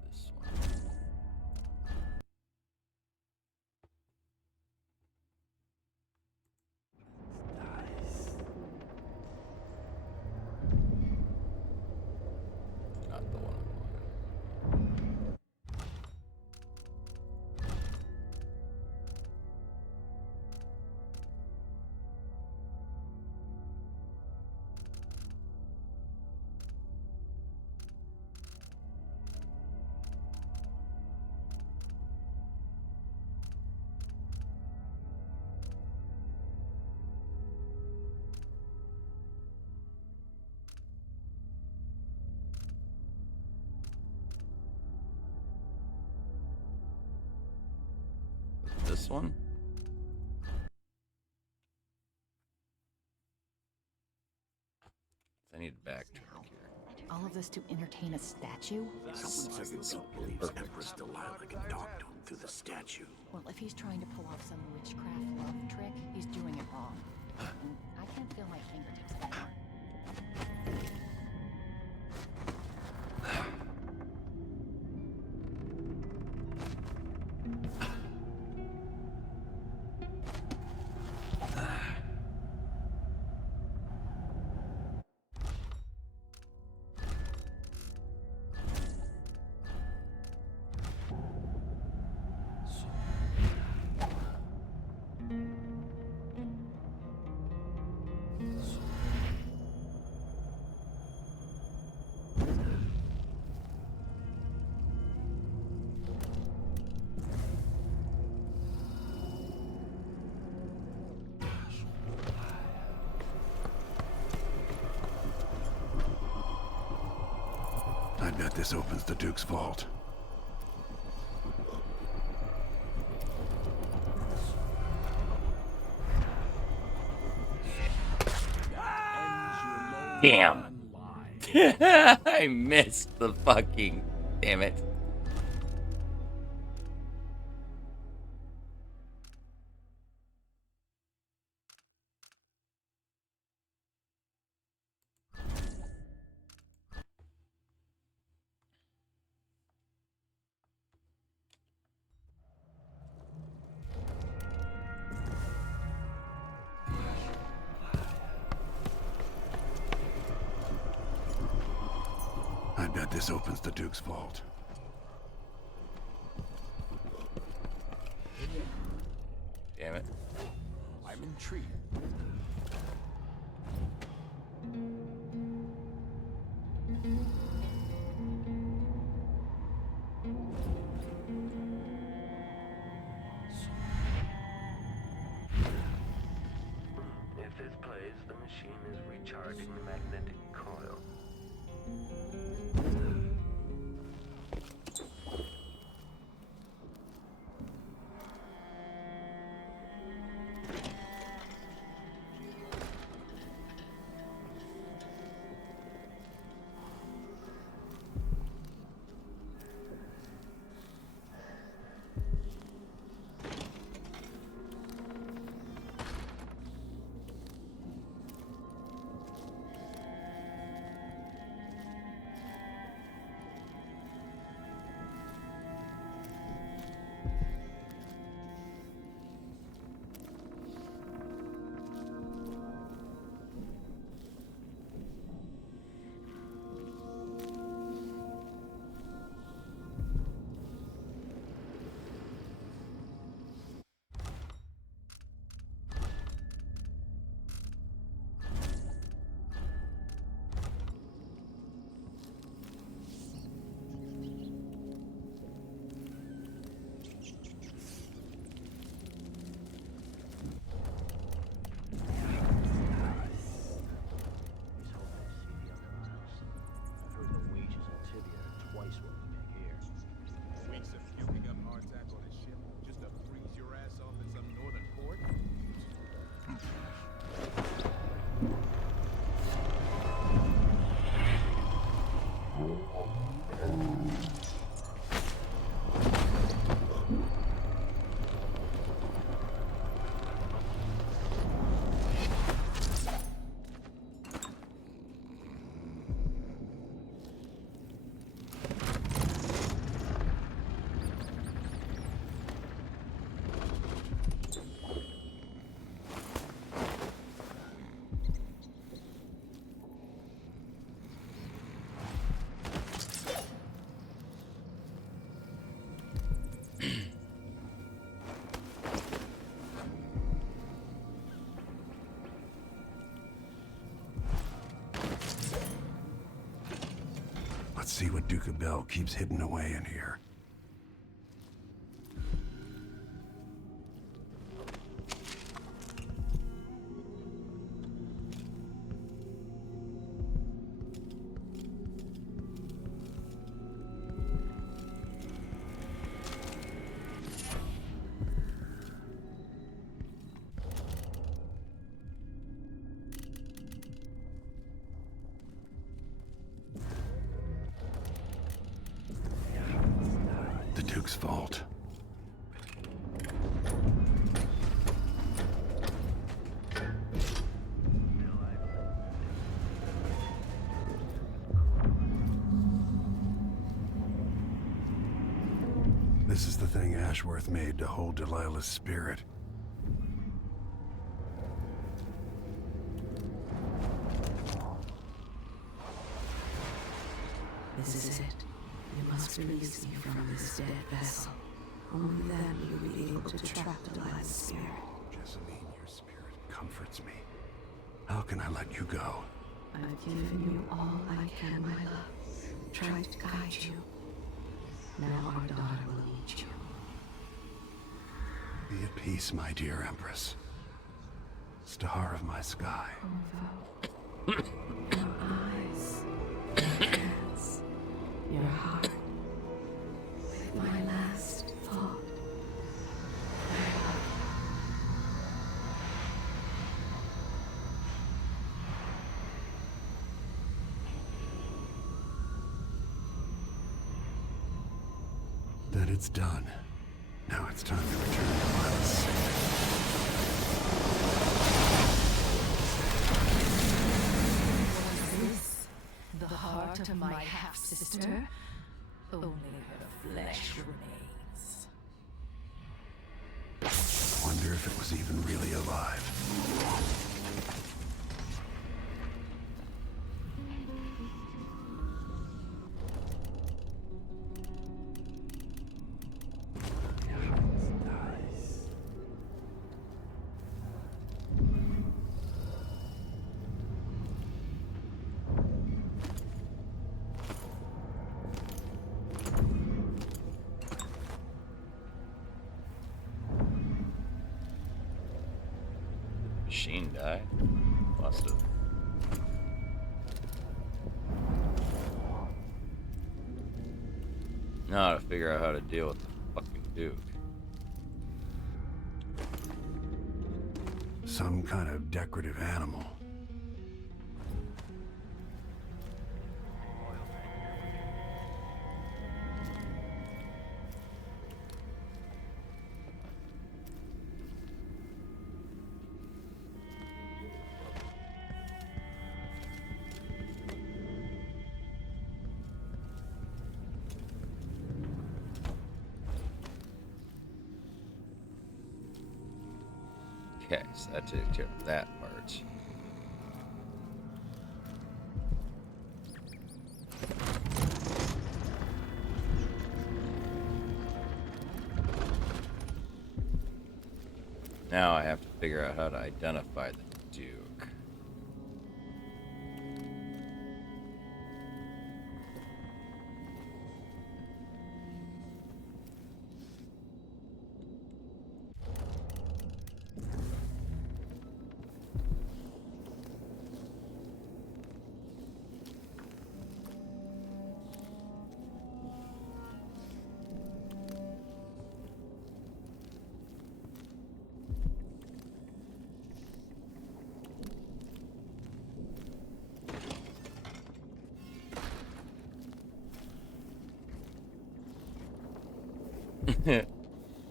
It's this one. Not the one I want. this one? I need to backtrack here. All of this to entertain a statue? Someone says that Duke believes Empress Delilah can talk to him through the statue. Well, if he's trying to pull off some witchcraft love trick, he's doing it wrong. And I can't feel my fingertips anymore. I bet this opens the Duke's vault. Damn. I missed the fucking... Damn it. I bet this opens the Duke's vault. Damn it. I'm intrigued. If this plays, the machine is recharging the magnetic coil. Weeks of puking up hardtack on a ship just to freeze your ass off in some northern port? Let's see what Duke of Bell keeps hidden away in here. Duke's fault. This is the thing Ashworth made to hold Delilah's spirit. This is it. You must release me from this dead vessel. Only then will you be able to trap Delilah's spirit. Jessamine, your spirit comforts me. How can I let you go? I've given you all I can, my love. Tried to guide you. Now our daughter will lead you. Be at peace, my dear Empress. Star of my sky. Corvo. Your eyes. Your hands. Your heart. With my last thought. That it's done. Now it's time to return to Delilah's. Was this the heart of my half-sister? Only her flesh remains. Wonder if it was even really alive. Machine died? Must have. Now to figure out how to deal with the fucking Duke. Some kind of decorative animal. Okay, so that took care of that part. Now I have to figure out how to identify the Duke.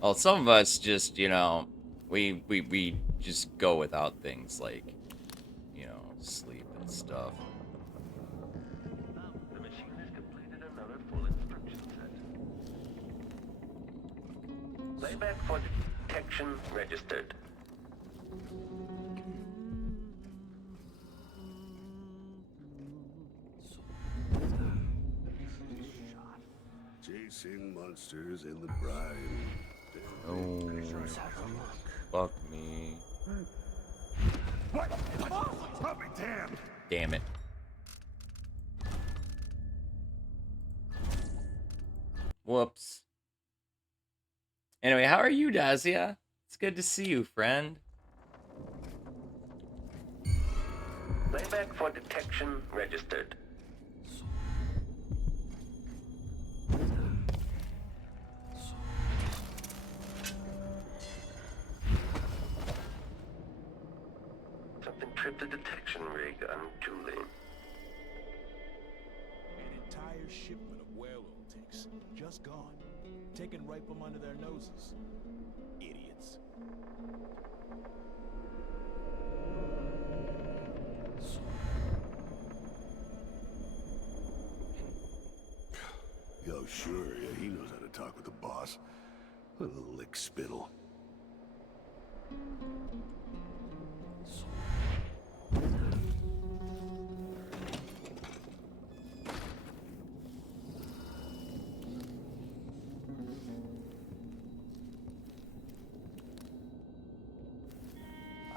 Well, some of us just, you know, we just go without things like, you know, sleep and stuff. The machine has completed another full instruction set. Playback for detection registered. Chasing monsters in the brine. Oh, fuck me. What? I'll be damned. Damn it. Whoops. Anyway, how are you, Dazia? It's good to see you, friend. Playback for detection registered. Something tripped the detection rig on Julie. An entire shipment of whale oil tanks just gone. taken right from under their noses. Idiots. Yo, sure, yeah, he knows how to talk with the boss. What a little lick spittle.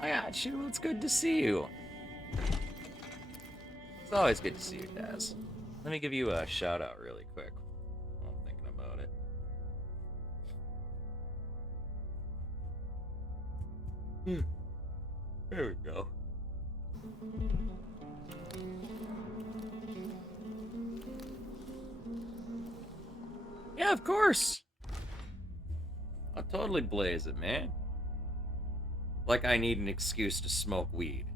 I got you. It's good to see you. It's always good to see you, Daz. Let me give you a shout out really quick while I'm thinking about it. There we go. Yeah, of course. I'll totally blaze it, man. Like I need an excuse to smoke weed.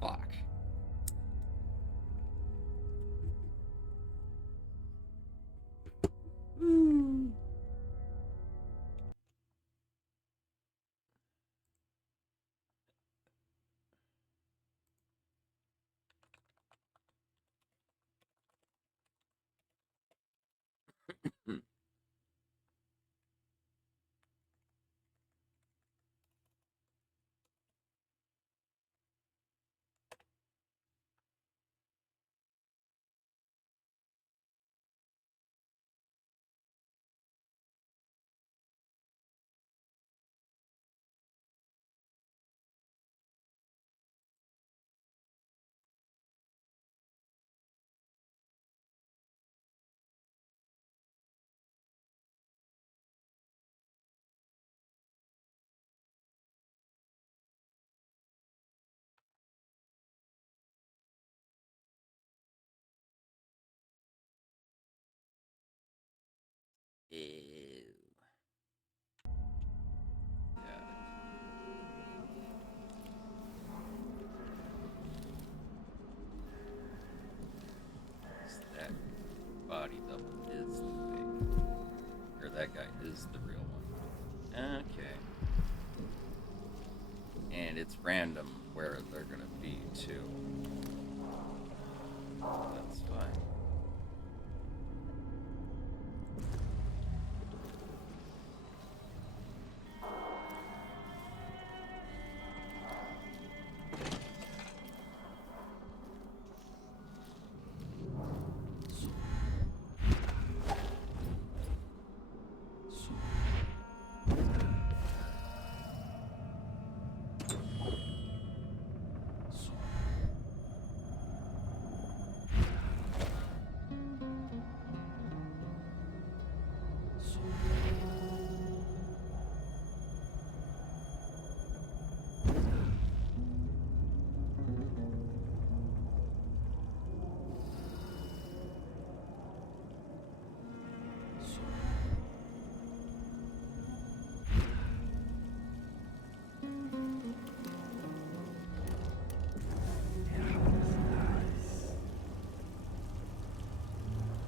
Fuck. Ew. That body double is the fake. Or that guy is the real one. Okay. And it's random where they're gonna be too. That's fine.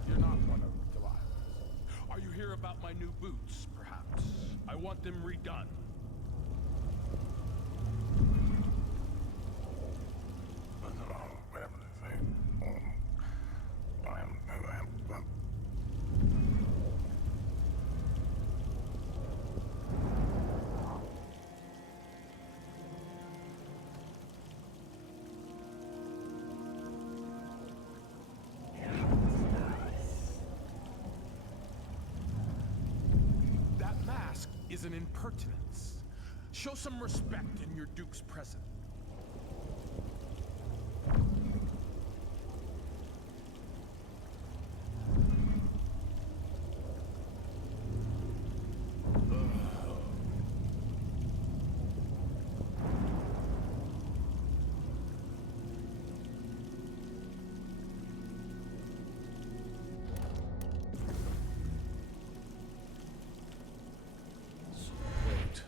You're not one of the Delilahs. Are you here about my new boots, perhaps? I want them redone. That mask is an impertinence. Show some respect in your Duke's presence. Wait,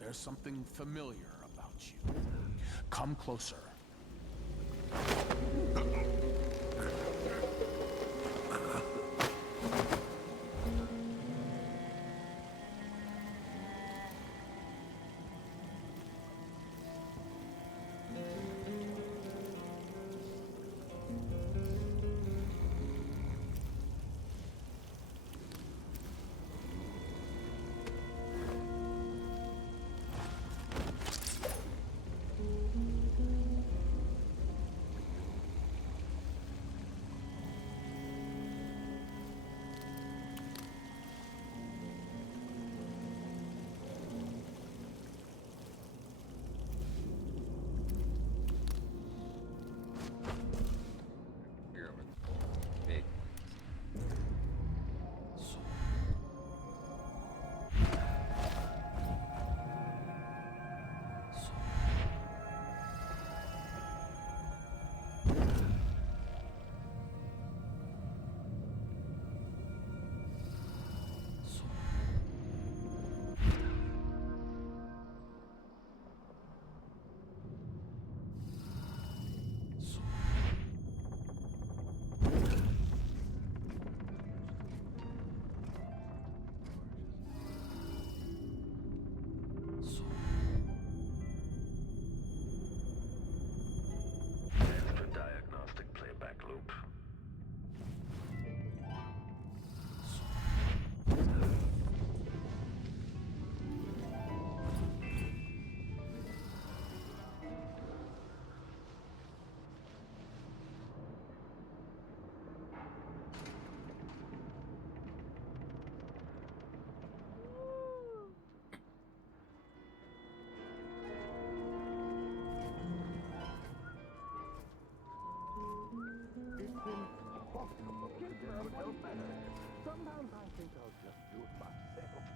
there's something familiar about you. Come closer.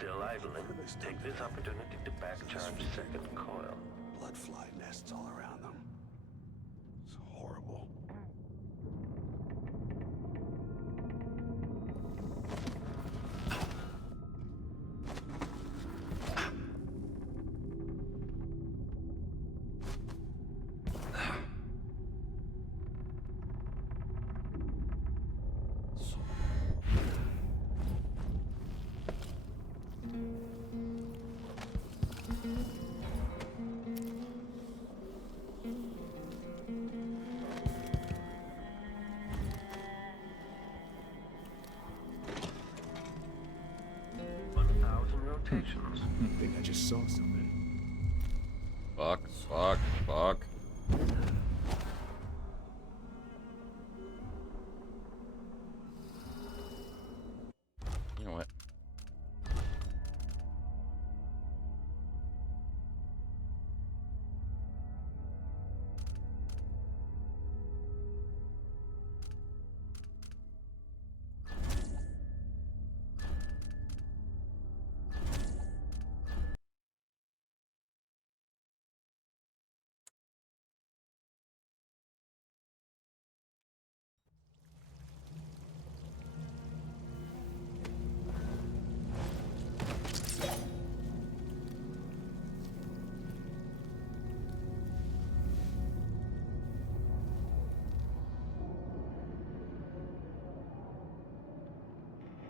Still idling? Take this opportunity to back-charge second coil. Blood fly nests all around them. It's horrible. Rotations. I think I just saw something. Fuck, fuck, fuck. You know what?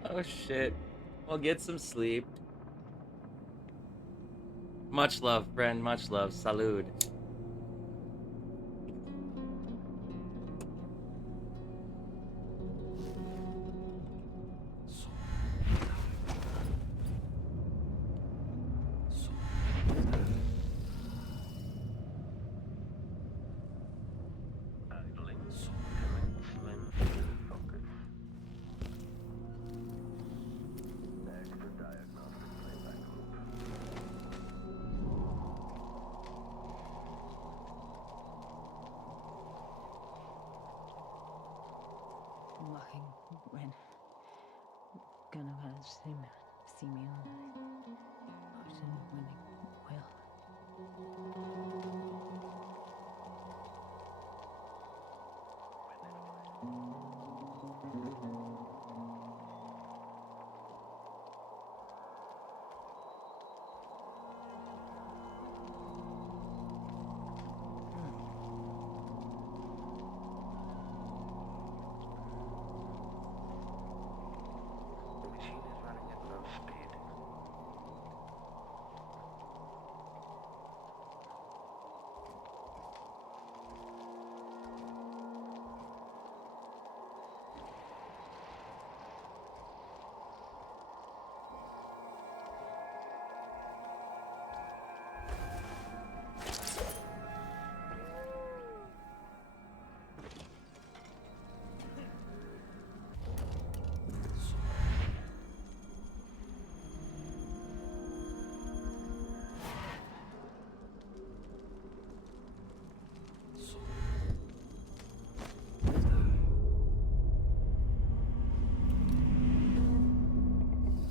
Oh shit. Well, get some sleep. Much love, friend. Much love. Salud. Walking when gonna have see me all night. Often when it will. The machine is running at low speed.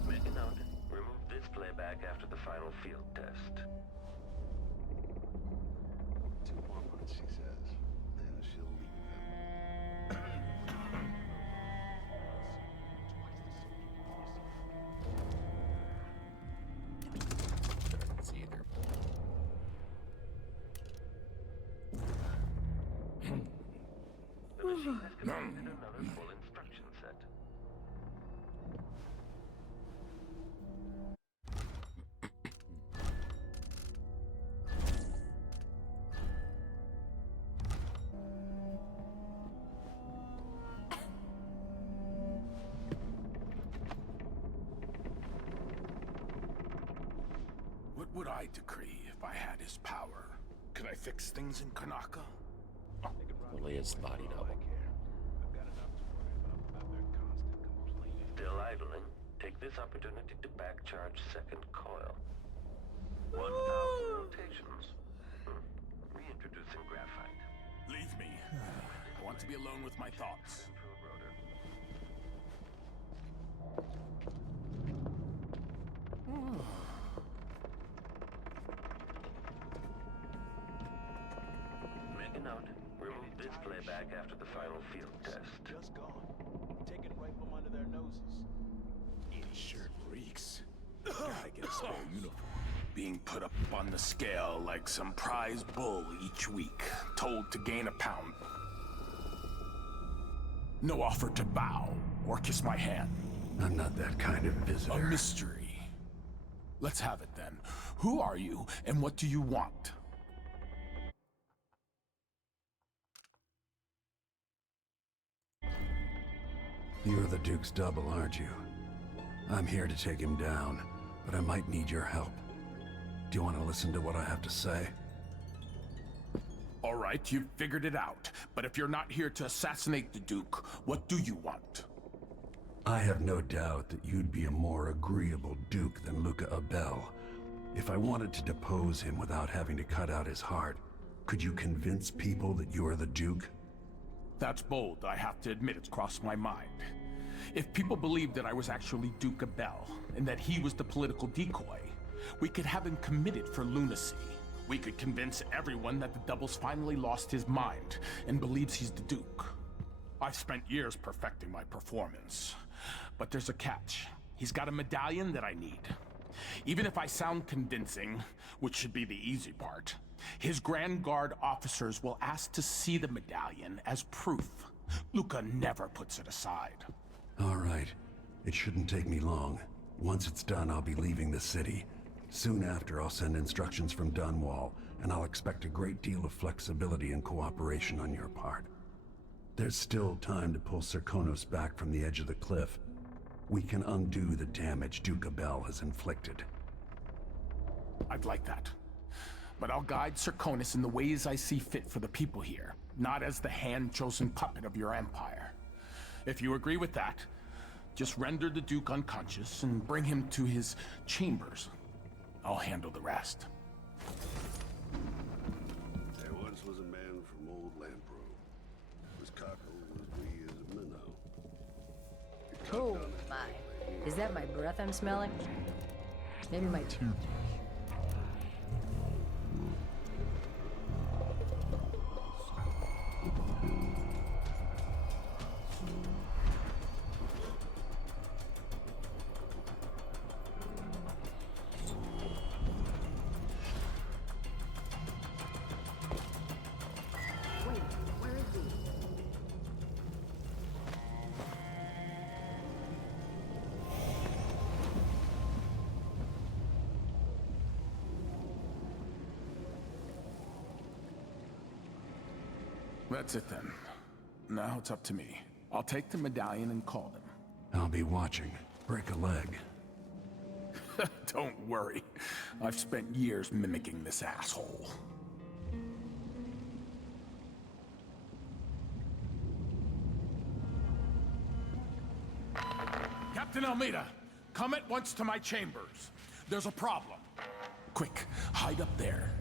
Make a note. Remove this playback after the final field test. 2 more months, she says. Then she'll leave them. It's either. The machine has completed another full instruction set. What would I decree if I had his power? Could I fix things in Kanaka? Well, he is body double. Still idling? Take this opportunity to back-charge second coil. 1,000 rotations. Reintroducing graphite. Leave me. I want to be alone with my thoughts. Rotor. Fled back after the final field test. Just gone. Taken right from under their noses. Shirt reeks. Guy get a spare uniform. Being put up on the scale like some prize bull each week. Told to gain a pound. No offer to bow or kiss my hand. I'm not that kind of visitor. A mystery. Let's have it then. Who are you and what do you want? You're the Duke's double, aren't you? I'm here to take him down, but I might need your help. Do you want to listen to what I have to say? All right, you've figured it out. But if you're not here to assassinate the Duke, what do you want? I have no doubt that you'd be a more agreeable Duke than Luca Abel. If I wanted to depose him without having to cut out his heart, could you convince people that you are the Duke? That's bold, I have to admit it's crossed my mind. If people believed that I was actually Duke Abel, and that he was the political decoy, we could have him committed for lunacy. We could convince everyone that the Double's finally lost his mind, and believes he's the Duke. I've spent years perfecting my performance. But there's a catch. He's got a medallion that I need. Even if I sound convincing, which should be the easy part, his Grand Guard officers will ask to see the medallion as proof. Luca never puts it aside. All right. It shouldn't take me long. Once it's done, I'll be leaving the city. Soon after, I'll send instructions from Dunwall, and I'll expect a great deal of flexibility and cooperation on your part. There's still time to pull Serkonos back from the edge of the cliff. We can undo the damage Duke Abel has inflicted. I'd like that. But I'll guide Serkonos in the ways I see fit for the people here, not as the hand-chosen puppet of your empire. If you agree with that, just render the Duke unconscious and bring him to his chambers. I'll handle the rest. There once was a man from old Lampro. His cockle was wee as a minnow. Oh my. Is that my breath I'm smelling? Maybe my tooth. That's it then. Now it's up to me. I'll take the medallion and call them. I'll be watching. Break a leg. Don't worry. I've spent years mimicking this asshole. Captain Almeida, come at once to my chambers. There's a problem. Quick, hide up there.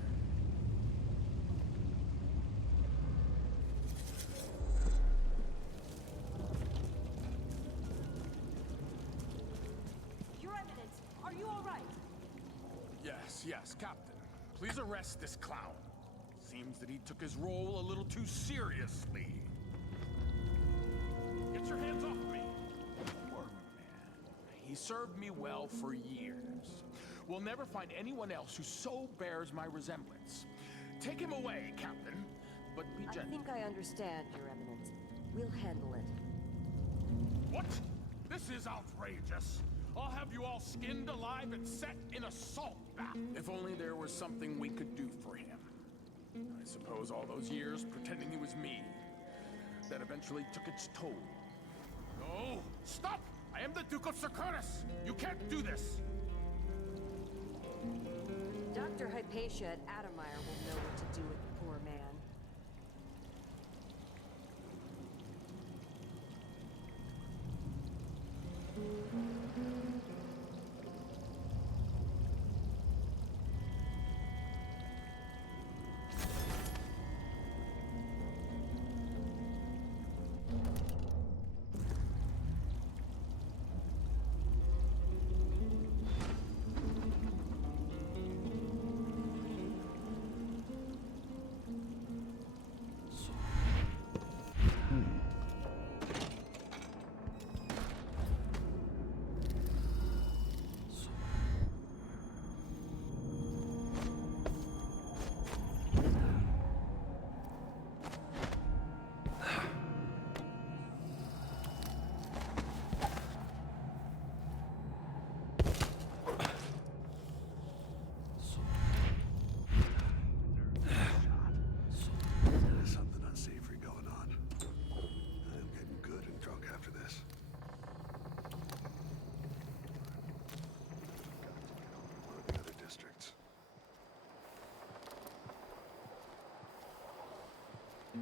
Yes, Captain. Please arrest this clown. Seems that he took his role a little too seriously. Get your hands off me! Poor man. He served me well for years. We'll never find anyone else who so bears my resemblance. Take him away, Captain, but be gentle. I think I understand, Your Eminence. We'll handle it. What? This is outrageous. I'll have you all skinned alive and set in a salt bath. If only there was something we could do for him. I suppose all those years pretending he was me, that eventually took its toll. No! Stop! I am the Duke of Serkonos! You can't do this! Dr. Hypatia at Adamire will know what to do with the poor man.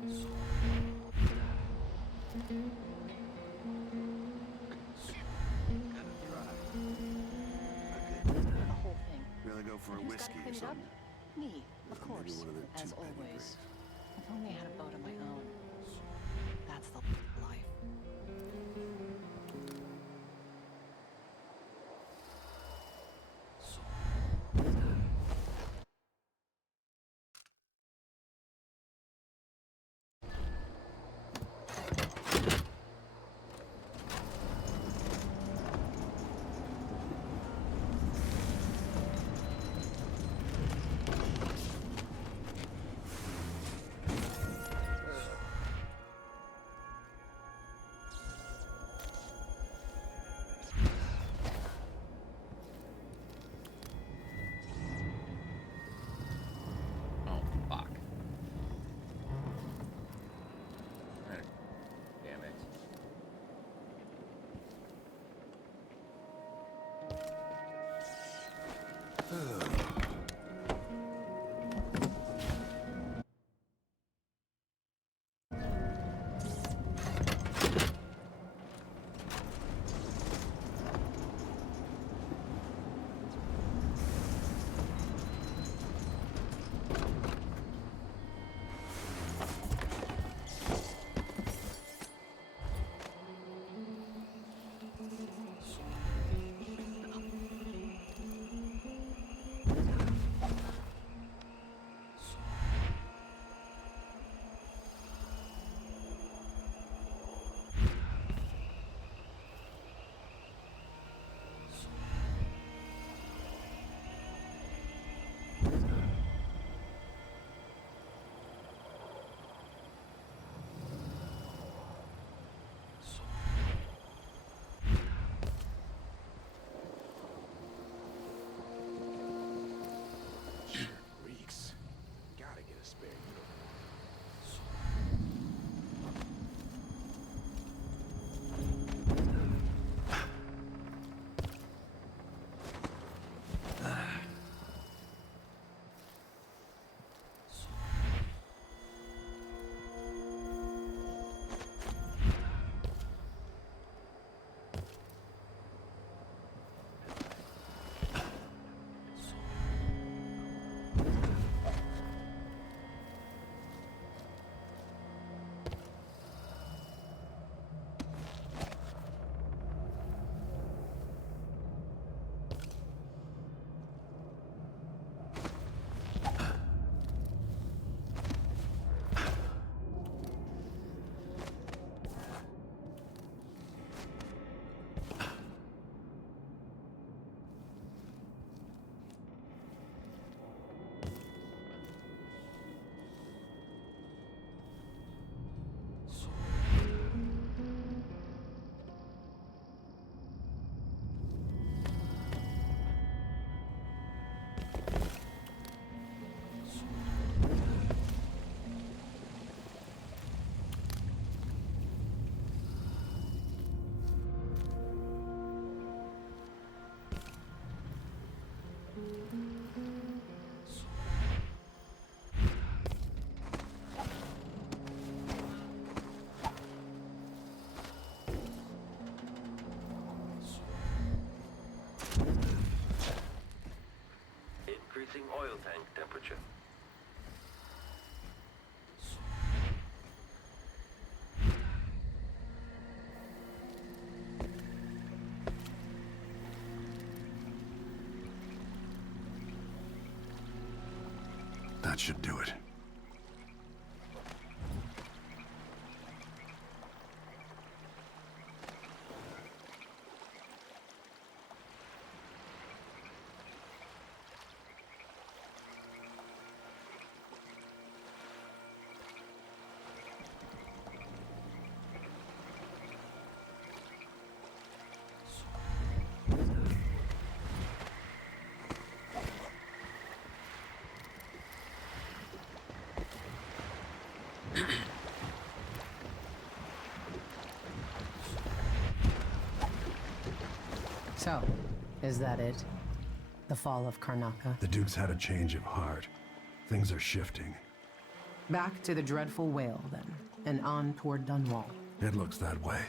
The whole thing. Really go for a Who's whiskey gotta or clean it up? something? Me, of Maybe course, one of them as two-penny always. If only I had a boat of my own. That's the life. Oh, fuck. Damn it. Reeks. Gotta get a spare unit. Increasing oil tank temperature. That should do it. So, is that it? The fall of Karnaka? The Duke's had a change of heart. Things are shifting. Back to the dreadful whale, then, and on toward Dunwall. It looks that way.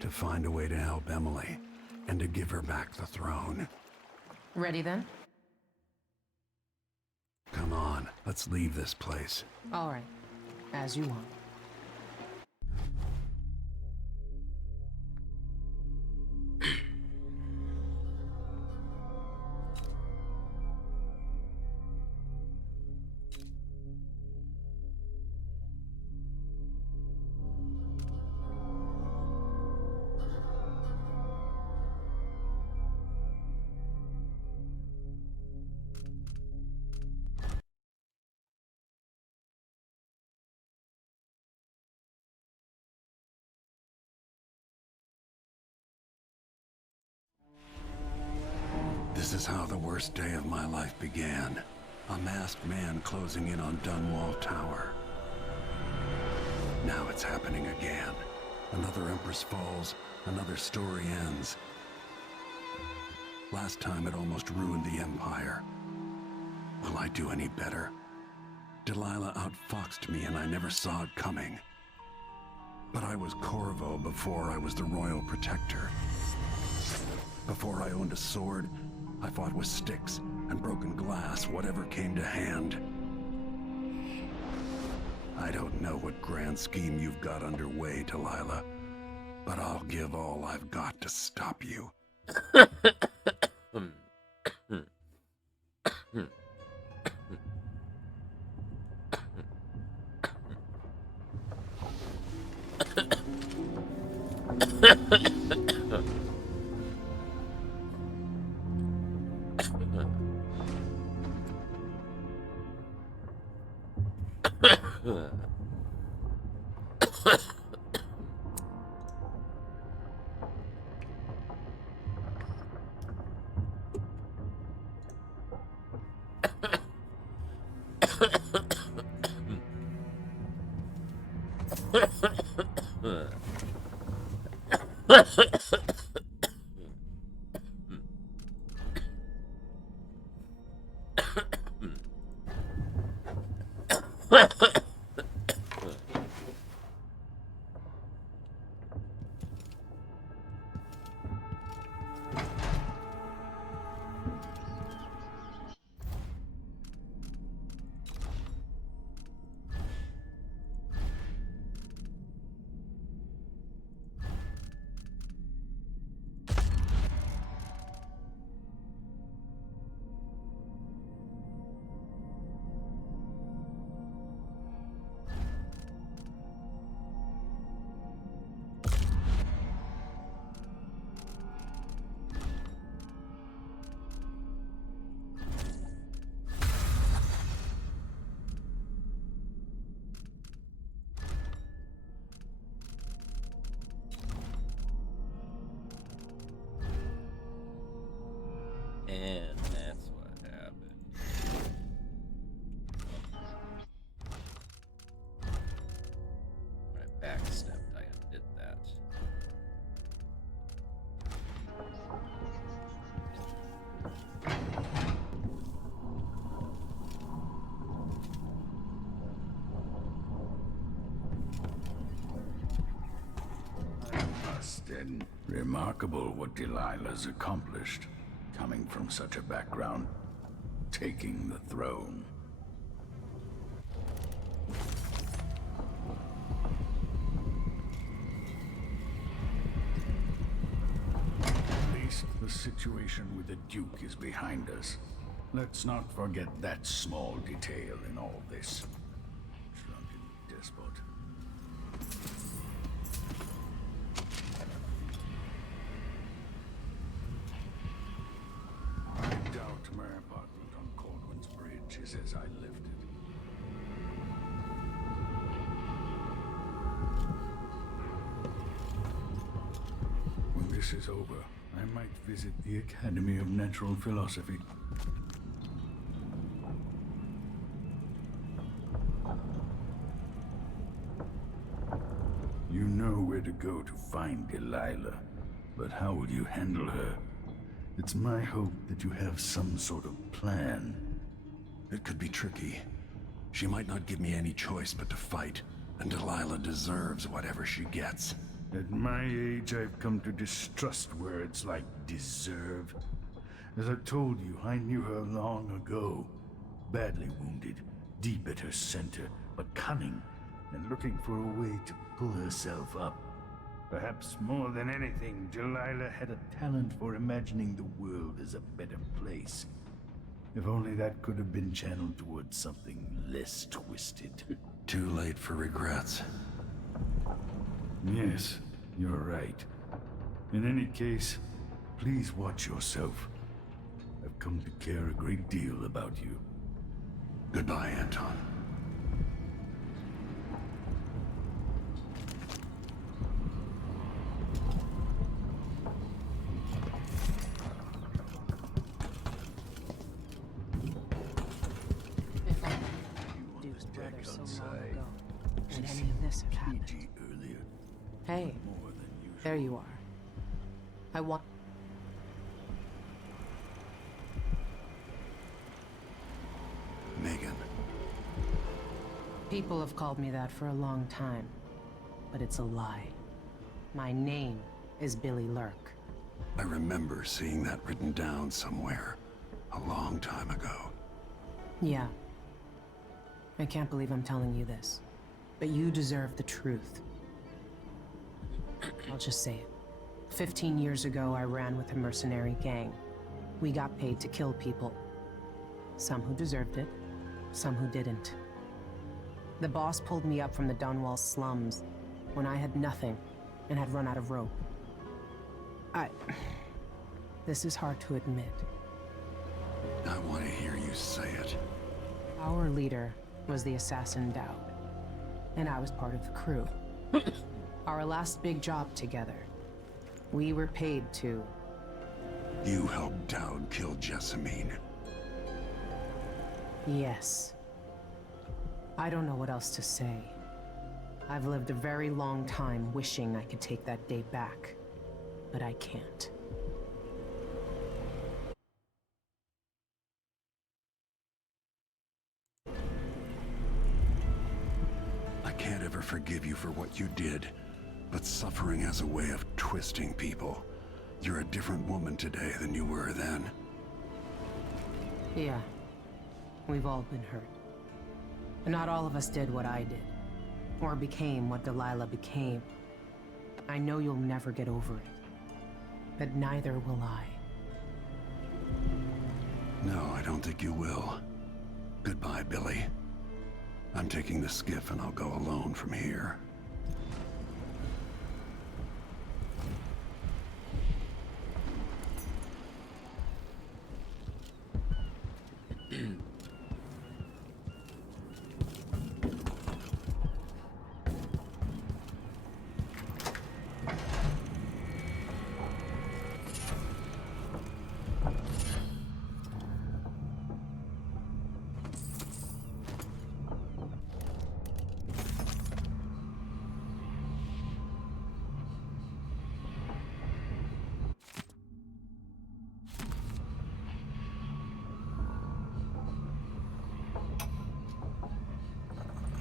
To find a way to help Emily, and to give her back the throne. Ready, then? Come on, let's leave this place. All right. As you want. This is how the worst day of my life began. A masked man closing in on Dunwall Tower. Now it's happening again. Another Empress falls, another story ends. Last time it almost ruined the Empire. Will I do any better? Delilah outfoxed me and I never saw it coming. But I was Corvo before I was the Royal Protector. Before I owned a sword, I fought with sticks and broken glass, whatever came to hand. I don't know what grand scheme you've got underway, Delilah, but I'll give all I've got to stop you. And that's what happened. When I backstepped, I undid that. Busted. Remarkable what Delilah's accomplished. Coming from such a background, taking the throne. At least the situation with the Duke is behind us. Let's not forget that small detail in all this. Drunken despot. My apartment on Corwin's Bridge is as I left it. When this is over, I might visit the Academy of Natural Philosophy. You know where to go to find Delilah, but how will you handle her? It's my hope that you have some sort of plan. It could be tricky, She might not give me any choice but to fight, and Delilah deserves whatever she gets. At my age, I've come to distrust words like deserve. As I told you, I knew her long ago. Badly wounded, deep at her center, but cunning, and looking for a way to pull herself up. Perhaps more than anything, Delilah had a talent for imagining the world as a better place. If only that could have been channeled towards something less twisted. Too late for regrets. Yes, you're right. In any case, please watch yourself. I've come to care a great deal about you. Goodbye, Anton. Duke's brother so long ago. Would any of this have happened? Hey, there you are. I want... Megan. People have called me that for a long time, but it's a lie. My name is Billy Lurk. I remember seeing that written down somewhere a long time ago. Yeah. I can't believe I'm telling you this, but you deserve the truth. I'll just say it. 15 years ago, I ran with a mercenary gang. We got paid to kill people. Some who deserved it, some who didn't. The boss pulled me up from the Dunwall slums when I had nothing and had run out of rope. This is hard to admit. I want to hear you say it. Our leader was the assassin Dowd, and I was part of the crew. Our last big job together, we were paid to... You helped Dowd kill Jessamine. Yes. I don't know what else to say. I've lived a very long time wishing I could take that day back, but I can't. I can't ever forgive you for what you did, but suffering has a way of twisting people. You're a different woman today than you were then. Yeah. We've all been hurt. And not all of us did what I did, or became what Delilah became. I know you'll never get over it, but neither will I. No, I don't think you will. Goodbye, Billy. I'm taking the skiff and I'll go alone from here.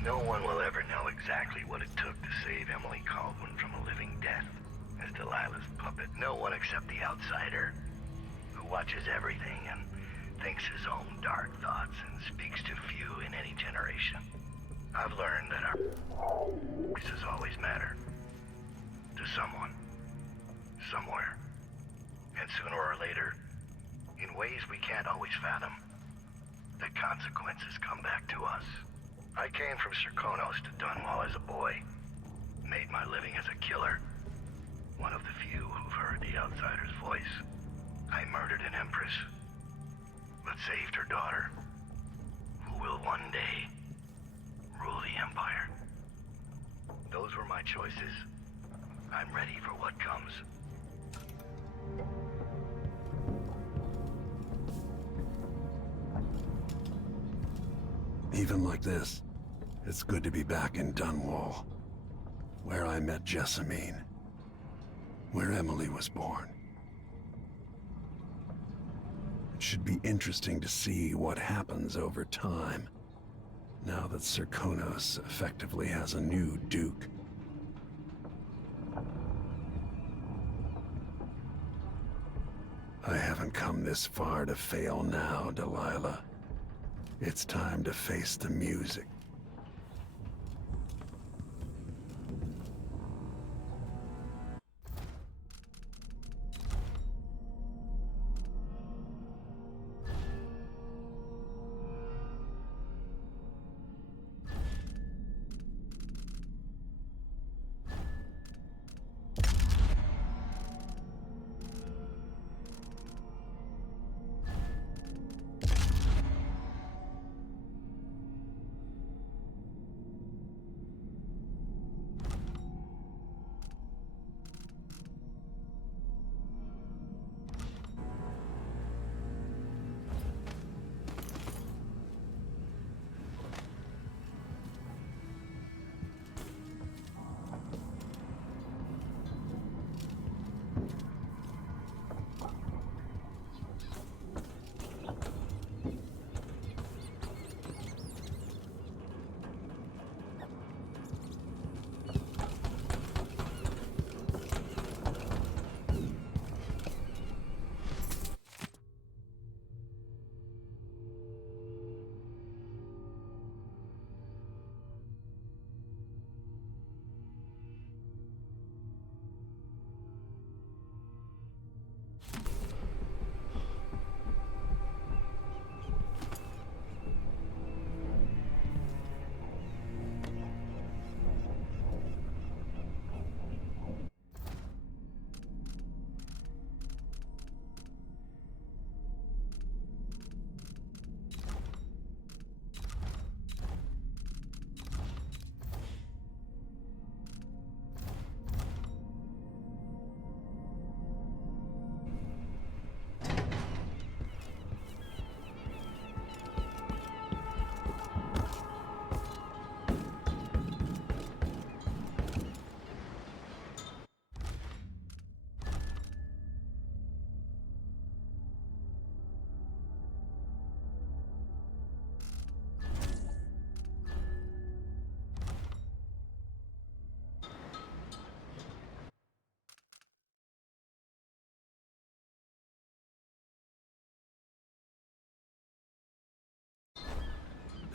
No one will ever know exactly what it took to save Emily Caldwin from a living death as Delilah's puppet. No one except the outsider, who watches everything and thinks his own dark thoughts and speaks to few in any generation. I've learned that our voices always matter. To someone. Somewhere. And sooner or later, in ways we can't always fathom, the consequences come back to us. I came from Serkonos to Dunwall as a boy. Made my living as a killer. One of the few who've heard the outsider's voice. I murdered an empress, but saved her daughter, who will one day rule the empire. Those were my choices. I'm ready for what comes. Even like this, it's good to be back in Dunwall, where I met Jessamine, where Emily was born. It should be interesting to see what happens over time. now that Serkonos effectively has a new Duke. I haven't come this far to fail now, Delilah. It's time to face the music.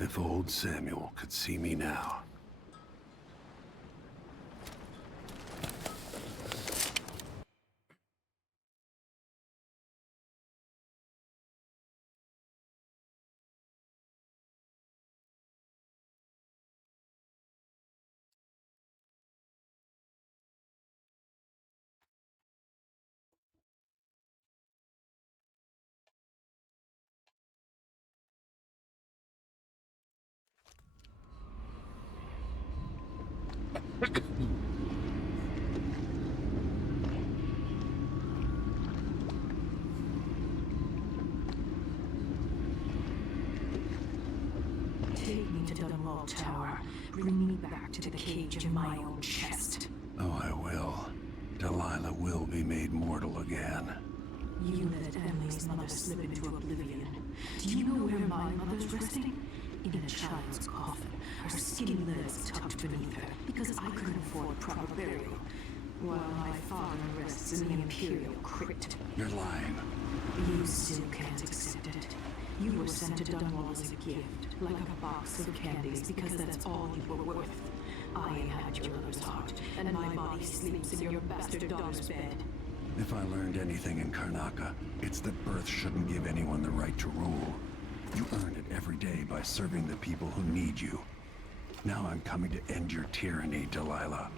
If old Samuel could see me now. Take me to Dunwall Tower. Bring me back to the cage in my own chest. Oh, I will. Delilah will be made mortal again. You let Emily's mother slip into oblivion. Do you know where my mother's resting? In a child's coffin, her skinny legs tucked beneath her, because I couldn't afford proper burial. While my father rests in the Imperial crypt. You're lying. You still can't accept it. You were sent to Dunwall as a gift, like a box of candies, because that's all you were worth. I inhabit your mother's heart, and my body sleeps in your bastard daughter's bed. If I learned anything in Karnaca, it's that birth shouldn't give anyone the right to rule. You earn it every day by serving the people who need you. Now I'm coming to end your tyranny, Delilah.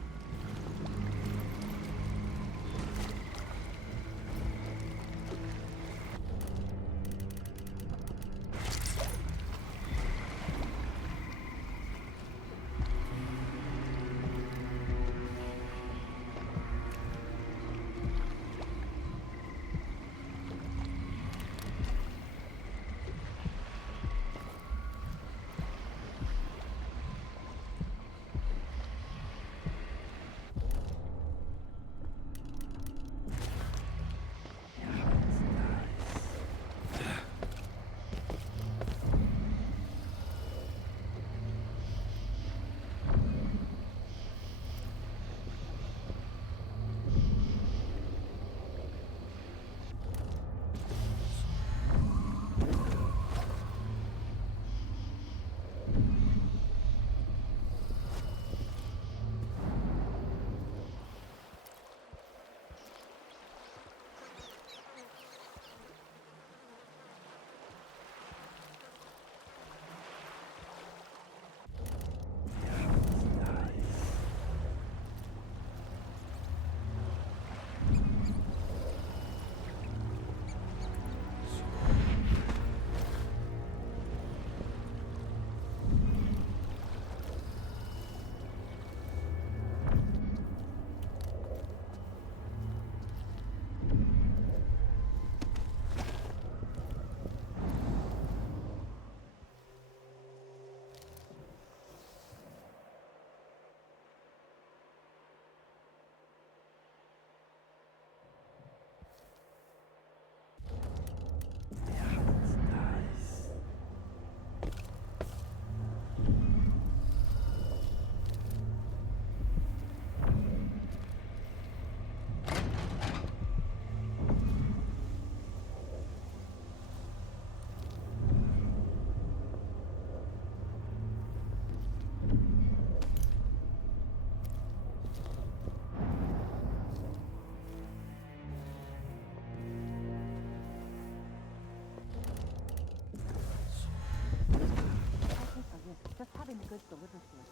could deliver for you.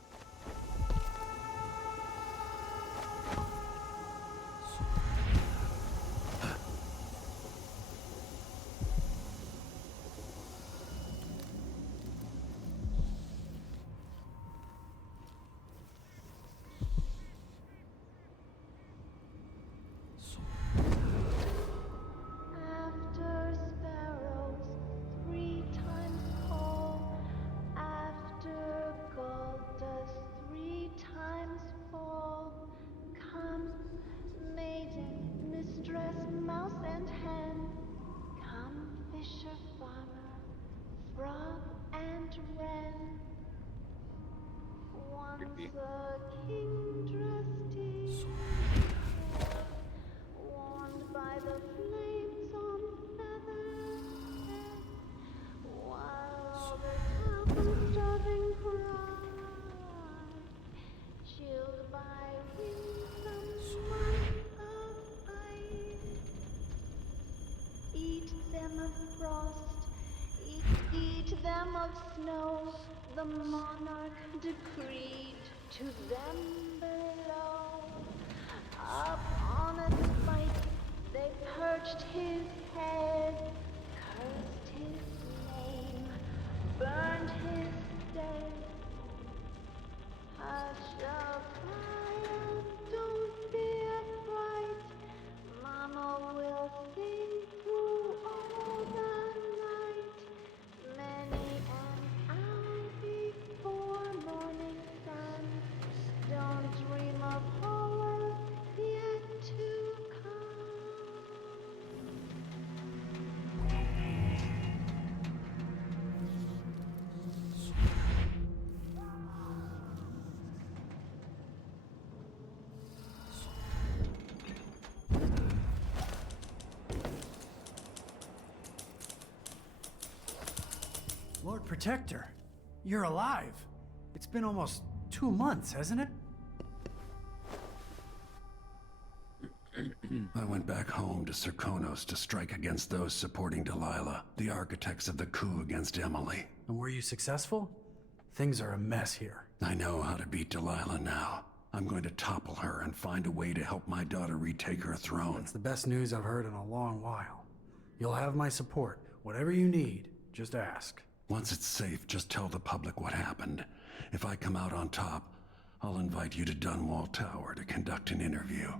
After sparrows 3 times call, after gold dust 3 times fall, come, maiden, mistress, mouse and hen, come, fisher, farmer, frog and wren. Once a king dressed in red, warmed by the flames on feathered bed, while all the town starving cried, chilled by winsome month of ice. Eat them of frost, eat them of snow, the monarch decreed to them below. Up on a spike they perched his head, cursed his name, burned his stead. Hush up, cry and don't be afraid. Mama will sing through all the night. Many an hour before morning sun. Don't dream of horrors yet to come. Lord Protector, you're alive. It's been almost 2 months, hasn't it? I went back home to Serkonos to strike against those supporting Delilah, the architects of the coup against Emily. And were you successful? Things are a mess here. I know how to beat Delilah now. I'm going to topple her and find a way to help my daughter retake her throne. That's the best news I've heard in a long while. You'll have my support. Whatever you need, just ask. Once it's safe, just tell the public what happened. If I come out on top, I'll invite you to Dunwall Tower to conduct an interview.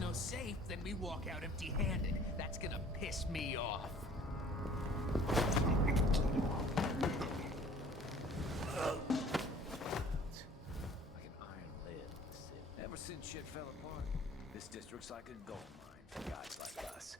No safe, then we walk out empty-handed. That's gonna piss me off. Like an iron lid. Ever since shit fell apart, this district's like a gold mine for guys like us.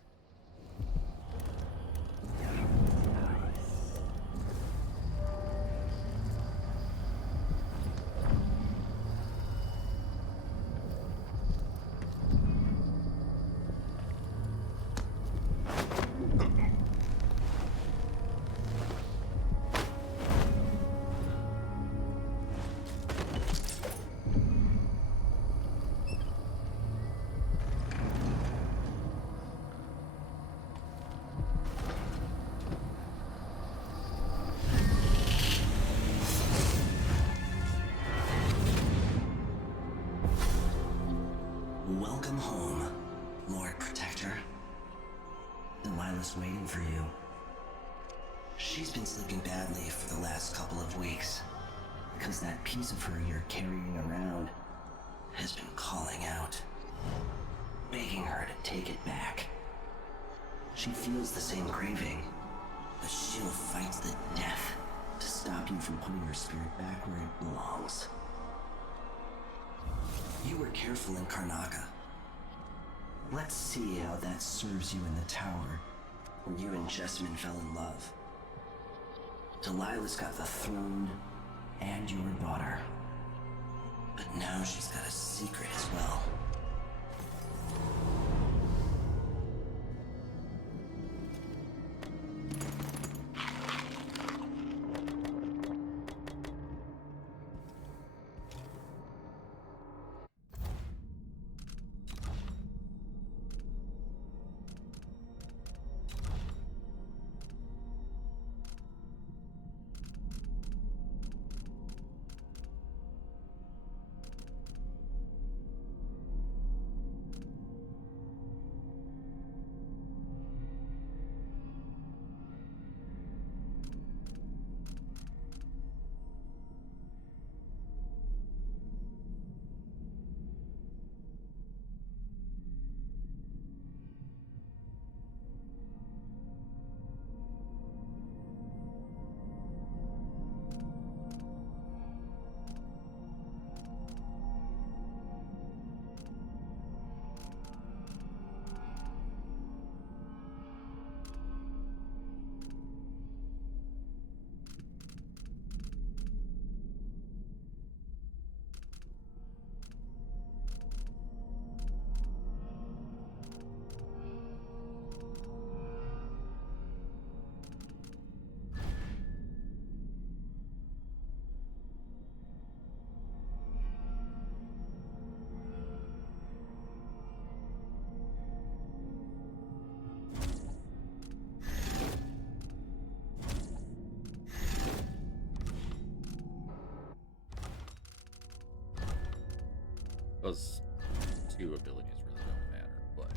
Protector. Delilah's waiting for you. She's been sleeping badly for the last couple of weeks, because that piece of her you're carrying around has been calling out, begging her to take it back. She feels the same craving, but she'll fight the death to stop you from putting your spirit back where it belongs. You were careful in Karnaca. Let's see how that serves you in the tower, where you and Jessamine fell in love. Delilah's got the throne and your daughter. But now she's got a secret as well. Those two abilities really don't matter, but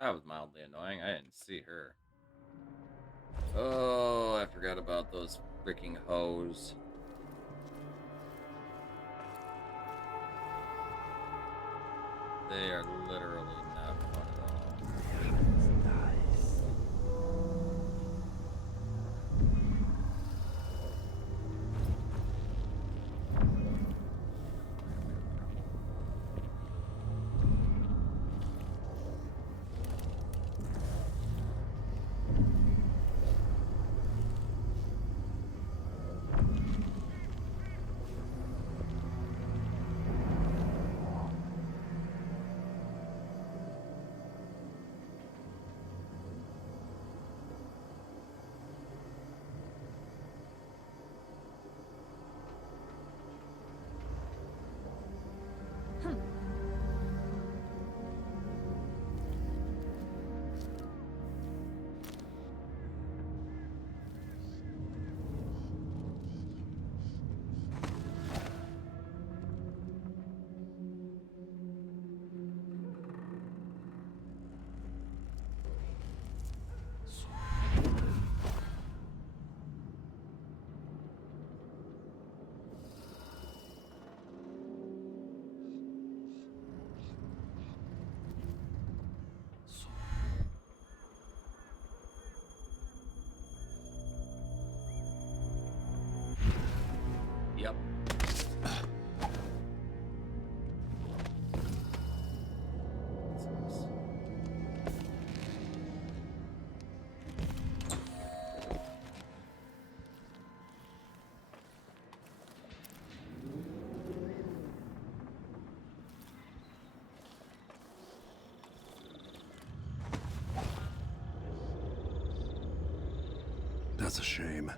that was mildly annoying. I didn't see her. Oh, I forgot about those freaking hoes. They are literally not fun at all. That's a shame.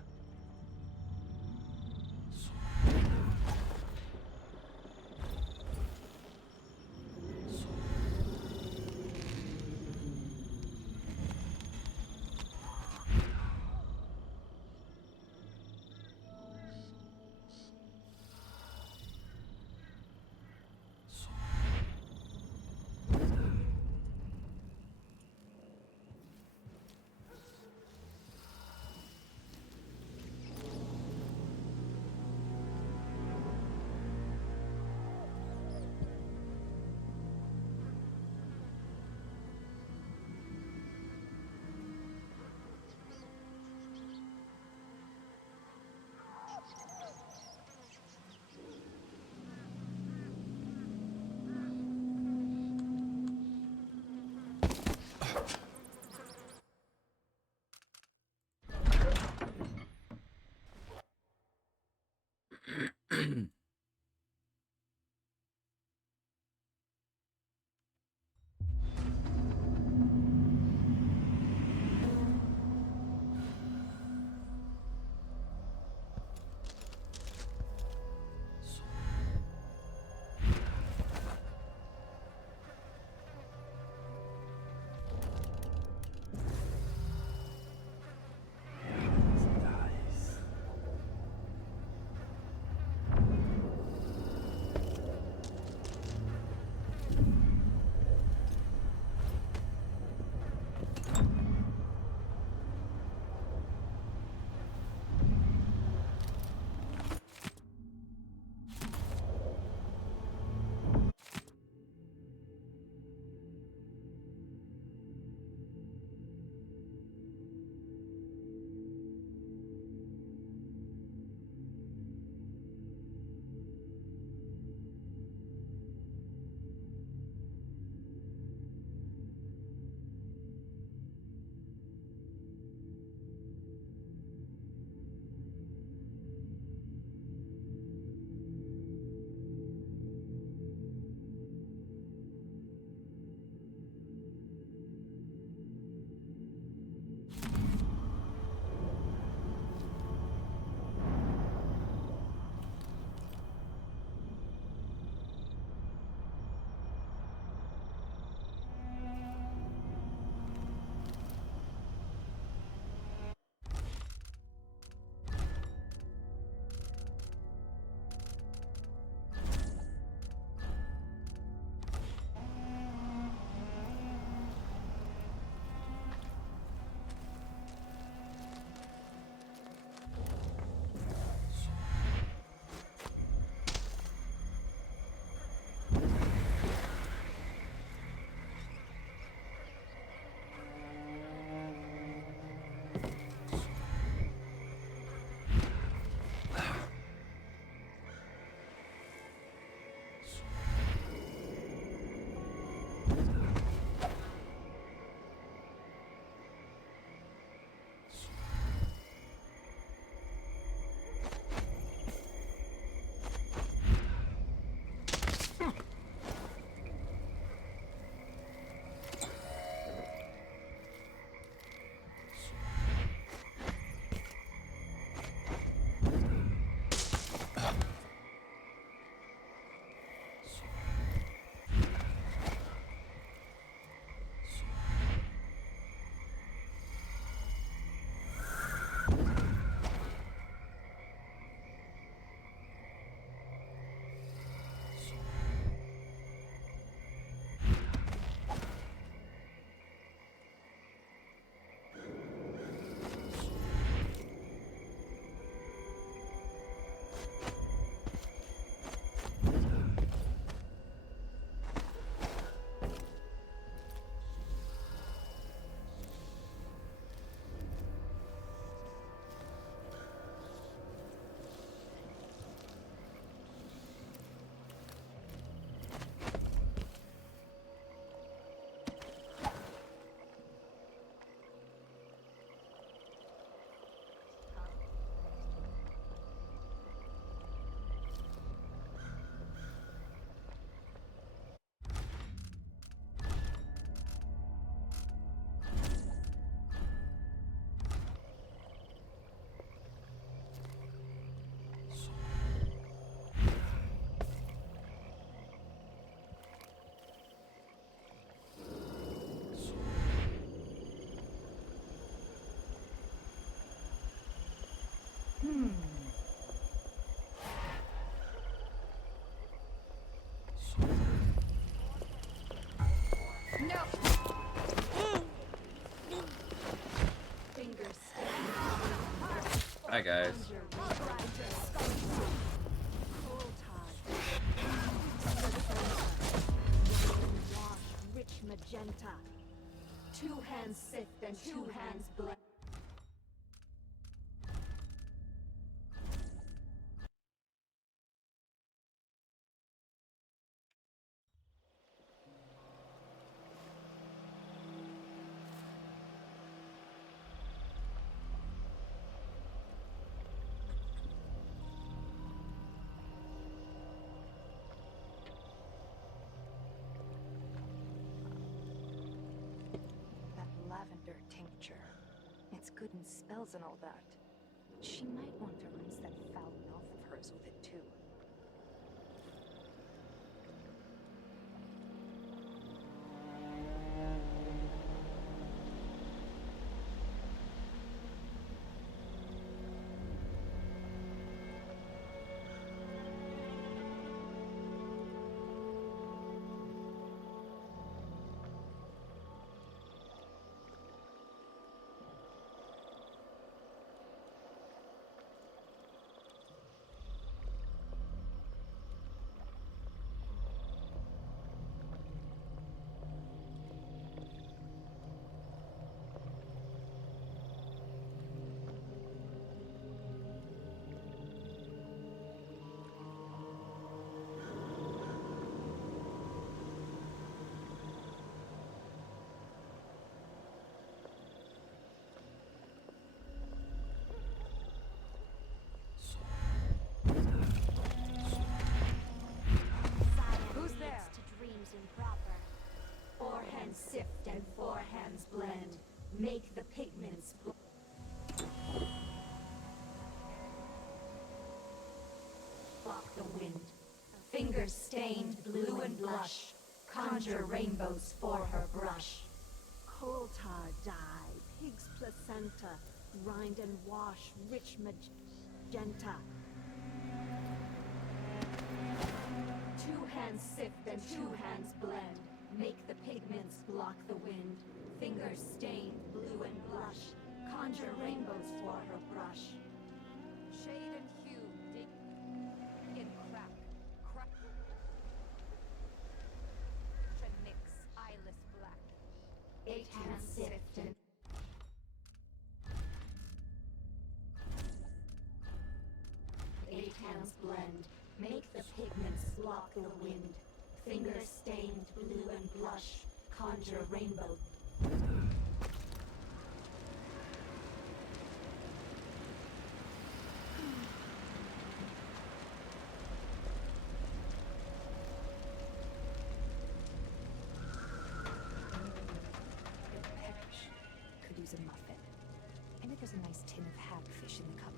No! Hi guys. Rich magenta. 2 hands sift and 2 hands blend. Lavender tincture. It's good in spells and all that. She might want to rinse that foul mouth of hers with it too. Who's there? To dreams improper. 4 hands sift and 4 hands blend. Make the pigments block the wind. Fingers stained blue and blush. Conjure rainbows for her brush. Coal tar dye, pig's placenta. Grind and wash rich magenta. 2 hands sift and 2 hands blend. Make the pigments block the wind. Fingers stained blue and blush. Conjure rainbows for her brush. Shade and hue, dig and crack. Crack. Mix, eyeless black. 8 hands sift and 8 hands blend. Make the pigments block the wind. Fingers stained blue and blush. Conjure rainbow. Perish. Could use a muffin. Maybe there's a nice tin of hagfish in the cupboard.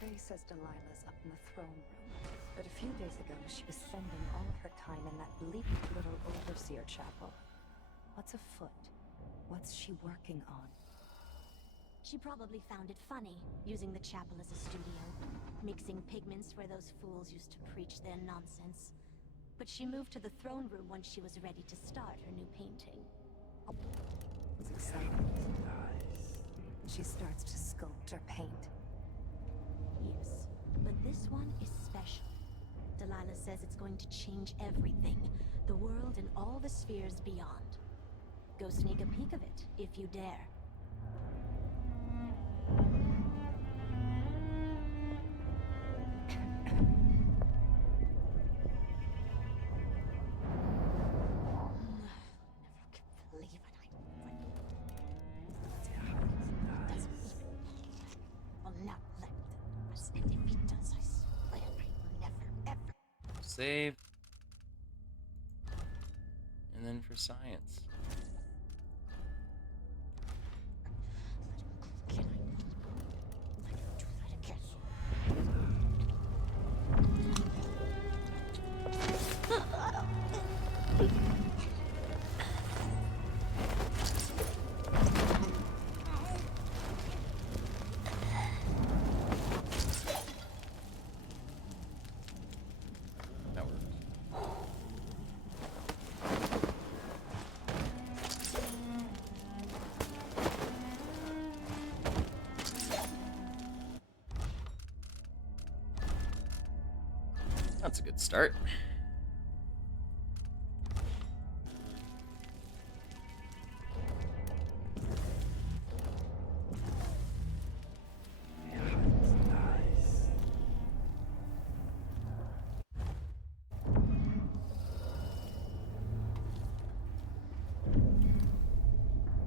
Faye says Delilah's up in the throne room, but a few days ago she was spending all of her time in that bleak little overseer chapel. What's afoot? What's she working on? She probably found it funny, using the chapel as a studio, mixing pigments where those fools used to preach their nonsense. But she moved to the throne room when she was ready to start her new painting. It's exciting. She starts to sculpt or paint. Yes, but this one is special. Delilah says it's going to change everything. The world and all the spheres beyond. Go sneak a peek of it, if you dare. Save. And then for science. That's a good start.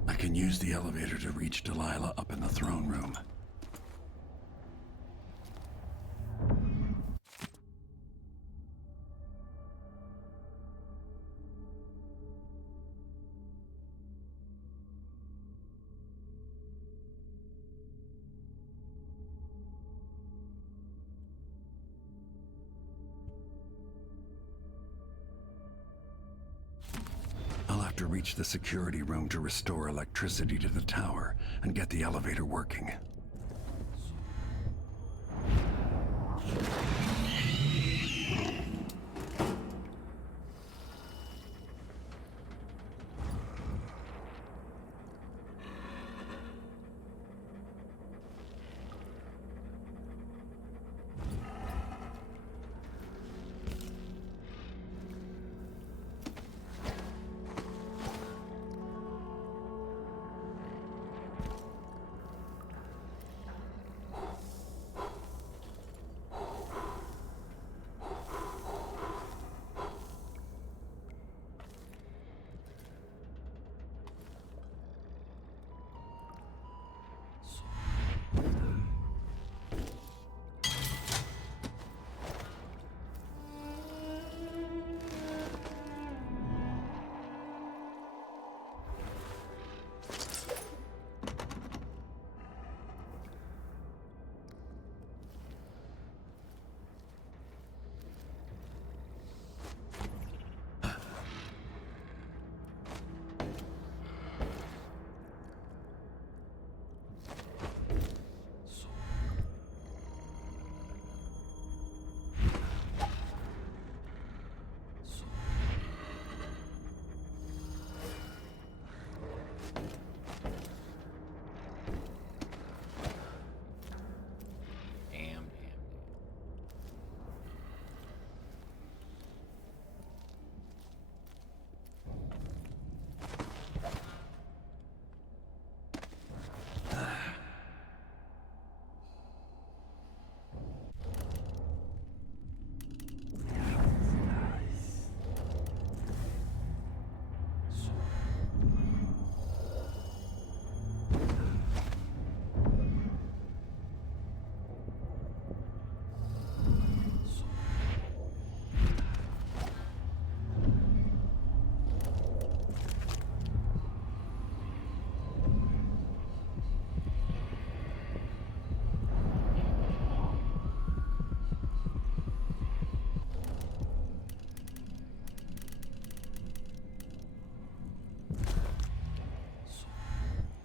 I can use the elevator to reach Delilah up in the throne room. I'll have to reach the security room to restore electricity to the tower and get the elevator working.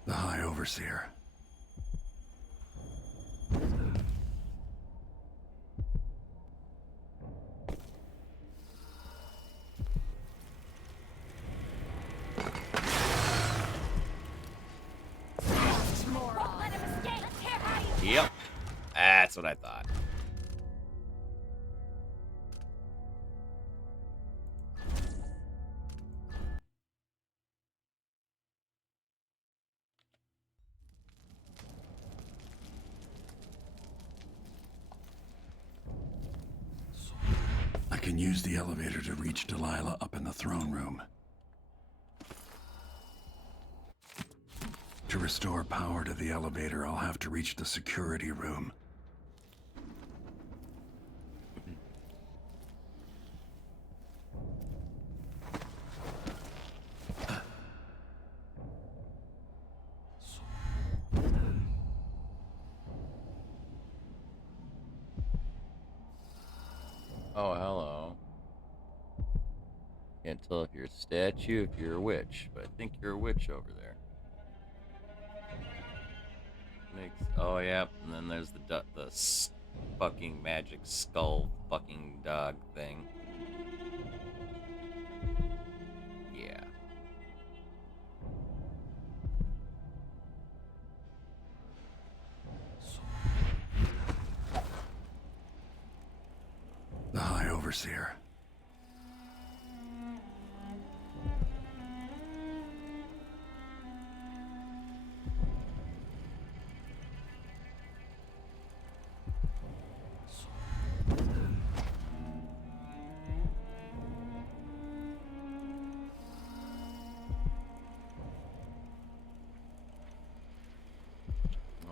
The High Overseer. Yep. That's what I thought. can use the elevator to reach Delilah up in the throne room. To restore power to the elevator, I'll have to reach the security room. Oh, hello. Can't tell if you're a statue, if you're a witch, but I think you're a witch over there. Oh, yeah, and then there's the fucking magic skull fucking dog thing. Yeah. The High Overseer.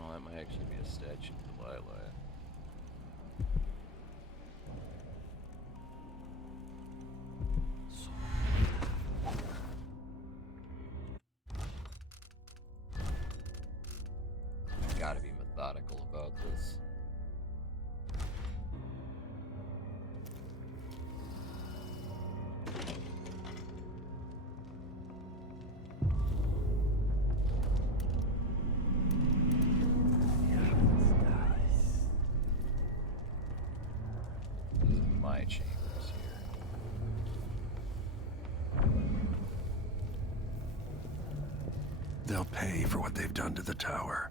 Oh, that might actually be a statue of Delilah. Gotta be methodical about this. This is my chambers here. They'll pay for what they've done to the tower.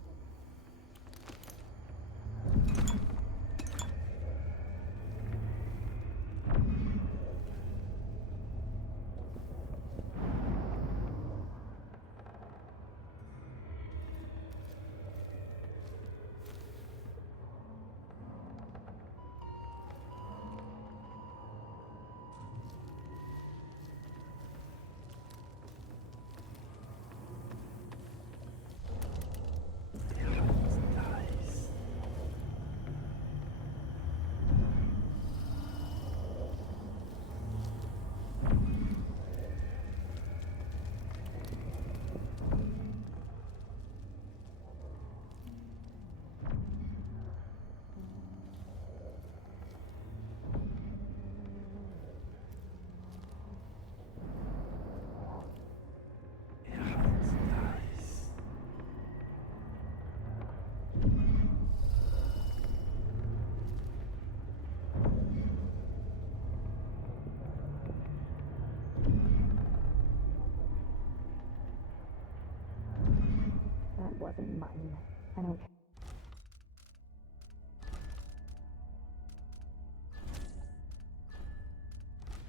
That wasn't mine. I don't care.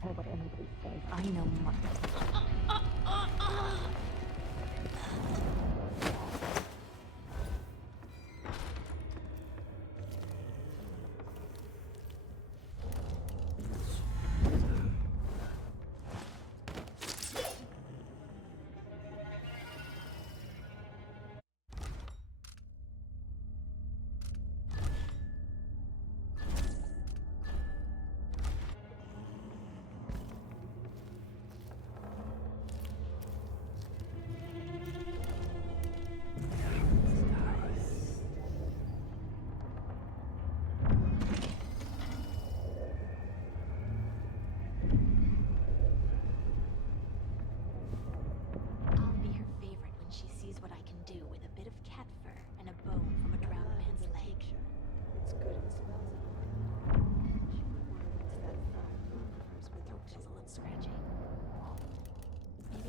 Care what anybody says. I know mine.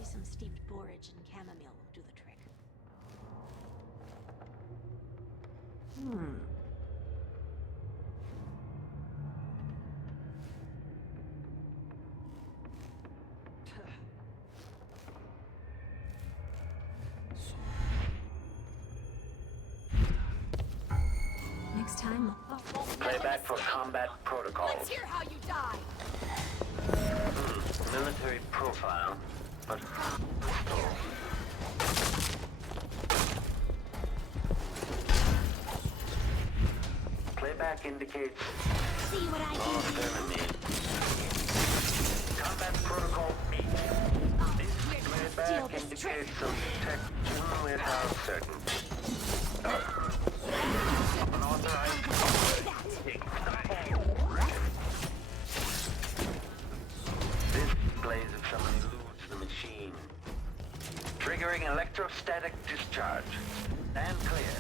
Some steeped borage and chamomile will do the trick. Next time, Playback for combat protocols. let's hear how you die. Military profile, but playback indicates See what I lost can do? enemy. Combat protocol 8. This steal playback this trick. indicates some detection without certainty. Unauthorized. This displays if someone eludes the machine. Triggering electrostatic discharge. Stand clear.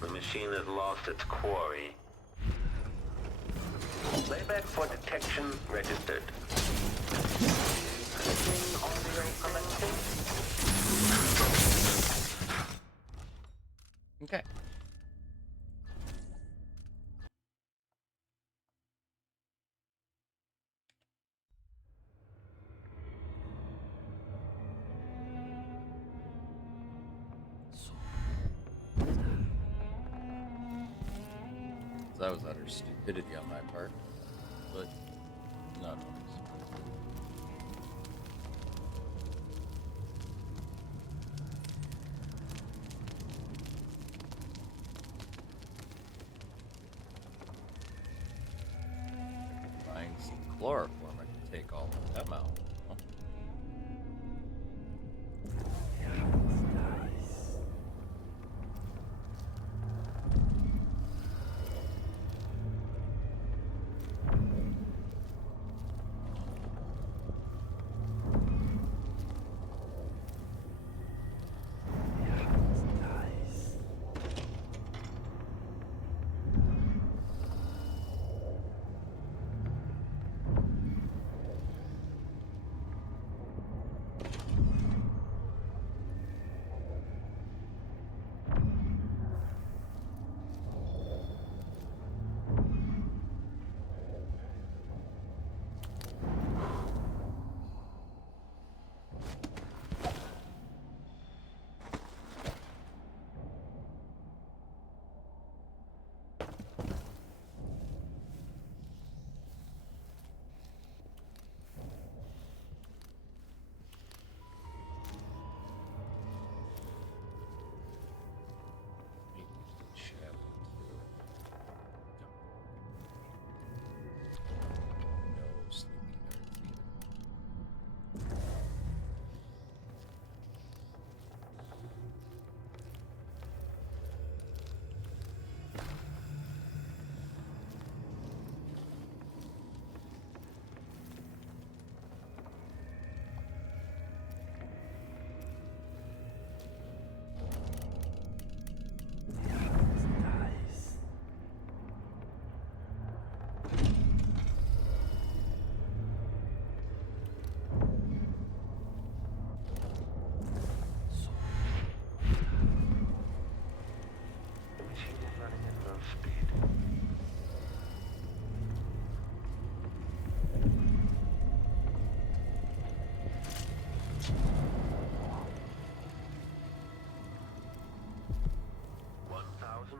The machine has lost its quarry. Playback for detection registered. Connecting audio collecting. Okay. That was utter stupidity on my part, but not always. Find some chloroform, I can take all of them out. Huh?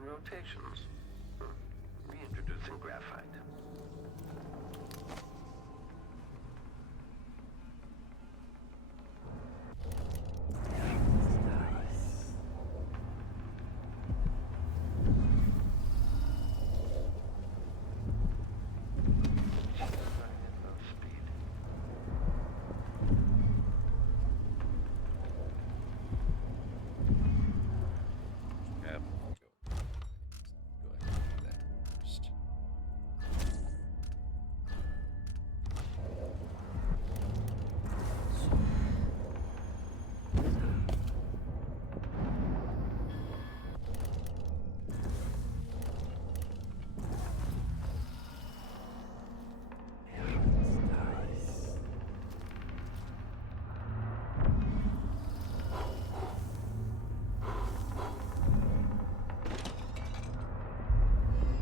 Rotations. Reintroducing graphite.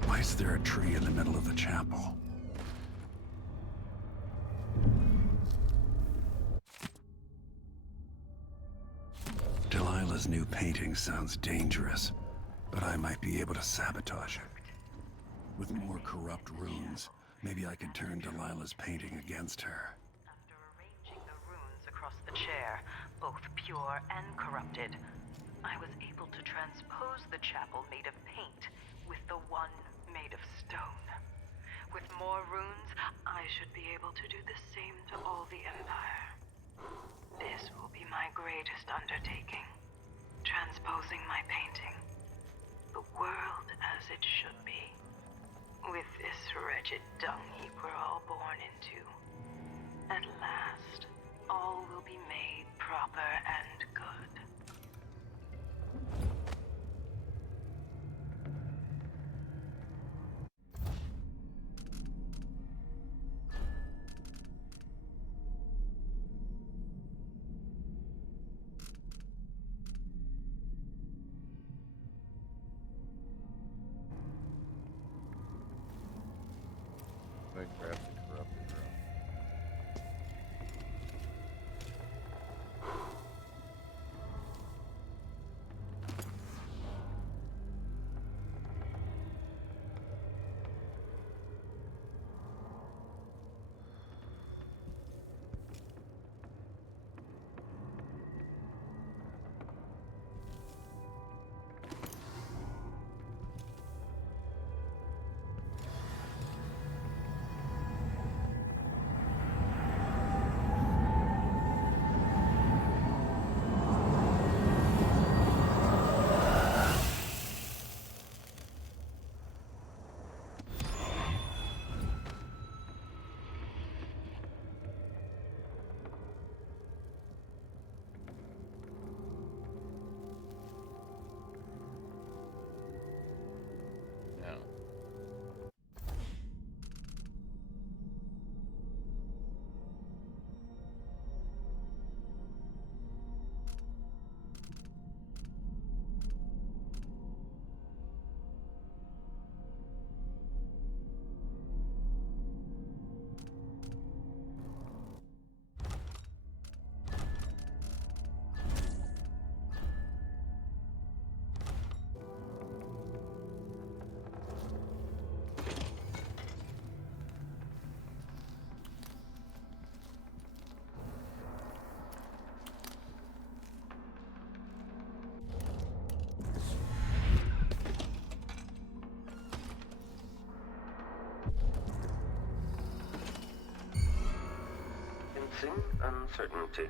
Why is there a tree in the middle of the chapel? Delilah's new painting sounds dangerous, but I might be able to sabotage it. With more corrupt runes, Maybe I could turn Delilah's painting against her. After arranging the runes across the chair, both pure and corrupted, I was able to transpose the chapel made of paint with the one made of stone. With more runes, I should be able to do the same to all the Empire. This will be my greatest undertaking. Transposing my painting. The world as it should be. With this wretched dung heap we're all born into. At last, all will be made proper and good. I grab the corrupted room. Uncertainty.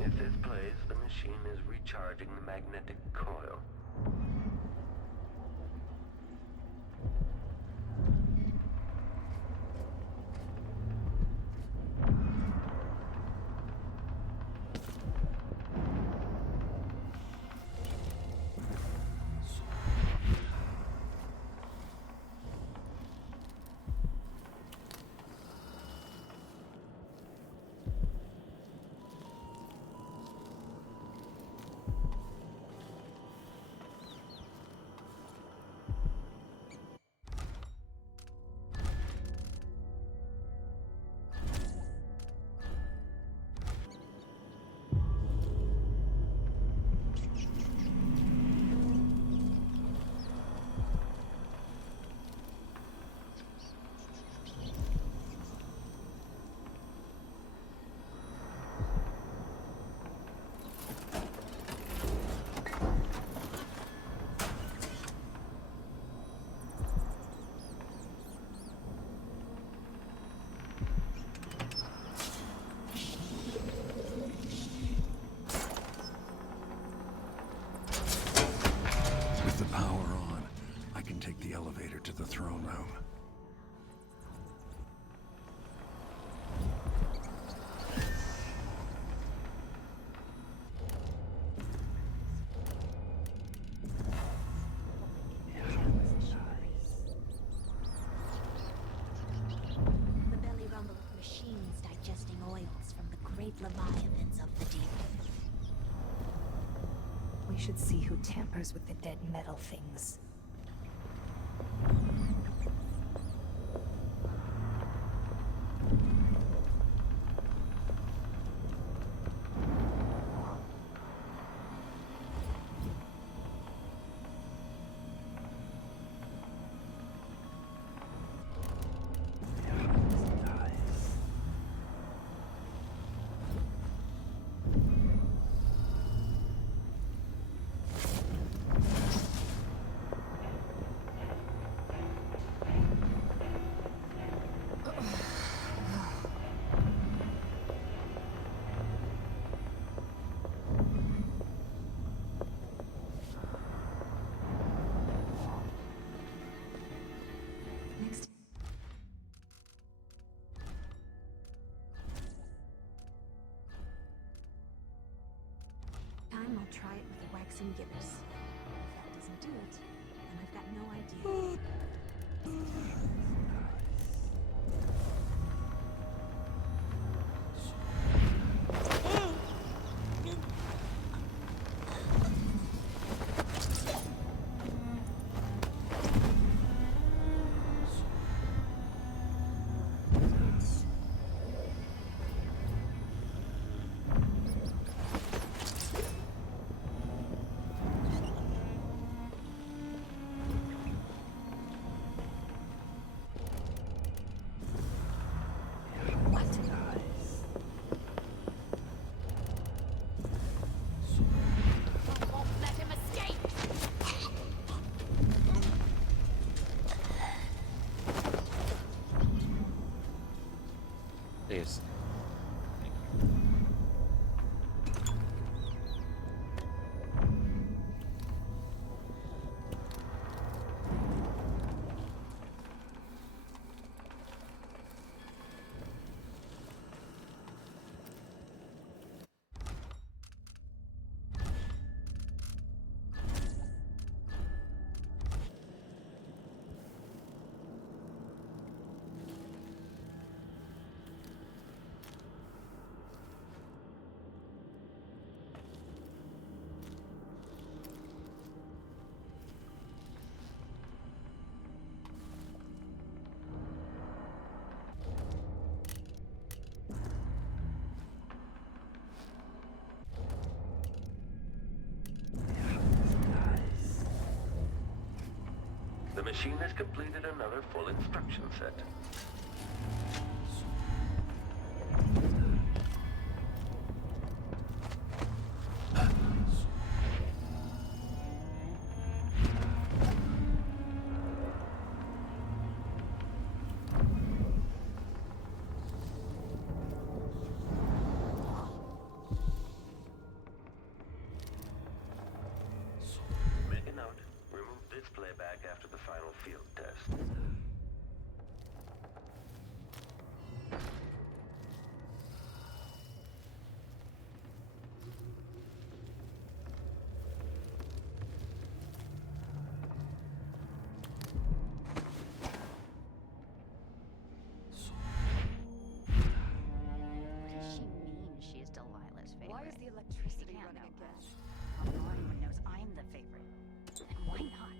If this plays, the machine is recharging the magnetic coil. With the power on, I can take the elevator to the throne room. leviathans of the deep. We should see who tampers with the dead metal things. I'll try it with waxing gibbous. If that doesn't do it, then I've got no idea. Please. The machine has completed another full instruction set. Make a note. Remove this playback after the final field test. What does she mean she's Delilah's favorite? Why is the electricity You can't running know again? that. Everyone knows I'm the favorite. And why not?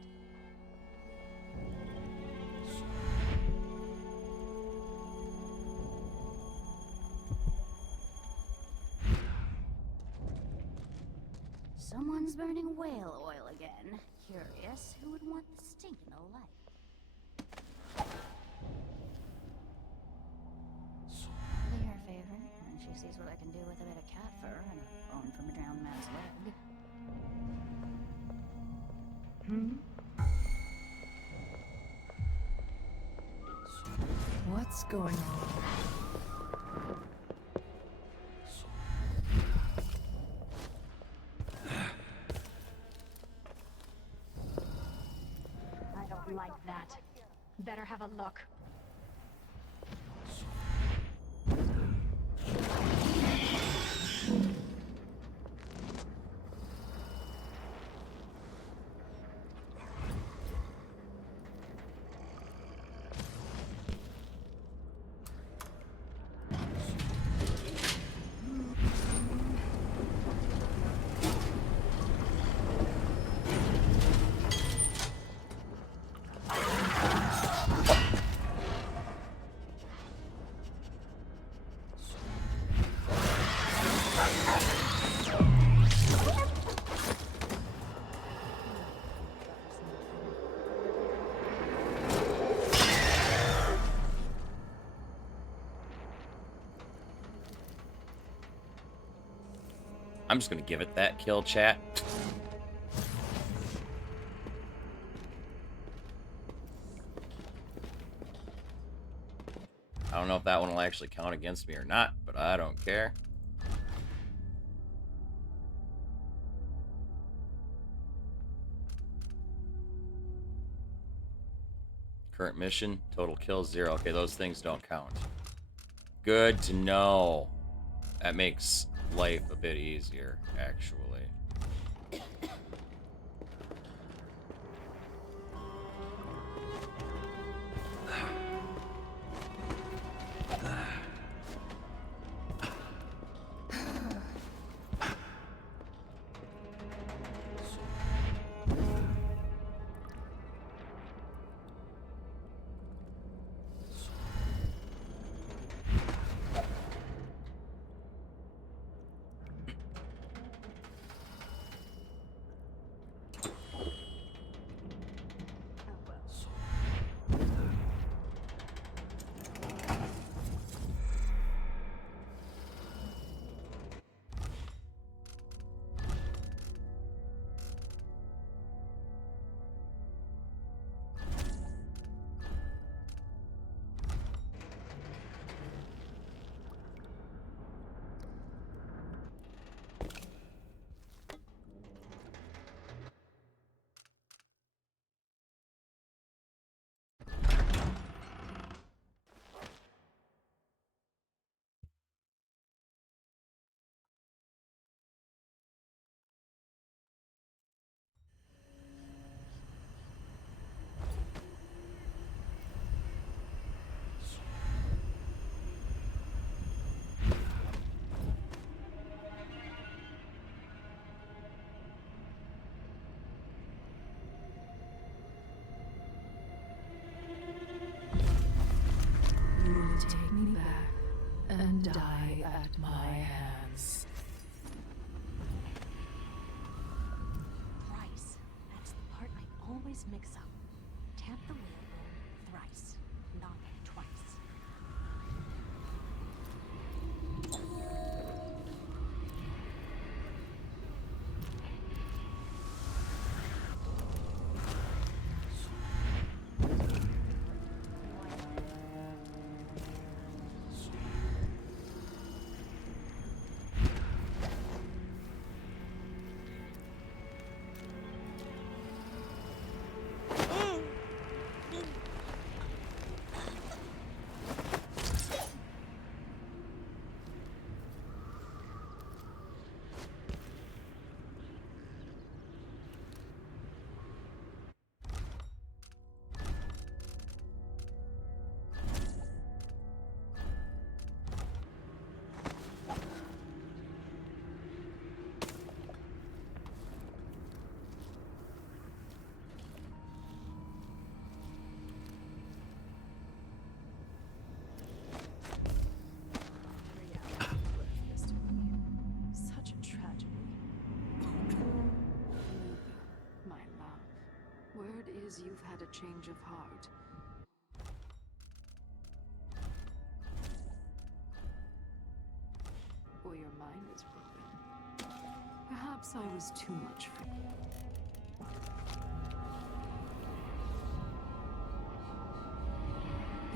Someone's burning whale oil again. Curious who would want the stink in the light. Probably her favorite, and she sees what I can do with a bit of cat fur and a bone from a drowned man's leg. What's going on? I don't like that. Better have a look. I'm just gonna give it that kill, chat. I don't know if that one will actually count against me or not, but I don't care. Current mission, total kills 0. Okay, those things don't count. Good to know. That makes life a bit easier, actually. You will take me back and die at my hands. Thrice. That's the part I always mix up. Tap the wheel thrice, not twice. Such a tragedy. My love, word is you've had a change of heart. Or your mind is broken. Perhaps I was too much for you.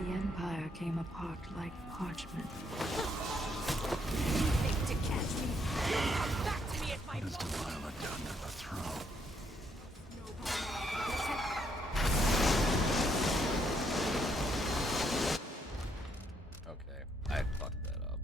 The Empire came apart like parchment. You think to catch me? You'll come back to me at my What has Delilah done to the throne? Okay, I fucked that up.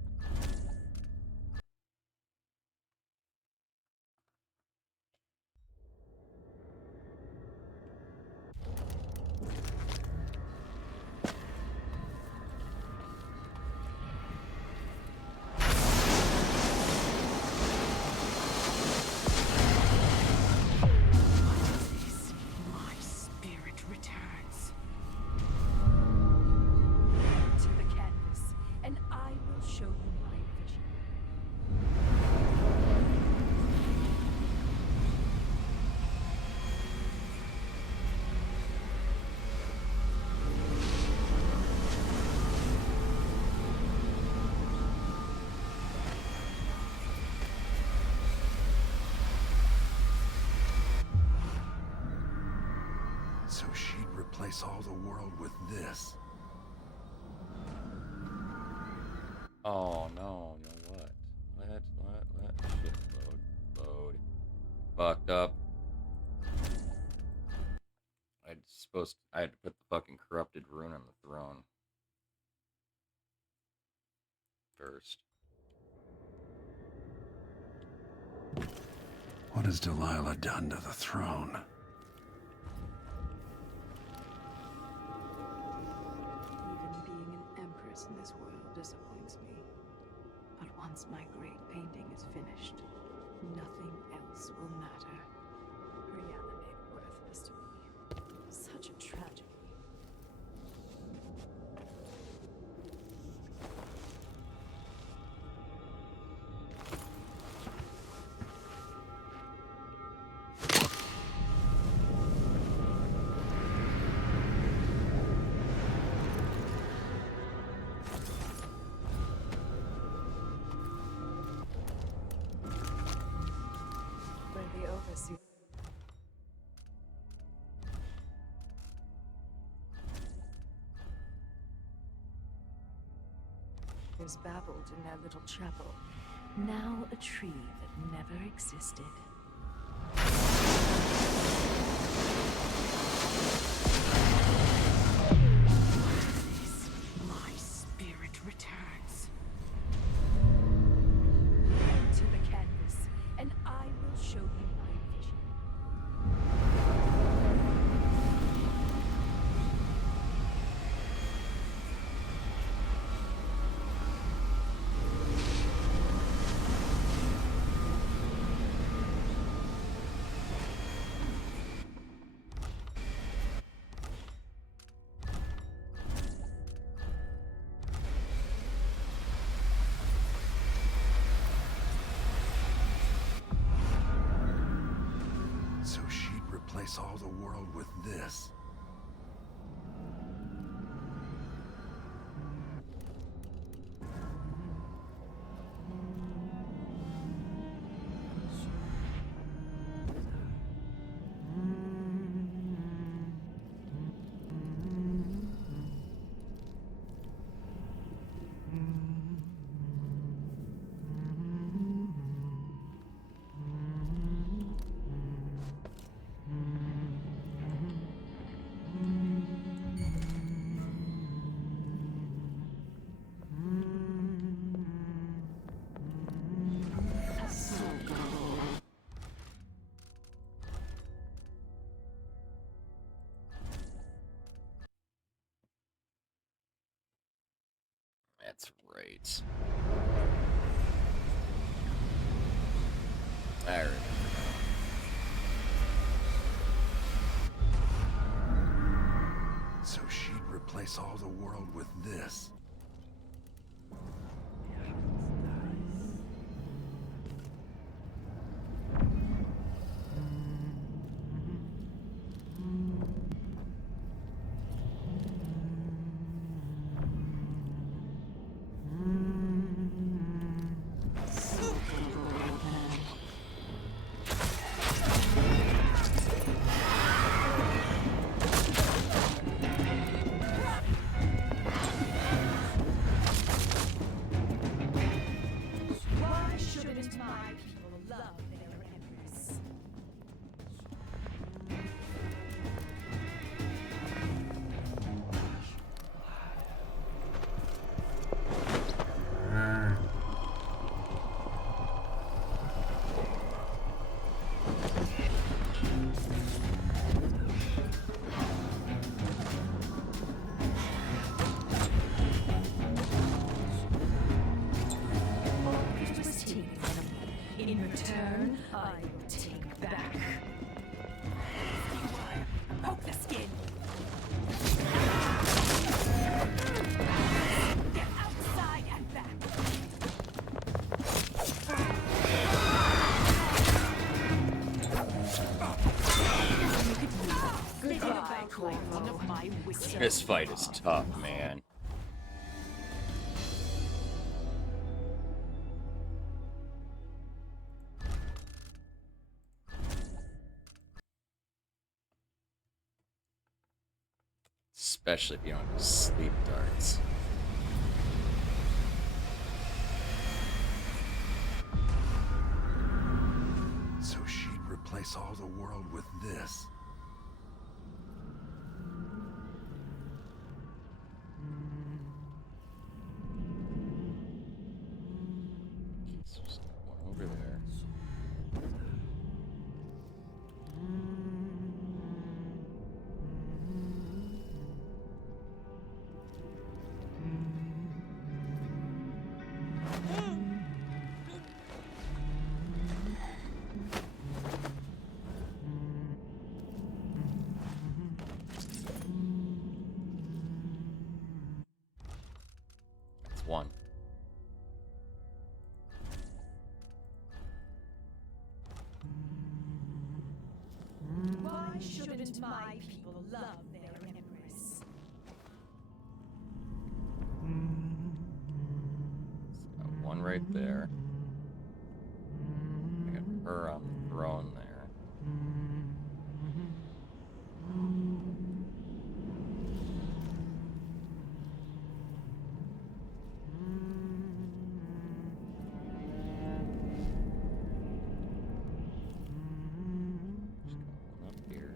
So she'd replace all the world with this. Oh no, no what? What? Shit, load. Fucked up. I had to put the fucking corrupted rune on the throne first. What has Delilah done to the throne? Even being an empress in this world disappoints me. But once my great painting is finished, nothing else will matter. Reanimate worthless to me. Such a tragedy. Where the overseer is babbled in their little chapel. Now a tree that never existed. My spirit returns. To the canvas, and I will show you my vision. So she'd replace all the world with this. That's right. I remember now. So she'd replace all the world with this. Why shouldn't my people love their empress? It was taken from me. In return, I will take back. Poke the skin. Get outside and back. Goodbye, Corvo. This fight is tough, man. Especially if you don't have sleep darts. So she'd replace all the world with this. So just one over there. That's one. Why shouldn't my people love their empress? Got one right there. I got her on the throne there. Just got one up here.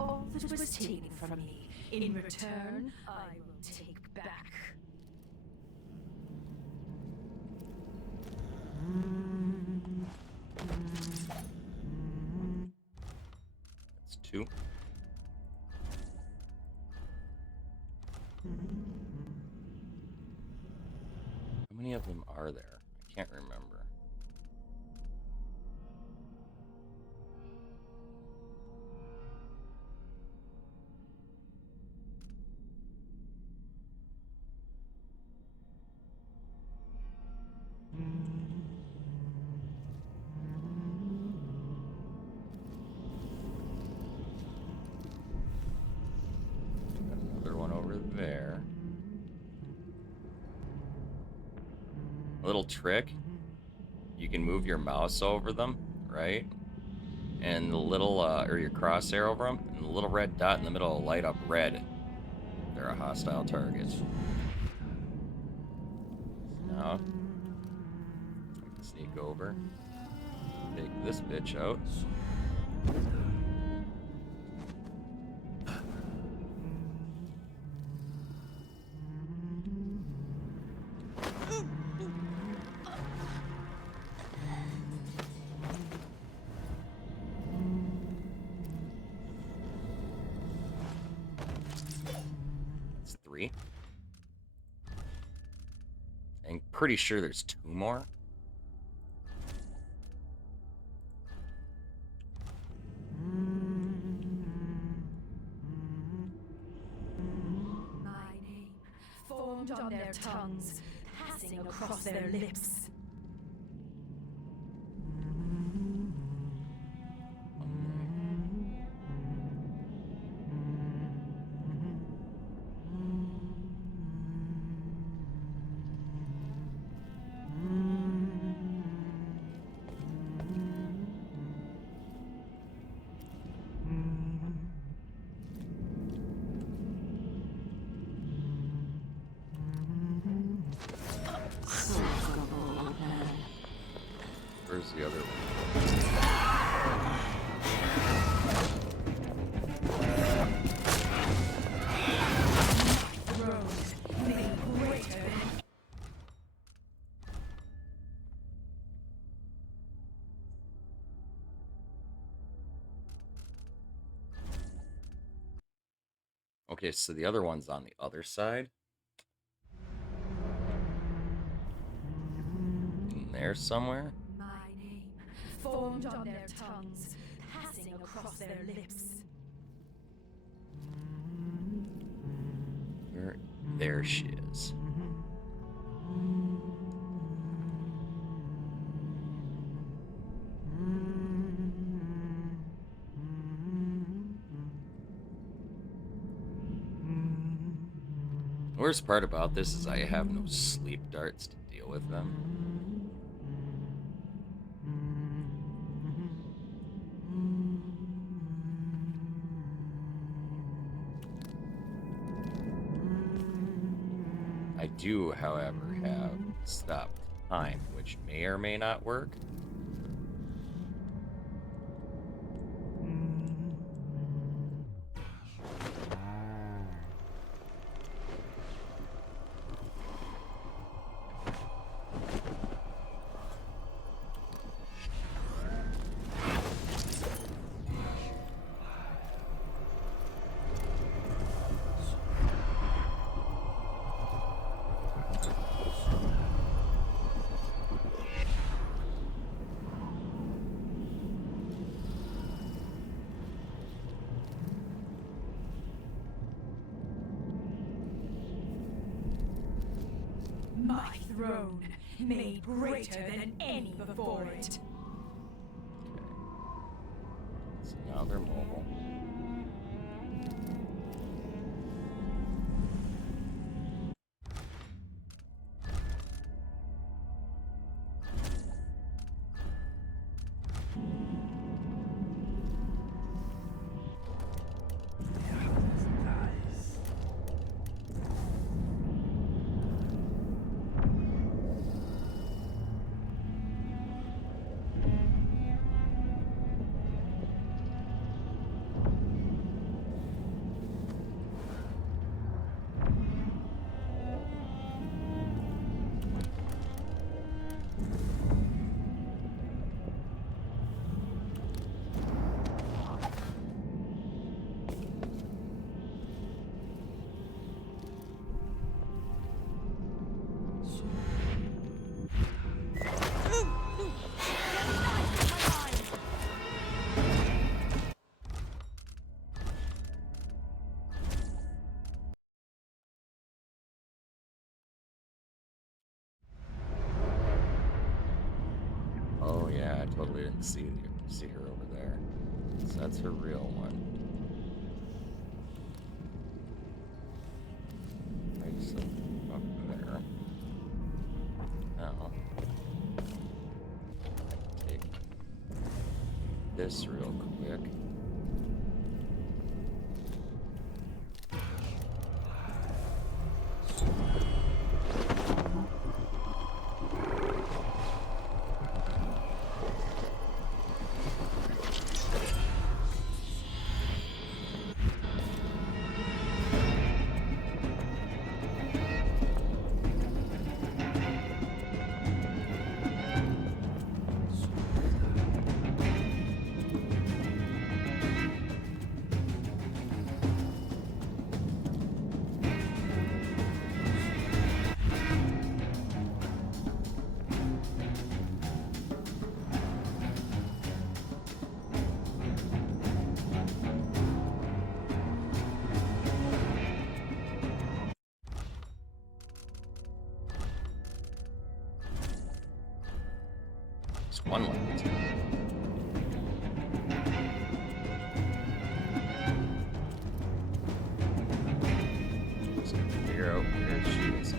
All that was taken from me, in return, I will take back. That's two. How many of them are there? I can't remember. Got another one over there. A little trick. You can move your mouse over them, right? And the little, or your crosshair over them, and the little red dot in the middle will light up red. They're a hostile target. Now, I can sneak over, take this bitch out. That's three. I'm pretty sure there's two more. My name, formed on their tongues, passing across their lips. Where's the other one? Okay, so the other one's on the other side. In there somewhere. My name, formed on their tongues, passing across their lips. There she is. worst part about this is I have no sleep darts to deal with them. I do, however, have stop time, which may or may not work. My throne, made greater than any before it. So now they're mobile. Oh yeah, I totally didn't see her over there. So that's her real one. Right, so up there. Now, take this real quick. Just one left. Just gonna figure out where she is now.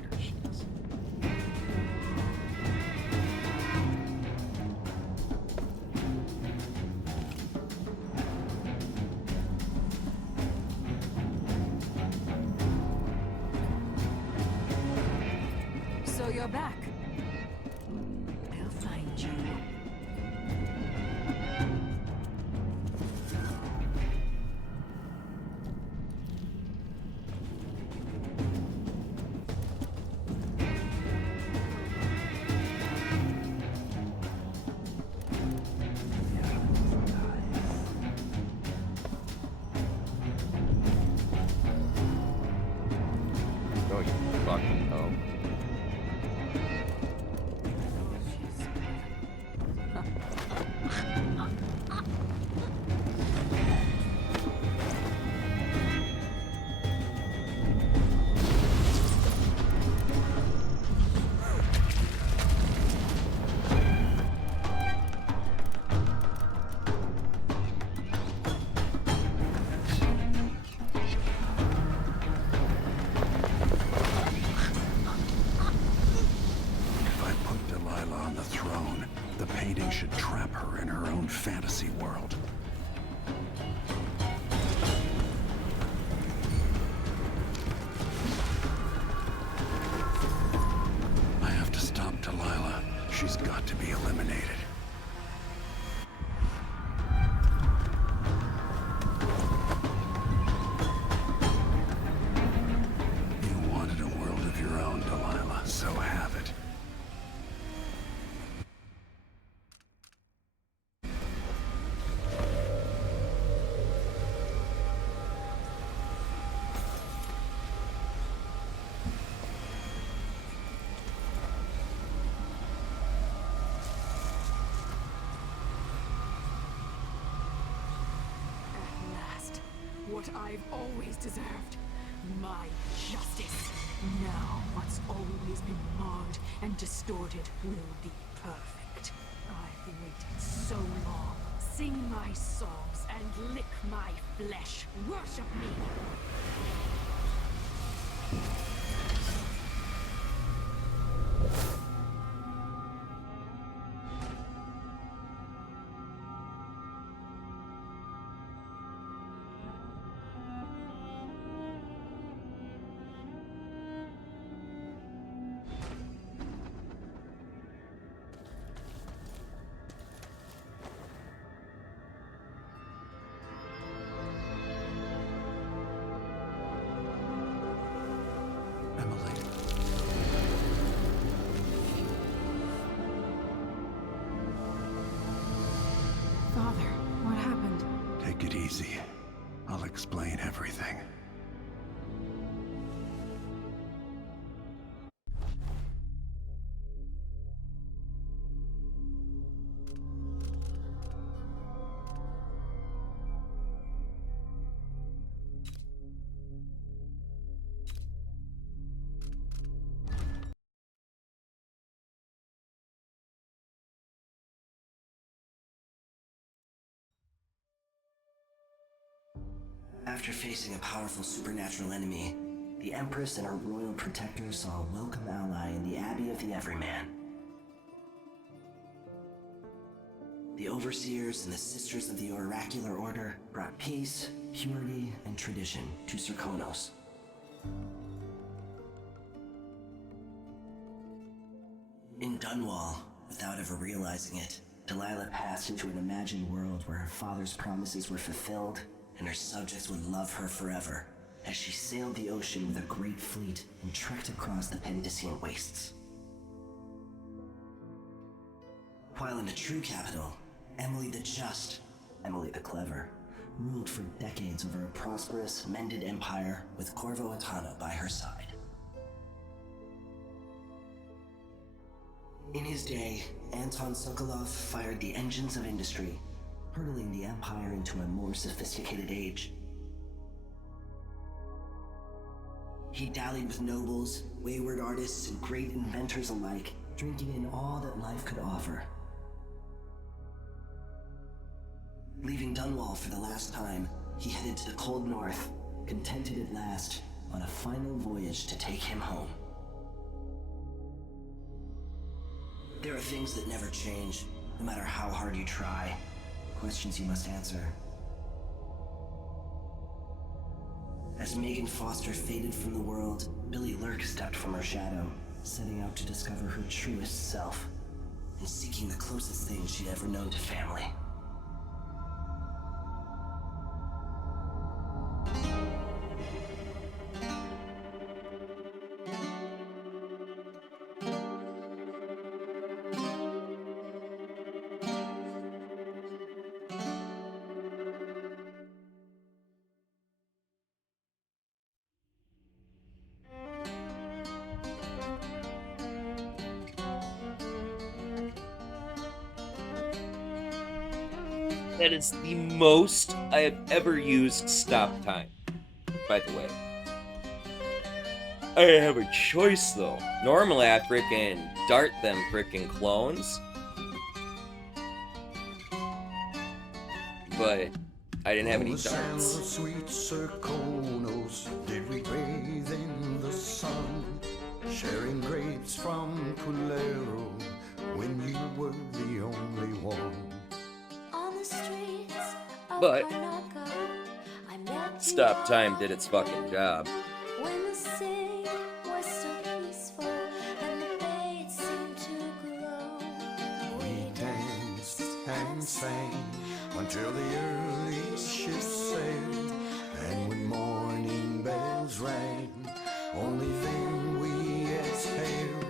Here she is. So you're back. on the throne. The painting should trap her in her own fantasy world. I have to stop Delilah. She's got to be eliminated. You wanted a world of your own, Delilah, so have it. What I've always deserved. My justice. Now what's always been marred and distorted will be perfect. I've waited so long. Sing my songs and lick my flesh. Worship me. Father, what happened? Take it easy. I'll explain everything. After facing a powerful supernatural enemy, the Empress and her royal protector saw a welcome ally in the Abbey of the Everyman. The Overseers and the Sisters of the Oracular Order brought peace, purity, and tradition to Serkonos. In Dunwall, without ever realizing it, Delilah passed into an imagined world where her father's promises were fulfilled and her subjects would love her forever, as she sailed the ocean with a great fleet and trekked across the Pendician wastes. While in the true capital, Emily the Just, Emily the Clever, ruled for decades over a prosperous, mended empire with Corvo Atana by her side. In his day, Anton Sokolov fired the engines of industry, hurtling the empire into a more sophisticated age. He dallied with nobles, wayward artists, and great inventors alike, drinking in all that life could offer. Leaving Dunwall for the last time, he headed to the cold north, contented at last, on a final voyage to take him home. There are things that never change, no matter how hard you try. Questions you must answer. As Megan Foster faded from the world, Billy Lurk stepped from her shadow, setting out to discover her truest self, and seeking the closest thing she'd ever known to family. That is the most I have ever used stop time, by the way. I have a choice, though. Normally, I frickin' dart them frickin' clones. But I didn't have any darts. Of sweet Serkonos, did we bathe in the sun, sharing grapes from Culero when But stop time did its fucking job. When the sea was so peaceful and the bay seemed to glow. We danced and sang until the early ships sailed. And when morning bells rang, only then we exhaled.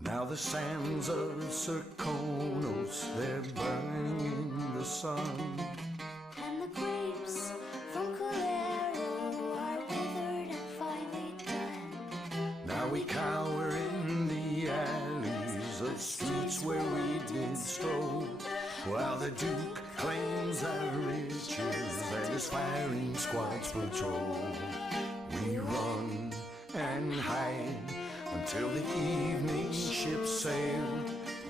Now the sands of Serkonos, they're burning in the sun. And the grapes from Calero are withered and finely done. Now we cower in the alleys of streets where we did stroll, while the Duke claims our riches and his firing squads patrol. We run and hide until the evening ships sail.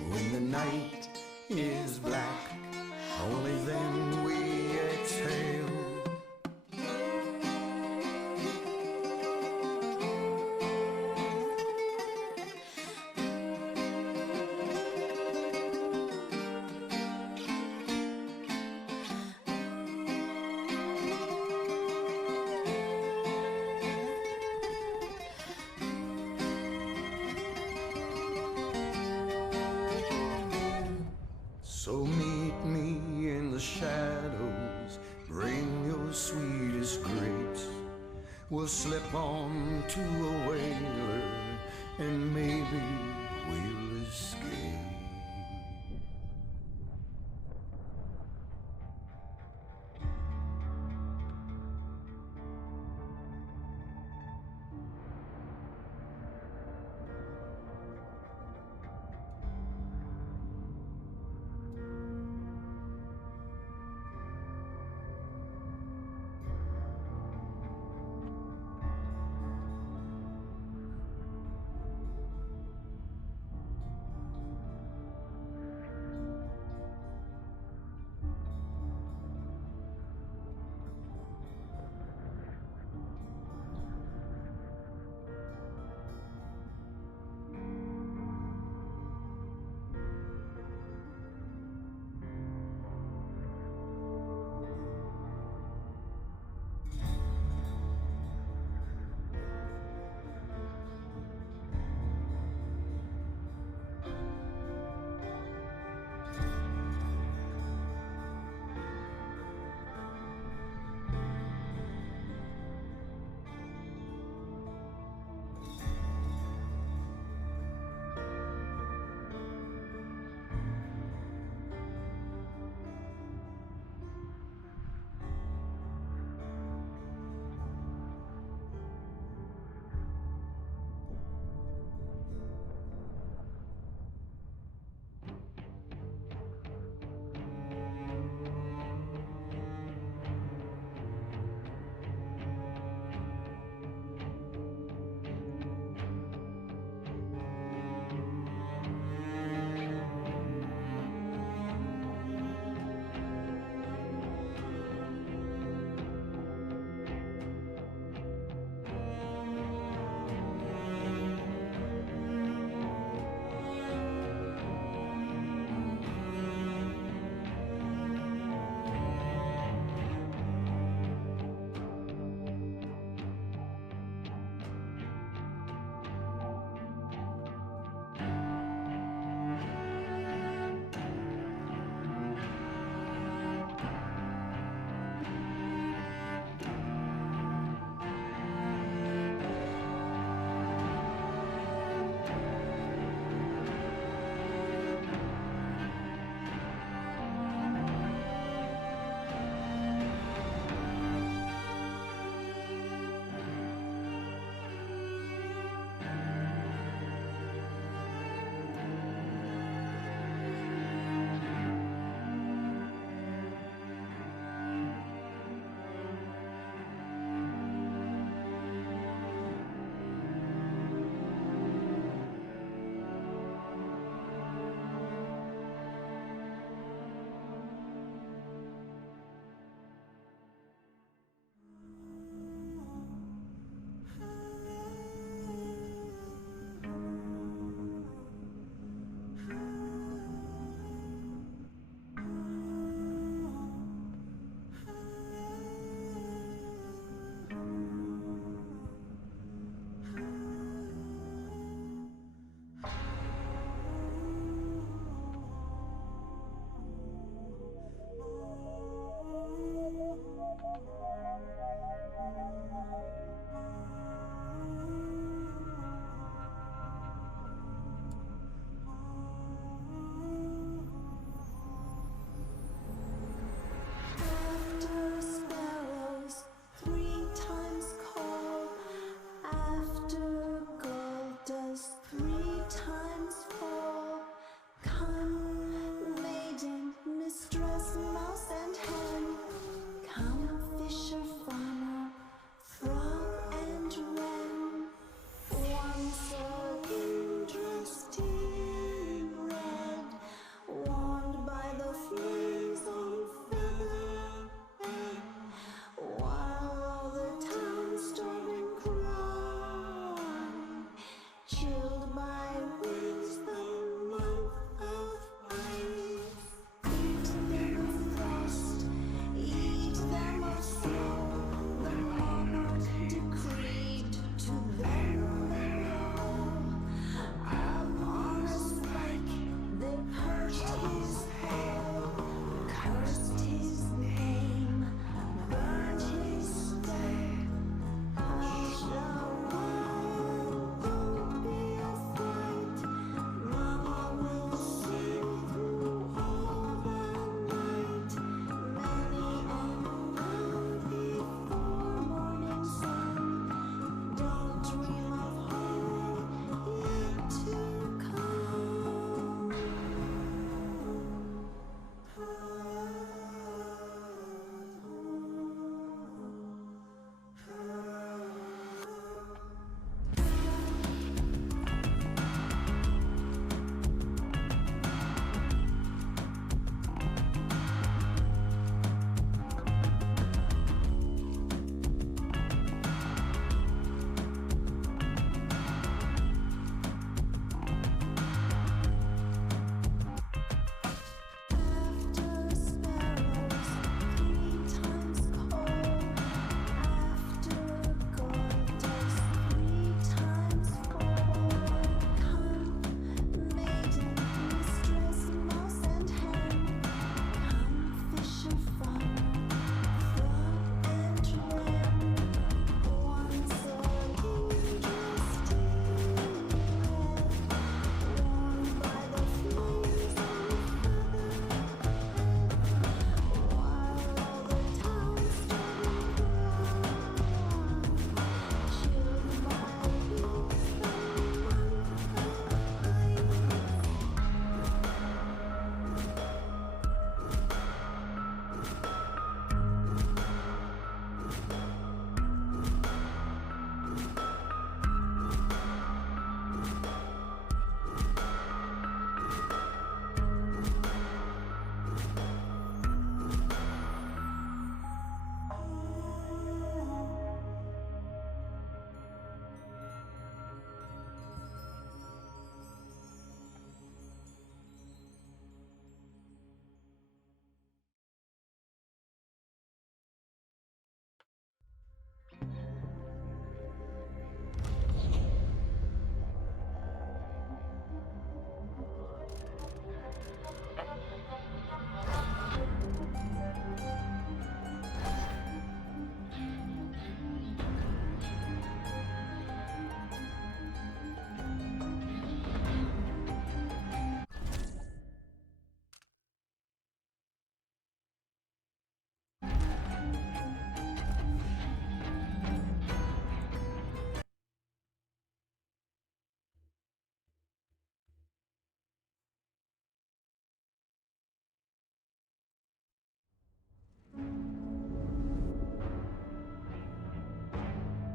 When the night is black, only then we exhale. So meet me in the shadows, bring your sweetest grapes. We'll slip on to a whaler, and maybe we'll escape.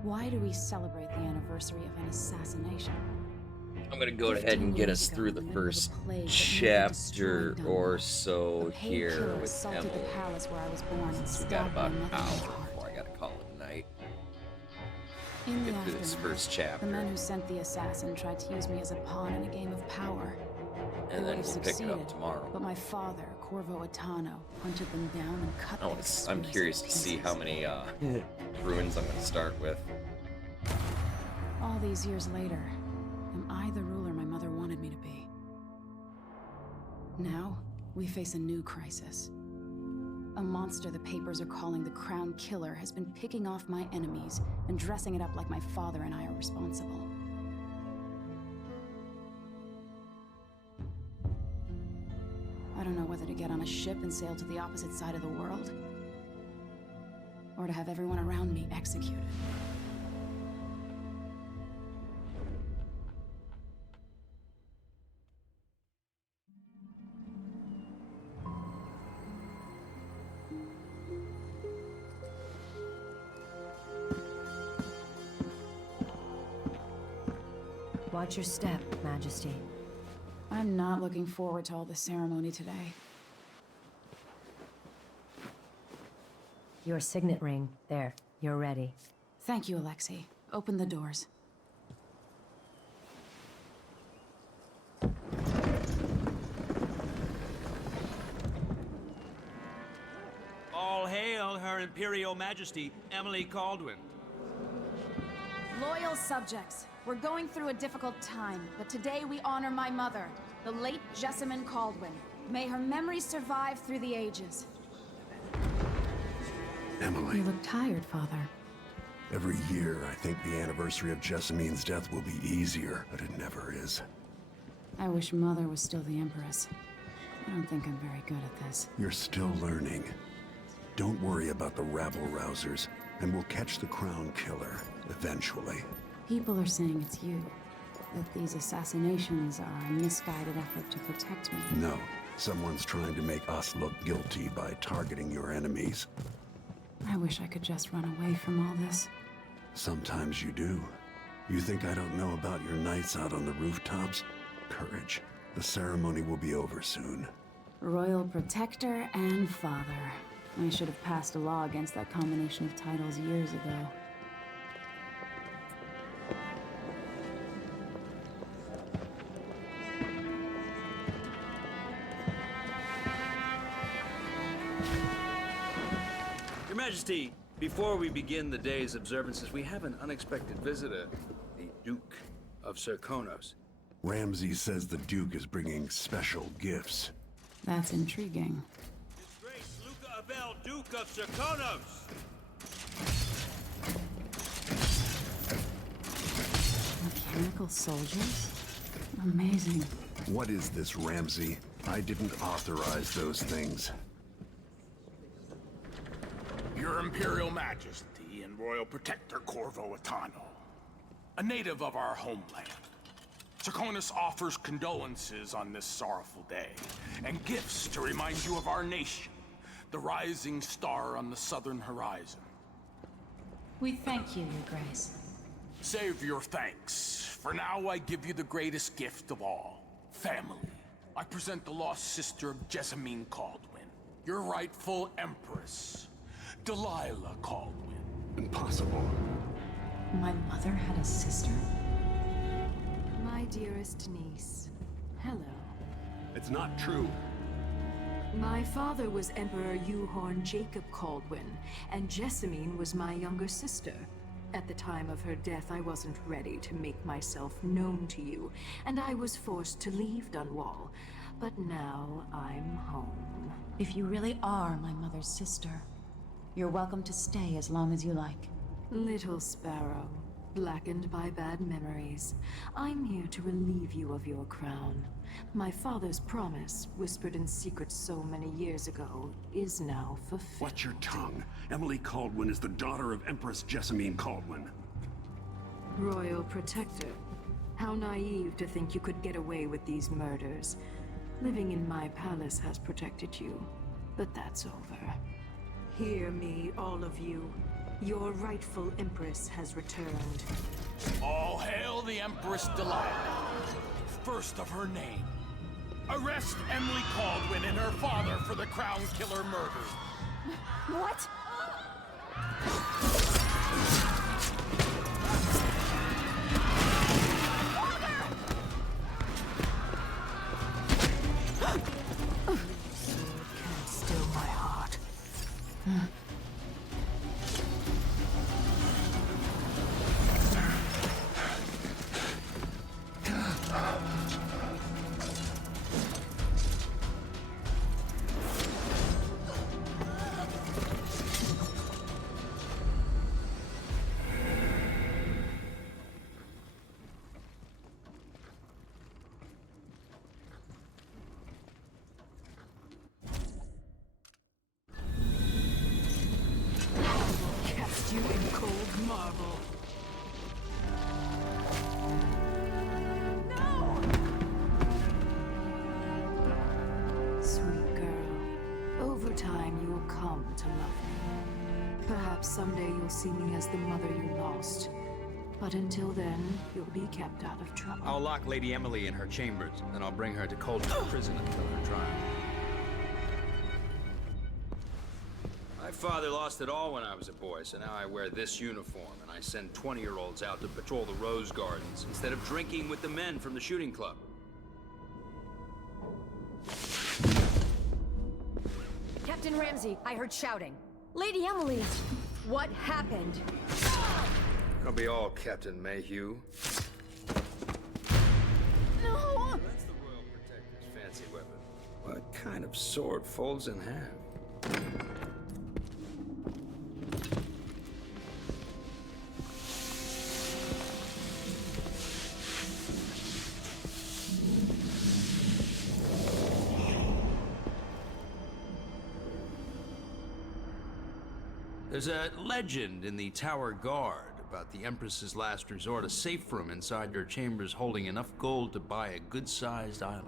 Why do we celebrate the anniversary of an assassination? I'm gonna go ahead and get us through the first chapter or so here with assaulted Emily. the palace where I was born and Since we got stabbed about my an mother in hour the heart. before I gotta call it night. In the Get through this aftermath, first chapter. the man who sent the assassin tried to use me as a pawn in a game of power. And They then would have we'll pick it succeeded, up tomorrow. but my father, Corvo Atano, hunted them down and cut Oh, their I'm conspiracy curious to see how many ruins I'm gonna start with. All these years later, am I the ruler my mother wanted me to be? Now, we face a new crisis. A monster the papers are calling the Crown Killer has been picking off my enemies and dressing it up like my father and I are responsible. I don't know whether to get on a ship and sail to the opposite side of the world, or to have everyone around me executed. Watch your step, Majesty. I'm not looking forward to all the ceremony today. Your signet ring. There, you're ready. Thank you, Alexei. Open the doors. All hail Her Imperial Majesty, Emily Caldwin. Loyal subjects, we're going through a difficult time, but today we honor my mother, the late Jessamine Caldwin. May her memory survive through the ages. Emily. You look tired, Father. Every year, I think the anniversary of Jessamine's death will be easier, but it never is. I wish Mother was still the Empress. I don't think I'm very good at this. You're still learning. Don't worry about the rabble-rousers, and we'll catch the Crown Killer, eventually. People are saying it's you. That these assassinations are a misguided effort to protect me. No, someone's trying to make us look guilty by targeting your enemies. I wish I could just run away from all this. Sometimes you do. You think I don't know about your nights out on the rooftops? Courage. The ceremony will be over soon. Royal Protector and Father. I should have passed a law against that combination of titles years ago. Your Majesty, before we begin the day's observances, we have an unexpected visitor, the Duke of Serkonos. Ramsey says the Duke is bringing special gifts. That's intriguing. Disgrace Luca Abel, Duke of Serkonos! Mechanical soldiers? Amazing. What is this, Ramsey? I didn't authorize those things. Your Imperial Majesty and Royal Protector Corvo Atano, a native of our homeland. Serkonos offers condolences on this sorrowful day, and gifts to remind you of our nation, the rising star on the southern horizon. We thank you, Your Grace. Save your thanks. For now, I give you the greatest gift of all, family. I present the lost sister of Jessamine Caldwin, your rightful empress, Delilah Caldwin. Impossible. My mother had a sister? My dearest niece. Hello. It's not true. My father was Emperor Yuhorn Jacob Caldwin, and Jessamine was my younger sister. At the time of her death, I wasn't ready to make myself known to you, and I was forced to leave Dunwall. But now I'm home. If you really are my mother's sister, you're welcome to stay as long as you like. Little sparrow, blackened by bad memories, I'm here to relieve you of your crown. My father's promise, whispered in secret so many years ago, is now fulfilled. Watch your tongue. Emily Caldwin is the daughter of Empress Jessamine Caldwin. Royal Protector, how naive to think you could get away with these murders. Living in my palace has protected you, but that's over. Hear me, all of you. Your rightful Empress has returned. All hail the Empress Delilah, first of her name. Arrest Emily Caldwin and her father for the Crown Killer murder. What? Sword can't still my heart. Cast you in cold marble. Sweet girl, over time you will come to love me. Perhaps someday you'll see me as the mother you lost. But until then, you'll be kept out of trouble. I'll lock Lady Emily in her chambers, then I'll bring her to Coldman Prison until her trial. My father lost it all when I was a boy, so now I wear this uniform, and I send 20-year-olds out to patrol the rose gardens instead of drinking with the men from the shooting club. Captain Ramsey, I heard shouting. Lady Emily, what happened? I'll be all Captain Mayhew. No! That's the Royal Protector's fancy weapon. What kind of sword folds in half? There's a legend in the Tower Guard about the Empress's last resort, a safe room inside your chambers holding enough gold to buy a good-sized island.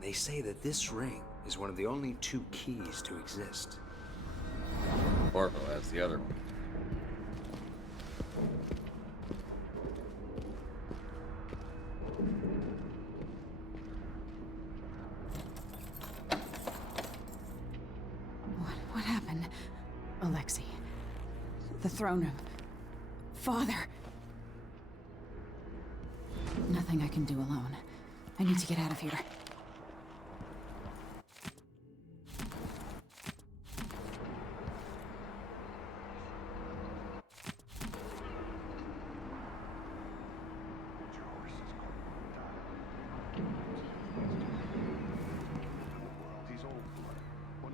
They say that this ring is one of the only 2 keys to exist. Corvo has the other one. What happened? Alexei. The throne room. Father. Nothing I can do alone. I need to get out of here.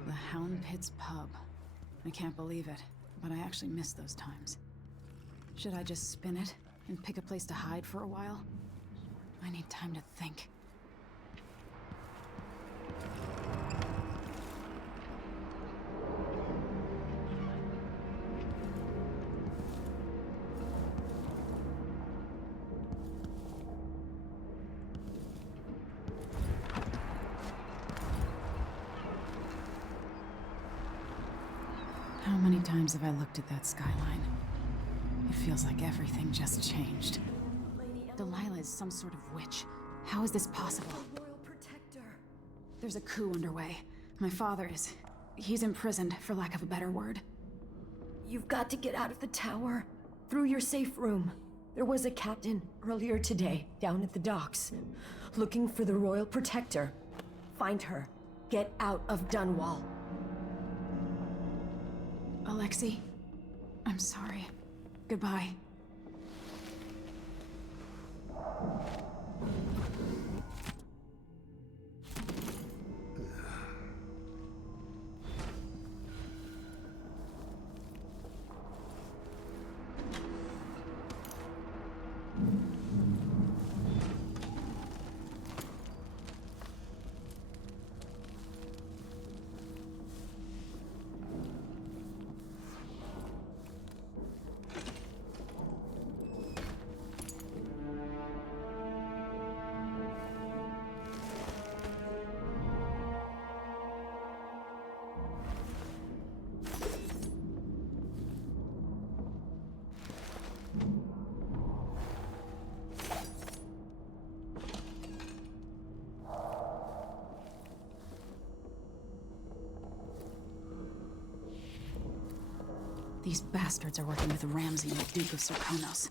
The Hound Pit's pub. I can't believe it, but I actually miss those times. Should I just spin it and pick a place to hide for a while? I need time to think. How many times have I looked at that skyline? It feels like everything just changed. Delilah is some sort of witch. How is this possible? Royal Protector. There's a coup underway. My father is... he's imprisoned, for lack of a better word. You've got to get out of the tower. Through your safe room. There was a captain earlier today, down at the docks, looking for the Royal Protector. Find her. Get out of Dunwall. Alexei, I'm sorry. Goodbye. These bastards are working with Ramsay and the Duke of Serkonos.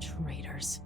Traitors.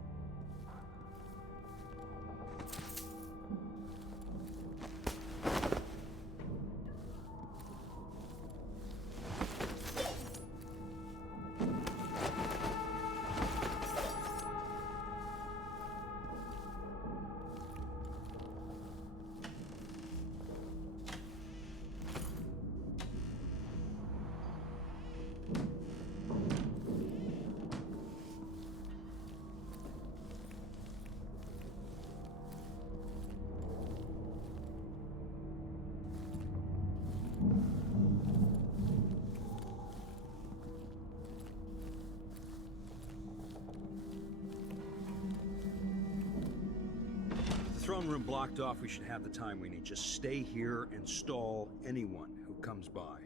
Throne room blocked off, we should have the time we need. Just stay here and stall anyone who comes by.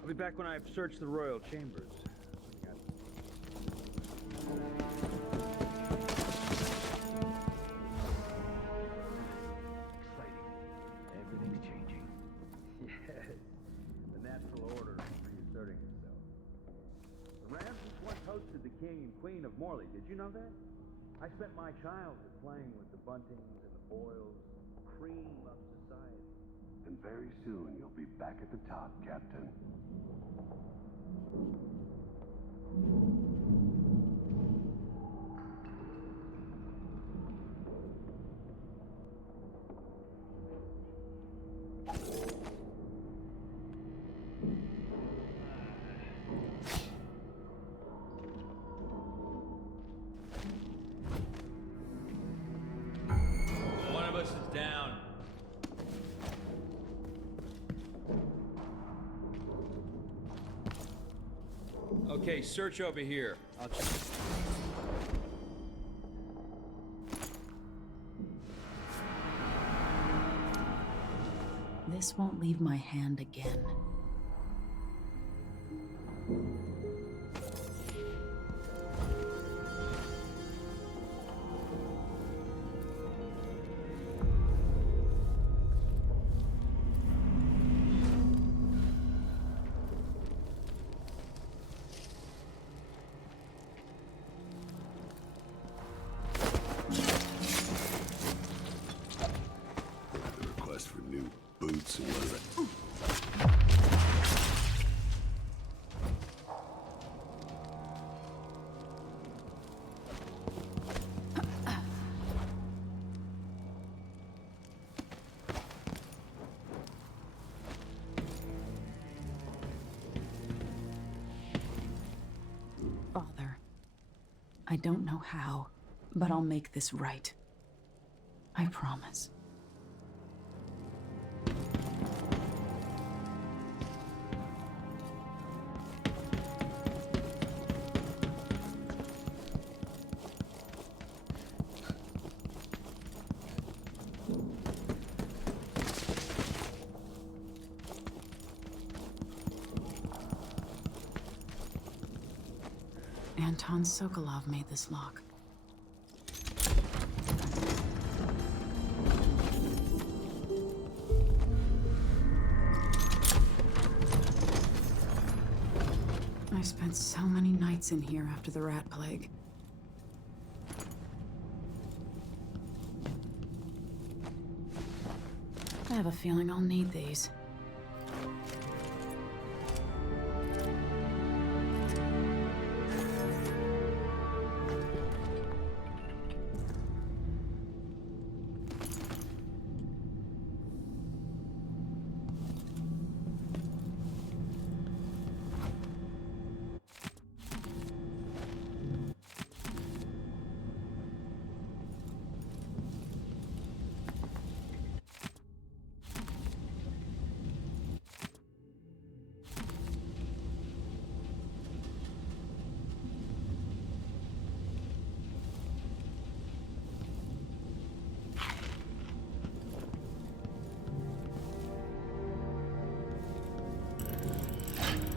I'll be back when I've searched the royal chambers. Exciting. Everything's changing. Yes, the natural order is reasserting itself. The Ramses once hosted the king and queen of Morley. Did you know that? I spent my childhood playing with the Buntings and the Boyles, cream of society. And very soon you'll be back at the top, Captain. One of us is down. Okay, search over here. I'll check. This won't leave my hand again. The request for new boots and leather. Father, I don't know how, but I'll make this right. I promise. Anton Sokolov made this lock. I spent so many nights in here after the rat plague. I have a feeling I'll need these.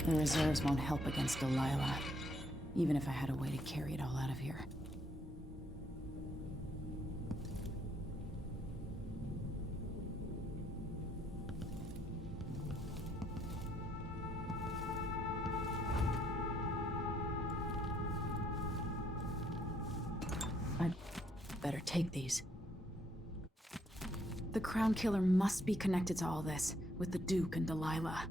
The reserves won't help against Delilah, even if I had a way to carry it all out of here. I'd better take these. The Crown Killer must be connected to all this, with the Duke and Delilah.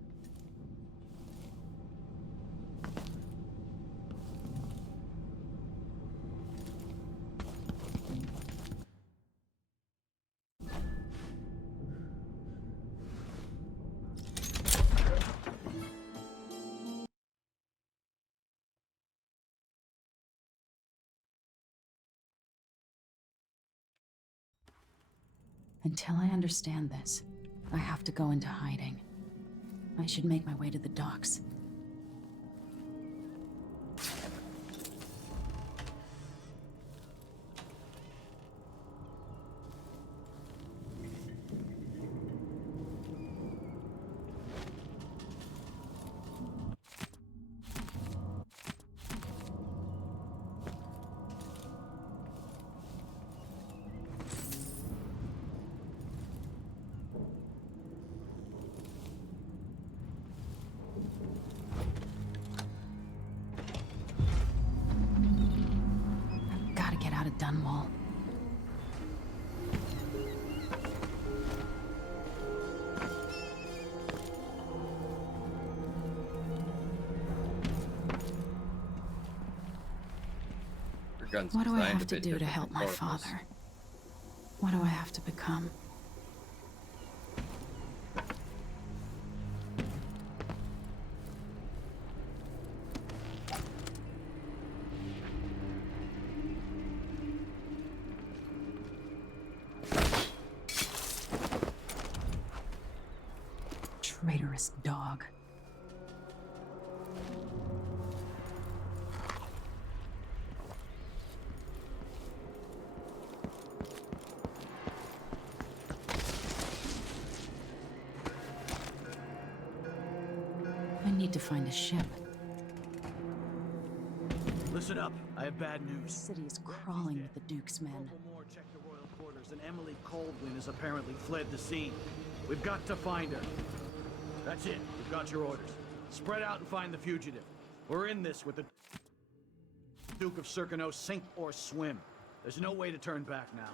Until I understand this, I have to go into hiding. I should make my way to the docks. Dunwall. What do I have to do to help my father? What do I have to become? Traitorous dog. I need to find a ship. Listen up, I have bad news. The city is crawling with the Duke's men. Corvo Moore checked the royal quarters, and Emily Coldwin has apparently fled the scene. We've got to find her. That's it. We've got your orders. Spread out and find the fugitive. We're in this with the Duke of Circano, sink or swim. There's no way to turn back now.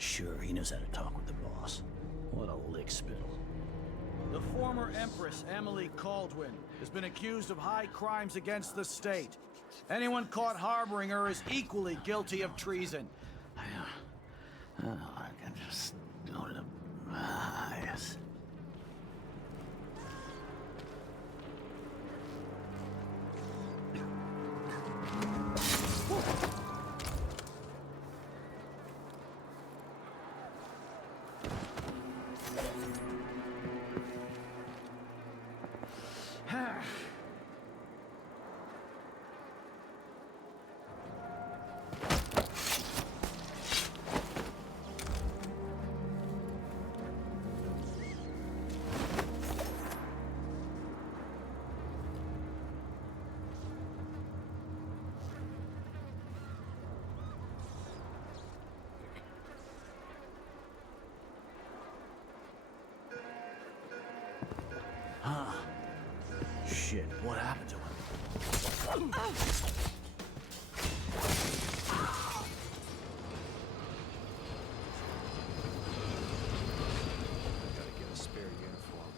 Sure, he knows how to talk with the boss. What a lick spittle. The former Empress, Emily Caldwin, has been accused of high crimes against the state. Anyone caught harboring her is equally guilty of treason. I can just go to the... yes. Shit, what happened to him? Gotta get a spare uniform.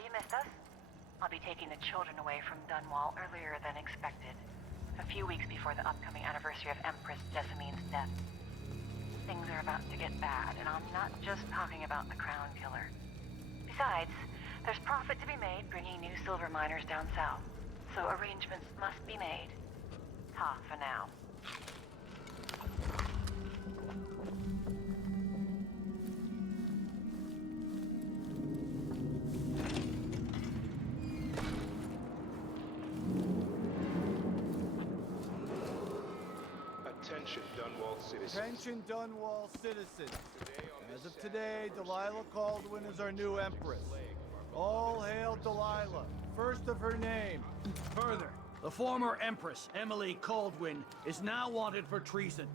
sorry you missed us. I'll be taking the children away from Dunwall earlier than expected. A few weeks before the upcoming anniversary of Empress Jessamine's death. Things are about to get bad, and I'm not just talking about the Crown Killer. Besides, there's profit to be made bringing new silver miners down south, so arrangements must be made. Ta for now. Attention, Dunwall citizens. Attention, Dunwall citizens. As of today, Delilah Caldwin is our new Empress. All hail Delilah, first of her name. Further, the former Empress, Emily Caldwin, is now wanted for treason.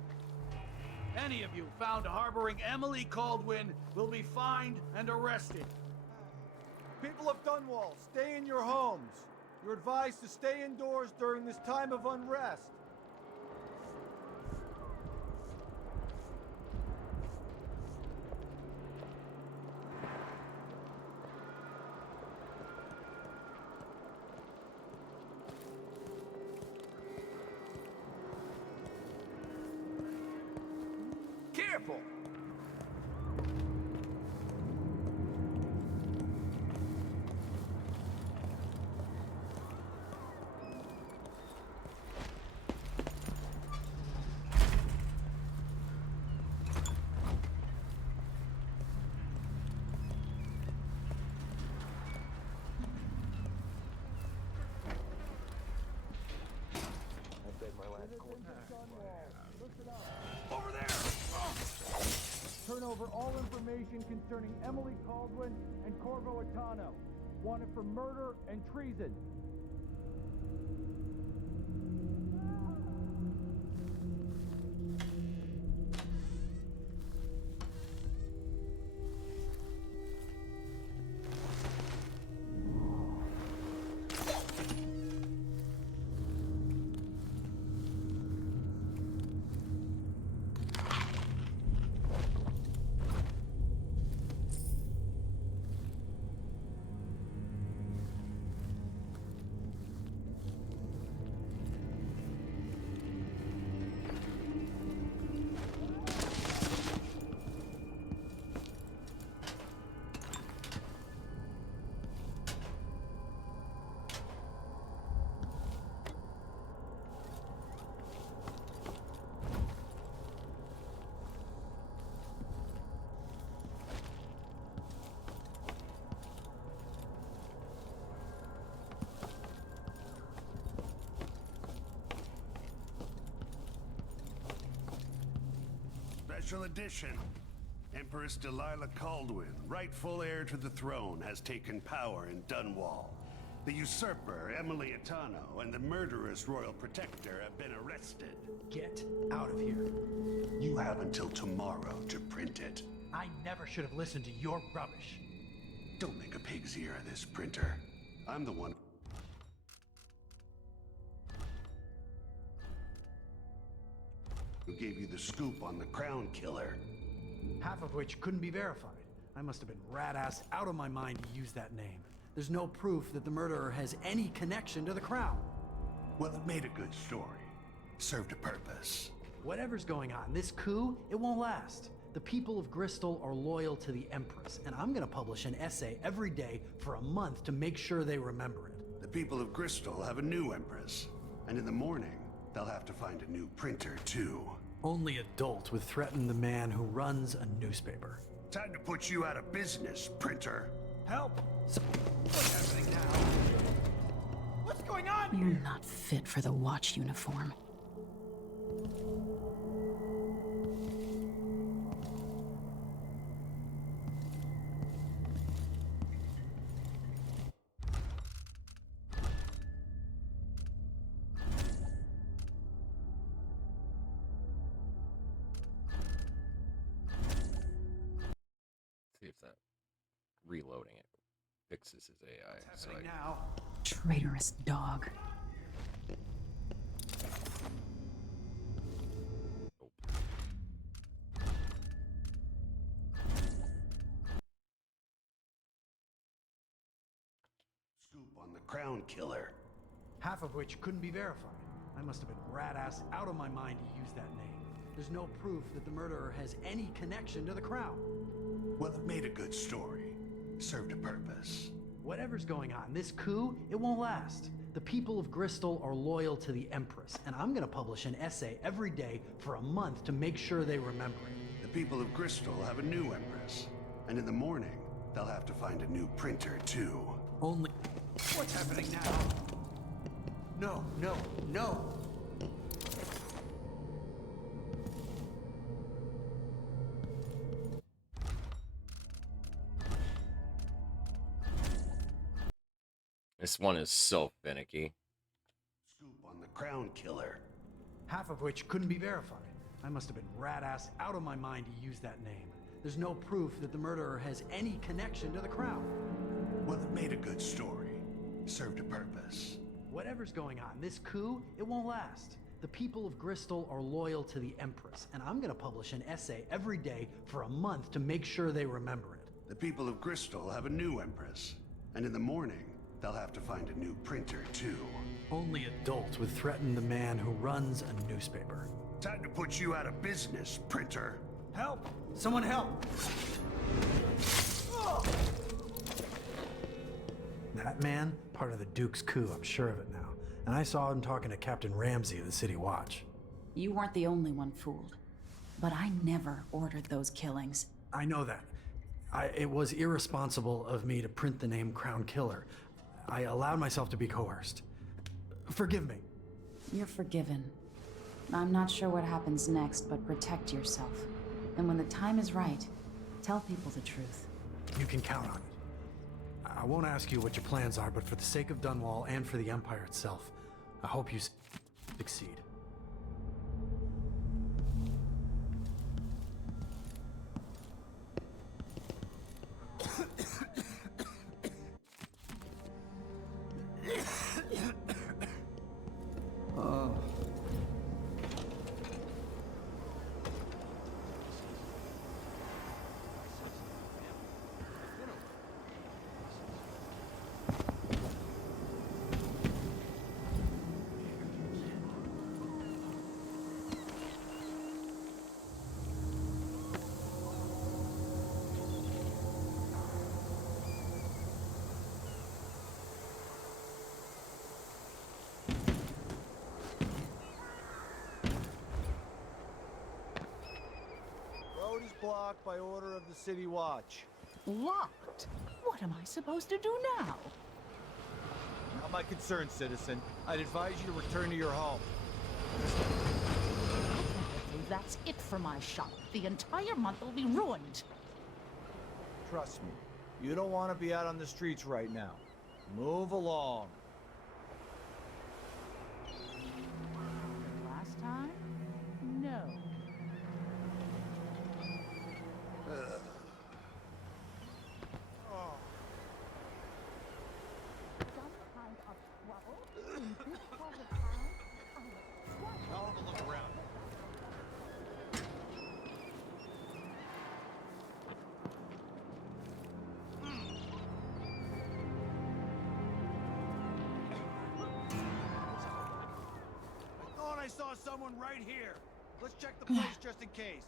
Any of you found harboring Emily Caldwin will be fined and arrested. People of Dunwall, stay in your homes. You're advised to stay indoors during this time of unrest. Careful! Over there! Turn over all information concerning Emily Caldwin and Corvo Atano, wanted for murder and treason. Special edition. Empress Delilah Caldwin, rightful heir to the throne, has taken power in Dunwall. The usurper, Emily Atano, and the murderous royal protector have been arrested. Get out of here. You have until tomorrow to print it. I never should have listened to your rubbish. Don't make a pig's ear of this, printer. I'm the one. Who gave you the scoop on the Crown Killer. Half of which couldn't be verified. I must have been rat-ass out of my mind to use that name. There's no proof that the murderer has any connection to the Crown. Well, it made a good story. Served a purpose. Whatever's going on, this coup, it won't last. The people of Bristol are loyal to the Empress, and I'm gonna publish an essay every day for a month to make sure they remember it. The people of Bristol have a new Empress, and in the morning, they'll have to find a new printer, too. Only adults would threaten the man who runs a newspaper. Time to put you out of business, printer. Help! What's happening now? What's going on? You're not fit for the watch uniform. See if that reloading it fixes his AI. So Now. Traitorous dog. on the Crown Killer. Half of which couldn't be verified. I must have been rat-ass out of my mind to use that name. There's no proof that the murderer has any connection to the Crown. Well, it made a good story. Served a purpose. Whatever's going on, this coup, it won't last. The people of Bristol are loyal to the Empress, and I'm gonna publish an essay every day for a month to make sure they remember it. The people of Bristol have a new Empress. And in the morning, they'll have to find a new printer, too. Only... What's happening now? No, no, no! This one is so finicky. Scoop on the Crown Killer. Half of which couldn't be verified. I must have been rat-ass out of my mind to use that name. There's no proof that the murderer has any connection to the Crown. Well, it made a good story. Served a purpose. Whatever's going on, this coup, it won't last. The people of Bristol are loyal to the Empress, and I'm gonna publish an essay every day for a month to make sure they remember it. The people of Bristol have a new Empress. And in the morning, they'll have to find a new printer, too. Only adults would threaten the man who runs a newspaper. Time to put you out of business, printer. Help! Someone help! That man, part of the Duke's coup, I'm sure of it now. And I saw him talking to Captain Ramsey of the City Watch. You weren't the only one fooled. But I never ordered those killings. I know that. It was irresponsible of me to print the name Crown Killer. I allowed myself to be coerced. Forgive me. You're forgiven. I'm not sure what happens next, but protect yourself. And when the time is right, tell people the truth. You can count on it. I won't ask you what your plans are, but for the sake of Dunwall and for the Empire itself, I hope you succeed. Road is blocked by order of the City Watch. Locked? What am I supposed to do now? Not my concern, citizen. I'd advise you to return to your home. That's it for my shop. The entire month will be ruined. Trust me, you don't want to be out on the streets right now. Move along. Last time? No. I'll have a look around. I thought I saw someone right here. Let's check the place just in case.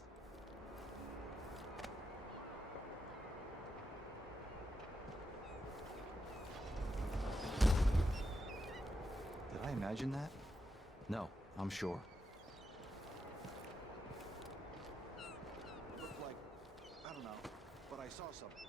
Did I imagine that? No, I'm sure. Looked like, I don't know, but I saw something.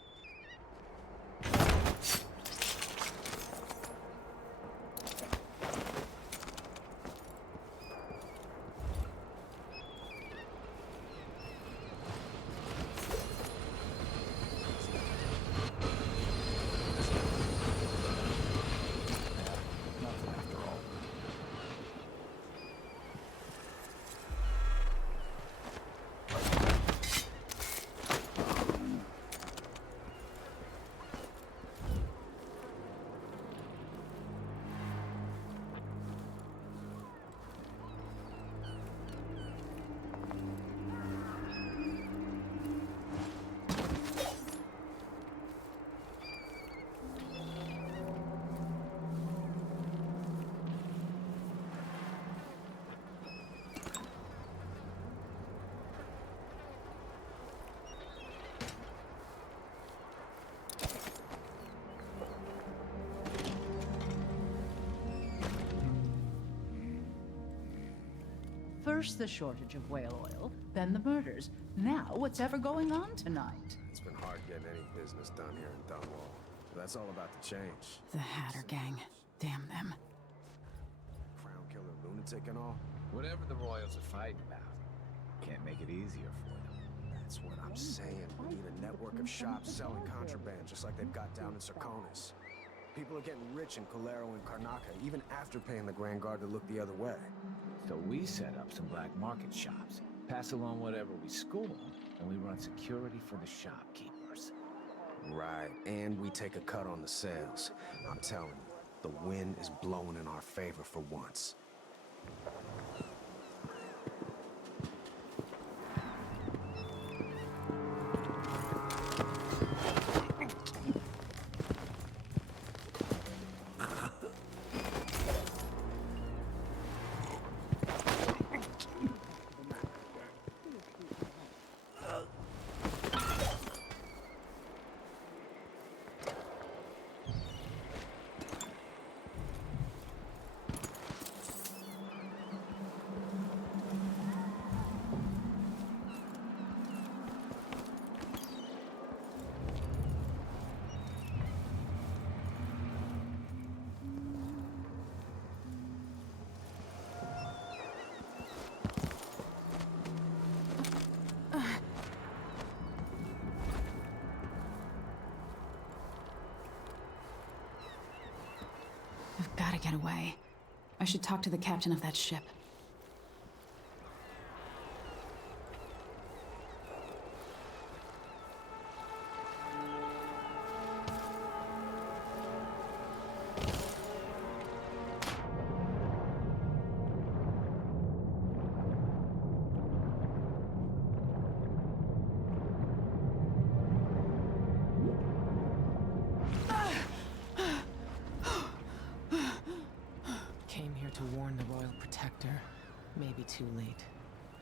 First the shortage of whale oil, then the murders. Now what's ever going on tonight? It's been hard getting any business done here in Dunwall. But that's all about to change. The Hatter Gang. Damn them. Crown killer lunatic and all. Whatever the Royals are fighting about, can't make it easier for them. That's what I'm saying. We need a network of shops selling contraband, just like they've got down in Serkonis. People are getting rich in Colero and Karnaca, even after paying the Grand Guard to look the other way. So we set up some black market shops, pass along whatever we score, and we run security for the shopkeepers. Right, and we take a cut on the sales. I'm telling you, the wind is blowing in our favor for once. I've got to get away. I should talk to the captain of that ship. Came here to warn the Royal Protector. Maybe too late.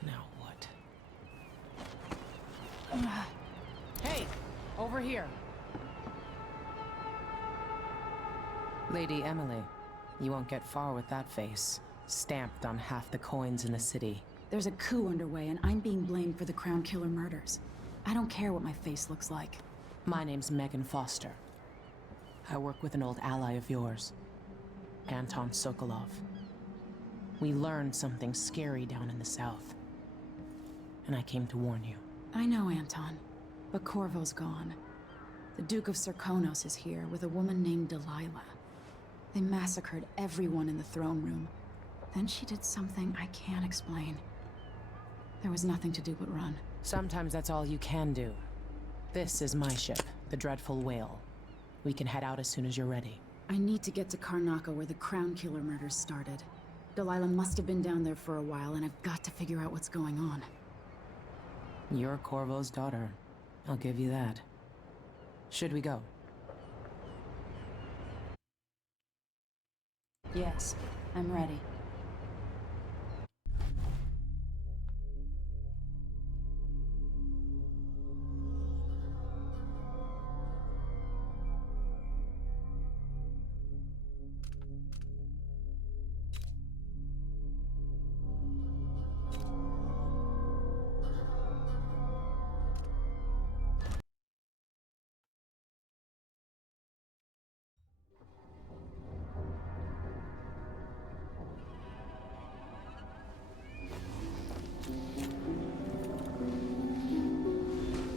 Now what? Hey! Over here! Lady Emily, you won't get far with that face. Stamped on half the coins in the city. There's a coup underway, and I'm being blamed for the Crown Killer murders. I don't care what my face looks like. My name's Megan Foster. I work with an old ally of yours, Anton Sokolov. We learned something scary down in the south, and I came to warn you. I know, Anton, but Corvo's gone. The Duke of Serkonos is here with a woman named Delilah. They massacred everyone in the throne room. Then she did something I can't explain. There was nothing to do but run. Sometimes that's all you can do. This is my ship, the Dreadful Whale. We can head out as soon as you're ready. I need to get to Karnaca where the Crown Killer murders started. Delilah must have been down there for a while, and I've got to figure out what's going on. You're Corvo's daughter. I'll give you that. Should we go? Yes, I'm ready.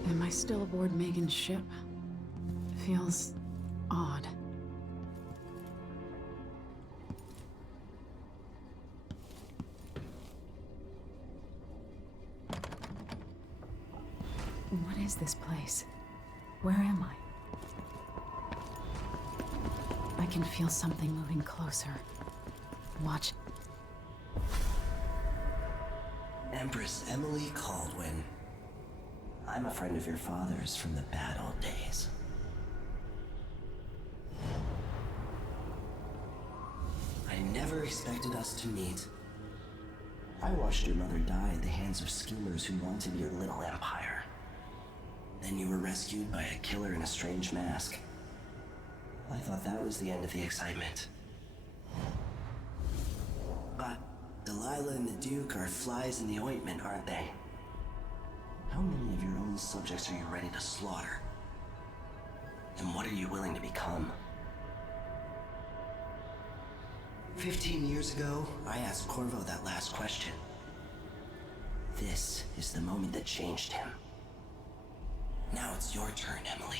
Am I still aboard Megan's ship? Feels odd. What is this place? Where am I? I can feel something moving closer. Watch. Empress Emily Caldwin. I'm a friend of your father's from the bad old days. I never expected us to meet. I watched your mother die at the hands of schemers who wanted your little empire. Then you were rescued by a killer in a strange mask. I thought that was the end of the excitement. But Delilah Delilah and the Duke are flies in the ointment, aren't they? How many of your own subjects are you ready to slaughter? And what are you willing to become? 15 years ago, I asked Corvo that last question. This is the moment that changed him. Now it's your turn, Emily.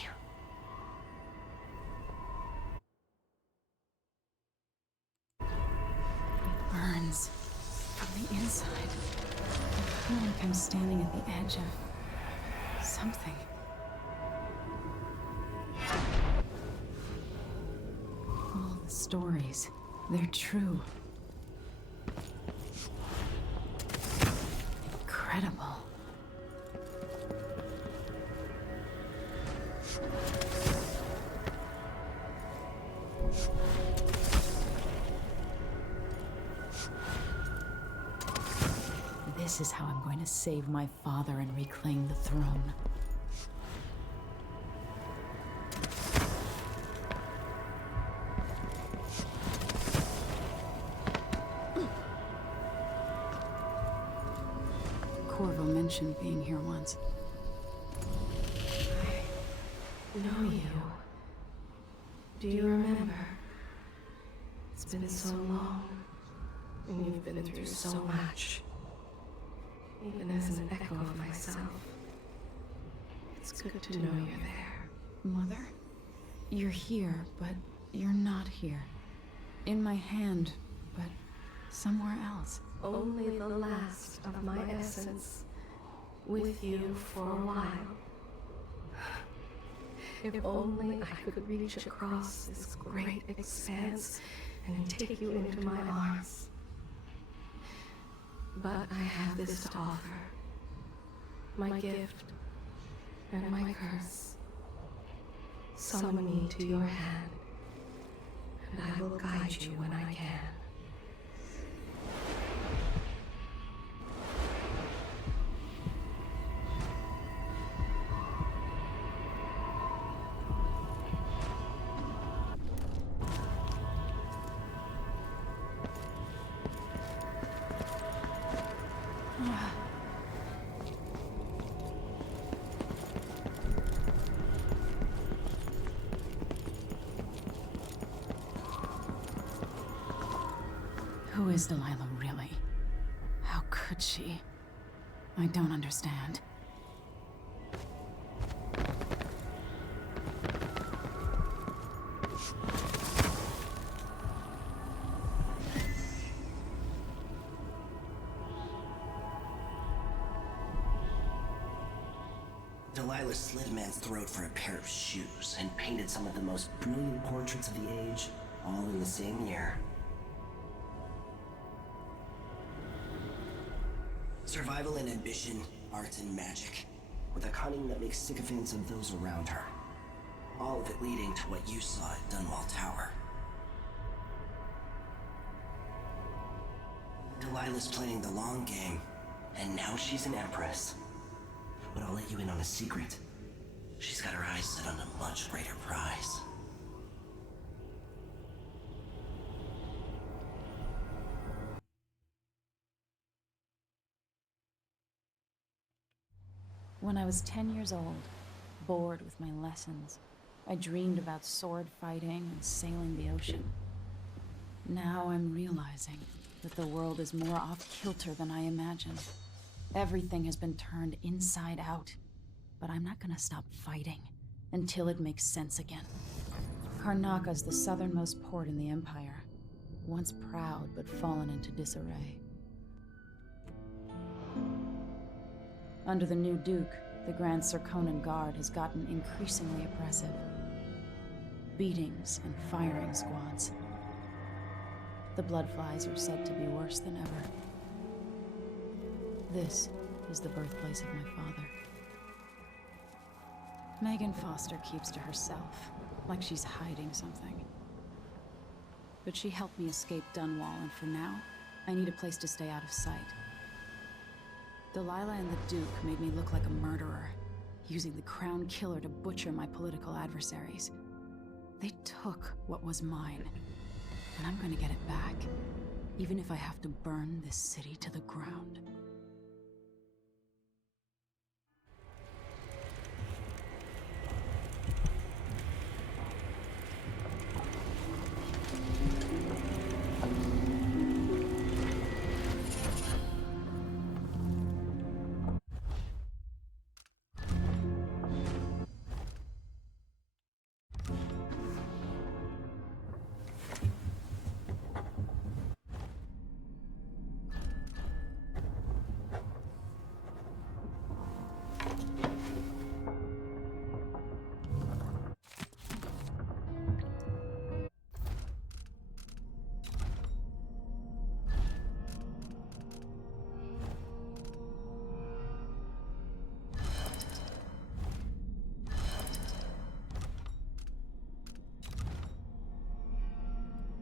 It burns from the inside. I feel like I'm standing at the edge of something. All the stories, they're true. Incredible. This is how I'm going to save my father and reclaim the throne. Corvo mentioned being here once. I know you. Do you remember? It's been so long, and you've been through so much. Even as an echo of myself, it's good to know you're there. Mother? You're here, but you're not here. In my hand, but somewhere else. Only the last of my essence, with you for a while. If only I could reach across this great expanse and take you into my arms. But I have this to offer. My gift and my curse. Summon me to your hand, and I will guide you when I can. Who is Delilah really? How could she? I don't understand. Delilah slit a man's throat for a pair of shoes and painted some of the most brilliant portraits of the age, all in the same year. Survival and ambition, art and magic, with a cunning that makes sycophants of those around her. All of it leading to what you saw at Dunwall Tower. Delilah's playing the long game, and now she's an empress. But I'll let you in on a secret. She's got her eyes set on a much greater prize. When I was 10 years old, bored with my lessons, I dreamed about sword fighting and sailing the ocean. Now I'm realizing that the world is more off-kilter than I imagined. Everything has been turned inside out, but I'm not gonna stop fighting until it makes sense again. Karnaka's the southernmost port in the Empire, once proud but fallen into disarray. Under the new Duke, the Grand Serkonan Guard has gotten increasingly oppressive. Beatings and firing squads. The Bloodflies are said to be worse than ever. This is the birthplace of my father. Megan Foster keeps to herself, like she's hiding something. But she helped me escape Dunwall, and for now, I need a place to stay out of sight. Delilah and the Duke made me look like a murderer, using the Crown Killer to butcher my political adversaries. They took what was mine, and I'm gonna get it back. even if I have to burn this city to the ground.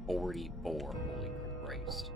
Holy Christ.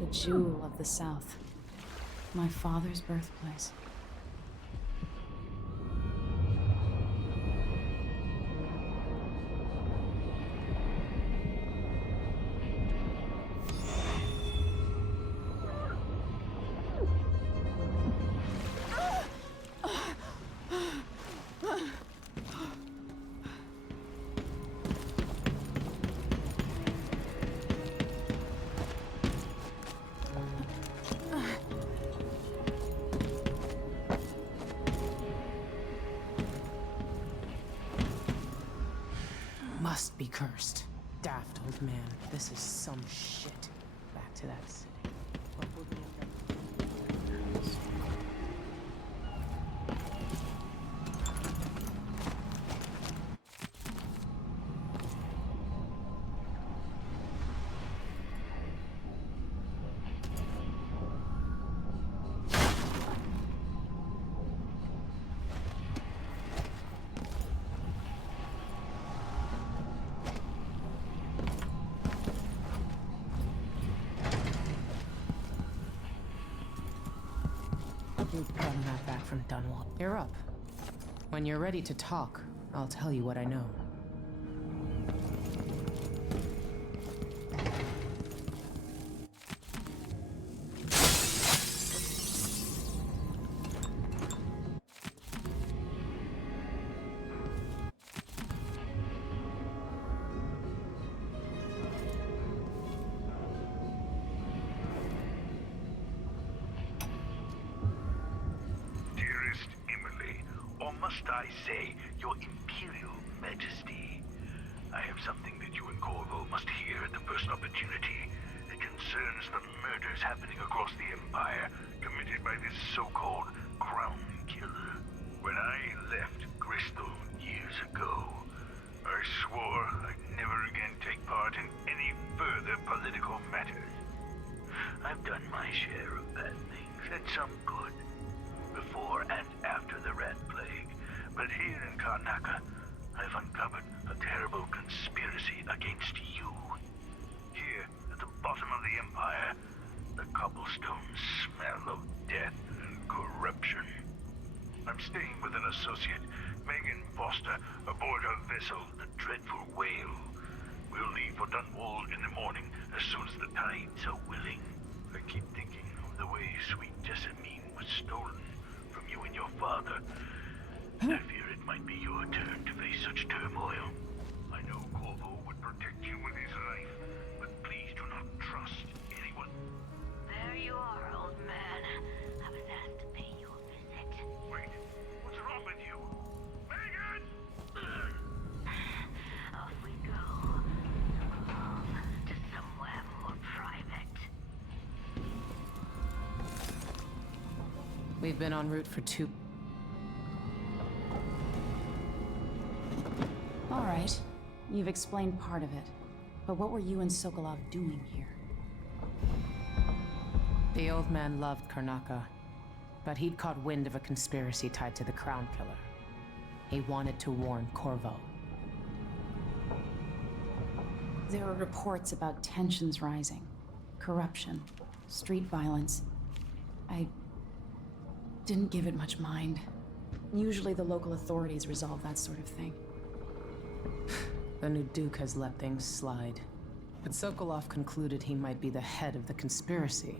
The jewel of the South. My father's birthplace. Must be cursed. Daft old man. This is some shit. Back to that city. What will be You've gotten that back from Dunwall. You're up. When you're ready to talk, I'll tell you what I know. Must I say, Your Imperial Majesty? I have something that you and Corvo must hear at the first opportunity. It concerns the murders happening across the Empire, committed by this so-called Crown Killer. When I left Bristol years ago, I swore I'd never again take part in any further political matters. I've done my share of bad things, and some good, before and after the Rat Plague. But here in Karnaca, I've uncovered a terrible conspiracy against you. Here, at the bottom of the Empire, the cobblestones smell of death and corruption. I'm staying with an associate, Megan Foster, aboard her vessel, the Dreadful Whale. We'll leave for Dunwall in the morning, as soon as the tides are willing. I keep thinking of the way sweet Jessamine was stolen from you and your father. I fear it might be your turn to face such turmoil. I know Corvo would protect you with his life, but please do not trust anyone. There you are, old man. I was asked to pay you a visit. Wait, what's wrong with you? Megan! Off we go. We've been en route for 2... All right. You've explained part of it. But what were you and Sokolov doing here? The old man loved Karnaka, but he'd caught wind of a conspiracy tied to the Crown Killer. He wanted to warn Corvo. There were reports about tensions rising, corruption, street violence. I didn't give it much mind. Usually the local authorities resolve that sort of thing. The new Duke has let things slide. But Sokolov concluded he might be the head of the conspiracy.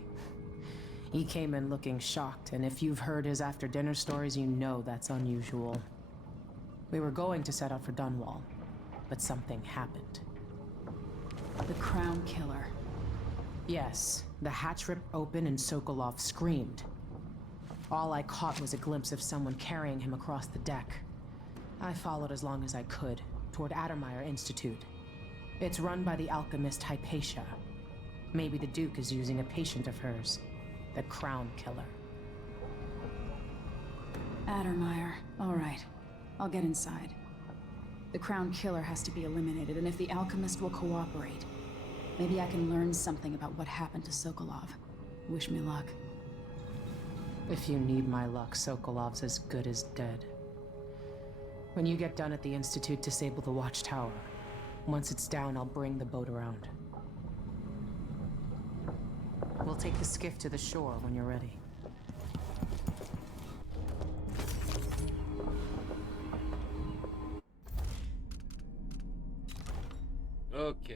He came in looking shocked, and if you've heard his after-dinner stories, you know that's unusual. We were going to set out for Dunwall, but something happened. The Crown Killer. Yes, the hatch ripped open and Sokolov screamed. All I caught was a glimpse of someone carrying him across the deck. I followed as long as I could, toward Addermeyer Institute. It's run by the alchemist Hypatia. Maybe the Duke is using a patient of hers, the Crown Killer. Addermeyer. All right. I'll get inside. The Crown Killer has to be eliminated, and if the alchemist will cooperate, maybe I can learn something about what happened to Sokolov. Wish me luck. If you need my luck, Sokolov's as good as dead. When you get done at the Institute, disable the watchtower. Once it's down, I'll bring the boat around. We'll take the skiff to the shore when you're ready. Okay.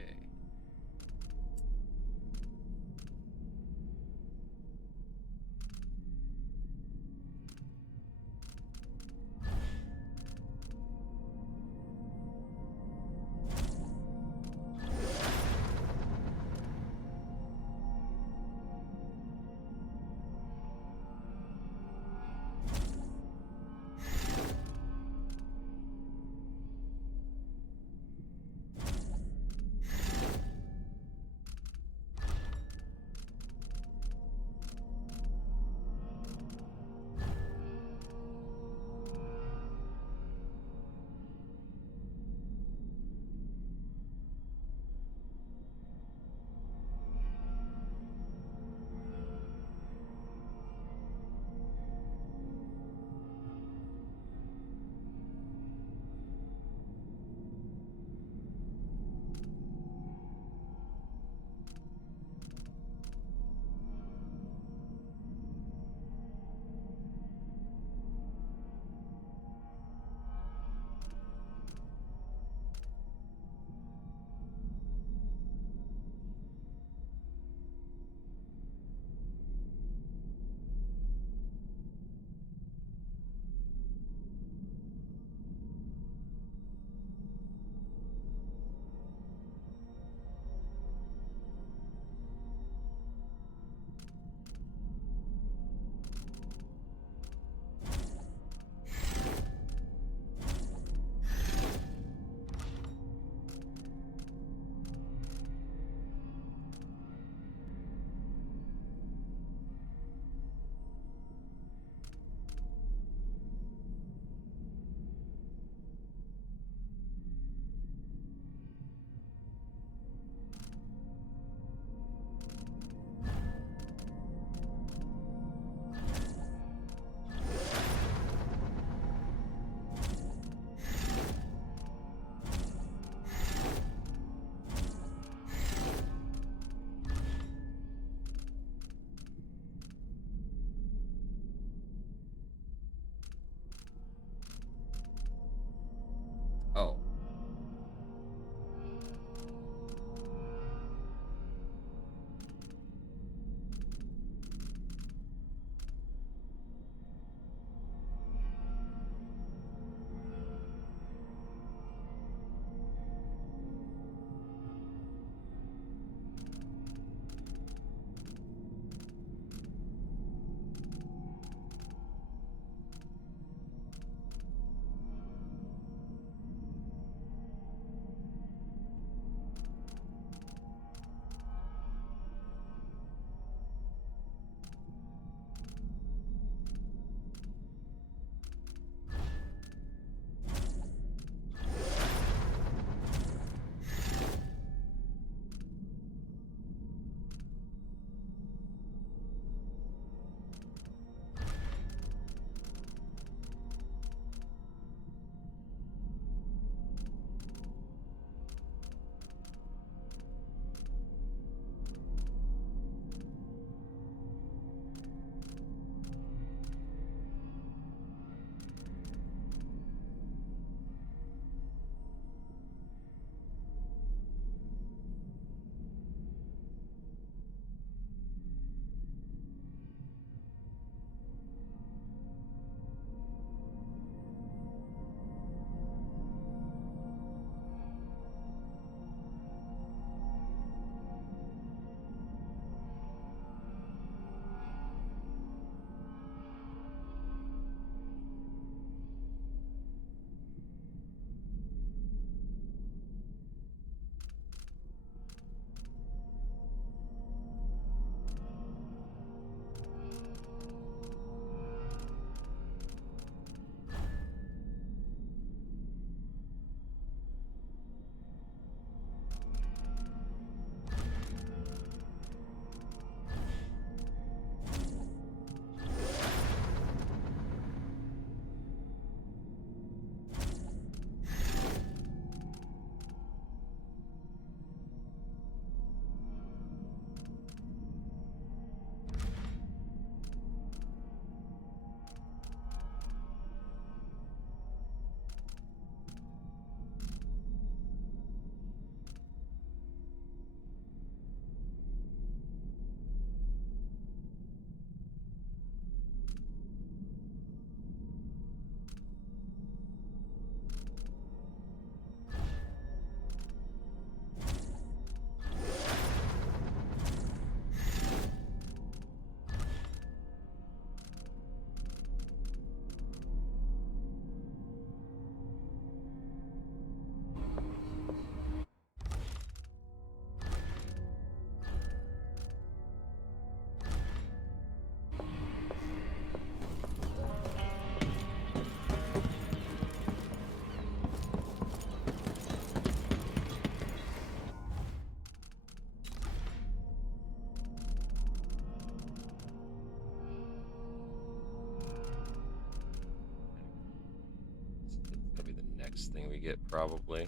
next thing we get, probably.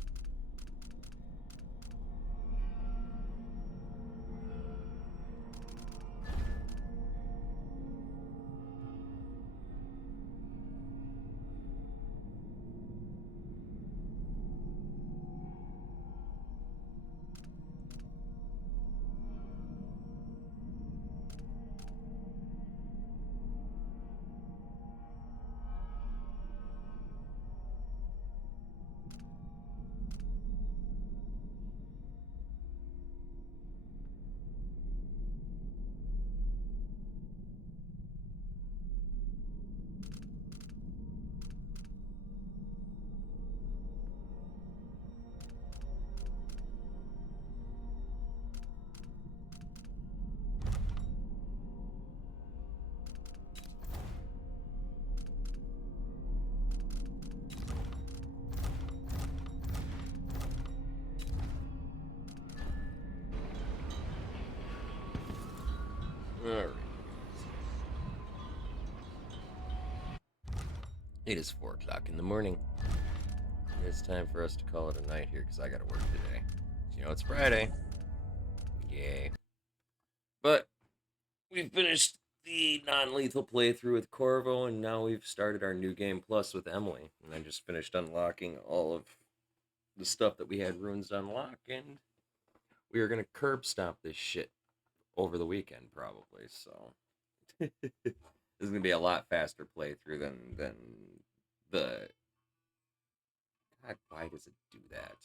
Alright. It is 4 o'clock in the morning. It's time for us to call it a night here because I gotta work today. You know, it's Friday. Yay. But we finished the non-lethal playthrough with Corvo, and now we've started our new game plus with Emily. And I just finished unlocking all of the stuff that we had runes to unlock, and we are gonna curb stomp this shit over the weekend probably. So this is gonna be a lot faster playthrough than the. God, why does it do that?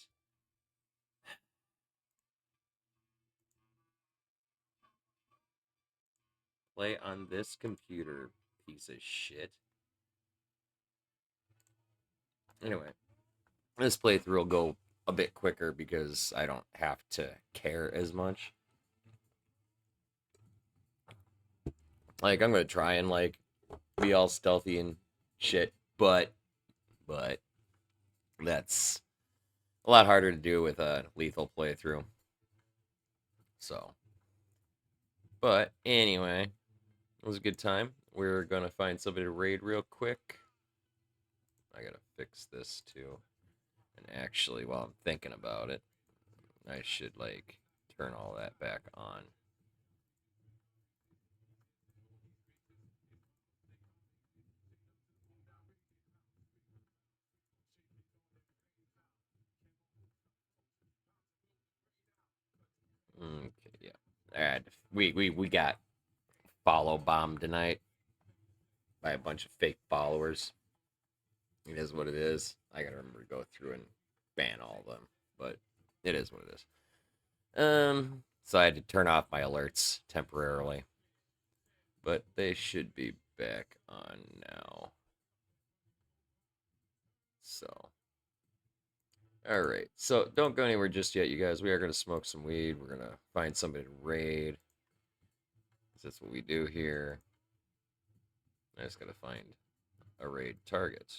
Play on this computer, piece of shit. Anyway, this playthrough will go a bit quicker because I don't have to care as much. Like, I'm gonna try and, like, be all stealthy and shit, but that's a lot harder to do with a lethal playthrough. So, but anyway, it was a good time. We're gonna find somebody to raid real quick. I gotta fix this too. And actually, while I'm thinking about it, I should, like, turn all that back on. Okay, yeah. Alright, we got follow bombed tonight by a bunch of fake followers. It is what it is. I gotta remember to go through and ban all of them, but it is what it is. So I had to turn off my alerts temporarily, but they should be back on now. So, all right. So don't go anywhere just yet, you guys. We are gonna smoke some weed. We're gonna find somebody to raid. That's what we do here. I just gotta find a raid target.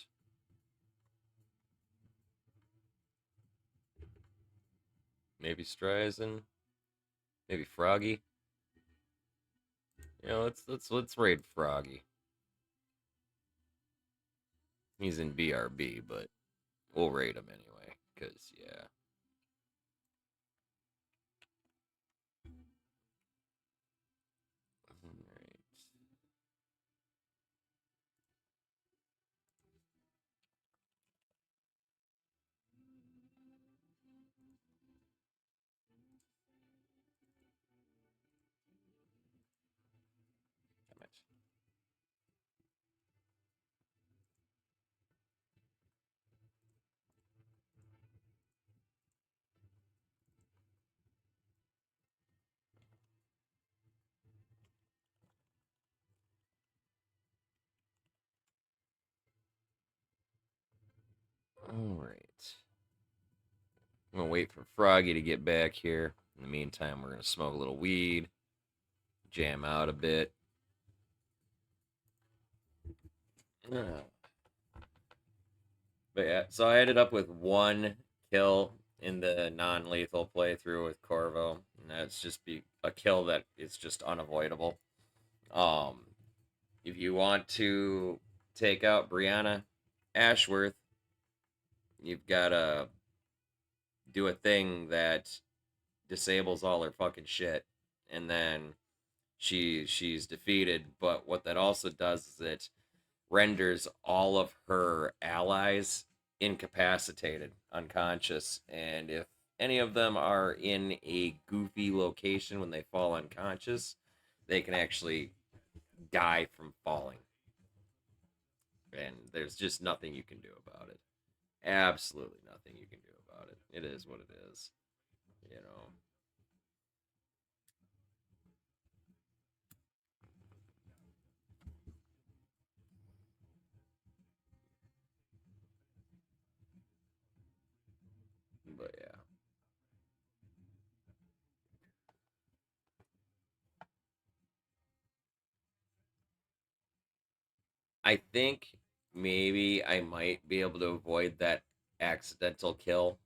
Maybe Streisand. Maybe Froggy. You know, let's raid Froggy. He's in BRB, but we'll raid him anyway, cause yeah. Alright. Damn it. Alright. I'm gonna wait for Froggy to get back here. In the meantime, we're gonna smoke a little weed, jam out a bit. But yeah, so I ended up with 1 kill in the non-lethal playthrough with Corvo, and that's just be a kill that is just unavoidable. If you want to take out Brianna Ashworth, you've got to do a thing that disables all her fucking shit, and then she's defeated. But what that also does is it renders all of her allies incapacitated, unconscious, and if any of them are in a goofy location when they fall unconscious, they can actually die from falling. And there's just nothing you can do about it. Absolutely nothing you can do about it. It is what it is. You know. But yeah. I think maybe I might be able to avoid that accidental kill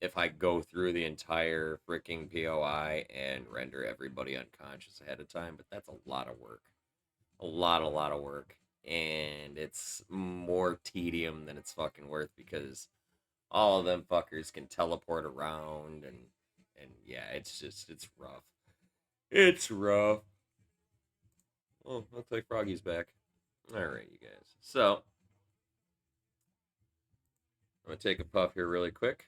if I go through the entire freaking POI and render everybody unconscious ahead of time, but that's a lot of work. A lot of work. And it's more tedium than it's fucking worth because all of them fuckers can teleport around and yeah, it's rough. It's rough. Oh, looks like Froggy's back. Alright, you guys. So I'm gonna take a puff here really quick.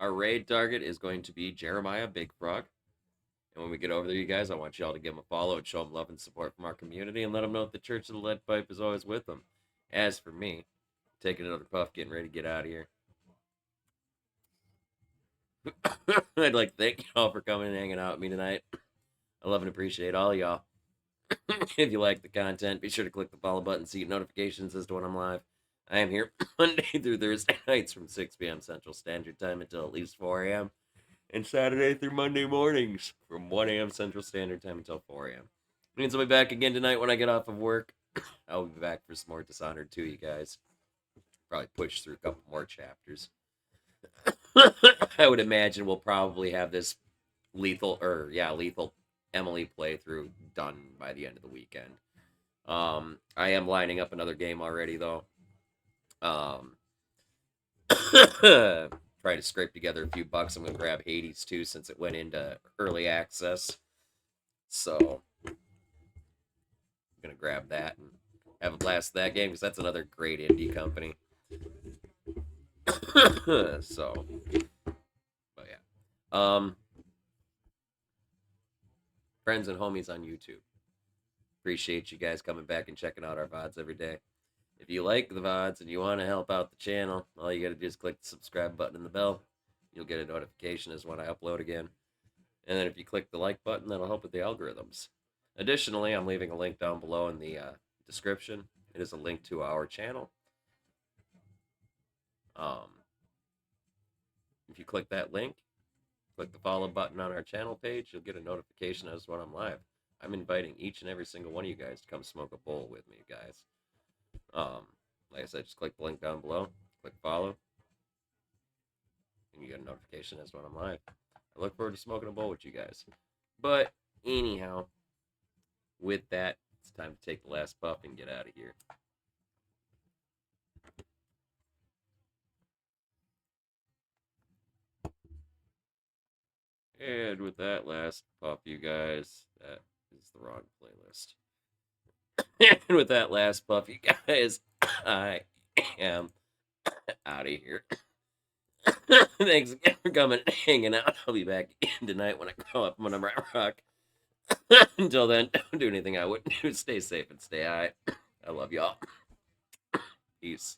Our raid target is going to be Jeremiah Big Frog. And when we get over there, you guys, I want y'all to give him a follow and show him love and support from our community and let him know that the Church of the Lead Pipe is always with them. As for me, taking another puff, getting ready to get out of here. I'd like to thank y'all for coming and hanging out with me tonight. I love and appreciate all y'all. If you like the content, be sure to click the follow button so you get notifications as to when I'm live. I am here Monday through Thursday nights from 6 p.m. Central Standard Time until at least 4 a.m. and Saturday through Monday mornings from 1 a.m. Central Standard Time until 4 a.m. Means I'll be back again tonight when I get off of work. I'll be back for some more Dishonored 2, you guys. Probably push through a couple more chapters. I would imagine we'll probably have this lethal Emily playthrough done by the end of the weekend. I am lining up another game already, though. Try to scrape together a few bucks. I'm going to grab Hades, too, since it went into early access. So, I'm going to grab that and have a blast with that game, because that's another great indie company. So, but yeah. Friends and homies on YouTube. Appreciate you guys coming back and checking out our VODs every day. If you like the VODs and you want to help out the channel, all you got to do is click the subscribe button and the bell. You'll get a notification as when I upload again. And then if you click the like button, that'll help with the algorithms. Additionally, I'm leaving a link down below in the description. It is a link to our channel. If you click that link, click the follow button on our channel page, you'll get a notification as when I'm live. I'm inviting each and every single one of you guys to come smoke a bowl with me, guys. Like I said, just click the link down below, click follow, and you get a notification as when I'm live. I look forward to smoking a bowl with you guys. But anyhow, with that, it's time to take the last puff and get out of here. And with that last puff, you guys, that is the wrong playlist. And with that last puff, you guys, I am out of here. Thanks again for coming and hanging out. I'll be back again tonight when I grow up when I'm rock. Until then, don't do anything I wouldn't do. Stay safe and stay high. I love y'all. Peace.